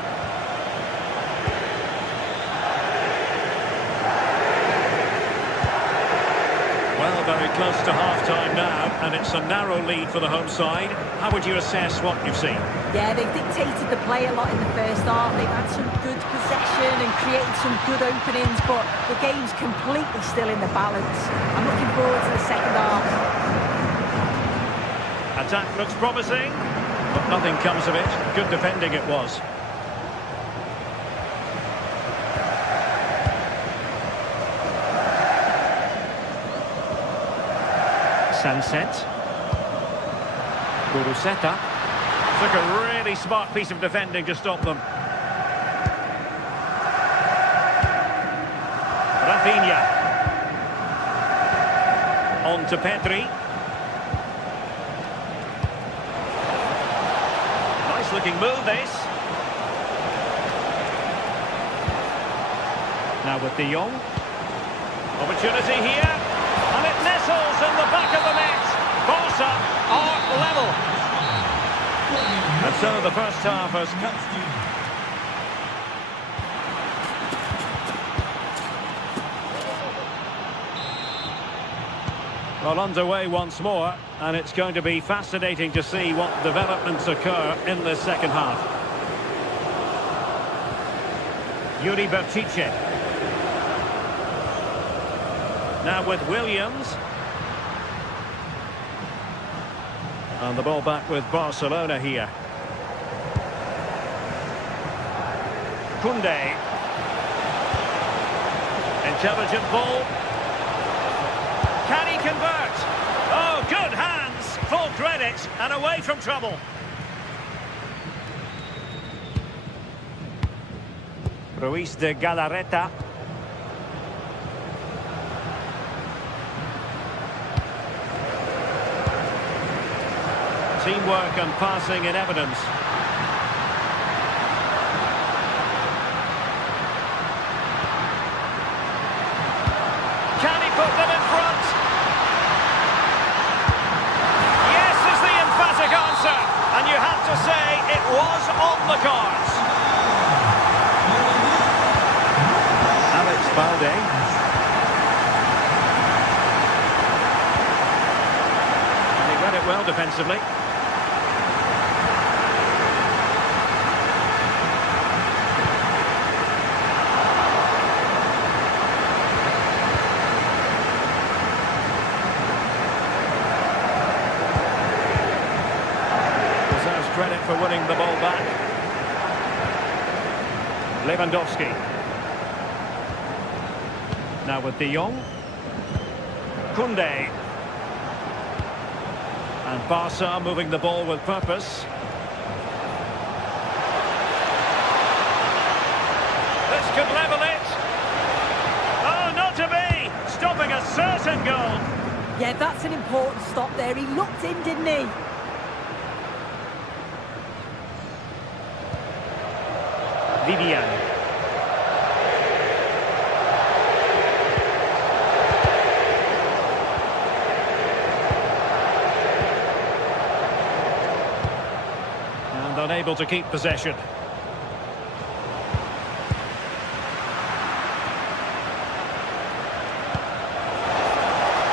Well, very close to half-time now, and it's a narrow lead for the home side. How would you assess what you've seen? Yeah, they've dictated the play a lot in the first half. They've had some good possession and created some good openings, but the game's completely still in the balance. I'm looking forward to the second half. Attack looks promising, but nothing comes of it. Good defending it was. Sunset. Guruseta. Took a really smart piece of defending to stop them. Rafinha. On to Pedri. Nice looking move this. Now with De Jong. Opportunity here. And it nestles in the back of the net. Barca are level. And so the first half has come. Well, underway once more, and it's going to be fascinating to see what developments occur in the second half. Yuri Bertice. Now with Williams. And the ball back with Barcelona here. Koundé. Intelligent ball. Can he convert? Oh, good hands. Full credit and away from trouble. Ruiz de Galarreta. Teamwork and passing in evidence. Can he put them in front? Yes is the emphatic answer. And you have to say it was on the cards. Alex Balde. And he read it well defensively. Credit for winning the ball back. Lewandowski. Now with De Jong. Koundé. And Barca moving the ball with purpose. This could level it. Oh, not to be. Stopping a certain goal. Yeah, that's an important stop there. He looked in, didn't he? Vivian. And unable to keep possession.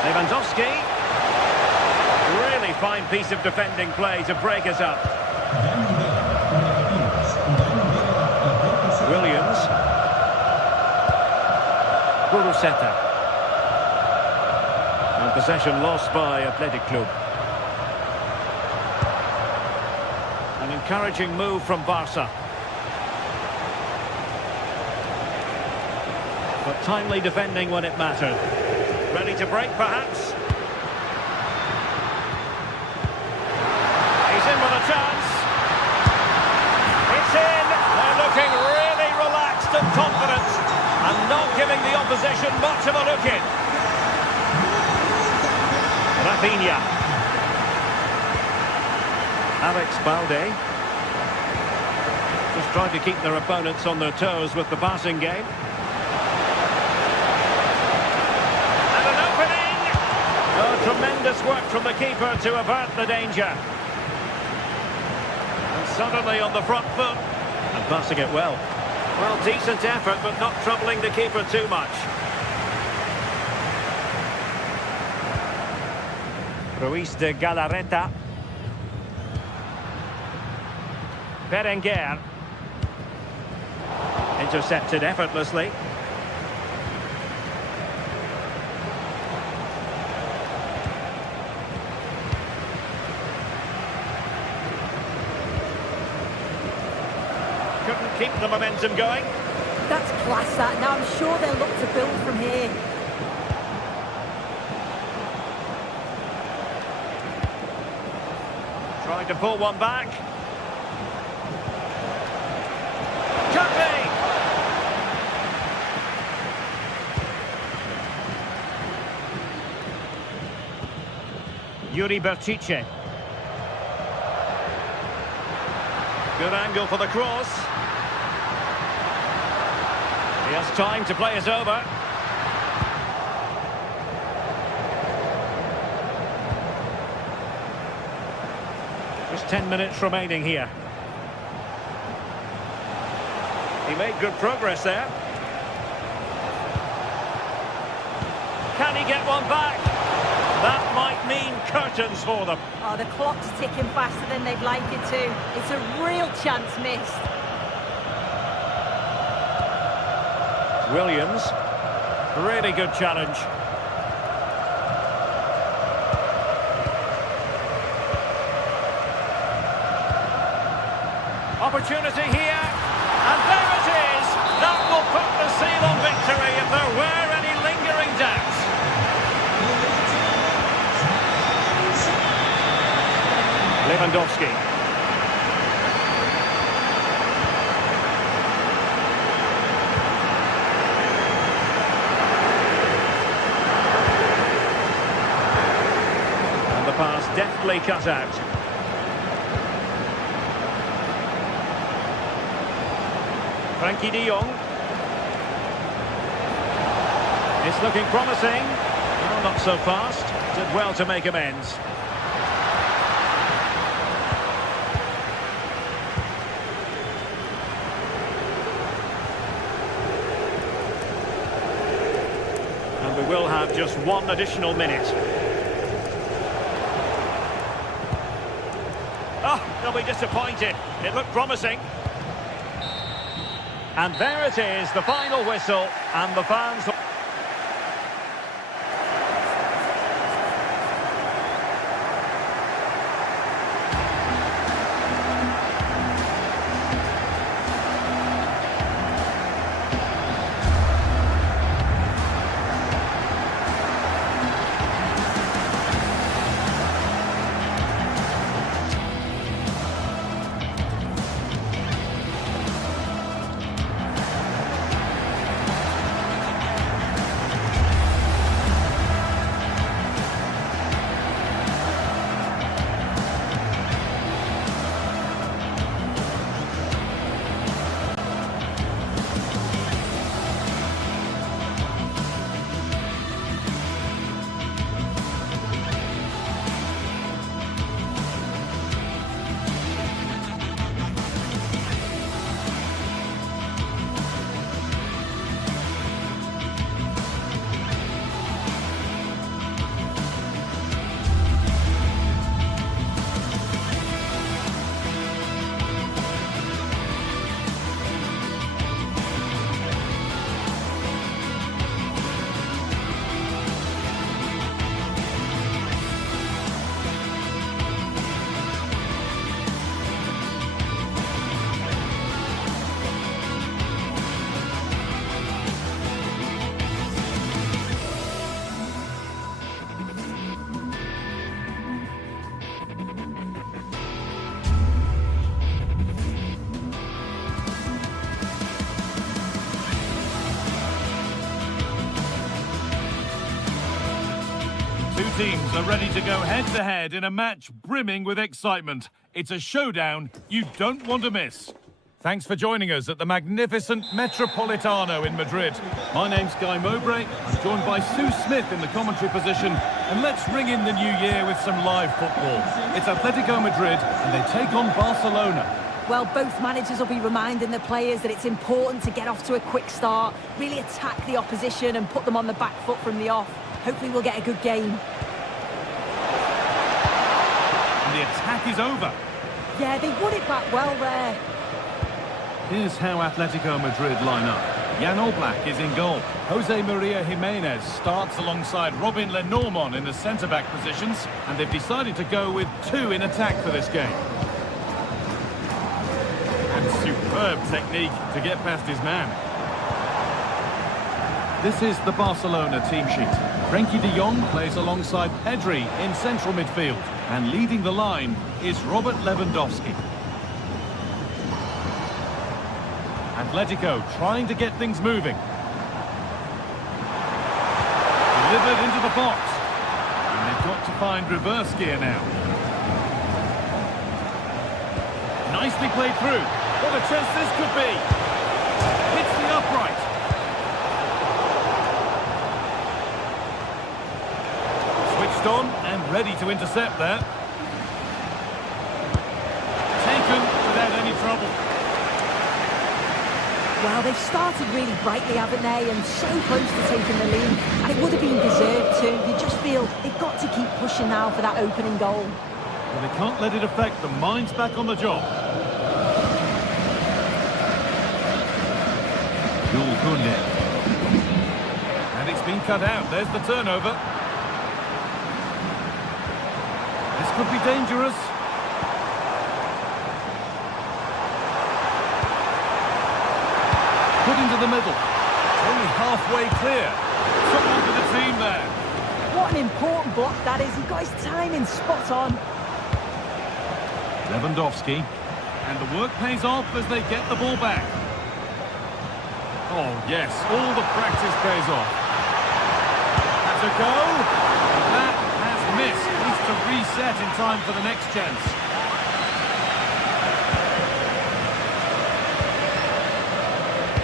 Lewandowski. Really fine piece of defending play to break us up. Williams. Guruseta. And possession lost by Athletic Club. An encouraging move from Barca. But timely defending when it mattered. Ready to break, perhaps? He's in with a chance. It's in. They're looking really relaxed and confident, and not giving the opposition much of a look in. Rafinha. Alex Balde. Just trying to keep their opponents on their toes with the passing game. And an opening. Tremendous work from the keeper to avert the danger. And suddenly on the front foot. And passing it well. Well, decent effort, but not troubling the keeper too much. Ruiz de Galarreta. Berenguer. Intercepted effortlessly. Couldn't keep the momentum going. That's class, that. Now I'm sure they'll look to build from here. Trying to pull one back. Could be! Yuri Berchiche. Good angle for the cross. He has time to play it over. Just 10 minutes remaining here. He made good progress there. Can he get one back? That might mean curtains for them. Oh, the clock's ticking faster than they'd like it to. It's a real chance missed. Williams. Really good challenge. Opportunity here. And there it is. That will put the seal on victory if there were any lingering doubts. Lewandowski. And the pass deftly cut out. Frankie de Jong. It's looking promising. No, not so fast. Did well to make amends. And we will have just one additional minute. Oh, they'll be disappointed. It looked promising. And there it is, the final whistle, and the fans... Two teams are ready to go head-to-head in a match brimming with excitement. It's a showdown you don't want to miss. Thanks for joining us at the magnificent Metropolitano in Madrid. My name's Guy Mowbray. I'm joined by Sue Smith in the commentary position. And let's ring in the new year with some live football. It's Atletico Madrid and they take on Barcelona. Well, both managers will be reminding the players that it's important to get off to a quick start, really attack the opposition and put them on the back foot from the off. Hopefully we'll get a good game. And the attack is over. Yeah, they won it back well there. Here's how Atletico Madrid line up. Jan Oblak is in goal. Jose Maria Jimenez starts alongside Robin Lenormand in the centre-back positions, and they've decided to go with two in attack for this game. And superb technique to get past his man. This is the Barcelona team sheet. Frenkie de Jong plays alongside Pedri in central midfield, and leading the line is Robert Lewandowski. Atletico trying to get things moving. Delivered into the box. And they've got to find reverse gear now. Nicely played through. What a chance this could be. Hits the upright. Switched on and ready to intercept there. Taken without any trouble. Well, they've started really brightly, haven't they? And so close to taking the lead. And it would have been deserved too. You just feel they've got to keep pushing now for that opening goal. Well, they can't let it affect them. Mind's back on the job. Jules Koundé. And it's been cut out. There's the turnover. This could be dangerous. Put into the middle. Only halfway clear. Someone for the team there. What an important block that is. He got his timing spot on. Lewandowski. And the work pays off as they get the ball back. Oh, yes. All the practice pays off. Has a go. And that has missed. Needs to reset in time for the next chance.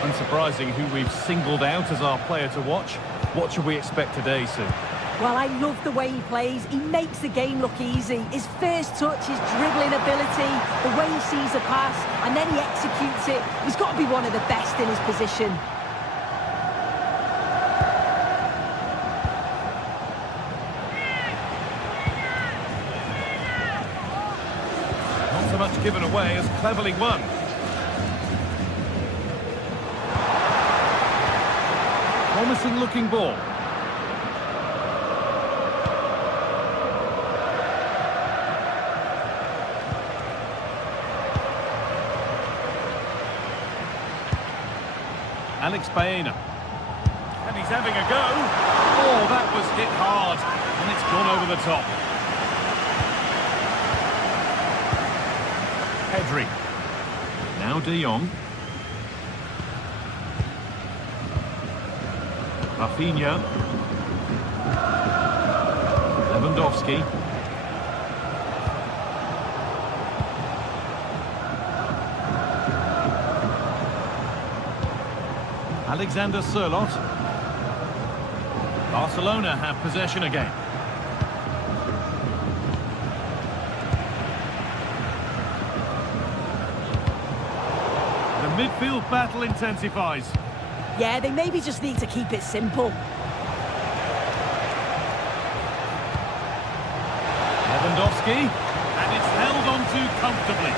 Unsurprising who we've singled out as our player to watch. What should we expect today, Sue? Well, I love the way he plays. He makes the game look easy. His first touch, his dribbling ability, the way he sees a pass, and then he executes it. He's got to be one of the best in his position. Not so much given away as cleverly won. Promising looking ball. Alex Baena. And he's having a go. Oh, that was hit hard. And it's gone over the top. Pedri. Now De Jong. Rafinha. Lewandowski. Alexander Sørloth. Barcelona have possession again. The midfield battle intensifies. Yeah, they maybe just need to keep it simple. Lewandowski, and it's held on to comfortably.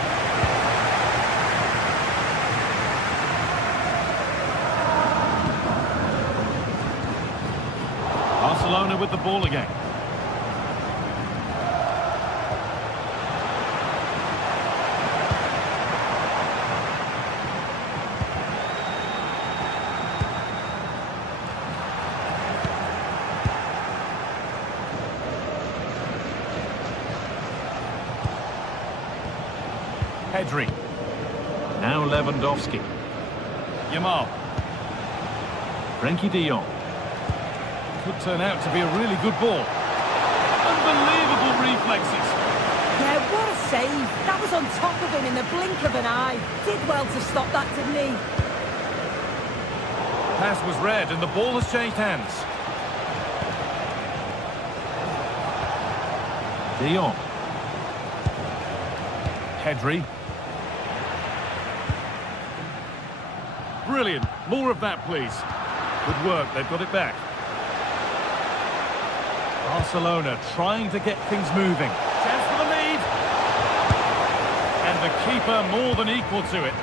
Barcelona with the ball again. Pedri. Now Lewandowski. Yamal. Frenkie de Jong. Could turn out to be a really good ball. Unbelievable reflexes. Yeah, what a save. That was on top of him in the blink of an eye. Did well to stop that, didn't he? Pass was read and the ball has changed hands. De Jong. Pedri. Brilliant. More of that, please. Good work. They've got it back. Barcelona trying to get things moving. Chance for the lead. And the keeper more than equal to it.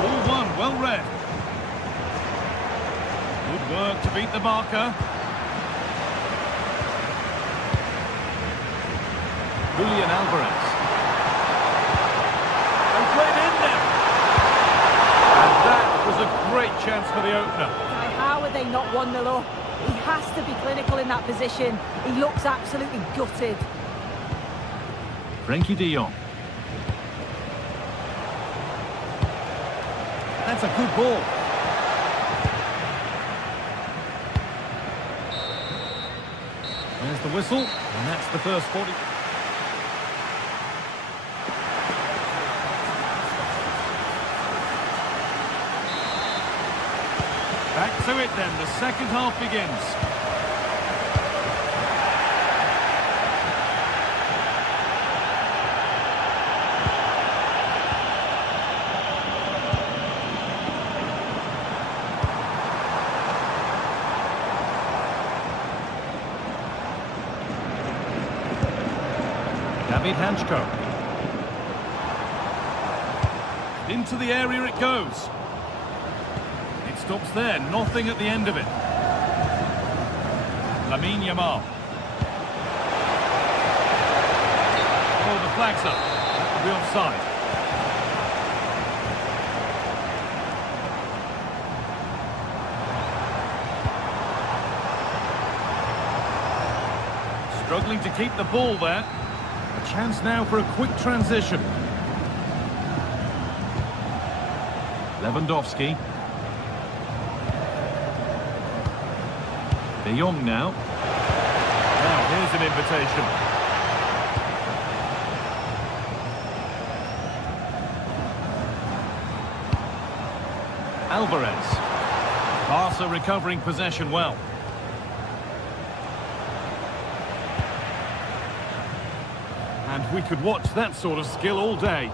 All one, well read. Good work to beat the marker. Julian Alvarez. And played in there. And that was a great chance for the opener. How are they not 1-0 up? He has to be clinical in that position. He looks absolutely gutted. Frenkie de Jong. That's a good ball. There's the whistle, and that's the first 40. Back to it then, the second half begins. David Hanchko. Into the area it goes. It stops there, nothing at the end of it. Lamine Yamal. Oh, the flag's up. That will be offside. Struggling to keep the ball there. A chance now for a quick transition. Lewandowski. De Jong now. Now here's an invitation. Alvarez. Barca recovering possession well. And we could watch that sort of skill all day.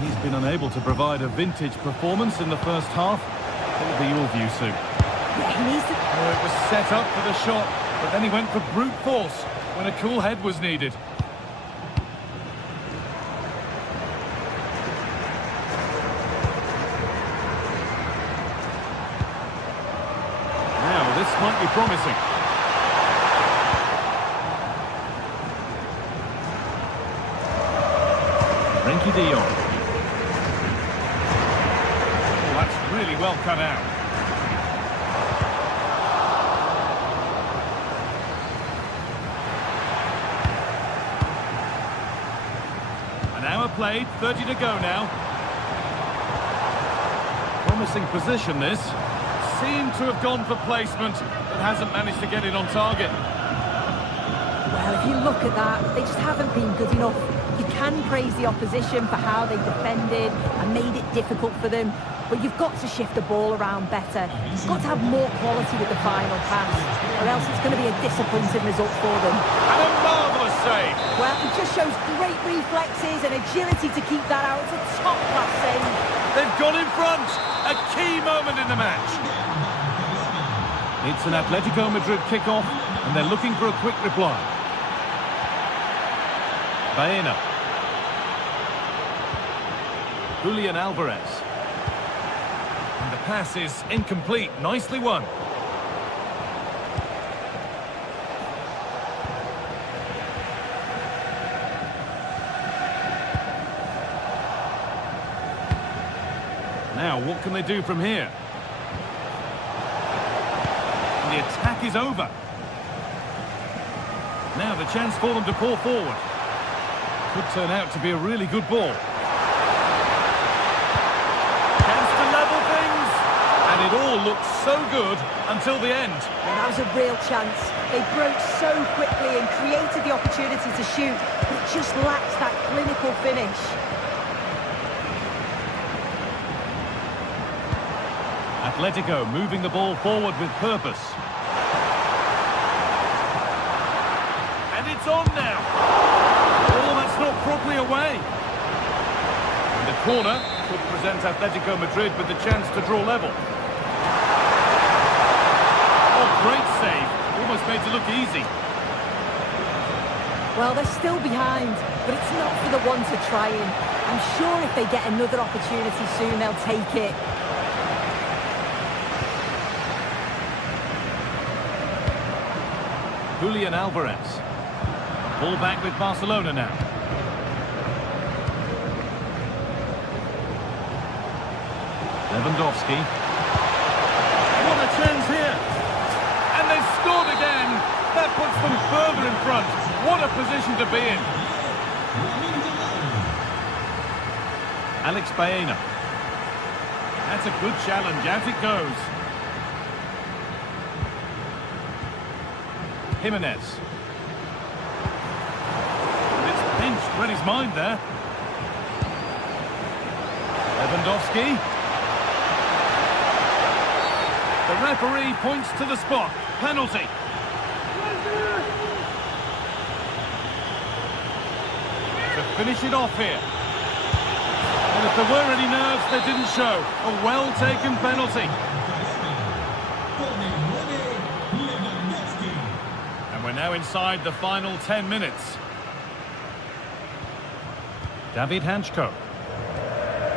He's been unable to provide a vintage performance in the first half. What will be your view, Sue? Yeah, he needs to... Oh, it was set up for the shot, but then he went for brute force when a cool head was needed. Now, this might be promising. Frenkie de Jong. Oh, that's really well cut out. An hour played, 30 to go now. Promising position this. Seemed to have gone for placement, but hasn't managed to get it on target. Well, if you look at that, they just haven't been good enough. You can praise the opposition for how they defended and made it difficult for them, but you've got to shift the ball around better. You've got to have more quality with the final pass, or else it's going to be a disappointing result for them. And a marvellous save. Well, it just shows great reflexes and agility to keep that out. It's a top-class save. They've gone in front. A key moment in the match. It's an Atletico Madrid kickoff, and they're looking for a quick reply. Baena. Julian Alvarez. And the pass is incomplete. Nicely won. Now, what can they do from here? And the attack is over. Now the chance for them to pour forward. Could turn out to be a really good ball. Chance to level things. And it It all looked so good until the end. And that was a real chance. They broke so quickly and created the opportunity to shoot, but it just lacks that clinical finish. Atletico moving the ball forward with purpose. And it's on now. Oh, that's not properly away. And the corner could present Atletico Madrid with the chance to draw level. Oh, great save. Almost made it look easy. Well, they're still behind, but it's not for the want of trying. I'm sure if they get another opportunity soon, they'll take it. Julian Alvarez. Ball back with Barcelona now. Lewandowski. What a chance here. And they've scored again. That puts them further in front. What a position to be in. Alex Baena. That's a good challenge. Out it goes. Jimenez. And it's pinched, read his mind there. Lewandowski. The referee points to the spot. Penalty. To finish it off here. And if there were any nerves, they didn't show. A well-taken penalty. And we're now inside the final 10 minutes. David Hanchko.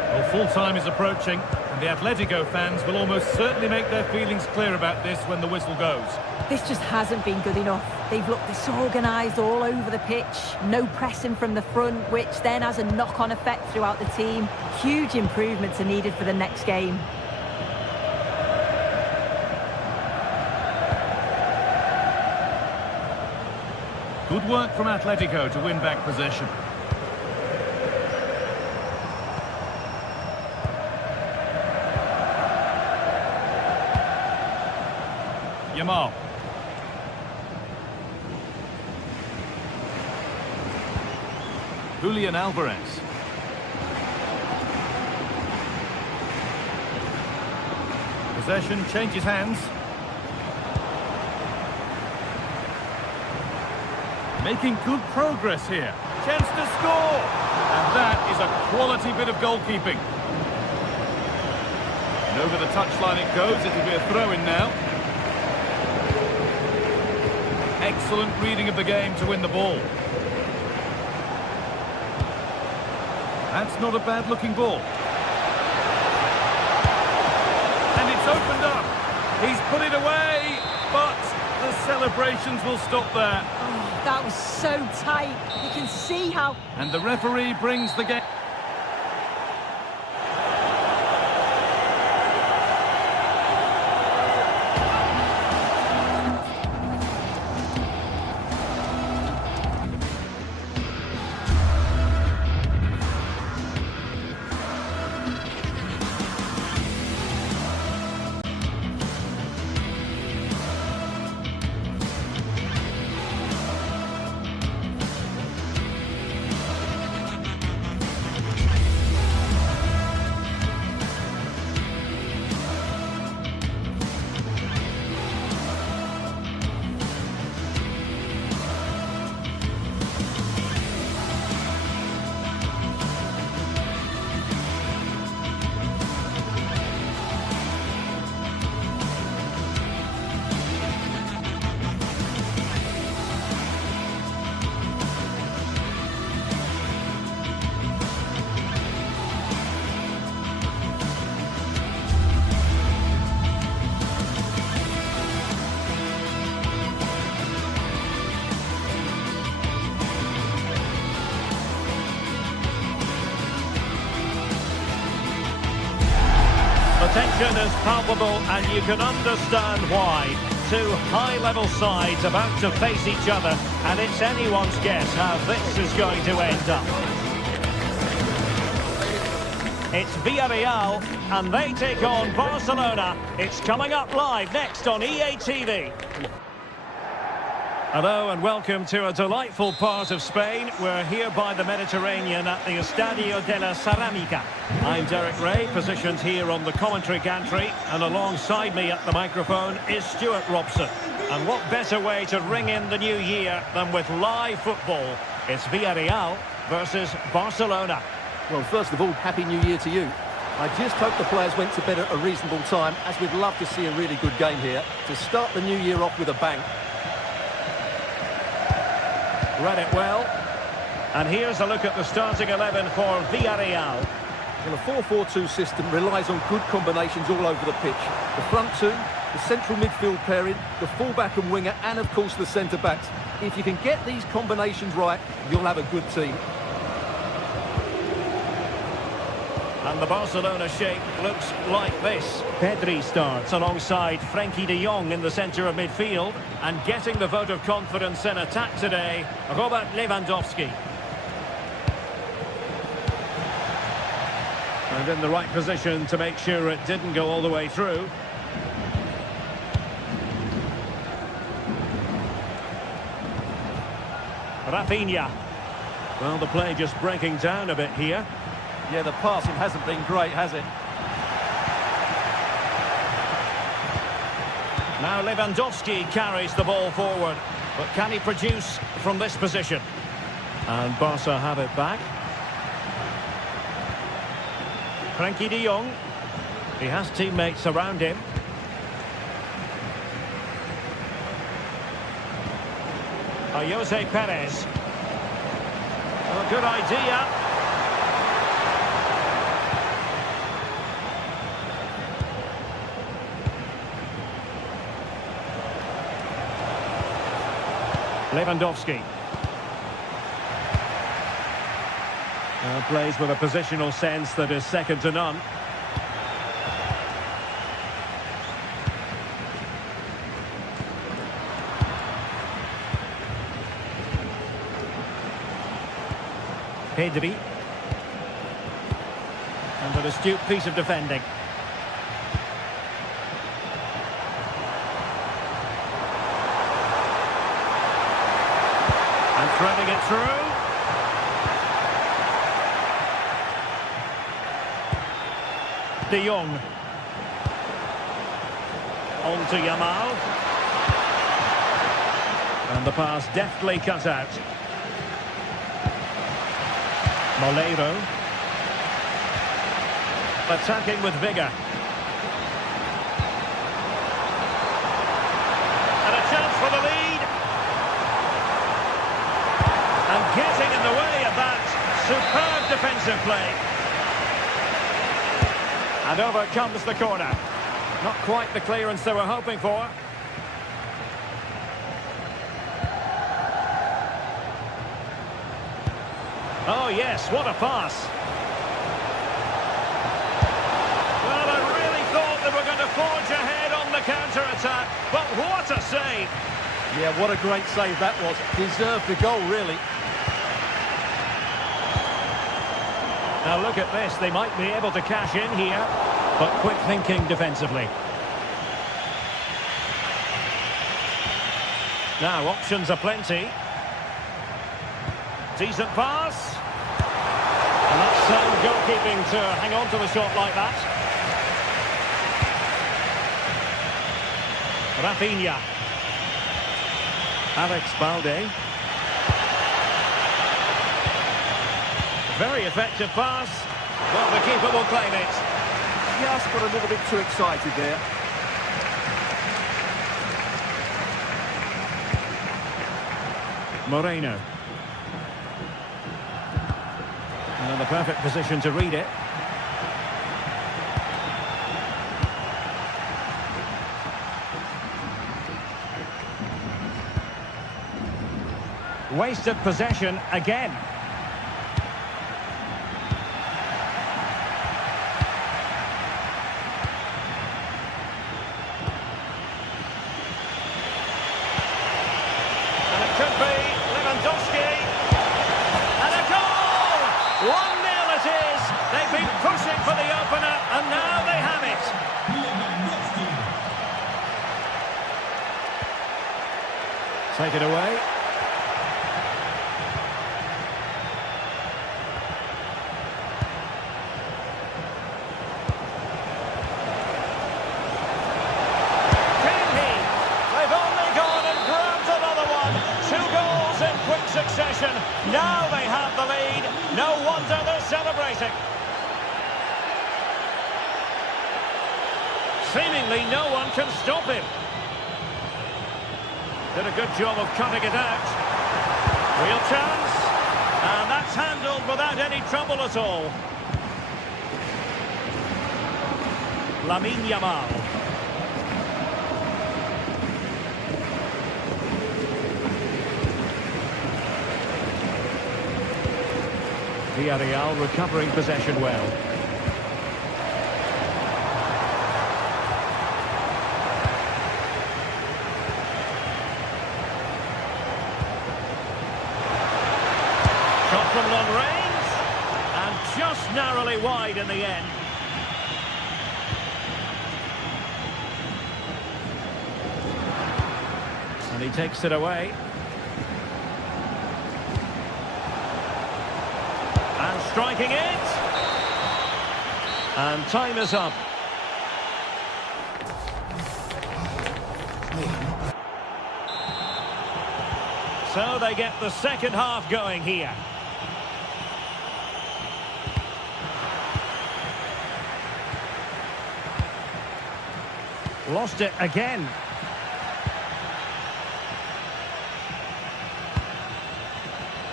Well, full-time is approaching, and the Atletico fans will almost certainly make their feelings clear about this when the whistle goes. This just hasn't been good enough. They've looked disorganised all over the pitch. No pressing from the front, which then has a knock-on effect throughout the team. Huge improvements are needed for the next game. Good work from Atletico to win back possession. Yamal. Julian Alvarez. Possession changes hands. Making good progress here. Chance to score! And that is a quality bit of goalkeeping. And over the touchline it goes. It'll be a throw-in now. Excellent reading of the game to win the ball. That's not a bad-looking ball. And it's opened up. He's put it away, but the celebrations will stop there. Oh, that was so tight. You can see how... And the referee brings the game... The tension is palpable, and you can understand why. Two high-level sides about to face each other, and it's anyone's guess how this is going to end up. It's Villarreal, and they take on Barcelona. It's coming up live next on EA TV. Hello and welcome to a delightful part of Spain. We're here by the Mediterranean at the Estadio de la Ceramica. I'm Derek Ray, positioned here on the commentary gantry, and alongside me at the microphone is Stuart Robson. And what better way to ring in the new year than with live football? It's Villarreal versus Barcelona. Well, first of all, Happy New Year to you. I just hope the players went to bed at a reasonable time, as we'd love to see a really good game here to start the new year off with a bang. Read it well. And here's a look at the starting 11 for Villarreal. Well, a 4-4-2 system relies on good combinations all over the pitch. The front two, the central midfield pairing, the fullback and winger, and of course the centre-backs. If you can get these combinations right, you'll have a good team. And the Barcelona shape looks like this. Pedri starts alongside Frenkie de Jong in the centre of midfield. And getting the vote of confidence in attack today, Robert Lewandowski. And in the right position to make sure it didn't go all the way through. Rafinha. Well, the play just breaking down a bit here. Yeah, the passing hasn't been great, has it? Now Lewandowski carries the ball forward, but can he produce from this position? And Barca have it back. Frenkie de Jong. He has teammates around him. Jose Perez. Well, good idea. Lewandowski. Plays with a positional sense that is second to none. Pedri. And an astute piece of defending. And threading it through. De Jong. On to Yamal. And the pass deftly cut out. Molero. Attacking with vigour. And a chance for the lead. And getting in the way of that superb defensive play. And over comes the corner. Not quite the clearance they were hoping for. Oh yes, what a pass. Well, I really thought they were going to forge ahead on the counter-attack, but what a save. Yeah, what a great save that was. Deserved the goal, really. Now look at this, they might be able to cash in here, but quick thinking defensively. Now options are plenty. Decent pass. And that's sound goalkeeping to hang on to the shot like that. Rafinha. Alex Balde. Very effective pass. Well, the keeper will claim it. Just got a little bit too excited there. Moreno. And in the perfect position to read it. Wasted possession again. And it could be Lewandowski. And a goal! 1-0 it is. They've been pushing for the opener, and now they have it. Take it away. Succession. Now they have the lead. No wonder they're celebrating. Seemingly no one can stop him. Did a good job of cutting it out. Real chance. And that's handled without any trouble at all. Lamine Yamal. Villarreal recovering possession well. Shot from long range, and just narrowly wide in the end. And he takes it away. And striking it. And time is up. So they get the second half going here. Lost it again.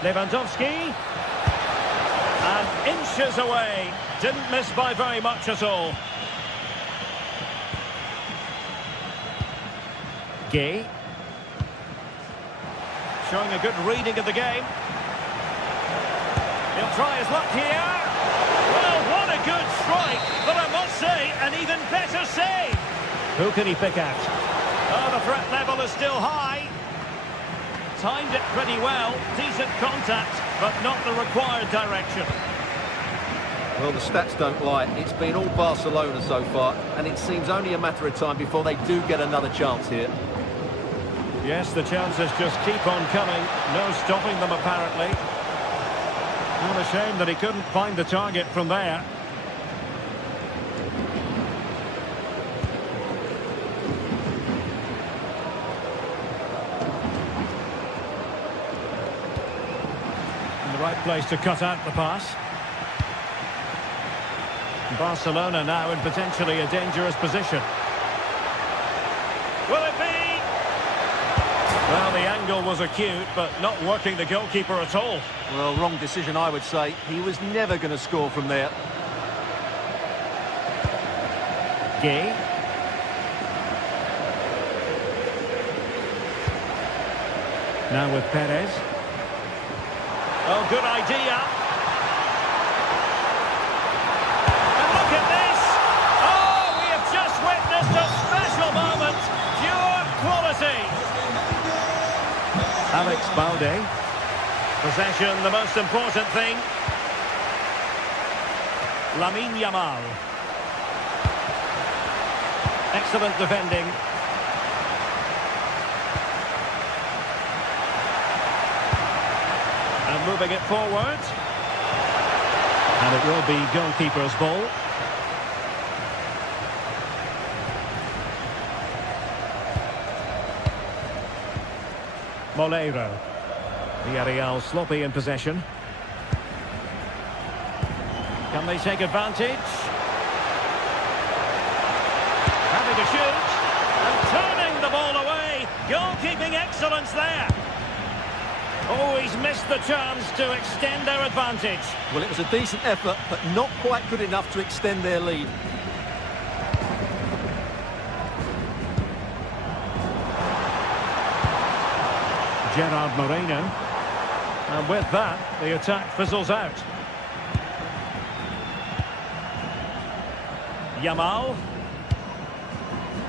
Lewandowski. And inches away. Didn't miss by very much at all. Gay. Showing a good reading of the game. He'll try his luck here. Well, what a good strike. But I must say, an even better save. Who can he pick out? Oh, the threat level is still high. Timed it pretty well. Decent contact, but not the required direction. Well, the stats don't lie. It's been all Barcelona so far, and it seems only a matter of time before they do get another chance here. Yes, the chances just keep on coming. No stopping them, apparently. What a shame that he couldn't find the target from there. In the right place to cut out the pass. Barcelona now in potentially a dangerous position. Will it be? Well, the angle was acute, but not working the goalkeeper at all. Well, wrong decision, I would say. He was never going to score from there. Gay. Now with Perez. Oh, good idea. And look at this. Oh, we have just witnessed a special moment. Pure quality. Alex Balde. Possession, the most important thing. Lamine Yamal. Excellent defending. And moving it forward. And it will be goalkeeper's ball. Moleiro. Villarreal sloppy in possession. Can they take advantage? Having to shoot. And turning the ball away. Goalkeeping excellence there. Oh, he's missed the chance to extend their advantage. Well, it was a decent effort, but not quite good enough to extend their lead. Gerard Moreno. And with that, the attack fizzles out. Yamal.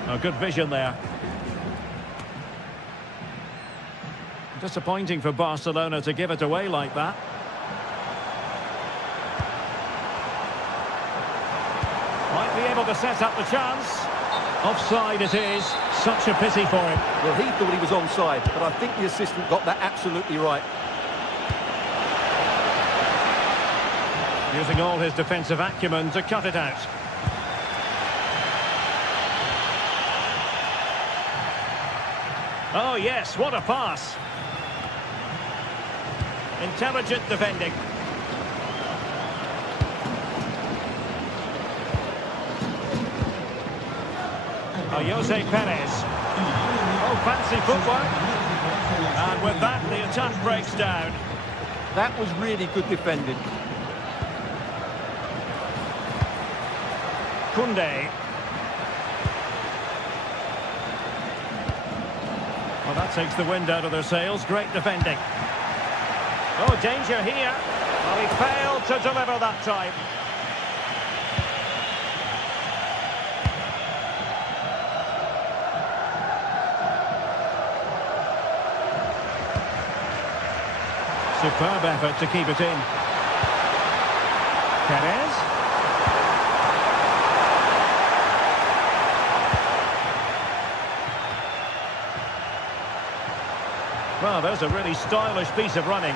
A good vision there. Disappointing for Barcelona to give it away like that. able to set up the chance. Offside it is. Such a pity for him. Well, he thought he was onside, but I think the assistant got that absolutely right. Using all his defensive acumen to cut it out. Oh yes, what a pass. Intelligent defending. Oh, Jose Perez. Oh, fancy footwork. And with that, the attack breaks down. That was really good defending. Koundé. Well, that takes the wind out of their sails. Great defending. Oh, danger here. Well, he failed to deliver that time. Superb effort to keep it in. Perez. Well, there's a really stylish piece of running.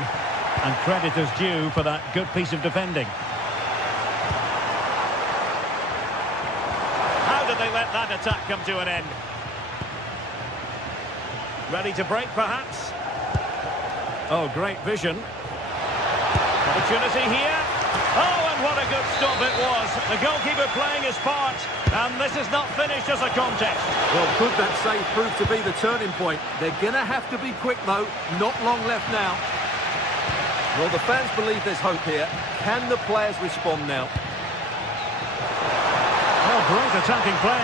And credit is due for that good piece of defending. How did they let that attack come to an end? Ready to break, perhaps? Oh, great vision. Opportunity here. Oh, and what a good stop it was. The goalkeeper playing his part. And this is not finished as a contest. Well, could that save prove to be the turning point? They're going to have to be quick, though. Not long left now. Well, the fans believe there's hope here. Can the players respond now? Oh, great attacking play.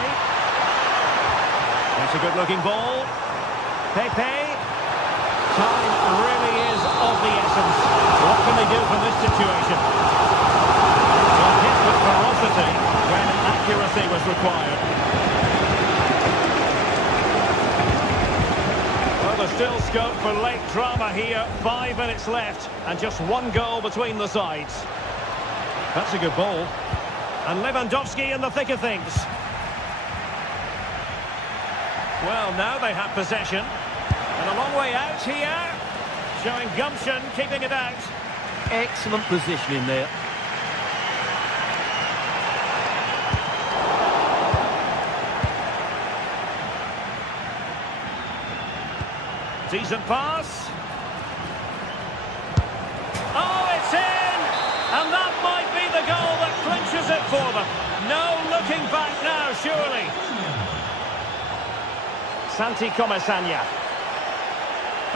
That's a good-looking ball. Pepe. Time really is of the essence. What can they do from this situation? Well, hit with ferocity when accuracy was required. Well, there's still scope for late drama here. 5 minutes left and just one goal between the sides. That's a good ball. And Lewandowski in the thick of things. Well, now they have possession. And a long way out here. Showing gumption, keeping it out. Excellent positioning there. Decent pass. Oh, it's in! And that might be the goal that clinches it for them. No looking back now, surely. Santi Comesaña.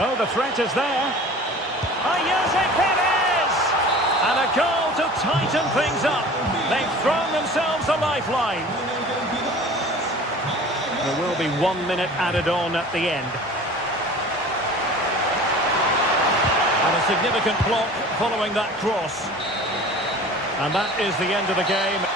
Oh, the threat is there. Oh, Jose Perez! And a goal to tighten things up. They've thrown themselves a lifeline. There will be 1 minute added on at the end. And a significant block following that cross. And that is the end of the game.